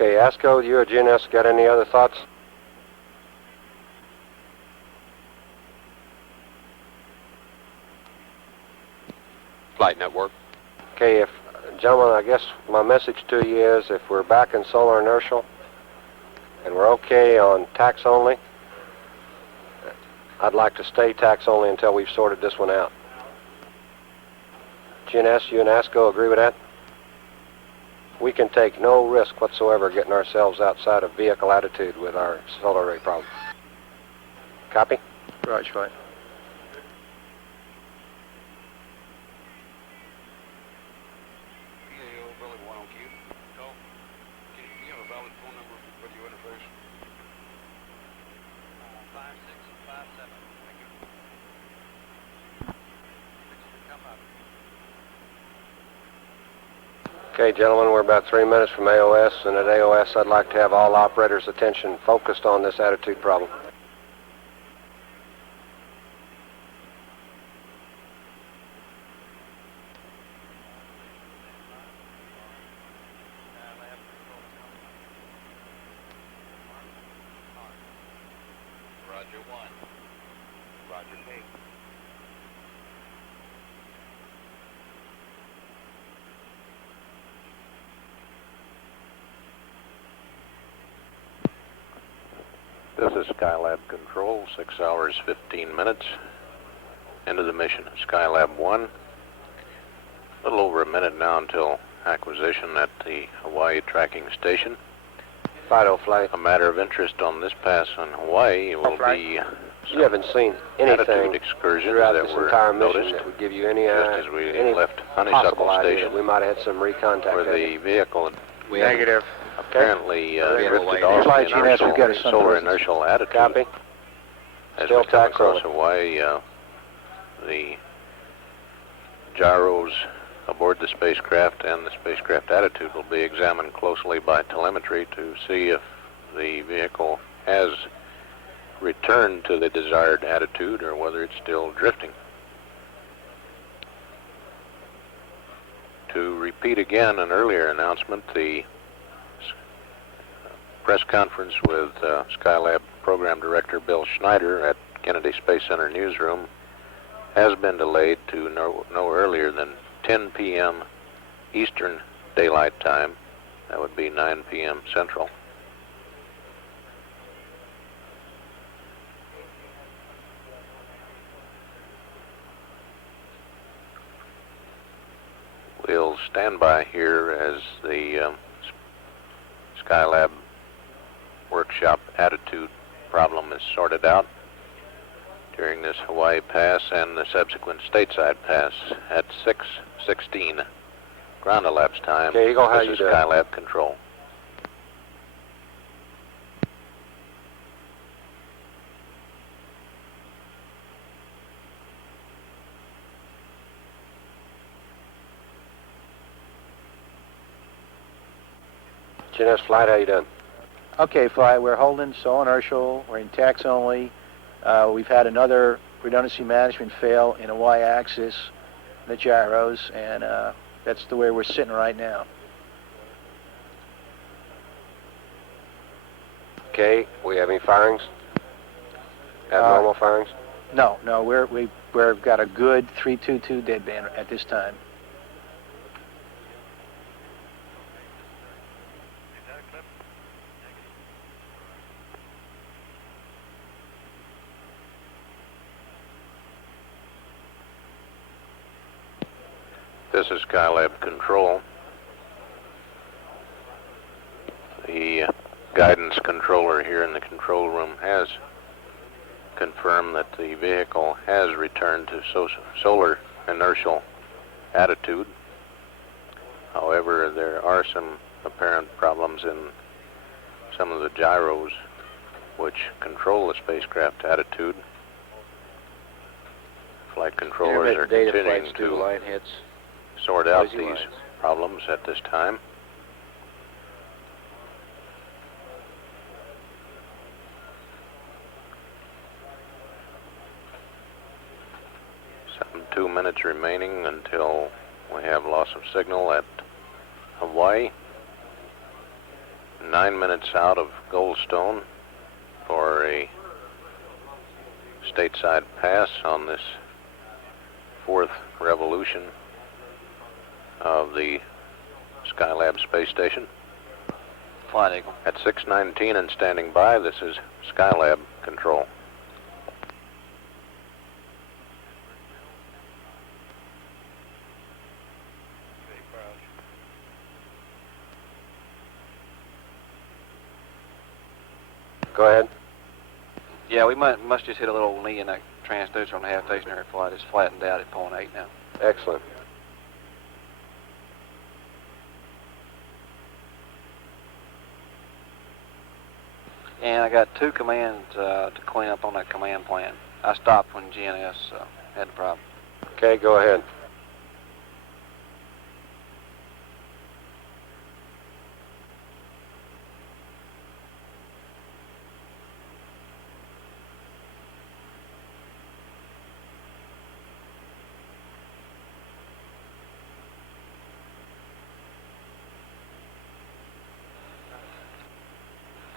Okay, ASCO, you or GNS got any other thoughts? Flight network. Okay, gentlemen, I guess my message to you is if we're back in solar inertial and we're okay on tax only, I'd like to stay tax only until we've sorted this one out. GNS, you and ASCO agree with that? We can take no risk whatsoever getting ourselves outside of vehicle attitude with our solar array problem. Copy? Roger, flight. PAO, Billy 1 on Q. Go. Do you have a valid phone number for your interface? 5657. Thank you. Come up. Okay, gentlemen, we're about 3 minutes from AOS, and at AOS I'd like to have all operators' attention focused on this attitude problem. Roger 1. Roger me. This is Skylab Control, 6 hours, 15 minutes. End of the mission. Skylab 1. A little over a minute now until acquisition at the Hawaii Tracking Station. Fido flight. A matter of interest on this pass on Hawaii will be You haven't seen anything attitude excursions throughout that this were entire mission noticed that would give you any just as we any left possible Honeysuckle idea Station, that we might have had some recontact. where the vehicle Negative. apparently drifted Flight off the GNS, we've got a solar sun inertial attitude. Copy. As Still we come tax across only. Hawaii, the gyros aboard the spacecraft and the spacecraft attitude will be examined closely by telemetry to see if the vehicle has returned to the desired attitude or whether it's still drifting. To repeat again an earlier announcement, the press conference with Skylab Program Director Bill Schneider at Kennedy Space Center newsroom has been delayed to no earlier than 10 p.m. Eastern Daylight Time. That would be 9 p.m. Central. We'll stand by here as the Skylab workshop attitude problem is sorted out during this Hawaii pass and the subsequent stateside pass at 6:16 ground elapsed time. Okay, Eagle, how this you is doing? Skylab Control. GNS Flight, how you doing? Okay, Flight, we're holding sole inertial, we're in tax only. We've had another redundancy management fail in a y-axis, the gyros, and that's the way we're sitting right now. Okay, we have any firings? Abnormal firings? No, we've got a good 322 deadband at this time. This is Skylab Control. The guidance controller here in the control room has confirmed that the vehicle has returned to solar inertial attitude. However, there are some apparent problems in some of the gyros which control the spacecraft attitude. Flight controllers are continuing to sort out these problems at this time. Some 2 minutes remaining until we have loss of signal at Hawaii. 9 minutes out of Goldstone for a stateside pass on this 4th revolution of the Skylab Space Station. Flight Eagle. At 6:19 and standing by, this is Skylab Control. Go ahead. Yeah, we must just hit a little knee in that transducer on the half stationary flight. It's flattened out at 0.8 now. Excellent. And I got 2 commands to clean up on that command plan. I stopped when GNS had the problem. Okay, go ahead.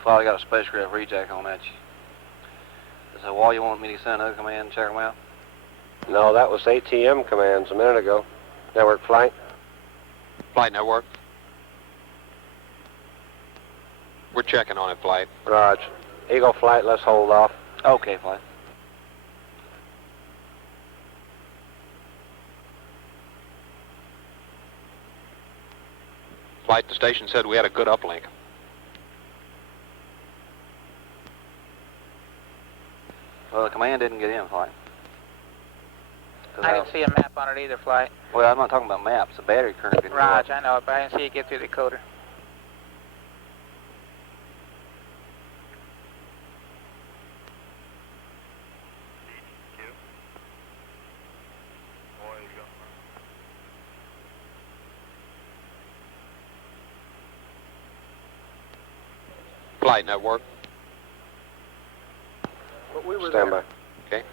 I got a spacecraft rejack on that. Is that why you want me to send another command and check them out? No, that was ATM commands a minute ago. Network flight. Flight network. We're checking on it, Flight. Roger. Eagle Flight, let's hold off. Okay, Flight. Flight, the station said we had a good uplink. Well, the command didn't get in, Flight. I didn't see a map on it either, Flight. Well, I'm not talking about maps. The battery current didn't Raj, I know it, but I didn't see it get through the decoder. Flight network. But we were Stand there. by. Okay.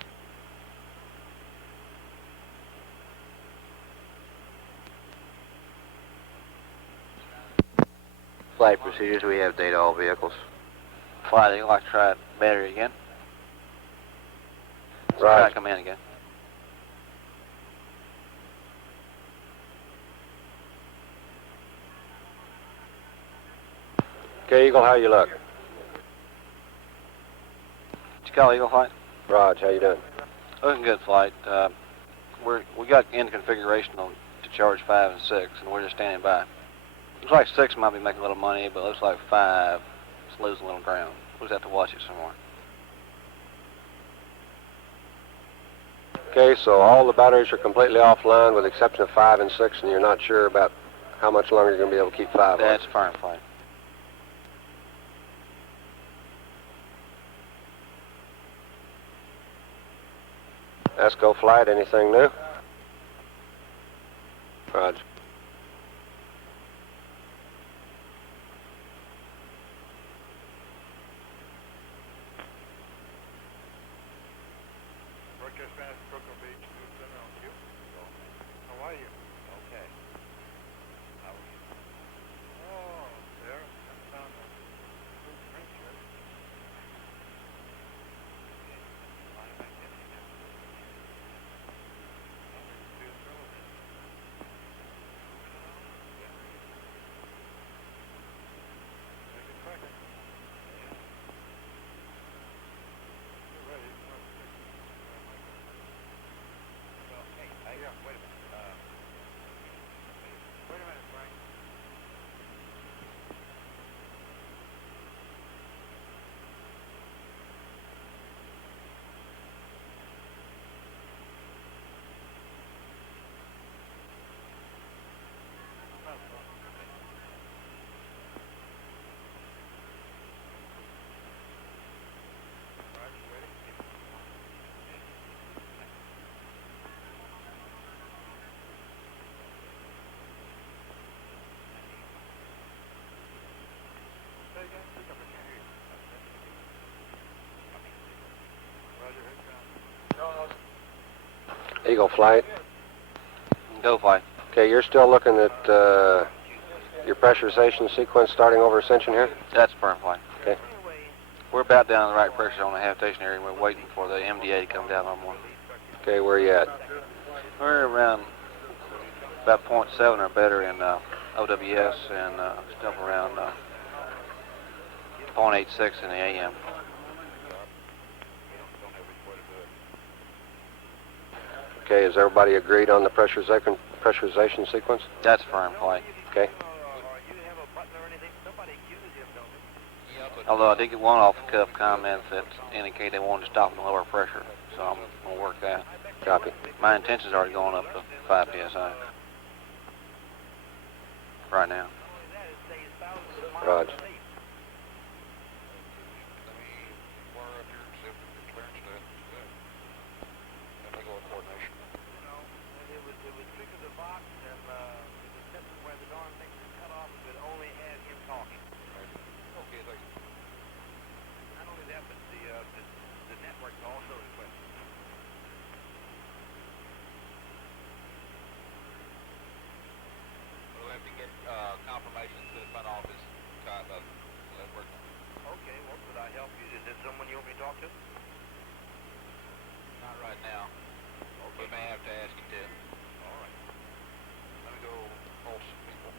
Flight procedures, we have data all vehicles. Flight Eagle, like to try battery again. Right. Try command again. Okay, Eagle, how you look? Did you call Eagle Flight? Raj, how you doing? Looking good, Flight. We got in configuration on to charge 5 and 6, and we're just standing by. Looks like 6 might be making a little money, but looks like 5 is losing a little ground. We'll just have to watch it some more. Okay, so all the batteries are completely offline with the exception of 5 and 6, and you're not sure about how much longer you're going to be able to keep 5 on. That's firm, Flight. ESCO Flight, anything new? Roger. How are you? Okay. How are you? Oh, there. That's down the food drink here. Eagle flight. Go flight. Okay, you're still looking at your pressurization sequence starting over ascension here? That's firm flight. Okay. We're about down to the right pressure on the habitation area. We're waiting for the MDA to come down on one. Okay, where are you at? We're around about 0.7 or better in OWS and still around 0.86 in the AM. Okay, is everybody agreed on the pressurization sequence? That's firm flight. Okay. Although I did get one off-the-cuff comment that indicated they wanted to stop in lower pressure, so I'm going to work that. Copy. My intention's already going up to 5 psi right now. Roger. Confirmation to the front office. Okay, well, could I help you? Is there someone you want me to talk to? Not right now. We may have to ask you to. All right. Let me go call some people.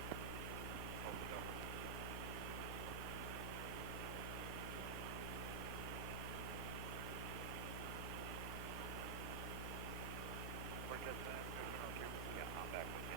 Yeah, I'm back with you.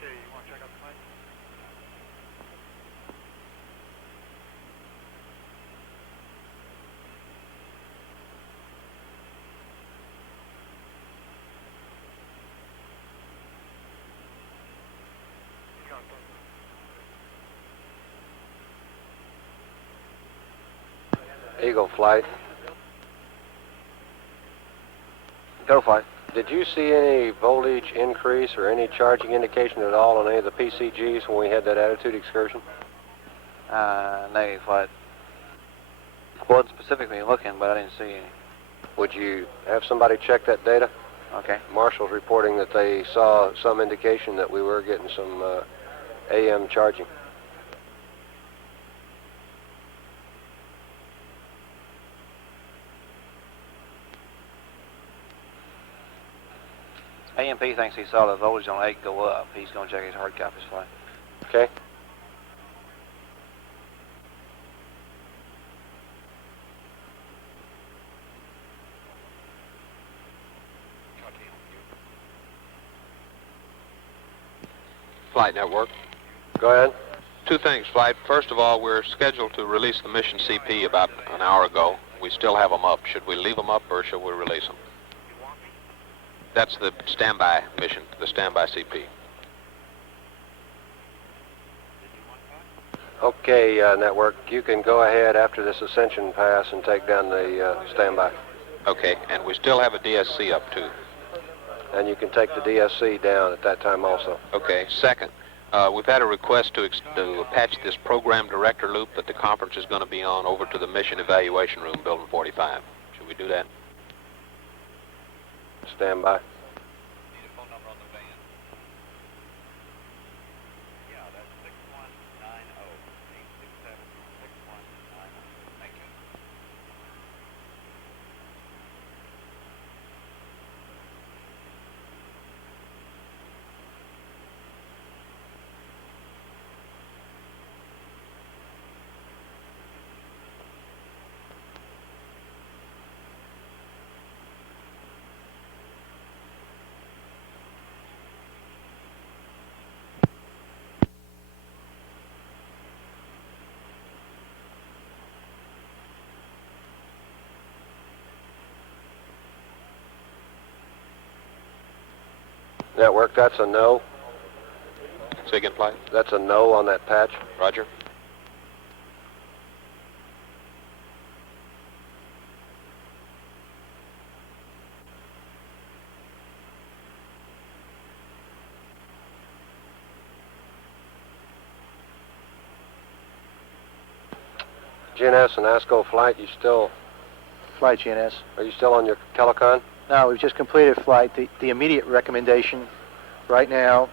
Okay, you want to check out the plane? Eagle flight. Go flight. Did you see any voltage increase or any charging indication at all on any of the PCGs when we had that attitude excursion? Negative flight. Wasn't specifically looking, but I didn't see any. Would you have somebody check that data? Okay. Marshall's reporting that they saw some indication that we were getting some AM charging. AMP thinks he saw the voltage on 8 go up. He's going to check his hard copies flight. Okay. Flight network. Go ahead. Two things, Flight. First of all, we're scheduled to release the mission CP about an hour ago. We still have them up. Should we leave them up or should we release them? That's the standby mission, the standby CP. Okay, network, you can go ahead after this ascension pass and take down the standby. Okay, and we still have a DSC up too. And you can take the DSC down at that time also. Okay, second, we've had a request to patch this program director loop that the conference is going to be on over to the mission evaluation room, building 45. Should we do that? Stand by. Network, that's a no. Say again, Flight. That's a no on that patch. Roger. GNS and ASCO flight, you still... Flight GNS. Are you still on your telecon? No, we've just completed flight. The immediate recommendation right now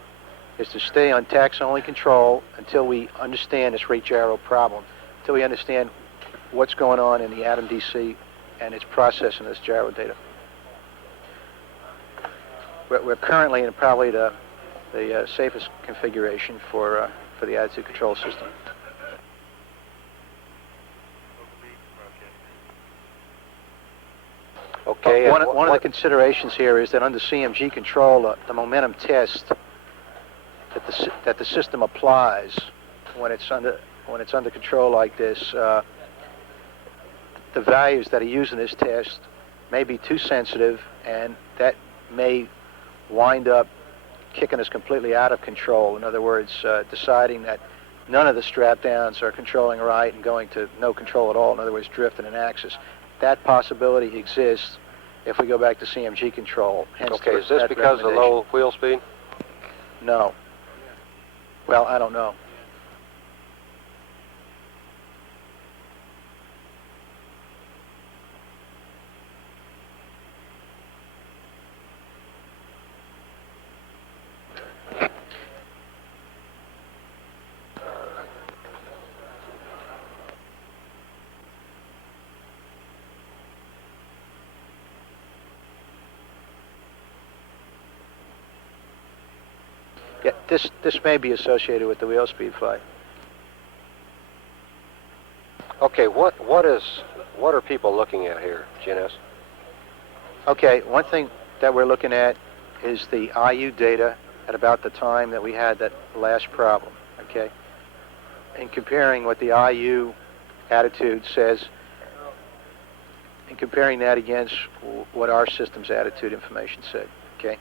is to stay on tax-only control until we understand this rate gyro problem, until we understand what's going on in the Atom DC and its processing this gyro data. We're currently in probably the safest configuration for the attitude control system. Okay. One of the considerations here is that under CMG control, the momentum test that the system applies when it's under control like this, the values that are used in this test may be too sensitive, and that may wind up kicking us completely out of control. In other words, deciding that none of the strap downs are controlling right and going to no control at all. In other words, drifting an axis. That possibility exists if we go back to CMG control. Hence okay, is this because of low wheel speed? No. Well, I don't know. Yeah, this may be associated with the wheel speed flight. Okay, what are people looking at here, GNS? Okay, one thing that we're looking at is the IU data at about the time that we had that last problem, okay? And comparing what the IU attitude says and comparing that against what our system's attitude information said, okay?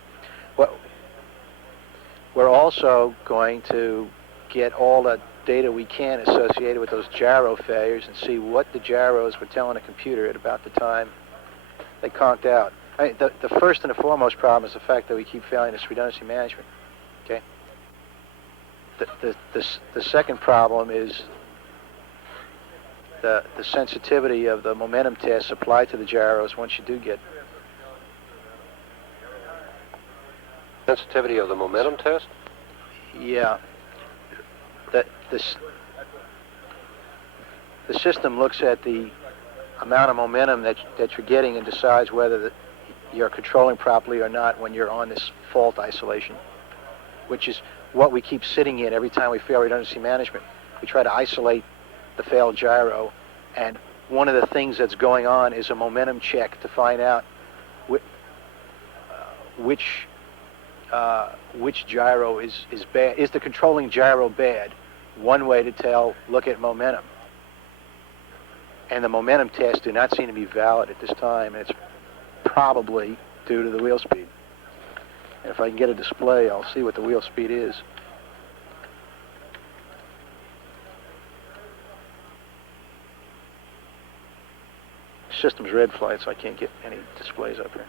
We're also going to get all the data we can associated with those gyro failures and see what the gyros were telling the computer at about the time they conked out. I mean, the first and the foremost problem is the fact that we keep failing this redundancy management, okay? The second problem is the sensitivity of the momentum tests applied to the gyros once you do get sensitivity of the momentum test? Yeah. The system looks at the amount of momentum that you're getting and decides whether you're controlling properly or not when you're on this fault isolation, which is what we keep sitting in every time we fail redundancy management. We try to isolate the failed gyro, and one of the things that's going on is a momentum check to find out which gyro is bad. Is the controlling gyro bad? One way to tell, look at momentum. And the momentum tests do not seem to be valid at this time, and it's probably due to the wheel speed. And if I can get a display, I'll see what the wheel speed is. System's red flight, so I can't get any displays up here.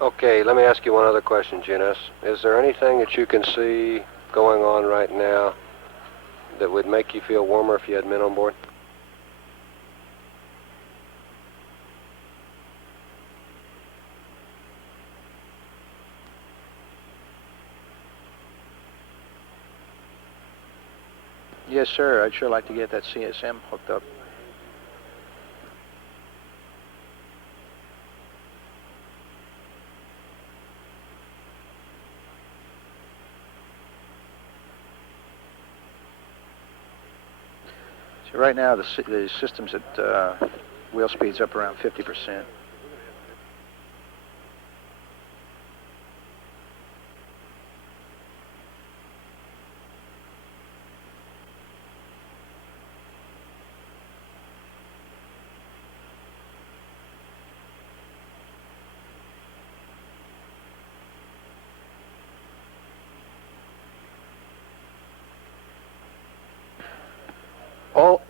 Okay, let me ask you one other question, GNS. Is there anything that you can see going on right now that would make you feel warmer if you had men on board? Yes, sir. I'd sure like to get that CSM hooked up. So right now the system's at wheel speed's up around 50%.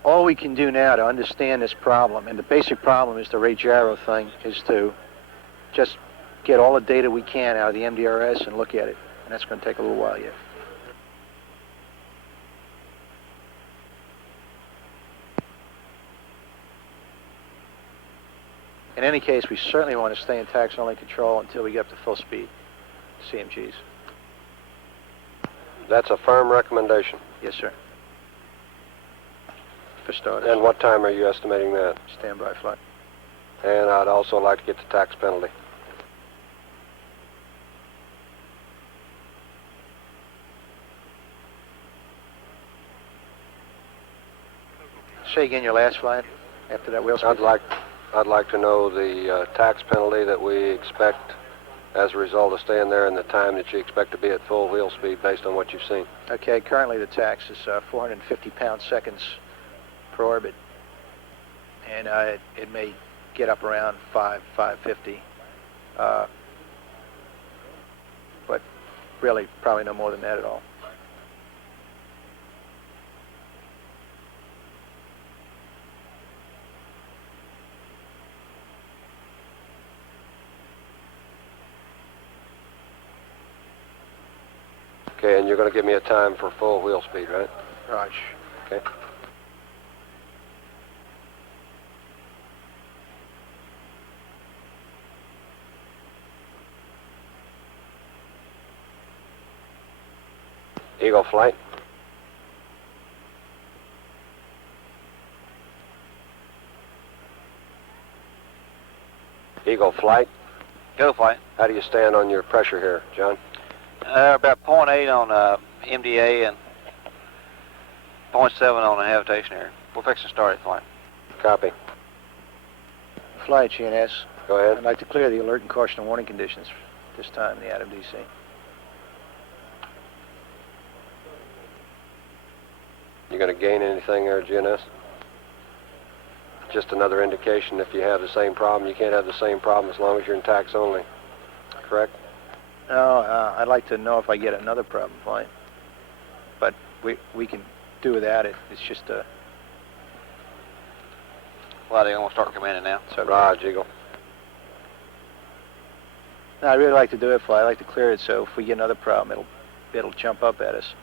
All we can do now to understand this problem, and the basic problem is the rate gyro thing, is to just get all the data we can out of the MDRS and look at it. And that's going to take a little while yet. In any case, we certainly want to stay in tax-only control until we get up to full speed CMGs. That's a firm recommendation. Yes, sir. For starters. And what time are you estimating that? Standby flight. And I'd also like to get the tax penalty. Say again your last flight after that wheel speed. I'd like to know the tax penalty that we expect as a result of staying there and the time that you expect to be at full wheel speed based on what you've seen. Okay, currently the tax is 450 pound-seconds per orbit, and it may get up around 550, but really probably no more than that at all. Okay, and you're going to give me a time for full wheel speed, right? Raj. Okay. Eagle flight. Eagle flight. Go flight. How do you stand on your pressure here, John? About 0.8 on MDA and 0.7 on the habitation area. We're fixing to start at flight. Copy. Flight GNS. Go ahead. I'd like to clear the alert and caution and warning conditions this time in the Adam DC. You going to gain anything there, GNS? Just another indication if you have the same problem. You can't have the same problem as long as you're in tax only. Correct? No, I'd like to know if I get another problem flight. But we can do without it. It's just a... Well, they're going to start commanding now. So, Raj, Eagle. No, I'd really like to do it, flight. I'd like to clear it so if we get another problem, it'll jump up at us.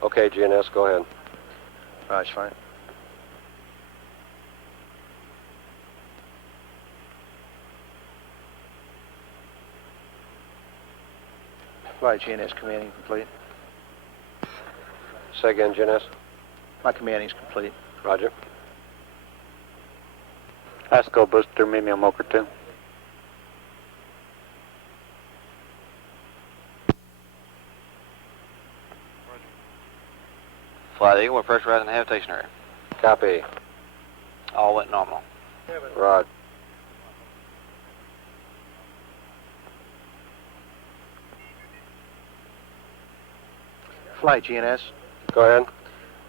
Okay, GNS, go ahead. Raj, fine. Flight GNS commanding complete. Say again, GNS. My commanding's complete. Roger. ASCO booster, meet me on Mocha 2. Flight Eagle, we're pressurizing the habitation area. Copy. All went nominal. Rod. Flight, GNS. Go ahead.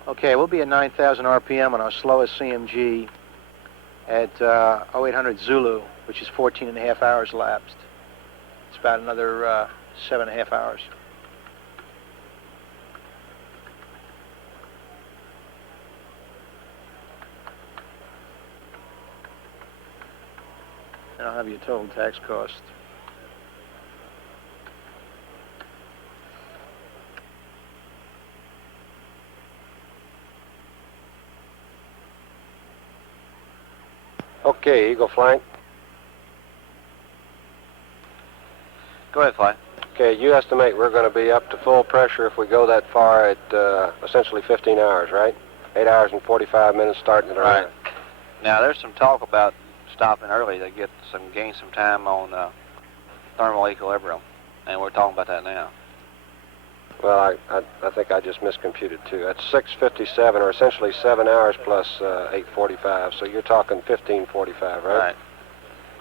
Okay, we'll be at 9,000 RPM on our slowest CMG at 0800 Zulu, which is 14.5 hours lapsed. It's about another 7.5 hours. And I'll have your total tax cost. Okay, Eagle flank. Go ahead, Flight. Okay, you estimate we're going to be up to full pressure if we go that far at essentially 15 hours, right? 8 hours and 45 minutes starting at Right. Now, there's some talk about stopping early to gain some time on thermal equilibrium, and we're talking about that now. Well, I think I just miscomputed too. That's 6:57, or essentially 7 hours plus 8:45. So you're talking 15:45, right? Right.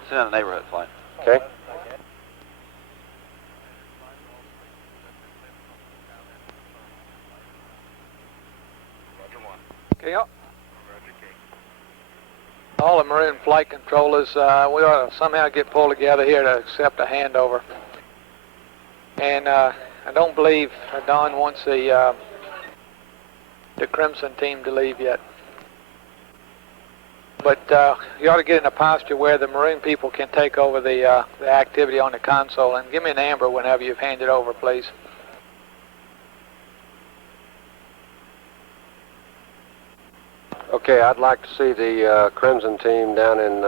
It's in the neighborhood, Flight. Okay. Okay, all the Marine flight controllers, we ought to somehow get pulled together here to accept a handover. And I don't believe Don wants the Crimson team to leave yet. But you ought to get in a posture where the Marine people can take over the activity on the console. And give me an amber whenever you've handed over, please. Okay, I'd like to see the Crimson team down in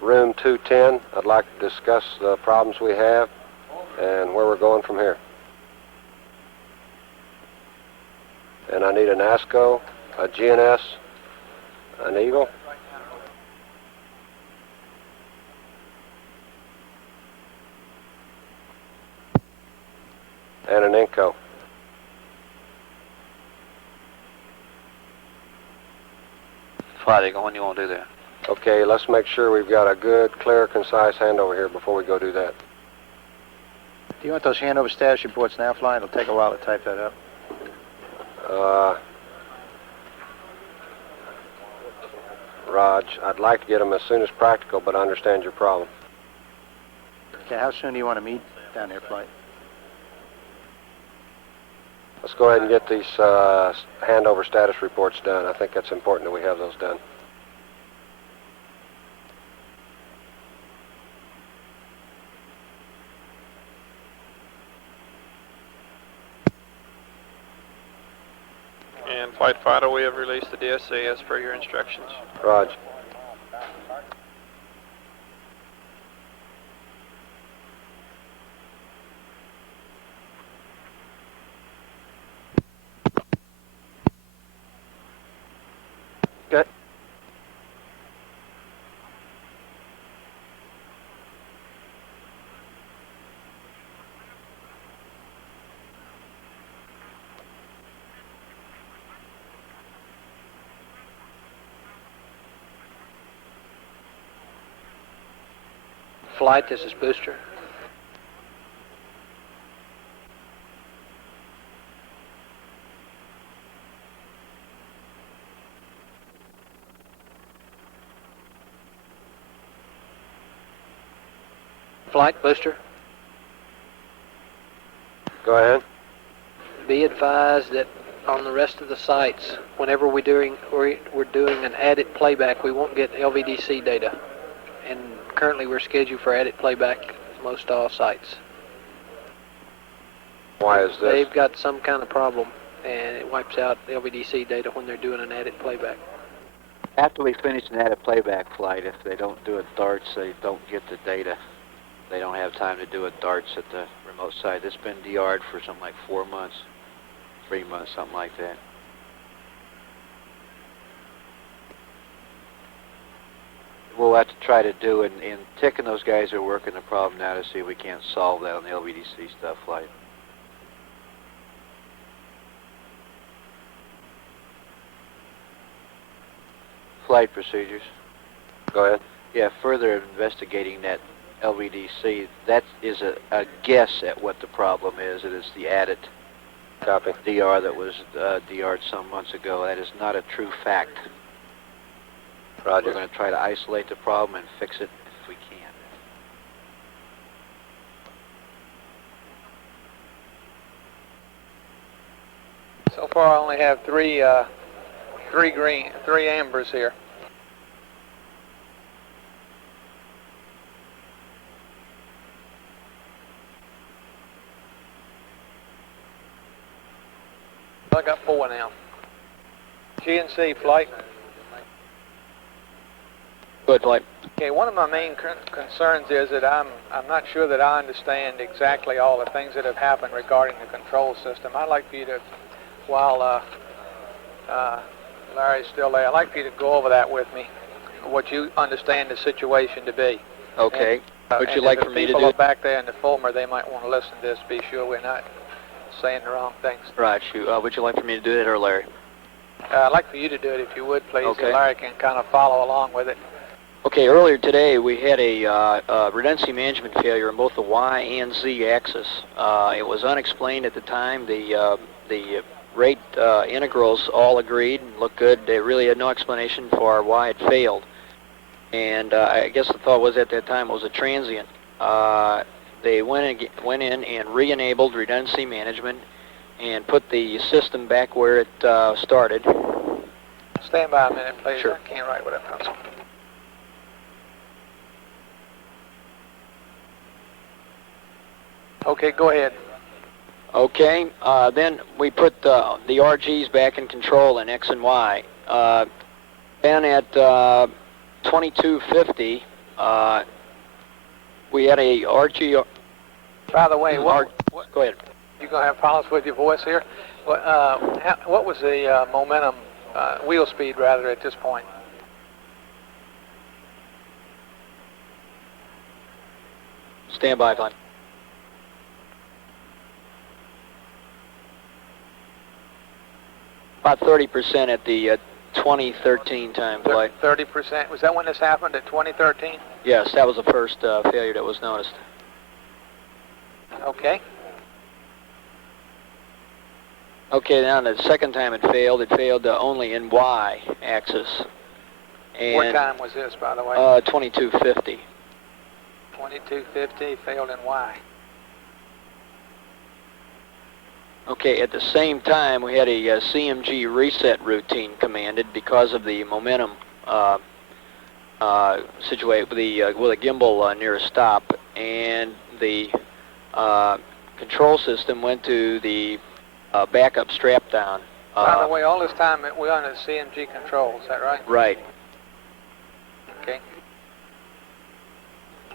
room 210. I'd like to discuss the problems we have and where we're going from here. And I need an ASCO, a GNS, an Eagle. And an INCO. Flight Eagle, when you want to do that? Okay, let's make sure we've got a good, clear, concise handover here before we go do that. Do you want those handover status reports now, Fly? It'll take a while to type that up. Raj, I'd like to get them as soon as practical, but I understand your problem. Okay, how soon do you want to meet down there, Flight? Let's go ahead and get these handover status reports done. I think that's important that we have those done. And Flight Fighter, we have released the DSC as per your instructions. Raj. Okay. Flight, this is Booster. Flight, Booster. Go ahead. Be advised that on the rest of the sites, whenever we're doing an added playback, we won't get LVDC data. And currently we're scheduled for added playback at most all sites. Why is this? They've got some kind of problem, and it wipes out the LVDC data when they're doing an added playback. After we finish an added playback flight, if they don't do it darts, they don't get the data. They don't have time to do it darts at the remote site. It's been DR'd for something like 4 months, 3 months, something like that. We'll have to try to do, and Tick and those guys are working the problem now to see if we can't solve that on the LVDC stuff flight. Flight procedures. Go ahead. Yeah, further investigating that LVDC, that is a guess at what the problem is. It is the added Copy. DR that was DR'd some months ago. That is not a true fact. Roger. We're going to try to isolate the problem and fix it if we can. So far, I only have three ambers here. I got 4 now. GNC flight. Good flight. Okay, one of my main concerns is that I'm not sure that I understand exactly all the things that have happened regarding the control system. I'd like for you to, while Larry's still there, I'd like for you to go over that with me, what you understand the situation to be. Okay. Would you like for me to do people it? are back there in the Fulmer, they might want to listen to this, be sure we're not saying the wrong things. Right. Would you like for me to do it or Larry? I'd like for you to do it if you would, please, Okay. so Larry can kind of follow along with it. Okay, earlier today we had a redundancy management failure in both the Y and Z axis. It was unexplained at the time. The rate integrals all agreed and looked good. They really had no explanation for why it failed. And I guess the thought was at that time it was a transient. They went in and re-enabled redundancy management and put the system back where it started. Stand by a minute, please. Sure. I can't write with a pencil. Okay, go ahead. Okay, then we put the RGs back in control in X and Y. Then at 2250, we had a RG. By the way, go ahead. You gonna have problems with your voice here? What was the momentum, wheel speed rather, at this point? Stand by, Glenn. About 30% at the 2013 time flight. 30%. Was that when this happened, at 2013? Yes, that was the first failure that was noticed. Okay. Okay, now the second time it failed only in Y axis. And, What time was this, by the way? 2250. 2250, failed in Y. Okay, at the same time, we had a CMG reset routine commanded because of the momentum situated with a gimbal near a stop, and the control system went to the backup strap down. By the way, all this time we're on the CMG control, is that right? Right. Okay.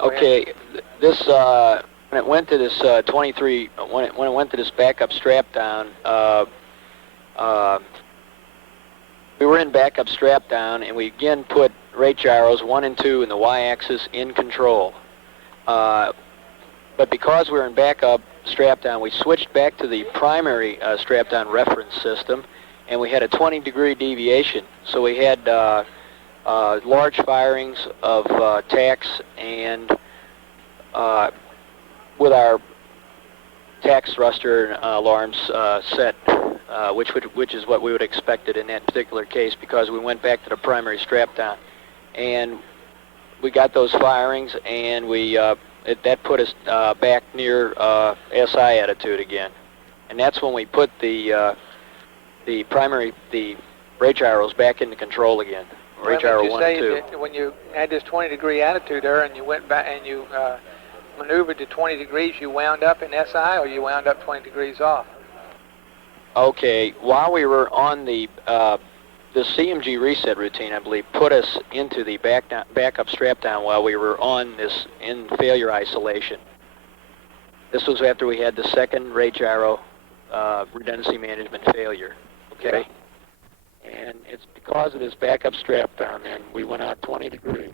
Okay, this when it went to this when it went to this backup strap down, we were in backup strap down, and we again put rate gyros 1 and 2 in the Y-axis in control. But because we were in backup strap down, we switched back to the primary strap down reference system, and we had a 20-degree deviation. So we had large firings of tacks and with our tax thruster alarms set, which is what we would expected in that particular case, because we went back to the primary strap down, and we got those firings, and that put us back near SI attitude again, and that's when we put the rate gyros back into control again. Rate gyro 1 and 2. That when you had this 20-degree attitude there, and you went back and you maneuvered to 20 degrees, you wound up in SI, or you wound up 20 degrees off? Okay, while we were on the CMG reset routine, I believe, put us into the backup strap down while we were on this in failure isolation. This was after we had the second rate gyro redundancy management failure. Okay, and it's because of this backup strap down, and we went out 20 degrees.